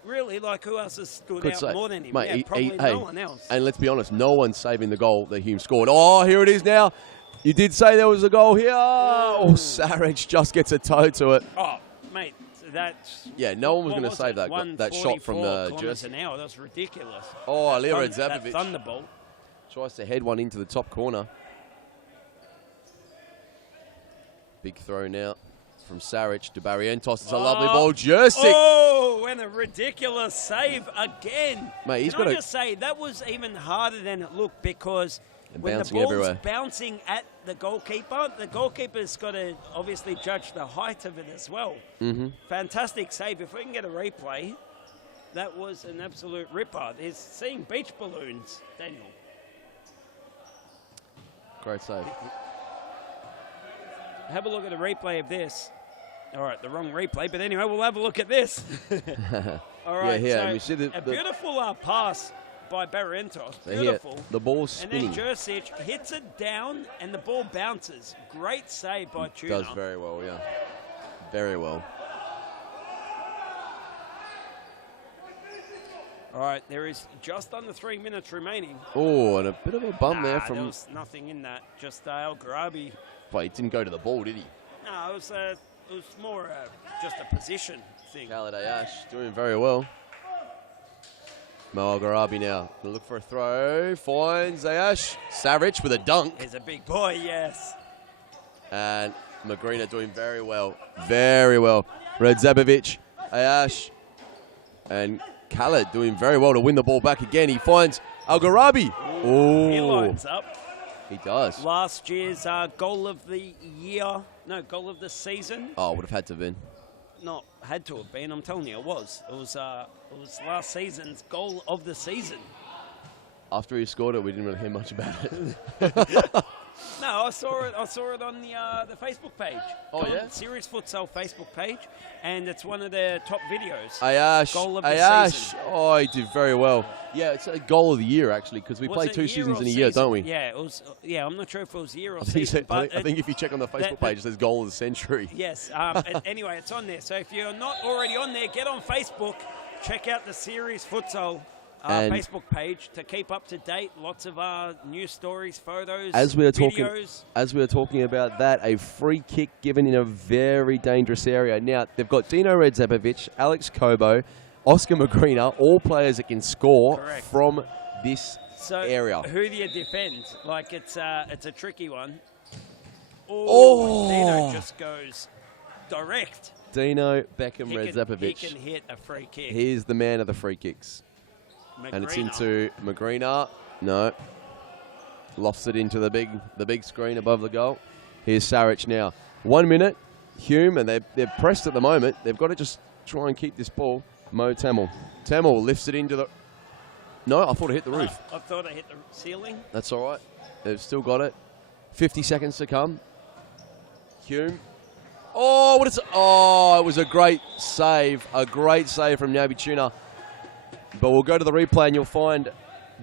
really, like who else has stood Could out say. more than him? Mate, yeah, probably no one else. And let's be honest, no one's saving the goal that Hume scored. Oh, here it is now. You did say there was a goal here. Oh, Sarich just gets a toe to it. Oh, mate, that's... Yeah, no one was what going to save that shot from the jersey. An hour. That's ridiculous. Oh, Alira That Zabovic thunderbolt. tries to head one into the top corner. Big throw now from Sarich to Barrientos. It's a lovely ball. Jursic. Oh, and a ridiculous save again. Mate, he's Can got I a- just say, that was even harder than it looked because And when the bouncing ball's everywhere. bouncing at the goalkeeper's got to obviously judge the height of it as well. Mm-hmm. Fantastic save. If we can get a replay, that was an absolute ripper. There's seeing beach balloons, Daniel. Great save. Have a look at the replay of this. All right, the wrong replay, but anyway, we'll have a look at this. All right, yeah, so and we see a beautiful pass by Barrientos. So here, Beautiful. the ball's spinning. And then Jursic hits it down, and the ball bounces. Great save by Tuna. Does very well, yeah. Very well. All right, there is just under 3 minutes remaining. Oh, and a bit of a bum there There from... was nothing in that. Just El Gharabi. But he didn't go to the ball, did he? No, it was more just a position thing. Khaled Ayash doing very well. Mo El Gharabi now. Gonna look for a throw. Finds Ayash. Sarich with a dunk. He's a big boy, yes. And Magrina doing very well. Very well. Red Zabovic. Ayash. And Khaled doing very well to win the ball back again. He finds El Gharabi. Oh. He lines up. He does. Last year's goal of the year, no, goal of the season. Oh, would have had to have been. Not had to have been. I'm telling you, it was. It was last season's goal of the season. After he scored it, we didn't really hear much about it. No, I saw it. I saw it on the Facebook page. Oh, on yeah? Serious Futsal Facebook page, and it's one of their top videos. Ayash. Goal of the Ayash. season. Oh, he did very well. Yeah, it's a goal of the year actually because we Was play it 2 year seasons or in a year, season? don't we? Yeah, it was. Yeah, I'm not sure if it was year or I think, season. I But think if you check on the Facebook page, it says goal of the century. Yes. Anyway, it's on there. So if you're not already on there, get on Facebook. Check out the Series Futsal And Facebook page to keep up to date. Lots of news stories, photos, As we are videos. talking about that, a free kick given in a very dangerous area. Now they've got Dino Redzepovic, Alex Kobo, Oscar Magrina, all players that can score Correct. from this So area. who do you defend? Like it's a tricky one. Oh. Dino just goes direct. Dino Beckham He Redzepovic. can hit a free kick. He's the man of the free kicks. And it's Magrina. into Magrina. No. Lofts it into the big screen above the goal. Here's Sarich now. 1 minute. Hume, and they're pressed at the moment. They've got to just try and keep this ball. Mo Tamil. Tamil lifts it into the... No, I thought it hit the roof. I thought I hit the ceiling. That's all right. They've still got it. 50 seconds to come. Hume. Oh, it was a great save. A great save from Naby Tuna. But we'll go to the replay and you'll find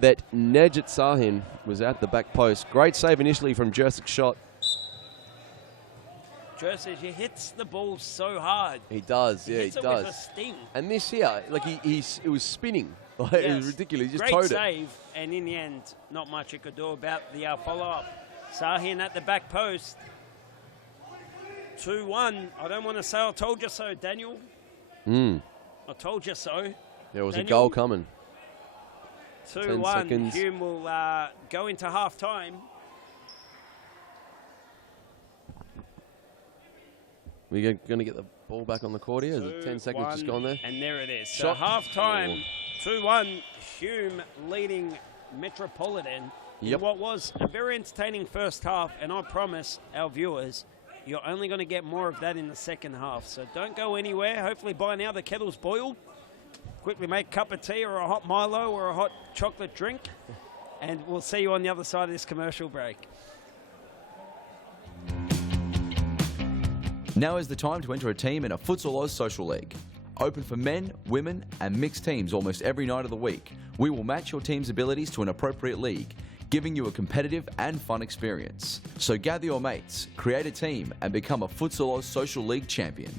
that Nejat Sahin was at the back post. Great save initially from Jursic's shot. Jursic, he hits the ball so hard. He does, yeah, he hits it does. with a sting. And this here, like it was spinning. Like, Yes. It was ridiculous. He just Great towed save, and in the end, not much he could do about the follow-up. Sahin at the back post. 2-1. I don't want to say I told you so, Daniel. it. I told you so. There was Daniel. a goal coming. 2-1. seconds. Hume will go into half-time. We're going to get Ball back on the court here. The 10 seconds just gone there. And there it is. Shot. So half-time, 2-1, Hume leading Metropolitan Yep. in what was a very entertaining first half, and I promise our viewers you're only going to get more of that in the second half. So don't go anywhere. Hopefully by now the kettle's boiled. Quickly make a cup of tea or a hot Milo or a hot chocolate drink, and we'll see you on the other side of this commercial break. Now is the time to enter a team in a Futsal Oz Social League. Open for men, women and mixed teams almost every night of the week. We will match your team's abilities to an appropriate league, giving you a competitive and fun experience. So gather your mates, create a team and become a Futsal Oz Social League champion.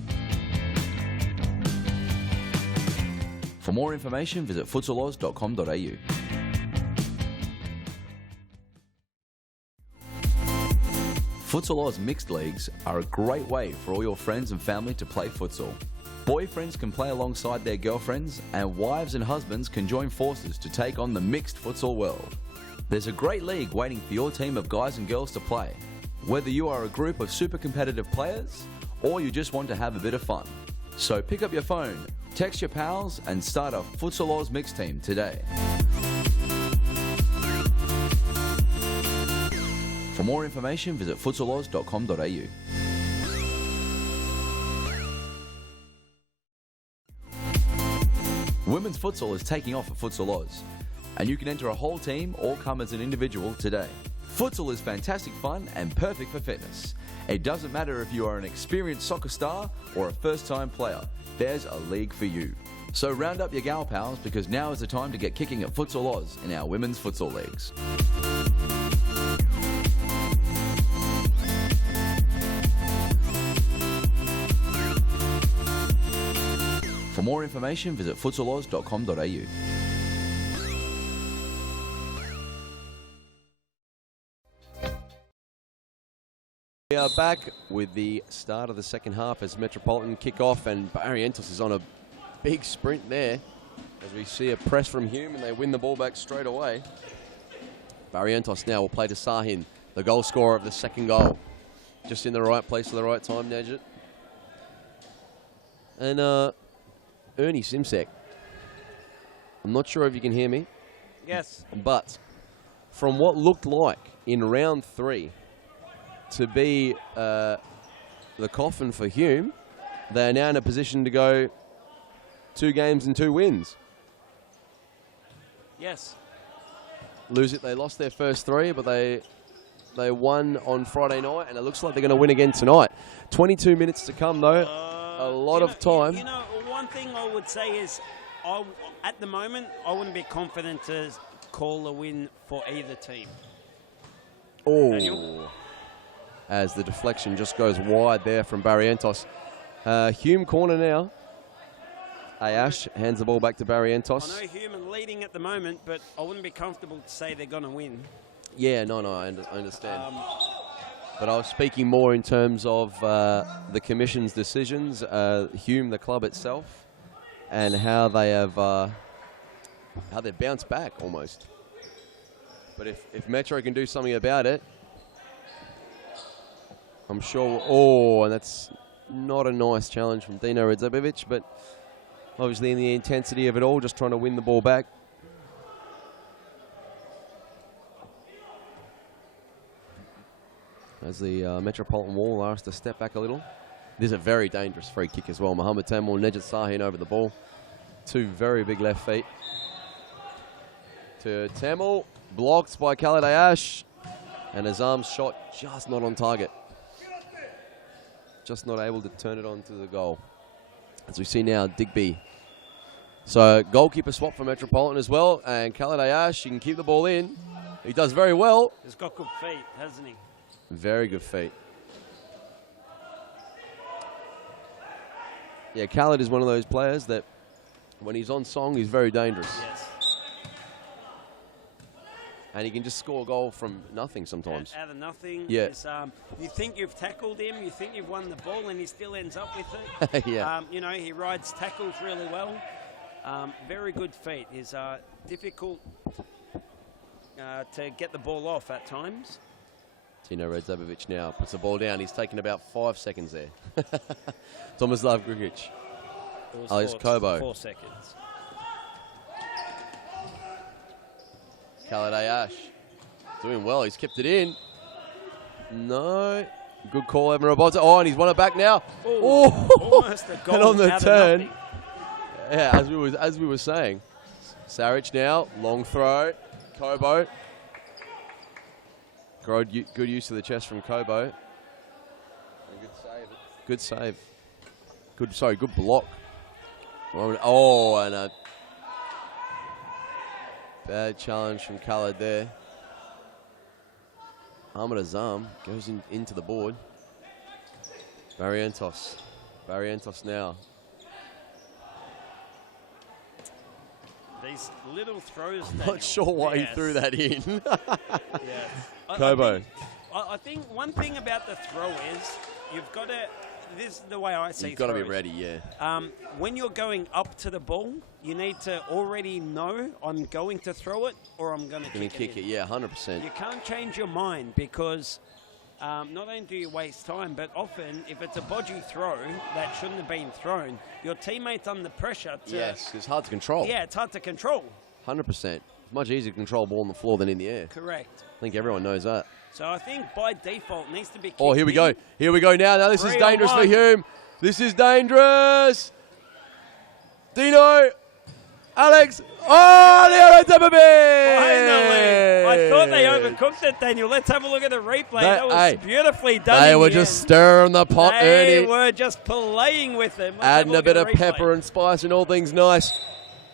For more information, visit futsaloz.com.au. Futsal Oz Mixed Leagues are a great way for all your friends and family to play futsal. Boyfriends can play alongside their girlfriends, and wives and husbands can join forces to take on the mixed futsal world. There's a great league waiting for your team of guys and girls to play, whether you are a group of super competitive players or you just want to have a bit of fun. So pick up your phone, text your pals and start a Futsal Oz mixed team today. For more information, visit futsaloz.com.au. Women's futsal is taking off at Futsal Oz, and you can enter a whole team or come as an individual today. Futsal is fantastic fun and perfect for fitness. It doesn't matter if you are an experienced soccer star or a first-time player, there's a league for you. So round up your gal pals, because now is the time to get kicking at Futsal Oz in our women's futsal leagues. For more information, visit futsaloz.com.au. We are back with the start of the second half as Metropolitan kick off, and Barrientos is on a big sprint there as we see a press from Hume and they win the ball back straight away. Barrientos now will play to Sahin, the goal scorer of the second goal. Just in the right place at the right time, Najit. And Ernie Simsek, I'm not sure if you can hear me. Yes. But from what looked like in round 3 to be the coffin for Hume, they are now in a position to go 2 games and 2 wins. Yes. Lose it, they lost their first 3, but they won on Friday night, and it looks like they're going to win again tonight. 22 minutes to come, though. A lot of time. You know, one thing I would say is, at the moment, I wouldn't be confident to call a win for either team. Oh, as the deflection just goes wide there from Barrientos. Hume corner now. Ayash hands the ball back to Barrientos. I know Hume are leading at the moment, but I wouldn't be comfortable to say they're going to win. Yeah, no, I understand. But I was speaking more in terms of the Commission's decisions, Hume, the club itself, and how they have how they've bounced back almost. But if Metro can do something about it, I'm sure. Oh, and that's not a nice challenge from Dino Redzepovic, but obviously in the intensity of it all, just trying to win the ball back. As the Metropolitan Wall are asked to step back a little. This is a very dangerous free kick as well. Mohammed Tamil, Nejat Sahin over the ball. 2 very big left feet. To Tamil, blocked by Khaled Ayash. And Azam's shot just not on target. Just not able to turn it onto the goal. As we see now, Digby. So goalkeeper swap for Metropolitan as well. And Khaled Ayash, he can keep the ball in. He does very well. He's got good feet, hasn't he? Very good feet. Yeah, Khaled is one of those players that when he's on song, he's very dangerous. Yes. And he can just score a goal from nothing sometimes. Out of nothing. Yeah. You think you've tackled him, you think you've won the ball, and he still ends up with it. Yeah. You know, he rides tackles really well. Very good feet. He's difficult to get the ball off at times. Dino Redzabovic now puts the ball down. He's taken about 5 seconds there. Tomislav Grigic. Alex Kobo. 4 seconds. Khaled Ayash doing well. He's kept it in. No. Good call, Evan Roboto. Oh, and he's won it back now. Oh, almost a goal and on the out of turn. nothing. Yeah, as we were saying. Saric now, long throw. Kobo. Good use of the chest from Kobo. And good save. Good block. Oh, and a bad challenge from Khaled there. Ahmed Azam goes into the board. Barrientos now. These little throws. I'm not sure why he threw that in. Yes. Kobo. I think one thing about the throw is you've got to. This is the way I see. You've got to be ready, yeah. When you're going up to the ball, you need to already know I'm going to throw it or I'm going to kick it. Yeah, 100%. You can't change your mind because not only do you waste time, but often if it's a bodgy throw that shouldn't have been thrown, your teammate's under pressure to... Yes, it's hard to control. Yeah, it's hard to control. 100%. It's much easier to control a ball on the floor than in the air. Correct. I think everyone knows that. So I think by default needs to be kicked. Oh, here we go. Here we go now. Now this is 3 dangerous on for 1. Hume. This is dangerous. Dino. Alex. Oh, Leo Redzabovic. Finally. I thought they overcooked it, Daniel. Let's have a look at the replay. That was beautifully done. They in were the just end. stirring the pot, They Ernie. were just playing with them. Let's Adding have a bit look of at the replay. pepper and spice and all things nice.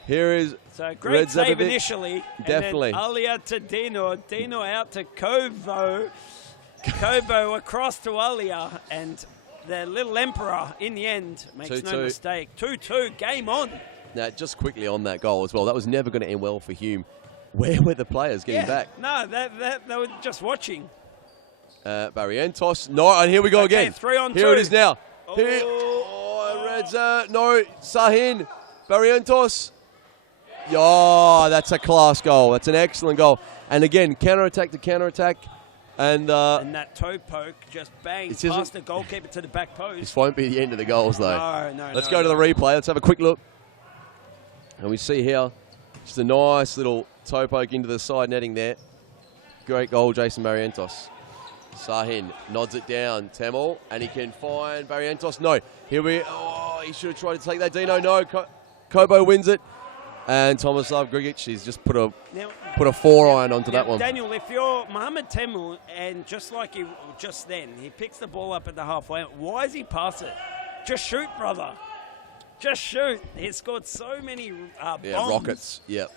Here is So great save Redzabovic. initially. Definitely. And then Alia to Dino. Dino out to Kovo. Kovo across to Alia. And the little emperor, in the end, makes 2-2. no mistake. 2-2, game on. Now, just quickly on that goal as well. That was never going to end well for Hume. Where were the players getting back? No, they were just watching. Barrientos. No, and here we go Okay, again. 3 on 2. Here it is now. Oh. Here. Oh, Redza. No, Sahin. Barrientos. Oh, that's a class goal. That's an excellent goal. And again, counter-attack to counter-attack. And that toe poke just bangs This isn't- past the goalkeeper to the back post. this won't be the end of the goals, though. No, Let's no, go to no. the replay. Let's have a quick look. And we see here just a nice little toe poke into the side netting there. Great goal, Jason Barrientos. Sahin nods it down. Temel, and he can find Barrientos. No, here we... Oh, he should have tried to take that. Dino, no. Kobo wins it. And Tomislav Grigic, he's just put a 4-iron onto that one. Daniel, if you're Mohamed Temel, and just like he just then, he picks the ball up at the halfway. Why does he pass it? Just shoot, brother. Just shoot. He's scored so many bombs. Rockets. Yep.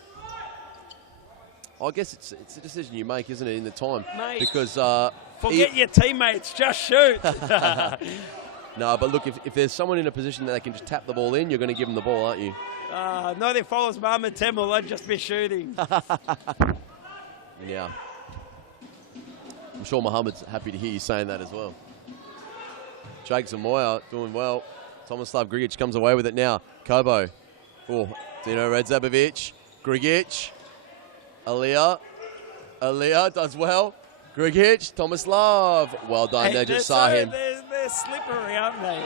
I guess it's a decision you make, isn't it, in the time? Mate, because forget your teammates. Just shoot. No, but look, if there's someone in a position that they can just tap the ball in, you're going to give them the ball, aren't you? No, if I was Mohamed Temel, I'd just be shooting. Yeah. I'm sure Mohamed's happy to hear you saying that as well. Jake Zamoya doing well. Tomislav Grigic comes away with it now. Kobo. Oh, Dino Redzabovic. Grigic. Alia does well. Grigic. Tomislav. Well done there, just saw him. They're slippery, aren't they?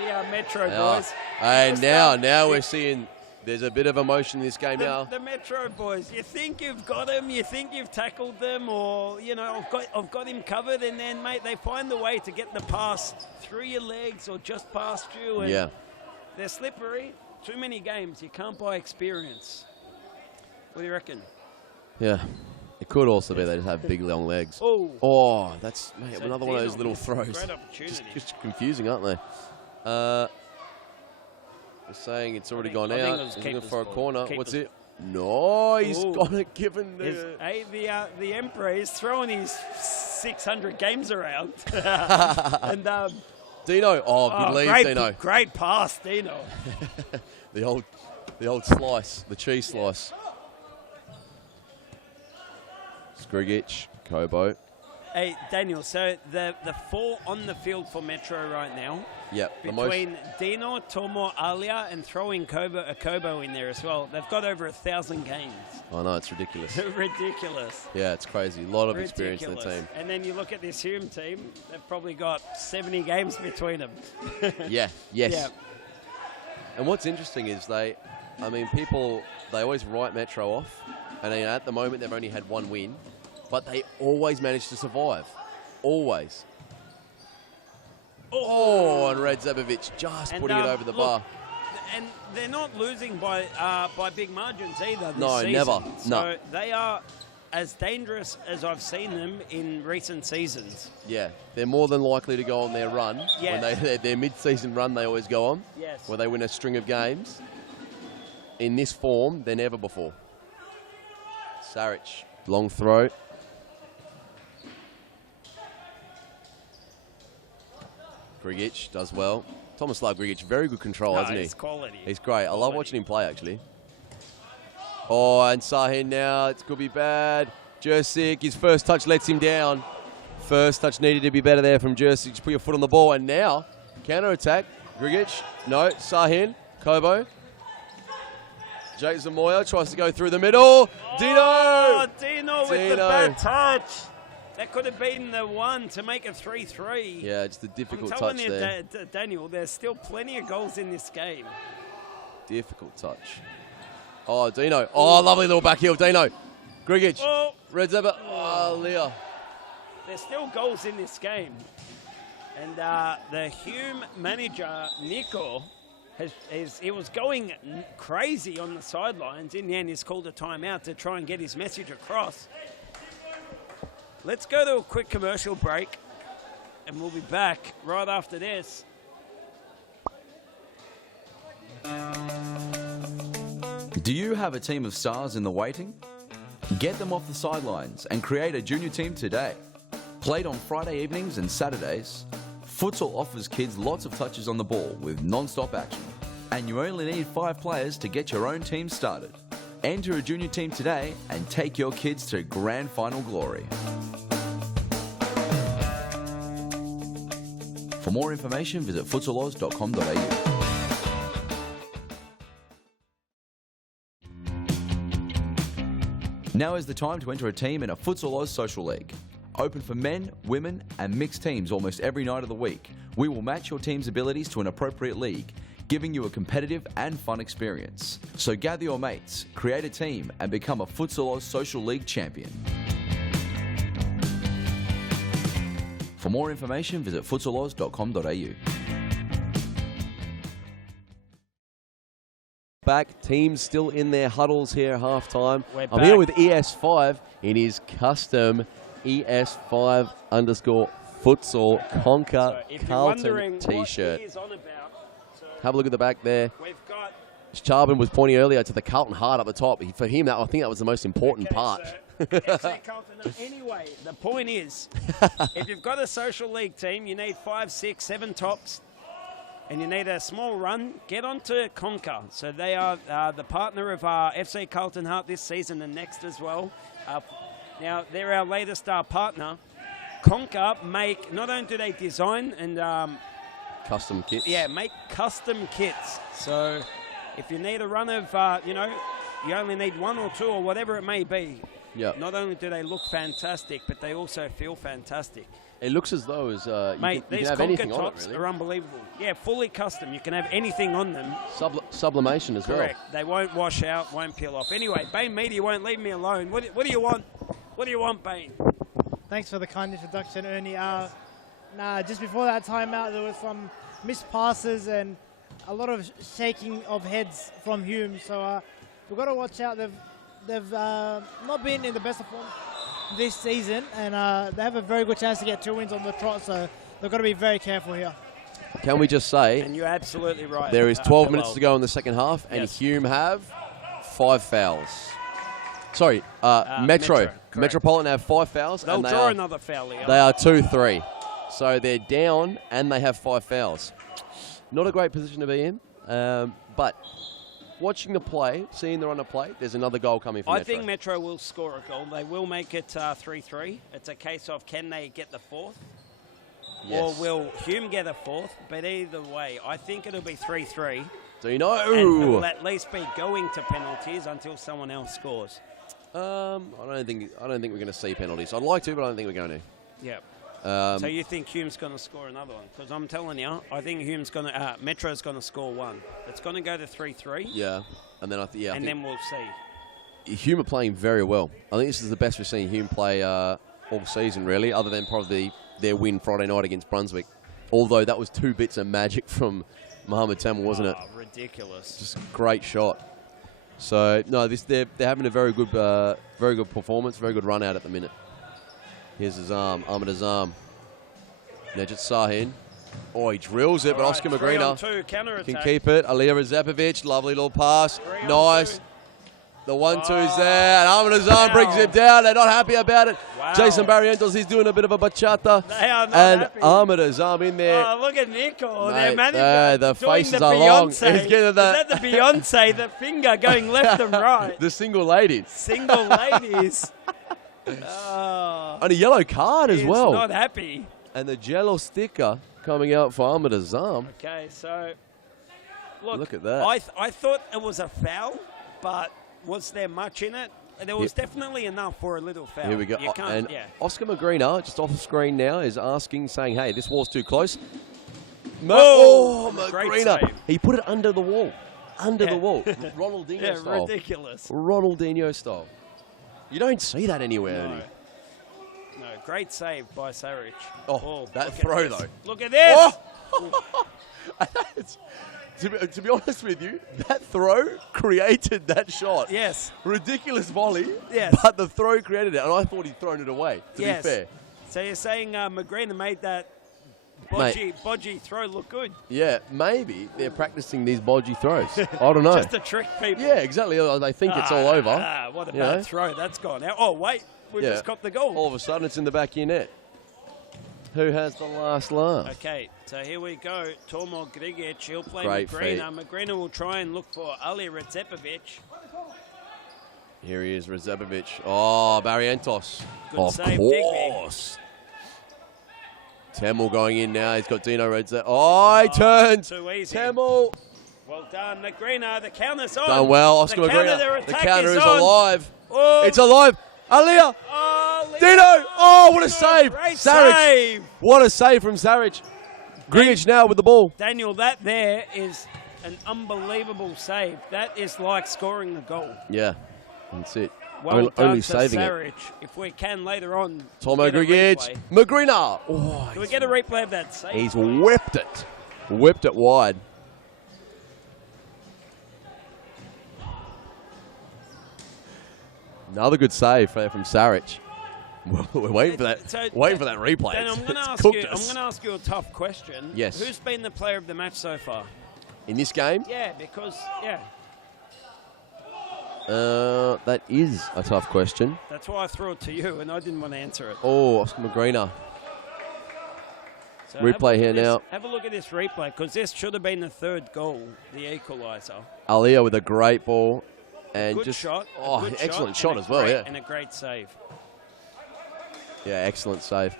The Metro They boys. are. And now we're seeing there's a bit of emotion in this game now. The Metro boys. You think you've got them, you think you've tackled them, or, you know, I've got him covered, and then, mate, they find the way to get the pass through your legs or just past you. And Yeah. they're slippery. Too many games. You can't buy experience. What do you reckon? Yeah. It could also be they just have big, long legs. Oh. That's So another one of those Dino little missed a throws. great opportunity. Just confusing, aren't they? They're saying it's already gone I think out. it was He's looking keeper's for a ball. corner. Keeper's- What's it? No, he's Ooh. got it given the... Hey, the Emperor is throwing his 600 games around. And Dino. Oh, good lead, great, Dino. Great pass, Dino. the old slice, the cheese slice. Skrigic, Kobo. Hey, Daniel, so the four on the field for Metro right now, Yep. between Dino, Tomo, Alia, and throwing Kobo in there as well, they've got over 1,000 games. I know, it's ridiculous. Ridiculous. Yeah, it's crazy. A lot of experience in the team. And then you look at this Hume team, they've probably got 70 games between them. Yeah, yes. Yeah. And what's interesting is people, they always write Metro off, and at the moment they've only had one win, but they always manage to survive. Always. Oh, and Radzebovic just putting it over the bar. And they're not losing by big margins either this No, season. never. So No. they are as dangerous as I've seen them in recent seasons. Yeah, they're more than likely to go on their run. Yes. When their mid-season run, they always go on. Yes. Where they win a string of games. In this form, they're never before. Saric, long throw. Grigic does well. Tomislav Grigic, very good control, hasn't he? He's quality. He's great. I love watching him play, actually. Oh, and Sahin now. It could be bad. Jursic, his first touch lets him down. First touch needed to be better there from Jursic. Just put your foot on the ball. And now, counter-attack. Grigic. No, Sahin. Kobo. Jake Zamoya tries to go through the middle. Oh, Dino with the bad touch. That could have been the one to make it 3-3. Yeah, just a difficult I'm touch telling you, there. Daniel, there's still plenty of goals in this game. Difficult touch. Oh, Dino. Oh, lovely little back heel, Dino. Grigic. Oh. Red Zebra. Oh, Leah. There's still goals in this game. And the Hume manager, Nico, he was going crazy on the sidelines. In the end, he's called a timeout to try and get his message across. Let's go to a quick commercial break, and we'll be back right after this. Do you have a team of stars in the waiting? Get them off the sidelines and create a junior team today. Played on Friday evenings and Saturdays, Futsal offers kids lots of touches on the ball with non-stop action. And you only need 5 players to get your own team started. Enter a junior team today and take your kids to grand final glory. For more information, visit futsaloz.com.au. Now is the time to enter a team in a Futsal Oz Social League. Open for men, women and mixed teams almost every night of the week. We will match your team's abilities to an appropriate league, giving you a competitive and fun experience. So gather your mates, create a team and become a Futsal Oz Social League champion. For more information, visit futsaloz.com.au. Back, teams still in their huddles here at halftime. We're I'm here back. with ES5 in his custom ES5_futsal Conquer Carlton t-shirt. Have a look at the back there. We've got Charbon was pointing earlier to the Carlton heart up the top. For him, I think that was the most important part. FC Carlton. Anyway, the point is, if you've got a social league team, you need 5, 6, 7 tops, and you need a small run, get onto Conquer. So they are the partner of FC Carlton Heart this season and next as well. Now, they're our latest partner. Conquer make, not only do they design and custom kits. Yeah, make custom kits. So if you need a run of, you only need 1 or 2 or whatever it may be. Yep. Not only do they look fantastic, but they also feel fantastic. It looks as though you Mate, can these have Conquer anything on it, tops really. are unbelievable. Yeah, fully custom. You can have anything on them. Sublimation as Correct. They won't wash out, won't peel off. Anyway, Bain Media won't leave me alone. What do you want? What do you want, Bain? Thanks for the kind introduction, Ernie. Just before that timeout, there was some missed passes and a lot of shaking of heads from Hume. So we've got to watch out. They've not been in the best of form this season, and they have a very good chance to get 2 wins on the trot. So they've got to be very careful here. Can we just say, and you're absolutely right. There is 12 minutes to go in the second half, and Yes. Hume have 5 fouls. Sorry, Metro. Metropolitan have 5 fouls. They'll and they draw are, another foul here. They are 2-3. So they're down, and they have 5 fouls. Not a great position to be in, but watching the play, seeing the runner play, there's another goal coming from I Metro. think Metro will score a goal. They will make it 3-3. It's a case of can they get the fourth? Yes. Or will Hume get a fourth? But either way, I think it'll be 3-3. Do you know? And it will at least be going to penalties until someone else scores. I don't think we're going to see penalties. I'd like to, but I don't think we're going to. Yeah. So you think Hume's going to score another one? Because I'm telling you, I think Hume's going to Metro's going to score one. It's going to go to 3-3. Yeah, and then then we'll see. Hume are playing very well. I think this is the best we've seen Hume play all season, really, other than probably their win Friday night against Brunswick. Although that was 2 bits of magic from Mohamed Tamil, wasn't it? Ridiculous. Just a great shot. So no, they're having a very good performance, very good run out at the minute. Here's Azam, Ahmed Azam. Nejat Sahin. Oh, he drills it, but Oscar Magrina can keep it. Aliyah Rezepovic, lovely little pass. Nice. The 1-2's there, and Ahmed Azam brings him down. They're not happy about it. Wow. Jason Barrientos, he's doing a bit of a bachata. They are not and happy. Ahmed Azam in there. Oh, look at Nico, Mate, their manager. the doing faces the are long. Beyonce. He's getting Is that the Beyonce, the finger going left and right? The single ladies. Single ladies. Oh, And a yellow card as he's well. not happy. And the jello sticker coming out for Ahmed Azam. Okay, so Look at that. I thought it was a foul, but was there much in it? There was definitely enough for a little foul. Here we go. You can't, And yeah. Oscar Magrina, just off the screen now, is asking, saying, hey, this wall's too close. Oh, great Magrina. save. He put it under the wall. Under the wall. Ronaldinho Yeah, style. ridiculous. Ronaldinho style. You don't see that anywhere, Ernie. No, great save by Saric. Oh, that look at throw, this. though. Look at this. Oh! To be honest with you, that throw created that shot. Yes. Ridiculous volley. Yes. But the throw created it, and I thought he'd thrown it away, to be fair. So you're saying Magrina made that Mate. bodgy throw look good? Yeah, maybe they're practicing these bodgy throws. I don't know. Just to trick people. Yeah, exactly. They think it's all over. What a you bad know? throw. That's gone out. Oh, wait. We just got the goal. All of a sudden, it's in the back of your net. Who has the last laugh? Okay, so here we go. Tormo Grigic, he'll play Great Magrina. Magrina will try and look for Ali Rezepovic. Here he is, Rezepovic. Oh, Barrientos. Good of save, course. Temel going in now. He's got Dino Redze. Oh, he turned. Too easy. Temel. Well done, Magrina. The counter's on. Done well, Oscar The counter, Magrina. their The attack counter is on. alive. Oh. It's alive. Aliyah. Oh, Dino. Oh, what a save. Great Saric. save. What a save from Saric. Grigic now with the ball. Daniel, that there is an unbelievable save. That is like scoring the goal. Yeah, that's it. Well done Only to saving it. Saric. If we can later on. Tomo get a Grigic. replay. Magrina. Oh, Can we get a replay of that save? he's whipped it. Whipped it wide. Another good save from Saric. We're waiting for that. So, waiting for that replay. Dan, I'm going It's to cooked us. ask you a tough question. Yes. Who's been the player of the match so far? In this game, Yeah, because that is a tough question. that's why I threw it to you, and I didn't want to answer it. Oh, Oscar Magrina. So Replay have a look here at this- now. Have a look at this replay, because this should have been the third goal, the equaliser. Aliyah with a great ball. And Good just shot. a Oh, good excellent and shot a as well, great- yeah. And a great save. Yeah, excellent save.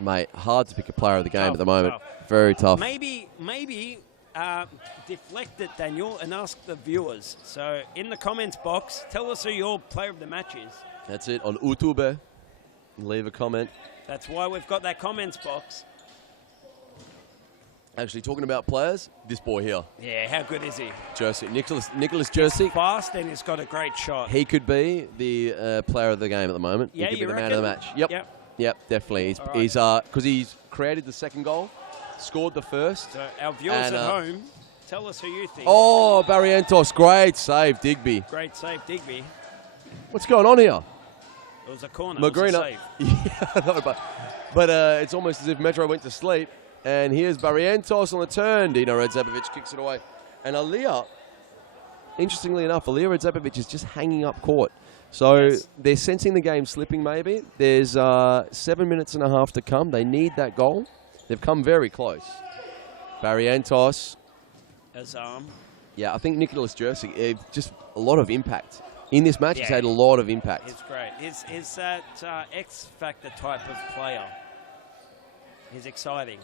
Mate, hard to pick a player of the game Tough, at the moment. tough. Very tough. Maybe deflect it, Daniel, and ask the viewers. So in the comments box, tell us who your player of the match is. That's it on YouTube. Leave a comment. That's why we've got that comments box. Actually, talking about players, this boy here, Yeah, how good is he? Jersey, Nicholas Jersey. Fast, and he's got a great shot. He could be the player of the game at the moment. Yeah, he could you be the man of the reckon? match. Yep. Yep, definitely. All right. He's because he's created the second goal, scored the first. So our viewers and, at home, tell us who you think. Oh, Barrientos, great save, Digby. Great save, Digby. What's going on here? It was a corner. It was a Magrina. save. Yeah, I know, but it's almost as if Metro went to sleep. And here's Barrientos on the turn. Dino Redzepovic kicks it away. And Aliyah, interestingly enough, Aliyah Redzepovic is just hanging up court. So they're sensing the game slipping maybe. There's 7 minutes and a half to come. They need that goal. They've come very close. Barrientos. Azam. Yeah, I think Nicholas Jersey, just a lot of impact. In this match, he's had a lot of impact. He's great. He's that X-Factor type of player. He's exciting.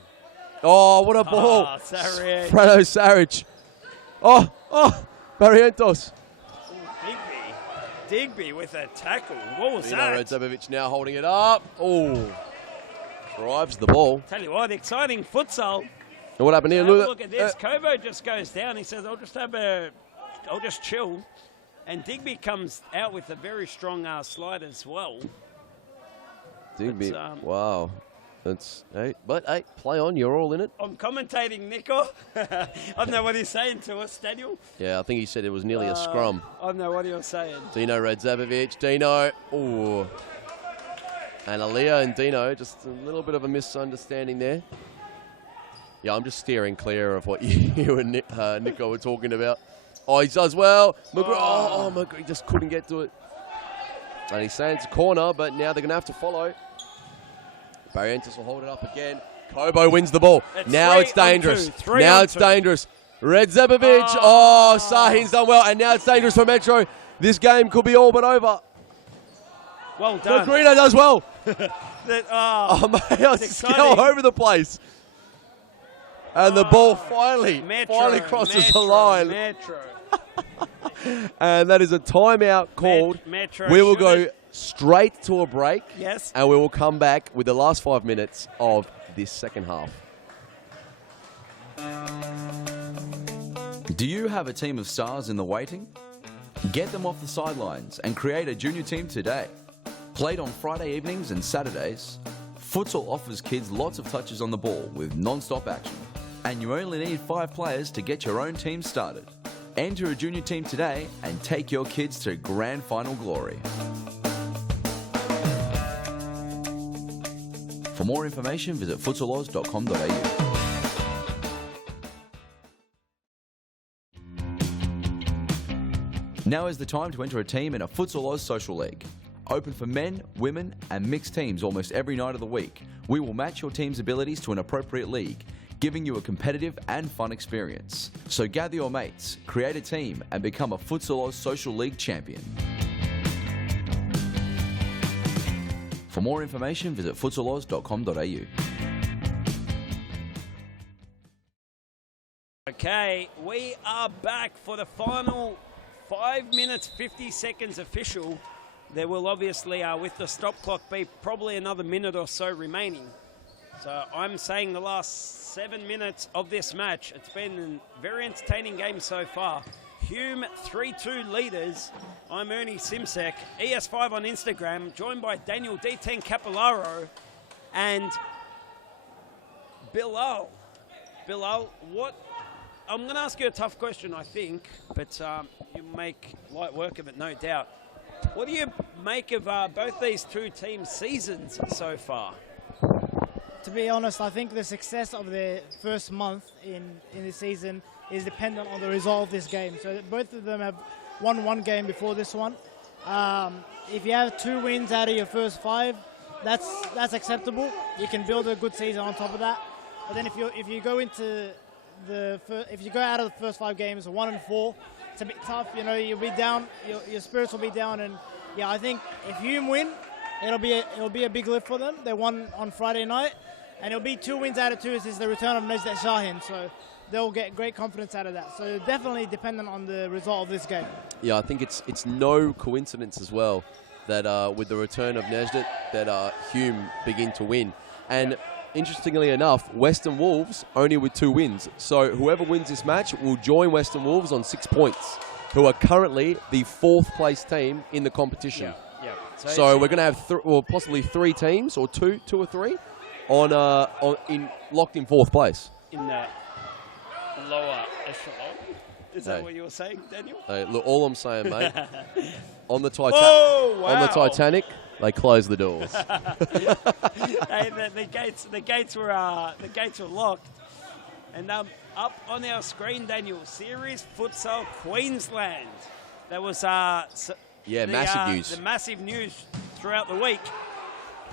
Oh, what a ball. Oh, Sarich. Frano Sarich. Oh, Barrientos. Digby with a tackle. What was Dino that? Radzabovic now holding it up. Oh, drives the ball. Tell you what, exciting futsal. And what happened here? Look at this. Kobo just goes down. He says, I'll just chill. And Digby comes out with a very strong slide as well. Digby, wow. But hey, play on. You're all in it. I'm commentating, Nico. I don't know what he's saying to us, Daniel. Yeah, I think he said it was nearly a scrum. I don't know what he was saying. Dino Radzabovic. Dino. Oh. And Aaliyah and Dino, just a little bit of a misunderstanding there. Yeah, I'm just steering clear of what you and Nico were talking about. Oh, he does well. McGree just couldn't get to it. And he's saying it's a corner, but now they're going to have to follow. Barrientos will hold it up again. Kobo wins the ball. Now it's dangerous. Now it's dangerous. Radzabovic. Oh, Sahin's done well. And now it's dangerous for Metro. This game could be all but over. Well done. Magrino does well. It's exciting. All over the place. And the ball finally crosses the line. Metro. And that is a timeout called. Metro We will go straight to a break. Yes. And we will come back with the last 5 minutes of this second half. Do you have a team of stars in the waiting? Get them off the sidelines and create a junior team today. Played on Friday evenings and Saturdays, futsal offers kids lots of touches on the ball with non-stop action. And you only need 5 players to get your own team started. Enter a junior team today and take your kids to grand final glory. For more information, visit futsaloz.com.au. Now is the time to enter a team in a Futsal Oz Social League. Open for men, women and mixed teams almost every night of the week. We will match your team's abilities to an appropriate league, giving you a competitive and fun experience. So gather your mates, create a team and become a Futsal Oz Social League champion. For more information, visit futsaloz.com.au. Okay, we are back for the final 5 minutes, 50 seconds official. There will obviously, with the stop clock, be probably another minute or so remaining. So I'm saying the last 7 minutes of this match. It's been a very entertaining game so far. Hume 3-2 leaders. I'm Ernie Simsek, ES5 on Instagram, joined by Daniel D10 Capillaro and Bilal. Bilal, I'm going to ask you a tough question, I think, but you make light work of it, no doubt. What do you make of both these two teams' seasons so far? To be honest, I think the success of their first month in the season is dependent on the result of this game. So both of them have won one game before this one. If you have 2 wins out of your first 5, that's acceptable. You can build a good season on top of that. But then if you go into if you go out of the first 5 games 1-4, it's a bit tough. You know, you'll be down. Your spirits will be down. And yeah, I think if Hume win, it'll be a big lift for them. They won on Friday night, and it'll be 2 wins out of 2. This is the return of Nejdat Shahin, so they'll get great confidence out of that. So definitely dependent on the result of this game. Yeah, I think it's no coincidence as well that with the return of Nejdat that Hume begin to win. And interestingly enough, Western Wolves only with 2 wins. So whoever wins this match will join Western Wolves on 6 points, who are currently the 4th place team in the competition. Yeah. So we're going to have possibly 3 teams, or two or 3, locked in 4th place. In the lower echelon. Is that what you were saying, Daniel? Look, all I'm saying, mate, on the Titanic, they closed the doors. The gates were locked. And up on our screen, Daniel, Series Futsal Queensland. That was massive news. The massive news throughout the week.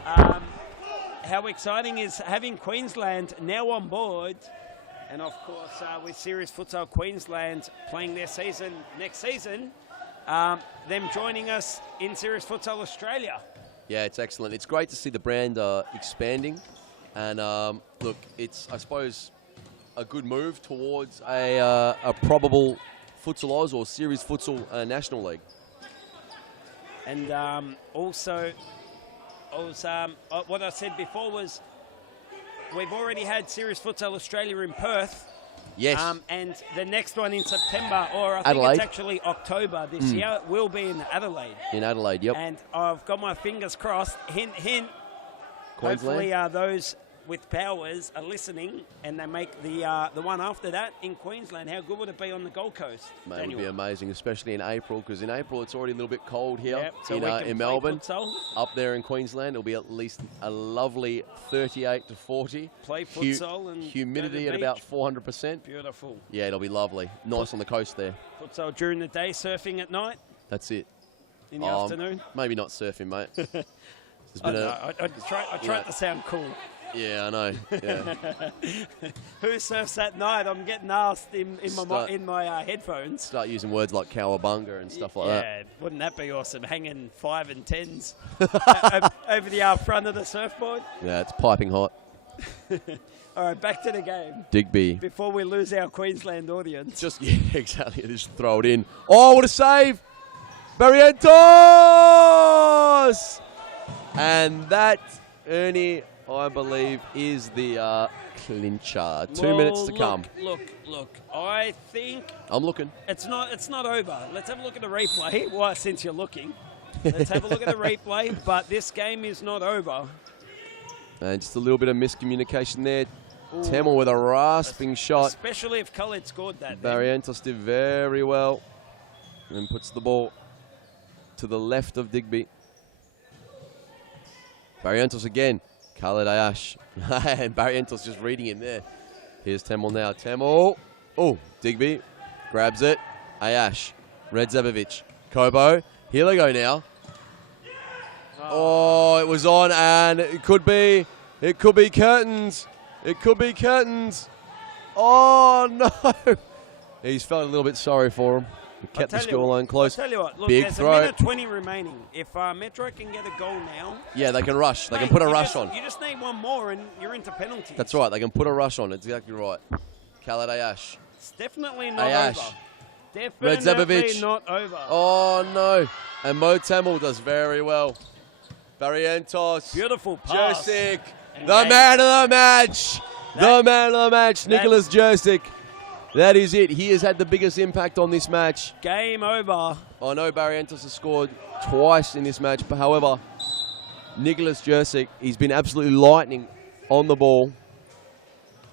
How exciting is having Queensland now on board And of course, with Series Futsal Queensland playing their season next season, them joining us in Series Futsal Australia. Yeah, it's excellent. It's great to see the brand expanding. And look, it's, I suppose, a good move towards a probable Futsal Oz or Series Futsal National League. And also, what I said before was we've already had Series Futsal Australia in Perth. Yes. And the next one in September, or I think Adelaide. it's actually October this year, will be in Adelaide. In Adelaide, yep. And I've got my fingers crossed. Hint, hint. Queensland. Hopefully those with powers are listening and they make the one after that in Queensland. How good would it be on the Gold Coast? Mate, it would Daniel? be amazing, especially in April, because in April it's already a little bit cold here Yep, so we can in play Melbourne. futsal. Up there in Queensland, it'll be at least a lovely 38 to 40. Play futsal and humidity go at to the about beach. 400%. Beautiful. Yeah, it'll be lovely. Nice on the coast there. Futsal during the day, surfing at night, That's it. in the afternoon. Maybe not surfing, mate. There's I been tried to sound cool. Yeah, I know. Yeah. Who surfs at night? I'm getting asked in my headphones. Start using words like cowabunga and stuff like that. Yeah, wouldn't that be awesome? Hanging 5 and 10s over the front of the surfboard. Yeah, it's piping hot. All right, back to the game. Digby. Before we lose our Queensland audience. Yeah, exactly. Just throw it in. Oh, what a save! Barrientos! And that, Ernie, I believe, is the clincher. 2 minutes to come. Look. I think I'm looking. it's not over. Let's have a look at the replay. Well, since you're looking, let's have a look at the replay. But this game is not over. And just a little bit of miscommunication there. Temel with a rasping shot. Especially if Khaled scored that. Barrientos did very well. And puts the ball to the left of Digby. Barrientos again. Khaled Ayash. And Barrientos just reading him there. Here's Temel now. Temel. Oh, Digby grabs it. Ayash. Redzevovic. Kobo. Here they go now. Oh, it was on, and it could be curtains. It could be curtains. Oh, no. He's felt a little bit sorry for him. He kept the scoreline close. I'll tell you what, look, Big there's throw. a minute 20 remaining. If Metro can get a goal now... Yeah, they can rush. They can mate, put a you rush just- on. You just need one more and you're into penalties. That's right. They can put a rush on. It's exactly right. Khaled Ayash. It's definitely not Ayash. over. Definitely Redzevovic. not over. Oh, no. And Mo Temel does very well. Barrientos. Beautiful pass. Josic. And The game. man of the match. The man of the match, Nicholas Josic. That is it. He has had the biggest impact on this match. Game over. I know Barrientos has scored twice in this match, but however, Nicholas Josic, he's been absolutely lightning on the ball.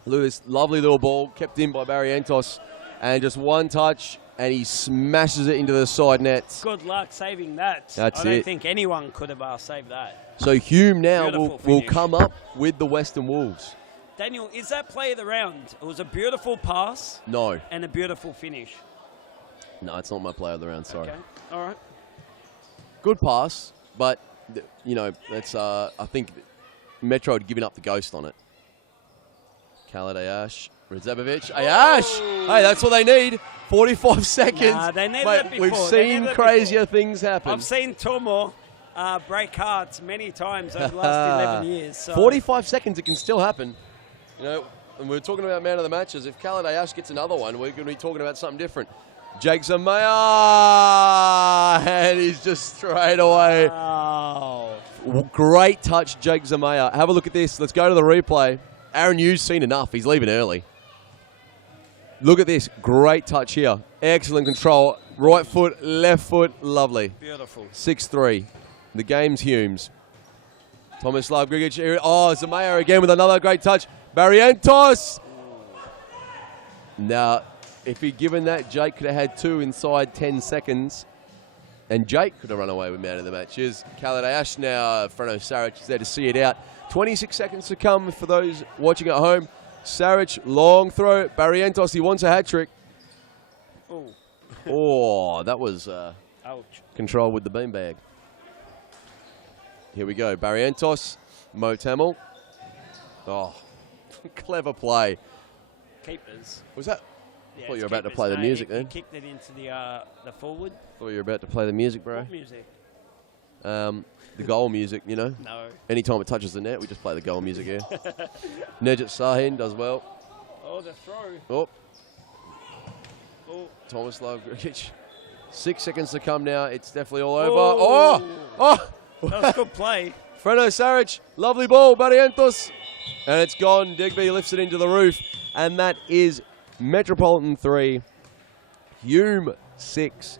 Look at this lovely little ball kept in by Barrientos, and just one touch, and he smashes it into the side nets. Good luck saving that. That's I don't it. think anyone could have saved that. So Hume now Beautiful will finish. come up with the Western Wolves. Daniel, is that play of the round? It was a beautiful pass No. and a beautiful finish. No, it's not my player of the round, sorry. Okay, all right. Good pass, but, you know, that's, I think Metro had given up the ghost on it. Khaled Ayash, Redzevovic, Ayash! Hey, that's what they need. 45 seconds. Nah, they needed Mate, it before. we've They seen needed it crazier before. things happen. I've seen Tomo break hearts many times over the last 11 years. So 45 seconds, it can still happen. You know, and we're talking about man of the matches. If Khaled Ayash gets another one, we're going to be talking about something different. Jake Zamaya, and he's just straight away. Wow. Great touch, Jake Zamaya. Have a look at this. Let's go to the replay. Aaron Hughes seen enough. He's leaving early. Look at this. Great touch here. Excellent control. Right foot, left foot. Lovely. Beautiful. 6-3. The game's Humes. Tomislav Grigic. Oh, Zamaya again with another great touch. Barrientos. Now, if he'd given that, Jake could have had two inside 10 seconds. And Jake could have run away with man of the match. Here's Khaled Ayash now. Frano Saric is there to see it out. 26 seconds to come for those watching at home. Saric, long throw. Barrientos, he wants a hat-trick. Oh, that was control with the beanbag. Here we go. Barrientos, Mo Temel. Oh, clever play. keepers. Was that? Yeah, Thought you it's were about to keepers. play the No, music he then. kicked it into the forward. Thought you were about to play the music, bro. What music? The goal music, you know. No. Anytime it touches the net, we just play the goal music here. Nejat Sahin does well. Oh, the throw. Oh. Oh. Thomas Lovgric. 6 seconds to come now. It's definitely all over. Oh! That was good play. Fredo Saric, lovely ball, Barrientos. And it's gone. Digby lifts it into the roof. And that is Metropolitan 3, Hume 6.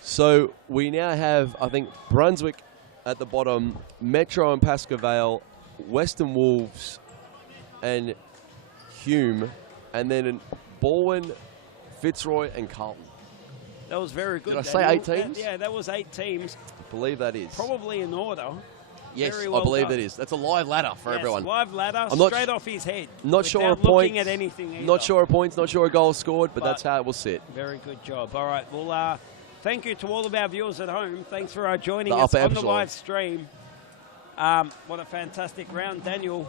So we now have, I think, Brunswick at the bottom, Metro and Pascoe Vale, Western Wolves and Hume, and then Baldwin, Fitzroy and Carlton. That was very good. Did I say 8 Daniel. teams? Yeah, that was 8 teams. I believe that is. Probably in order. Yes, Very I well believe done. that is. That's a live ladder for Yes, everyone. live ladder, I'm not straight off his head. Not sure of without looking points. at anything either. Not sure of points. Not sure of goals scored, but that's how it will sit. Very good job. All right, well, thank you to all of our viewers at home. Thanks for joining The us upper on the echelon. live stream. What a fantastic round, Daniel.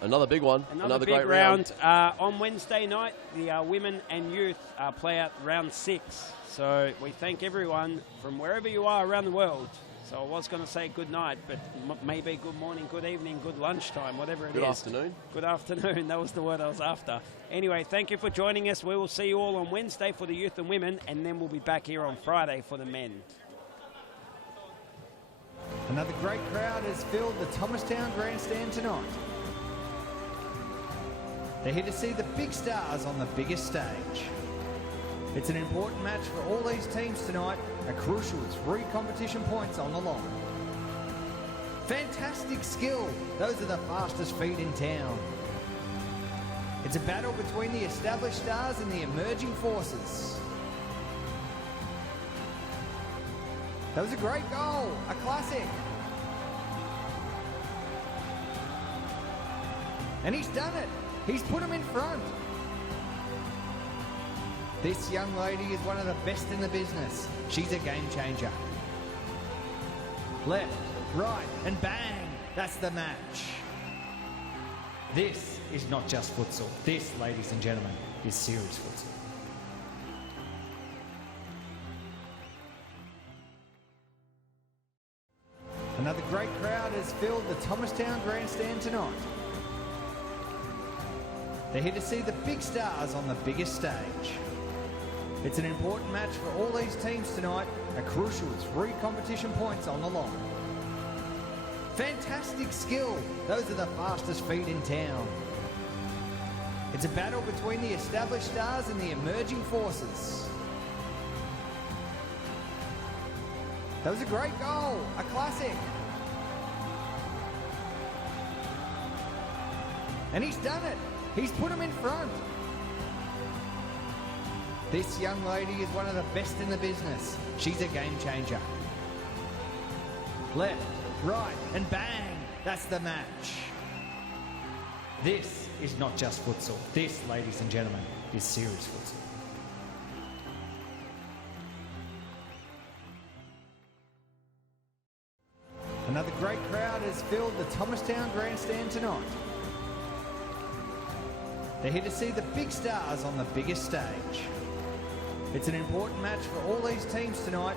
Another big one. Another big great round. On Wednesday night, the women and youth play out round 6. So we thank everyone from wherever you are around the world. So I was going to say good night, but maybe good morning, good evening, good lunchtime, whatever it is. Good afternoon. Good afternoon. That was the word I was after. Anyway, thank you for joining us. We will see you all on Wednesday for the youth and women, and then we'll be back here on Friday for the men. Another great crowd has filled the Thomastown Grandstand tonight. They're here to see the big stars on the biggest stage. It's an important match for all these teams tonight, a crucial 3 competition points on the line. Fantastic skill, those are the fastest feet in town. It's a battle between the established stars and the emerging forces. That was a great goal, a classic. And he's done it. He's put him in front. This young lady is one of the best in the business. She's a game changer. Left, right, and bang. That's the match. This is not just futsal. This, ladies and gentlemen, is serious futsal. Another great crowd has filled the Thomastown Grandstand tonight. They're here to see the big stars on the biggest stage. It's an important match for all these teams tonight, a crucial 3 competition points on the line. Fantastic skill, those are the fastest feet in town. It's a battle between the established stars and the emerging forces. That was a great goal, a classic. And he's done it. He's put him in front. This young lady is one of the best in the business. She's a game changer. Left, right, and bang. That's the match. This is not just futsal. This, ladies and gentlemen, is serious futsal. Another great crowd has filled the Thomastown Grandstand tonight. They're here to see the big stars on the biggest stage. It's an important match for all these teams tonight,